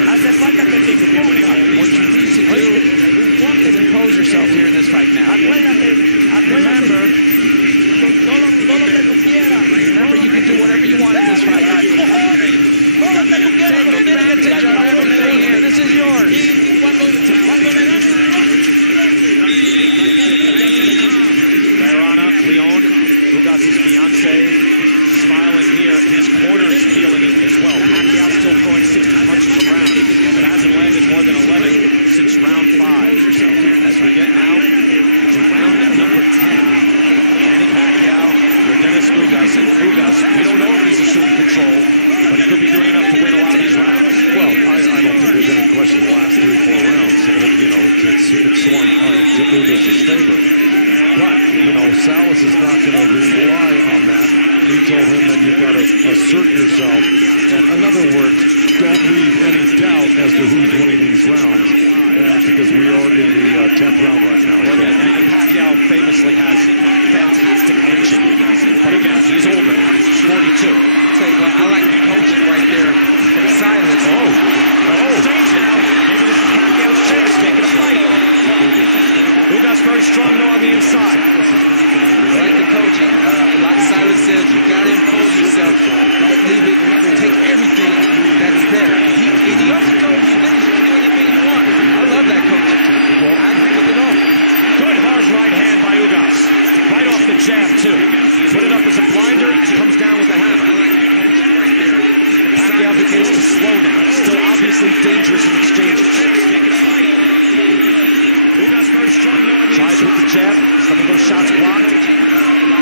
hace falta que te imponga. What you need to do is impose yourself here in this fight now. Remember, you can do whatever you want in this fight. Take advantage of everything here. This is yours. Diana Leon, Ugas' fiance, smiling here. His corner is feeling it as well. Pacquiao still throwing 60 punches around, but hasn't landed more than 11 since round 5. As we get now to round number 10. Manny Pacquiao, Yordenis Ugas, and Ugas, we don't know if he's assuming control, but he could be doing enough to win a lot of these rounds. Well, I don't think there's any question the last 3-4 rounds. It's swung to Ugas' favor. But, Salas is not going to rely on that. He told him that you've got to assert yourself. And in other words, don't leave any doubt as to who's winning these rounds. Because we are in the 10th round right now. So. And Pacquiao famously has fantastic engine. But again, he's older now. He's 42. I like the coaching right there from Silence. Exchange now. Maybe this is Pacquiao's chance. Taking a fight. Ugas very strong though on the inside. I like the coaching. Like Silence says, you got to impose yourself. Don't leave it. Take everything that is there. He loves to go. You can do anything you want. I love that coach. I agree with it all. Good hard right hand by Ugas. Right off the jab too. Put it up as a blinder. Comes down with the hammer. Pacquiao begins to slow now. Still obviously dangerous in exchanges. Ugas very strong now. Tries with the jab. Some of those shots blocked.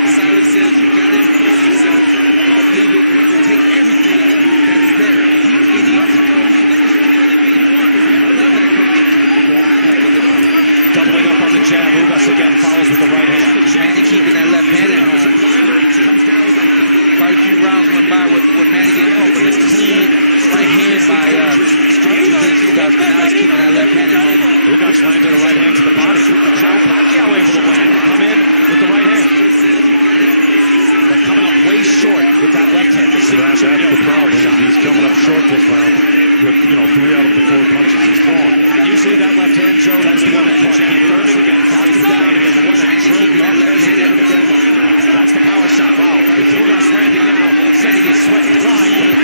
Silence says you got to impose yourself. Don't leave it. Take everything that is there. He needs to go. Doubling up on the jab. Ugas again follows with the right hand. Manny keeping that left hand at home. Quite a few rounds went by with Manny getting caught with a clean right hand by Ugas, but now he's keeping that left hand at home. Ugas landed a right hand to the body. Pacquiao able to land and come in with the right hand. But coming up way short with that left hand. That's the problem. He's coming up short this round with 3 out of the 4 punches he's throwing. And usually that left hand, Joe, that's the one that caught Keith Thurman, knocks him down, and the one that drilled the left hand. That's the power shot. Wow. Ugas landing now, sending his sweat flying.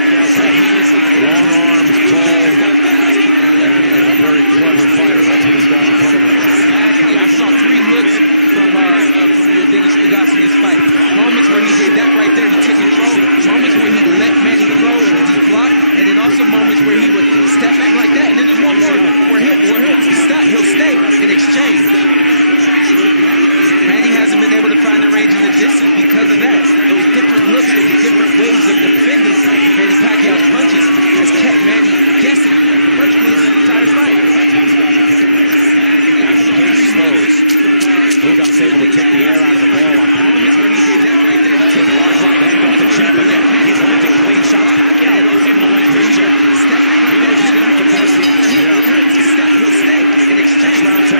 Long arms, tall, and a very clever fighter. That's what he's got in front of him. Exactly. I saw 3 looks from Yordenis Ugas in this fight. Moments where he did that right there, he took control. Moments where he let Manny throw and he blocked. And then also moments where he would step back like that. And then there's one more where he'll stay in exchange. Manny hasn't been able to find the range in the distance because of that. Those different looks, those different ways of defending Manny Pacquiao's punches has kept Manny guessing virtually his entire fight. As the pace slows, Ugas able to take the air out of the ball on Pacquiao. Took hard right hand off the jab again. He's landing clean shots. Pacquiao in the lane his jab. He knows he's going to have to pass the He'll stay in exchange. round 10.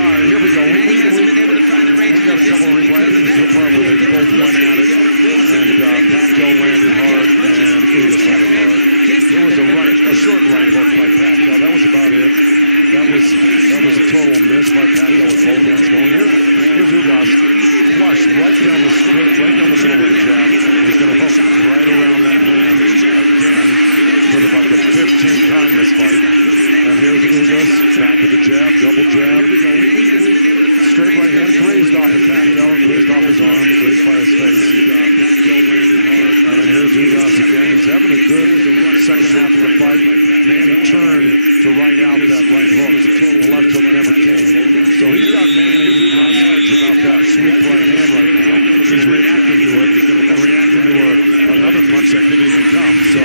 All right, here we go. Manny hasn't been able to find the range. We got a couple of replays. This is the part where they both went at it, and Pacquiao landed hard, and Ugas landed hard. There was a short right hook by Pacquiao. That was about it. That was a total miss by Pacquiao with both hands going. Here's Ugas, flush right down the straight, right down the middle of the jab. He's going to hook right around that hand again for about the 15th time this fight. And here's Ugas, back to the jab, double jab. Straight right hand, grazed off his Pacquiao, grazed off his arm, grazed by his face. And then here's Ugas again. He's having a good second half of the fight. Manny turned to right out that right hook. The left hook never came. So he's got Manny on edge about that sweep right hand right now. He's reacting to it and reacting to another punch that didn't even come. So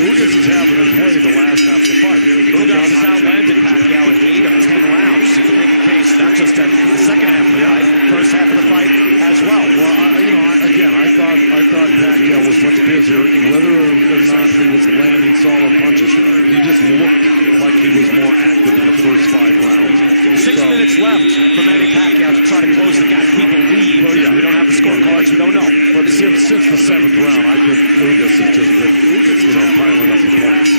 Ugas is having his way the last half of the fight. Ugas has outlanded Pacquiao in 8 of 10 rounds. You can make a case, not just at the second half of the fight, first half of the fight as well. Well, I thought Pacquiao was much busier. Whether or not he was landing solid punches, he just looked like he was more active in the first 5 rounds. 6 minutes left for Manny Pacquiao to try to close the gap. We believe. Well, yeah. We don't have the scorecards. We don't know. But since the 7th round, I think Ugas has just been piling up the points.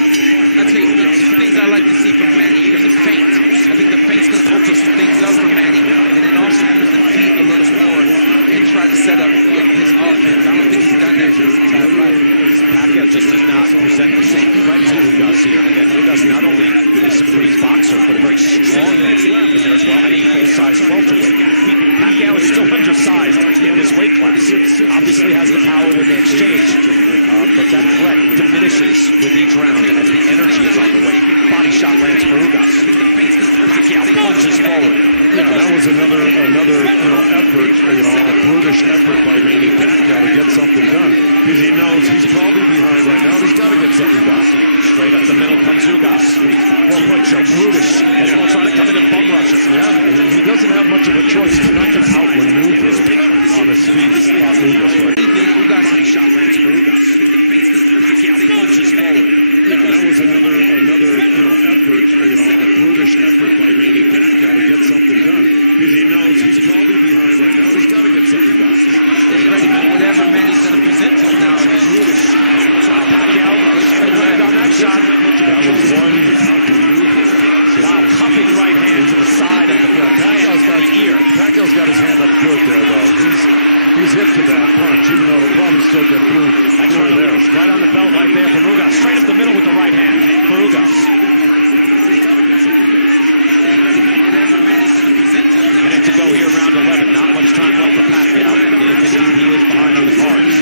I tell you, the 2 things I like to see from Manny is the feint. I think the feint's going to open some things up for Manny, and then also use the feet a little more and tried to set up his offense. I don't think he's done that this entire fight. Pacquiao just does not present the same threat to Ugas here. Again, Ugas not only a supreme boxer, but a very strong man in there as well, and a full-size welterweight. Pacquiao is still undersized in this weight class. Obviously has the power when they exchange, but that threat diminishes with each round as the energy is on the way. Body shot lands for Ugas. Pacquiao plunges forward. Yeah, that was another effort, a brutish effort by Manny Pacquiao to get something done. Because he knows he's probably behind right now. He's got to get something done. Straight up the middle comes Ugas. Well put, Joe. Brutish. And all trying to come in and bum rush it. Yeah, he doesn't have much of a choice. He's not going to outmaneuver on his feet Ugas, right? Ugas shot lands for Ugas. Pacquiao plunges forward. Yeah, that was another effort, a brutish effort by Manny Pacquiao to get something done. Because he knows he's probably behind right now. He's got to get something done. He's ready for whatever Manny's going to present to him now. So he's brutish. Pacquiao goes straight right on that shot. That was one maneuver. Wow, cupping right hand to the side of the ear. Pacquiao's got his hand up good there, though. He's hit to that punch, even though it'll probably still get through there. Right on the belt right there from Ugas. Straight up the middle with the right hand for Ugas. Minute to go here, round 11. Not much time left for Pacquiao. If indeed he is behind on the cards.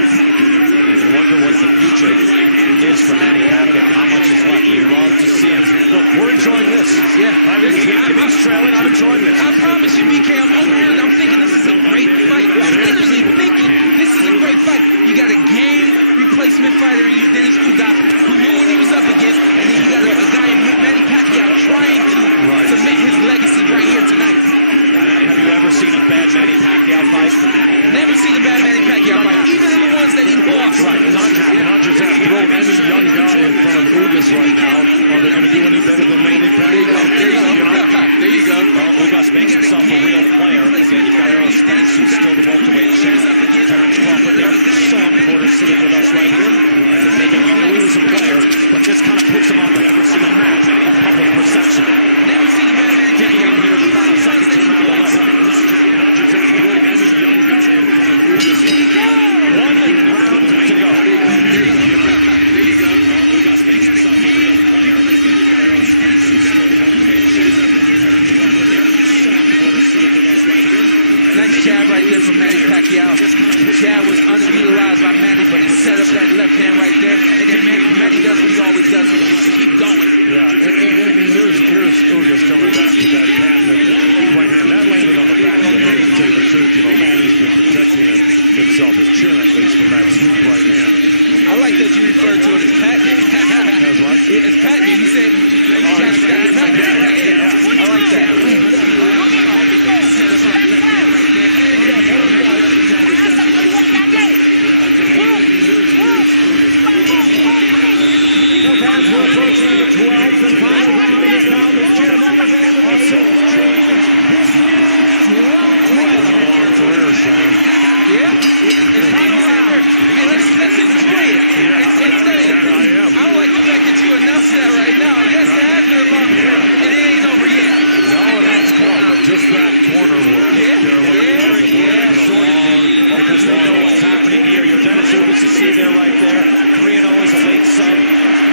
And you wonder what the future is for Manny Pacquiao. How much is left? You love to see him. Look, we're enjoying this. Yeah. He's trailing. I'm enjoying this. I promise you, BK, I'm over here and I'm thinking this is a great fight. I'm actually thinking this is a great fight. You got a game replacement fighter in Yordenis Ugas who knew what he was up against, and then you got a guy in Manny Pacquiao trying to make his legacy right here tonight. Have you ever seen a bad Manny Pacquiao fight? Never seen a bad Manny Pacquiao fight, even in the ones that he lost. Right, not just have throw any young guy in front of Ugas right now. Are they going to do any better than Manny Pacquiao? There you go. Ugas makes himself a real player. Again, you've got Errol Spence, who's still the welterweight champ. Terrence Crawford there. Sean Porter sitting with us right here. They can lose a player, but this kind of puts him on the every single match of public perception. Never seen a bad Manny Getting in here in the final seconds of round 11. Not just have throw any young guy in front of Ugas right now. One round to go. There you go. Ugas makes himself a real player. Errol Spence, who's still the welterweight champ. Terrence Crawford there. Sean Porter sitting with us right here. Nice jab right there from Manny Pacquiao. The jab was underutilized by Manny, but he set up that left hand right there. And then Manny does what he always does. He just keep going. Yeah, and here's Ugas coming back to that patented right hand. That landed on the back of the head, to tell you the truth. Manny's been protecting himself, his chin at least, from that sweep right hand. I like that you referred to it as patented. As what? It's patented. You said I like that. Fans were approaching the 12th and final round of this bout with Jim Oliver and the silver chain. This is round 12. Long career, Sean. Yeah? It's final round. Hey, let's enjoy it. I don't like the fact that you announced that right now. Yes, it has been about and it ain't over yet. No, that's cool, but just that corner work. Because they know what's happening here. Yordenis Ugas, you see there right there. 3-0 is a late sub.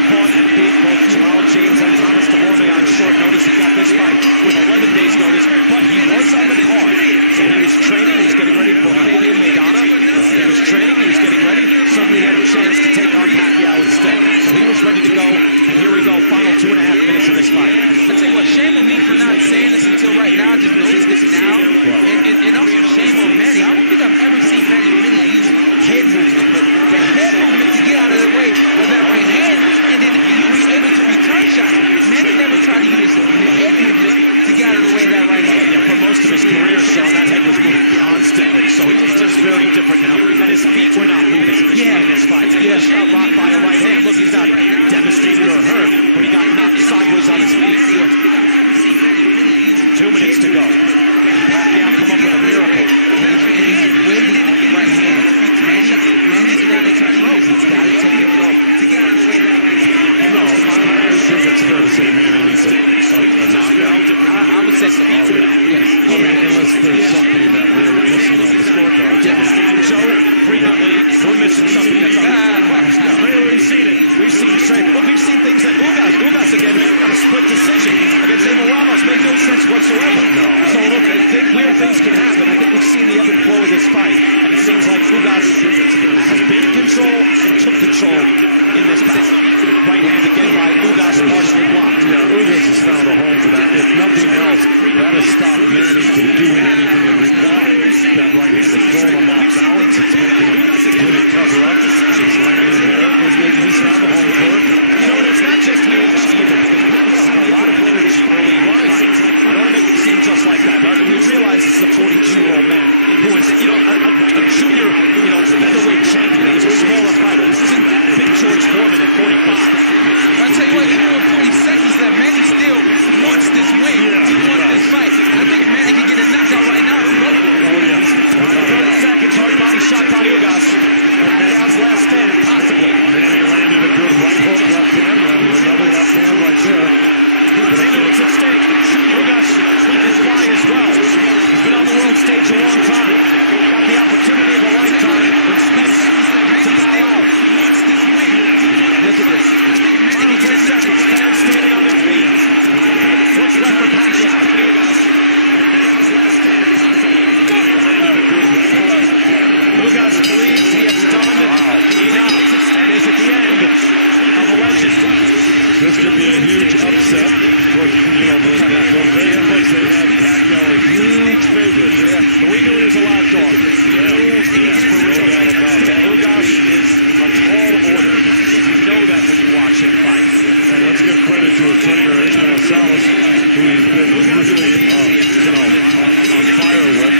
Fought and beat both Jamal James and Thomas DeVorme on short notice. He got this fight with 11 days notice, but he was on the card. So he was training, he was getting ready for Fabian Maidana. He was training, he was getting ready. Suddenly he had a chance to take on Pacquiao instead. So he was ready to go, and here we go, final 2.5 minutes of this fight. I tell you what, shame on me for not saying this until right now. I just noticed this now. And also shame on Manny. I don't think I've ever seen Manny really use head movement, but the head movement to get out of the way with that right hand, and then he was able to return shots. Manny never tried to use head movement to get out of the way of that right hand. Yeah, for most of his career, Sean, that head was moving constantly, so it's just very different now. And his feet were not moving in this fight. He just got rocked by a right hand. Look, he's not devastated or hurt, but he got knocked sideways on his feet. 2 minutes to go. Pacquiao come up with a miracle. And he's waiting on the right hand. Manny's got to control. He's got to take it low to get out of the way of that right hand. And look, think it's fair to say Manny needs a knockout. I would say so. Unless there's something that we're missing on the scorecard. Joe, frequently, we're missing something that's on the scorecard. Clearly, we've seen it. We've seen straight. Look, we've seen things that Ugas again, got a split decision against Abel Ramos. Made no sense whatsoever. No. So, look, weird things can happen. I think we've seen the ebb and flow of this fight. And it seems like Ugas has been in control and took control in this fight. Right hand again by Ugas, partially blocked. Yeah, Ugas has found a home for that. If nothing else, that has stopped Manny from doing anything in reply. That right hand is throwing him off balance. It's making him really cover up. He's landing there. He's found a home court. You know, and it's not just me either. We've seen a lot of winners early on. I don't want to make it seem just like that, but we realize this is a 42-year-old man who is, you know, a junior, you know, featherweight champion. He's a smaller fighter. This isn't Big George Foreman at 45. I tell you what, even with 40 seconds left, Manny still wants this win. He wants this fight. I think if Manny can get a knockout right now, he'll go for it. Oh, yeah. 30 seconds, hard body shot by Ugas. Pacquiao's last stand, possibly. Manny landed a good right hook, left hand, and another left hand right there. They know what's at stake. Ugas is why as well. He's been on the world stage a long time. Got the opportunity of a lifetime with Spence to bow out. Look at this. 10 seconds. Fans standing on their feet. What's left for Pacquiao? Ugas believes he has done enough and is at the end of a legend. This could be a huge upset. Of course, you know, those Vegas books, they have Pacquiao a huge favorite. Yeah, the winner is a live dog. Ugas is a tall order. You know that when you watch him fight. And let's give credit to a trainer, Ismael Salas, who he's been really, you know, on fire with.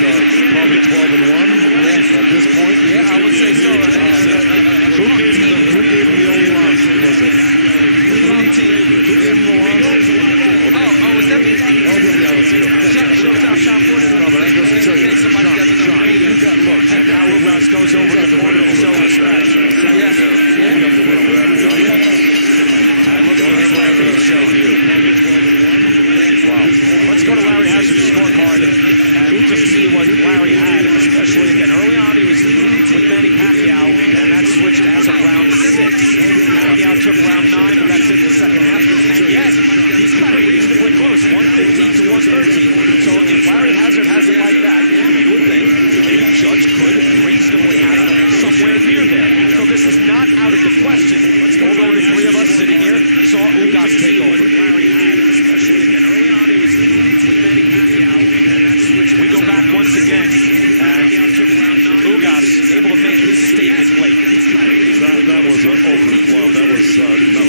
Probably 12-1 at this point. Yeah, I would say so. Who gave him the only loss? Was it? Who gave him the loss? Oh, was that me? Oh, yeah, that was you. Sean Porter. No, but that goes to tell you. Sean, you got, look, and now Ugas goes over to the corner of silver scratch. Yeah. You got the win over that. And look at the record of the show here. Wow. Let's go to Larry Hazard's scorecard and just see what Larry had, especially again early on. He was leading with Manny Pacquiao, and that switched as of round 6. Pacquiao took round 9, but that's it the second half. And yet, he's kind of reasonably close, 115 to 113. So if Larry Hazard has it like that, you would think a judge could reasonably have it somewhere near there. So this is not out of the question. Although the three of us sitting here saw Ugas take over. Larry Hazard, especially again early on. We go back once again, and Ugas able to make his statement late. That was an open club. That was nothing of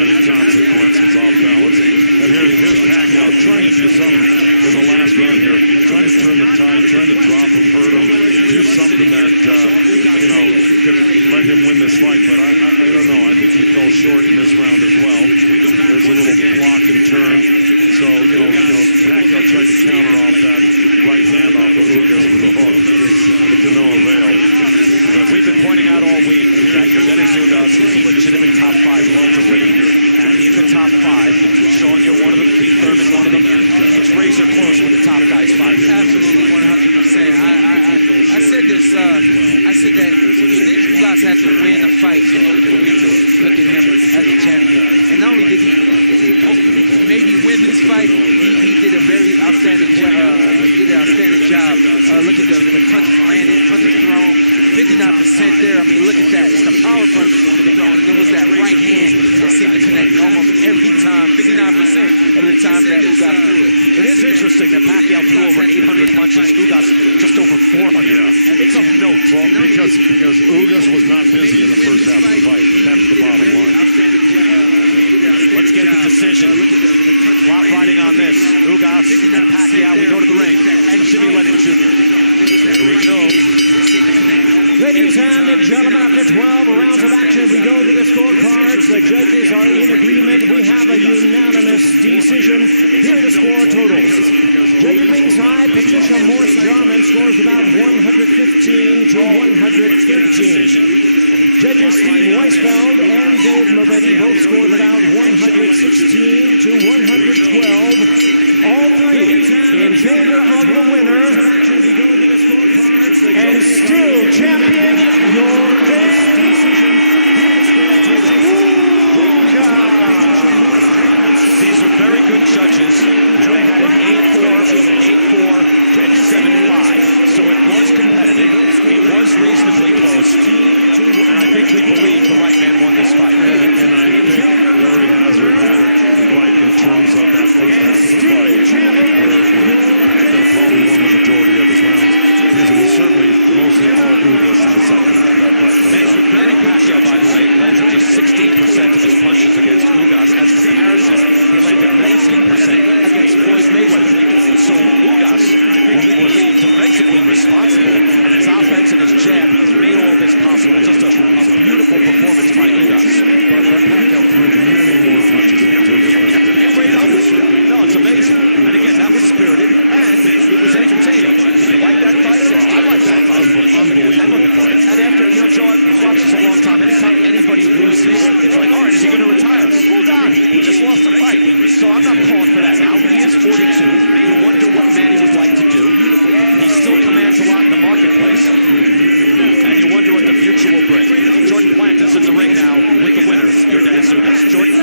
any consequence. It was off balance. And here's Pacquiao trying to do something in the last round here, trying to turn the tide, trying to drop him, hurt him, do something that you know, could let him win this fight. But I don't know. I think he fell short in this round as well. There's a little block and turn. So you know, Pacquiao tried to counter off that right hand off of Ugas with a hook, but to no avail. We've been pointing out all week that Yordenis Ugas is a legitimate top 5 welterweight, and in the top 5, Sean, you're one of them, Pete Thurman, one of them. It's razor close with the top guys fighting. Absolutely, 100%. I said this. I said that Ugas has to win a fight in order for me to look at him as a champion. And not only did he maybe win this fight, he did a very outstanding job. Look at the punches landed, punches thrown, 59% there. I mean, look at that. It's the power punch thrown. There was that right hand that seemed to connect almost every time, 59% of the time that Ugas threw it. It is interesting that Pacquiao threw over 800 punches. Ugas just over 400. It's of note. Well, because Ugas was not busy in the first half of the fight. That's the bottom line. Let's get the decision. Clock riding on this. Ugas and Pacquiao. We go to the ring. And Jimmy Lennon Jr. Here we go. Ladies and gentlemen, after 12 rounds of action, we go to the scorecards. The judges are in agreement. We have a unanimous decision. Here are the score totals. Judge ringside, Patricia Morse-Jarman scores about 115 to 113. Judges Steve Weisfeld and Dave Moretti both scored it out 116 to 112. All three in favor of the winner. And still champion Yordenis. These are very good judges. They had an 8-4, 8-4, 7-5. So it was competitive. It was reasonably close. And I think we believe the right man won this fight. And I think Larry Hazard had it right in terms of that first half of the fight, where that probably won the majority of his rounds. Because it was certainly mostly all Ugas in the second half of that fight. Manny Pacquiao, by the way, landed just 16% of his punches against Ugas. As comparison, he landed 19% against Floyd Mayweather. So Ugas will be believed defensively responsible, and his offense and his jab made all this possible. Just a beautiful performance by Ugas. But Pacquiao threw many more punches than Ugas did. No, it's amazing. And again, that was spirited, and it was entertaining. Did you like that fight? I like that fight. Unbelievable fight. And after, John watches a long time. Anytime anybody loses, it's like, all right, is he going to retire? Hold on, he just lost a fight. So I'm not calling for that now. He is 42. You wonder what Manny would like to do. He still commands a lot in the marketplace. And you wonder what the future will bring. Jordan Plant is in the ring now with the winner, Yordenis Ugas. Jordan,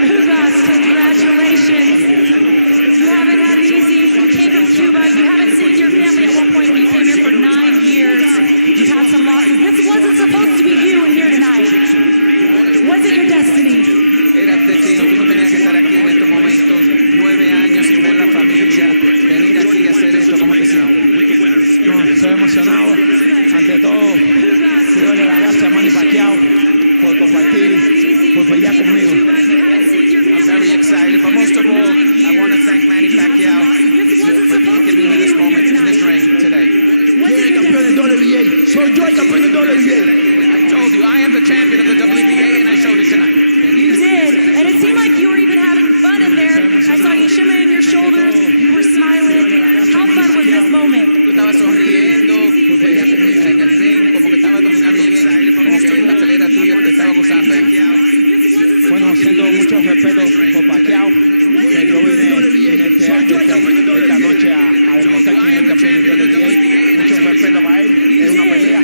Ugas, congratulations. You haven't had it easy. You came from Cuba. You haven't seen your family at one point when you came here for 9 years. You've had some losses. This wasn't supposed to be you in here tonight. Was it your destiny? Era destino, tú no tenías que estar aquí en estos momentos, 9 años sin ver la familia, venir aquí a hacer esto, ¿cómo te sientes? No, estoy emocionado. Ante todo, quiero darle las gracias a Manny Pacquiao por compartir, por pelear conmigo. I'm very excited, but most of all, I want to thank Manny Pacquiao for giving me this moment in this ring today. Soy campeón de WBA. Soy yo el campeón de WBA. I told you, I am the champion of the WBA, and I showed it tonight. You did, and it seemed like you were even having fun in there. I saw you shimmering your shoulders, you were smiling. How fun was this moment? Tú estabas sonriendo, en el ring, como que estabas dominando bien, como que la pelea tuya te estaba gozando ahí. Bueno, siento mucho respeto por Pacquiao, que yo vine esta noche a demostrar quién es el campeón de WBA. Mucho respeto para él, es una pelea,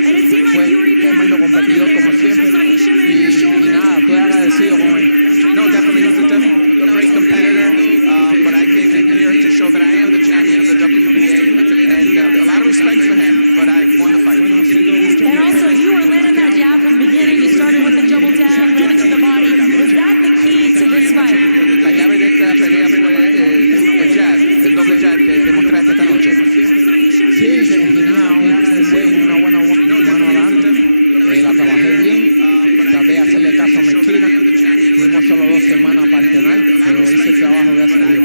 fue tremendo competidor como siempre, y nada, estoy agradecido con él. No, definitely he's a great competitor, but I came in here to show that I am the champion of the WBA, and a lot of respect for him, but I won the fight. And also, you were landing that jab from the beginning. You started with the double jab, ran into the body. Was that the key to this fight? La llave de esta pelea fue el jab, el doble jab que demostraste esta noche. Sí, tenía una buena mano adelante. La trabajé bien, traté de hacerle caso a mi esquina. Tuvimos solo 2 semanas para entrenar, pero hice el trabajo, gracias a Dios.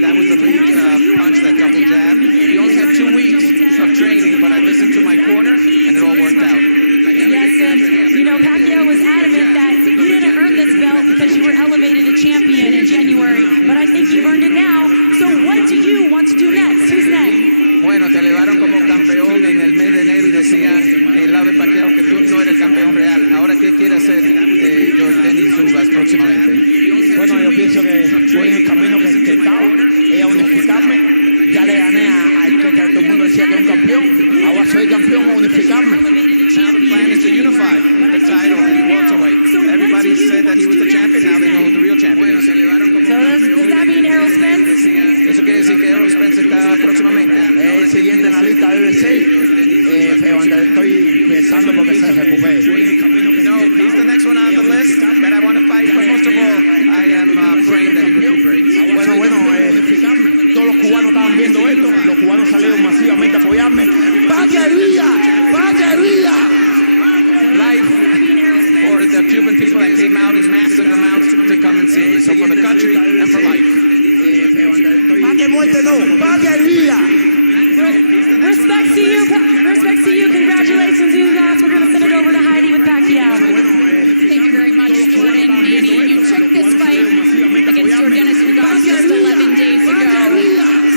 That was the lead punch, that double jab. You only have 2 weeks of training, but I listened to my corner, and it all worked out. Yes, and Pacquiao was adamant that you didn't earn this belt because you were elevated to champion in January, but I think you've earned it now. So what do you want to do next? Who's next? Bueno, te elevaron como campeón en el mes de enero y decían el lado de Pacquiao que tú no eres campeón real. Ahora, ¿qué quiere hacer Yordenis Ugas próximamente? Bueno, yo pienso que voy en el camino que estaba, a unificarme. Ya le gané al que todo el mundo decía que era un campeón. Ahora soy campeón, a unificarme. Now the plan is to unify the title in welterweight. Everybody said that he was the champion. Now they know who the real champion is. So does that mean Errol Spence? Eso quiere decir que Errol Spence está próximamente. El siguiente en la lista debe ser, pero estoy pensando porque se recupere. No, he's the next one on the list that I want to fight. But most of all, I am praying that he recuperates. Bueno, todos los cubanos estaban viendo esto. Los cubanos salieron masivamente a apoyarme. ¡Pacquiao! ¡Pacquiao! Life for the Cuban people that came out in massive amounts to come and see me. So for the country and for life. Más que muerte no, ¡Pacquiao! Respect to you. Congratulations, Ugas. We're going to send it over to Heidi with Pacquiao. Thank you very much, Jordan. Manny, you took this fight against Yordenis Ugas just 11 days ago.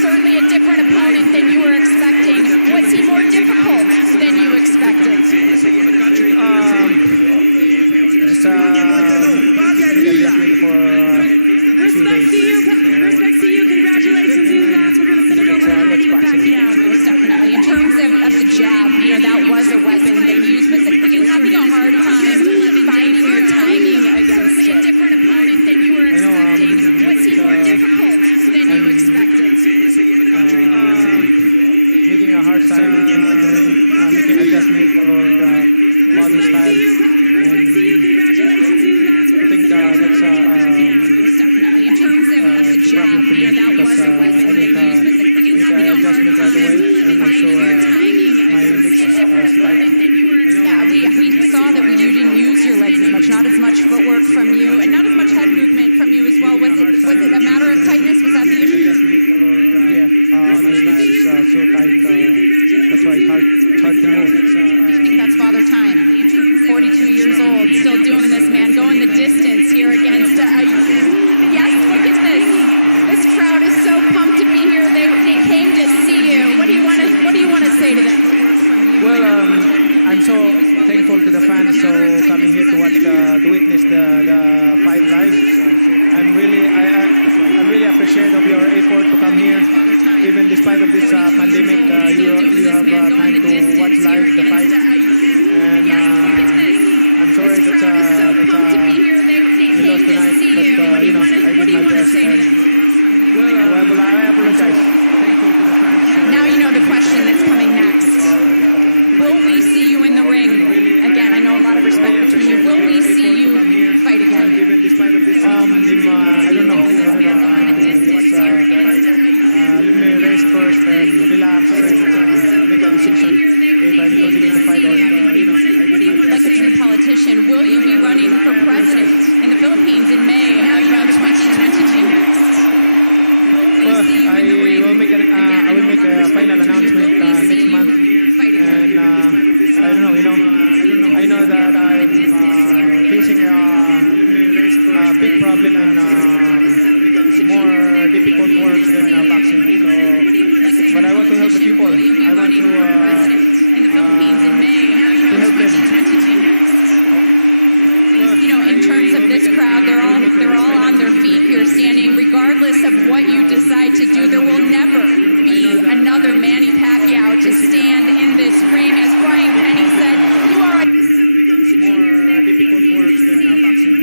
Certainly a different opponent than you were expecting. Was he more difficult than you expected? just make adjustment for Respect to you. Congratulations, Ugas. We're going to send it over to Manny Pacquiao. Most definitely. In terms of the jab, that was a weapon that you used. Were you having a hard time finding your timing against it? A different opponent than you were expecting. Was he more difficult than you expected? Making a hard time, making adjustment for the body style. Respect to you. Congratulations, Ugas. I think that's in terms of the jab, that was a weapon that you used. Were you having a hard time finding your timing against it? We saw that you didn't use your legs as much, not as much footwork from you, and not as much head movement from you as well. Was it a matter of tightness? Was that the issue? Yeah, my stance is so tight. That's why it's hard to move. I think that's Father Time. 42 years old, still doing this, man, going the distance here against. Yes, look at this. This crowd is so pumped to be here. They came to see you. What do you want to say to them? Well, I'm so thankful to the fans coming here to watch to witness the fight live. I'm really appreciative of your effort to come here. Even despite of this pandemic, you have time to watch live the fight. And I'm sorry that we lost tonight, but I did my best. Well, I apologize. Thankful to the fans. Now you know the question that's coming next. Will we see you in the ring again? I know a lot of respect between you. Will we see you fight again? Even despite of this I don't know. Let me rest first and relax and make a decision if I continue to fight or not. Like a true politician, will you be running for president in the Philippines in May of 2022? Well, I will make a final announcement next month, and I don't know. I know that I'm facing a big problem and more difficult work than boxing. But I want to help the people. I want to help them. In terms of this crowd, they're all on their feet here standing. Regardless of what you decide to do, there will never be another Manny Pacquiao to stand in this ring. As Brian Penny said, you are more difficult work than boxing.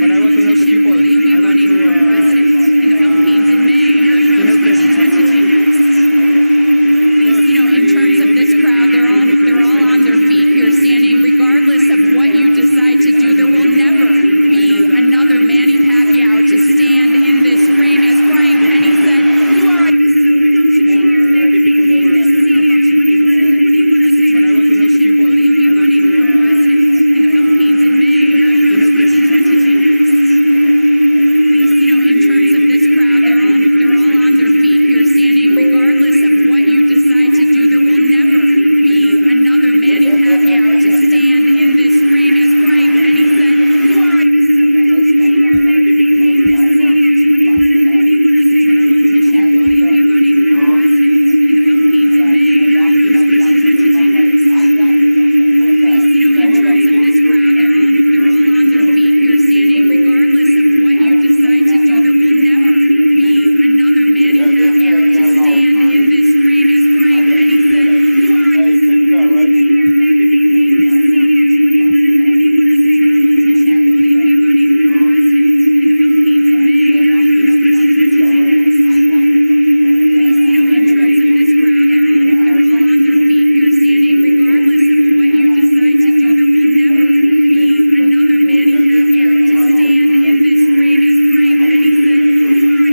But I want to help the people. I want to help them. In terms of this crowd, they're all on their feet here standing. Regardless of what you decide to do, there will never be another Manny Pacquiao to stand in this ring. As Brian Penny said, you are a more difficult work than boxing. But I want to help the people. I want to in the Philippines in May. In terms of this crowd, they're all on their feet here standing. Regardless of what you decide to do, there will never be another Manny Pacquiao to stand in this ring. As Brian Penny said, you are a in terms of this crowd, they're all on their feet here standing. Regardless of what you decide to do, there will never be another Manny Pacquiao to stand in this ring. As Brian Penny said, you are in terms of this crowd, they're all on their feet here standing. Regardless of what you decide to do, there will never be another Manny Pacquiao to stand in this ring. As Brian Penny said, you are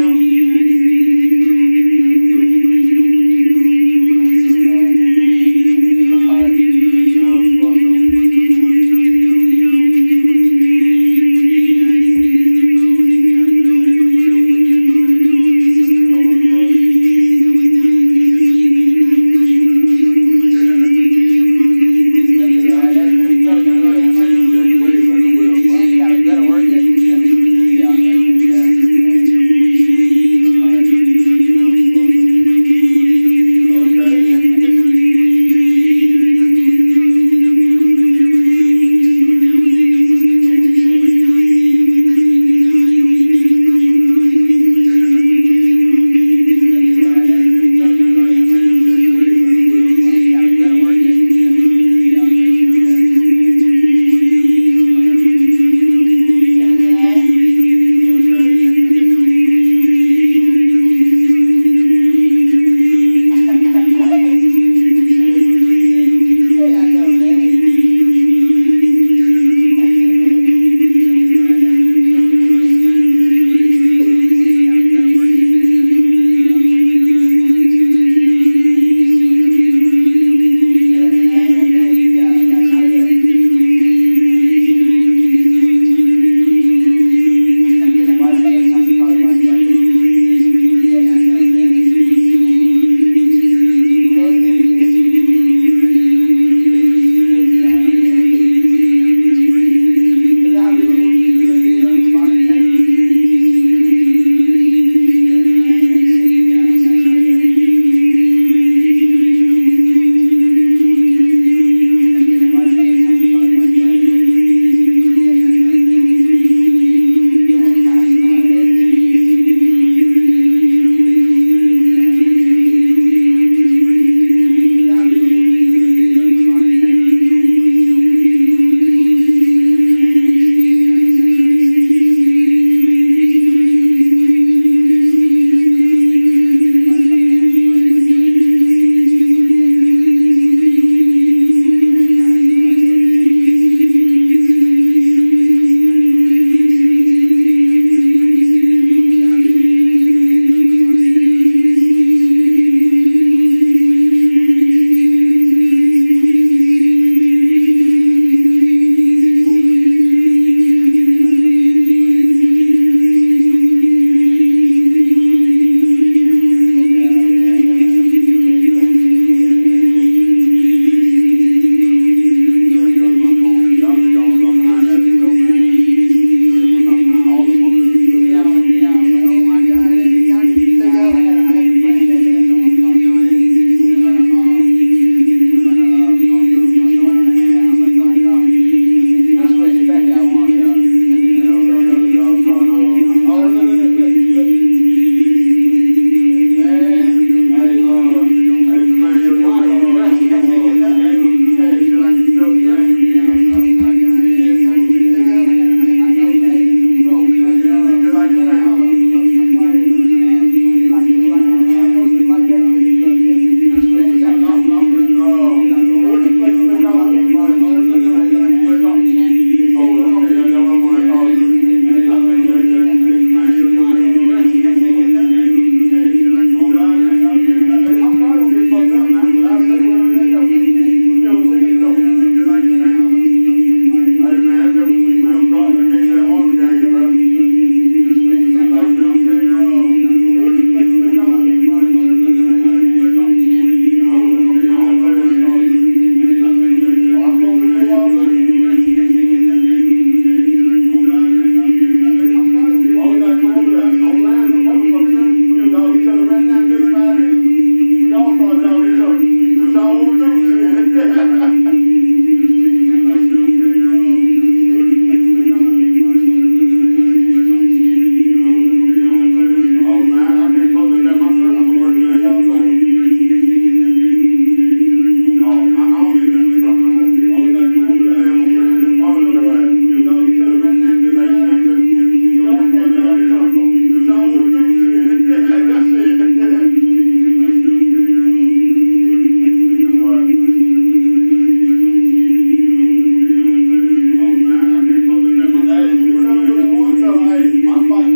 And he got a better work ethic. That makes people be out right there. Okay.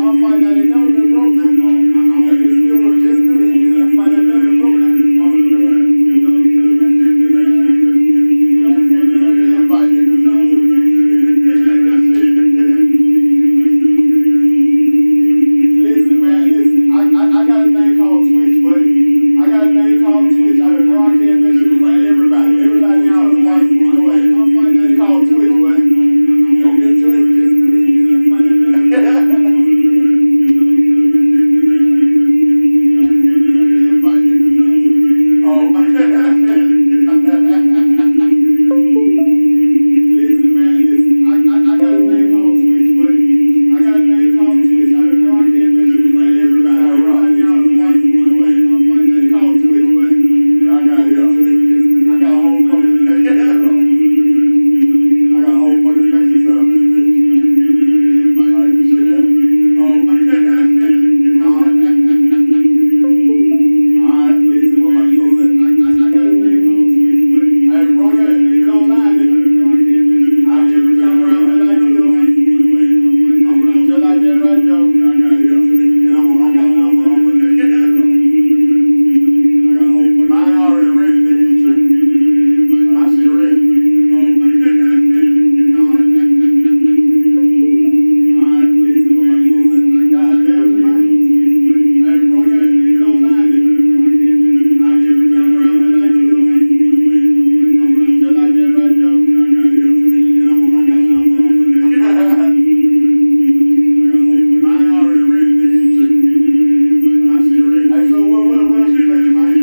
My fight, I ain't never been broke now. That bitch still look just good. That fight ain't never broke. I just wanted to invite, nigga. Listen, man, listen. I got a thing called Twitch, buddy. I got a thing called Twitch. I've been broadcasting that shit in front of everybody. Everybody in house watching what's going on. It's called Twitch, buddy. Don't get twisted. It's good. Oh. Listen, man, listen. I got a thing called Twitch, buddy. I got a thing called Twitch. I've been broadcasting that shit in front of everybody. Everybody in house watching what's going on. It's called Twitch, buddy. I got a whole fucking station set up. I got a whole fucking station set up in this bitch. Alright, this shit that. Oh. Alright, listen, what am I told that? I got a thing called Twitch, buddy. Hey, wrong that. Get online, nigga. I'll get the camera around that like you. I'm gonna do just like that right now. I got it. And I'm gonna take it up. I got a whole fucking mine already ready, nigga. You tripping. My shit ready. Alright, listen, what am I told that? God damn, man. Hey, bro, get online, nigga. I'll get the camera around that like you. I'm gonna do just like that right now. I got it. And I'm gonna take it up. Mine already ready, nigga. You tripping. My shit ready. Hey, so what else you making, man?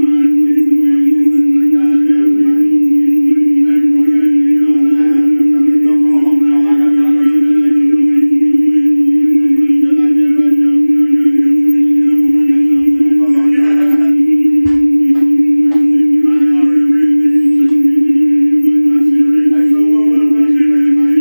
Alright, listen, what am I told that? God damn, man. Hey, bro, get online. That's not that. Go, hold on, I got it. Just like that right now. Hold on. Mine already ready, nigga. You tripping. My shit ready. Hey, so what else you making, man?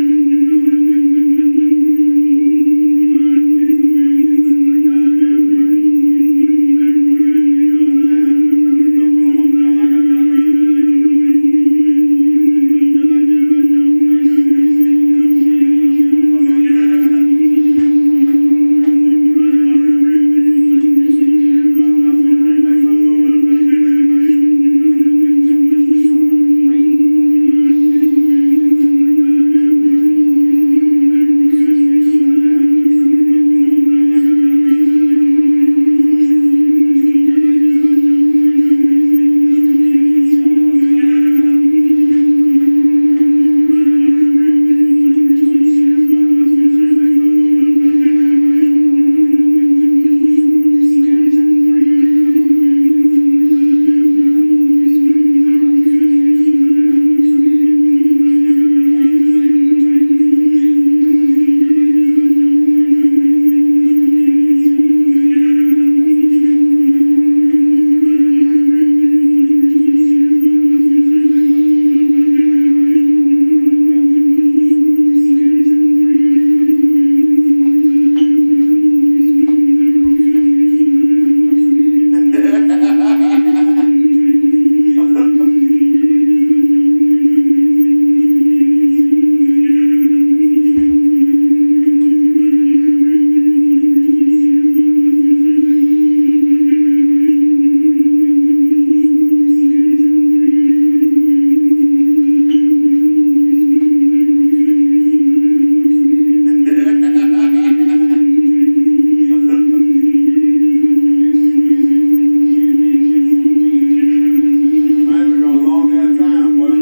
Man, we got a long ass time, boy.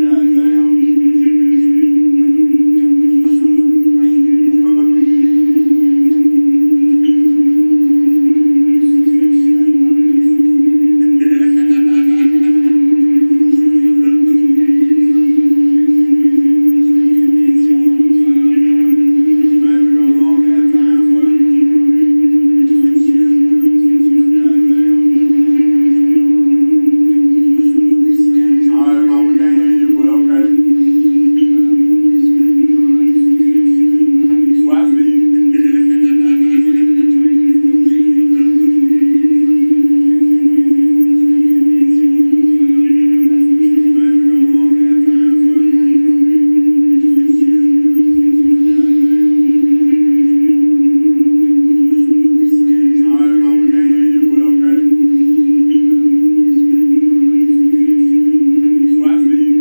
God damn. Man, we got a long ass time, boy. God damn. Alright, man, we can't hear you, but okay. Well, I see you. Man, we got a long ass time, boy. right, man, we can't hear you, but okay. Well, I see you.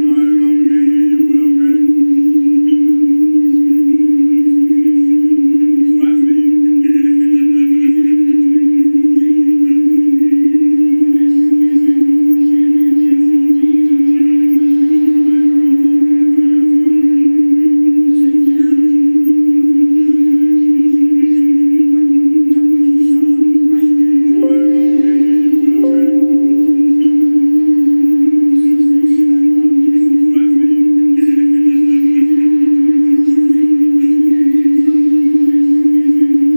All right, man, we can't hear you, but okay.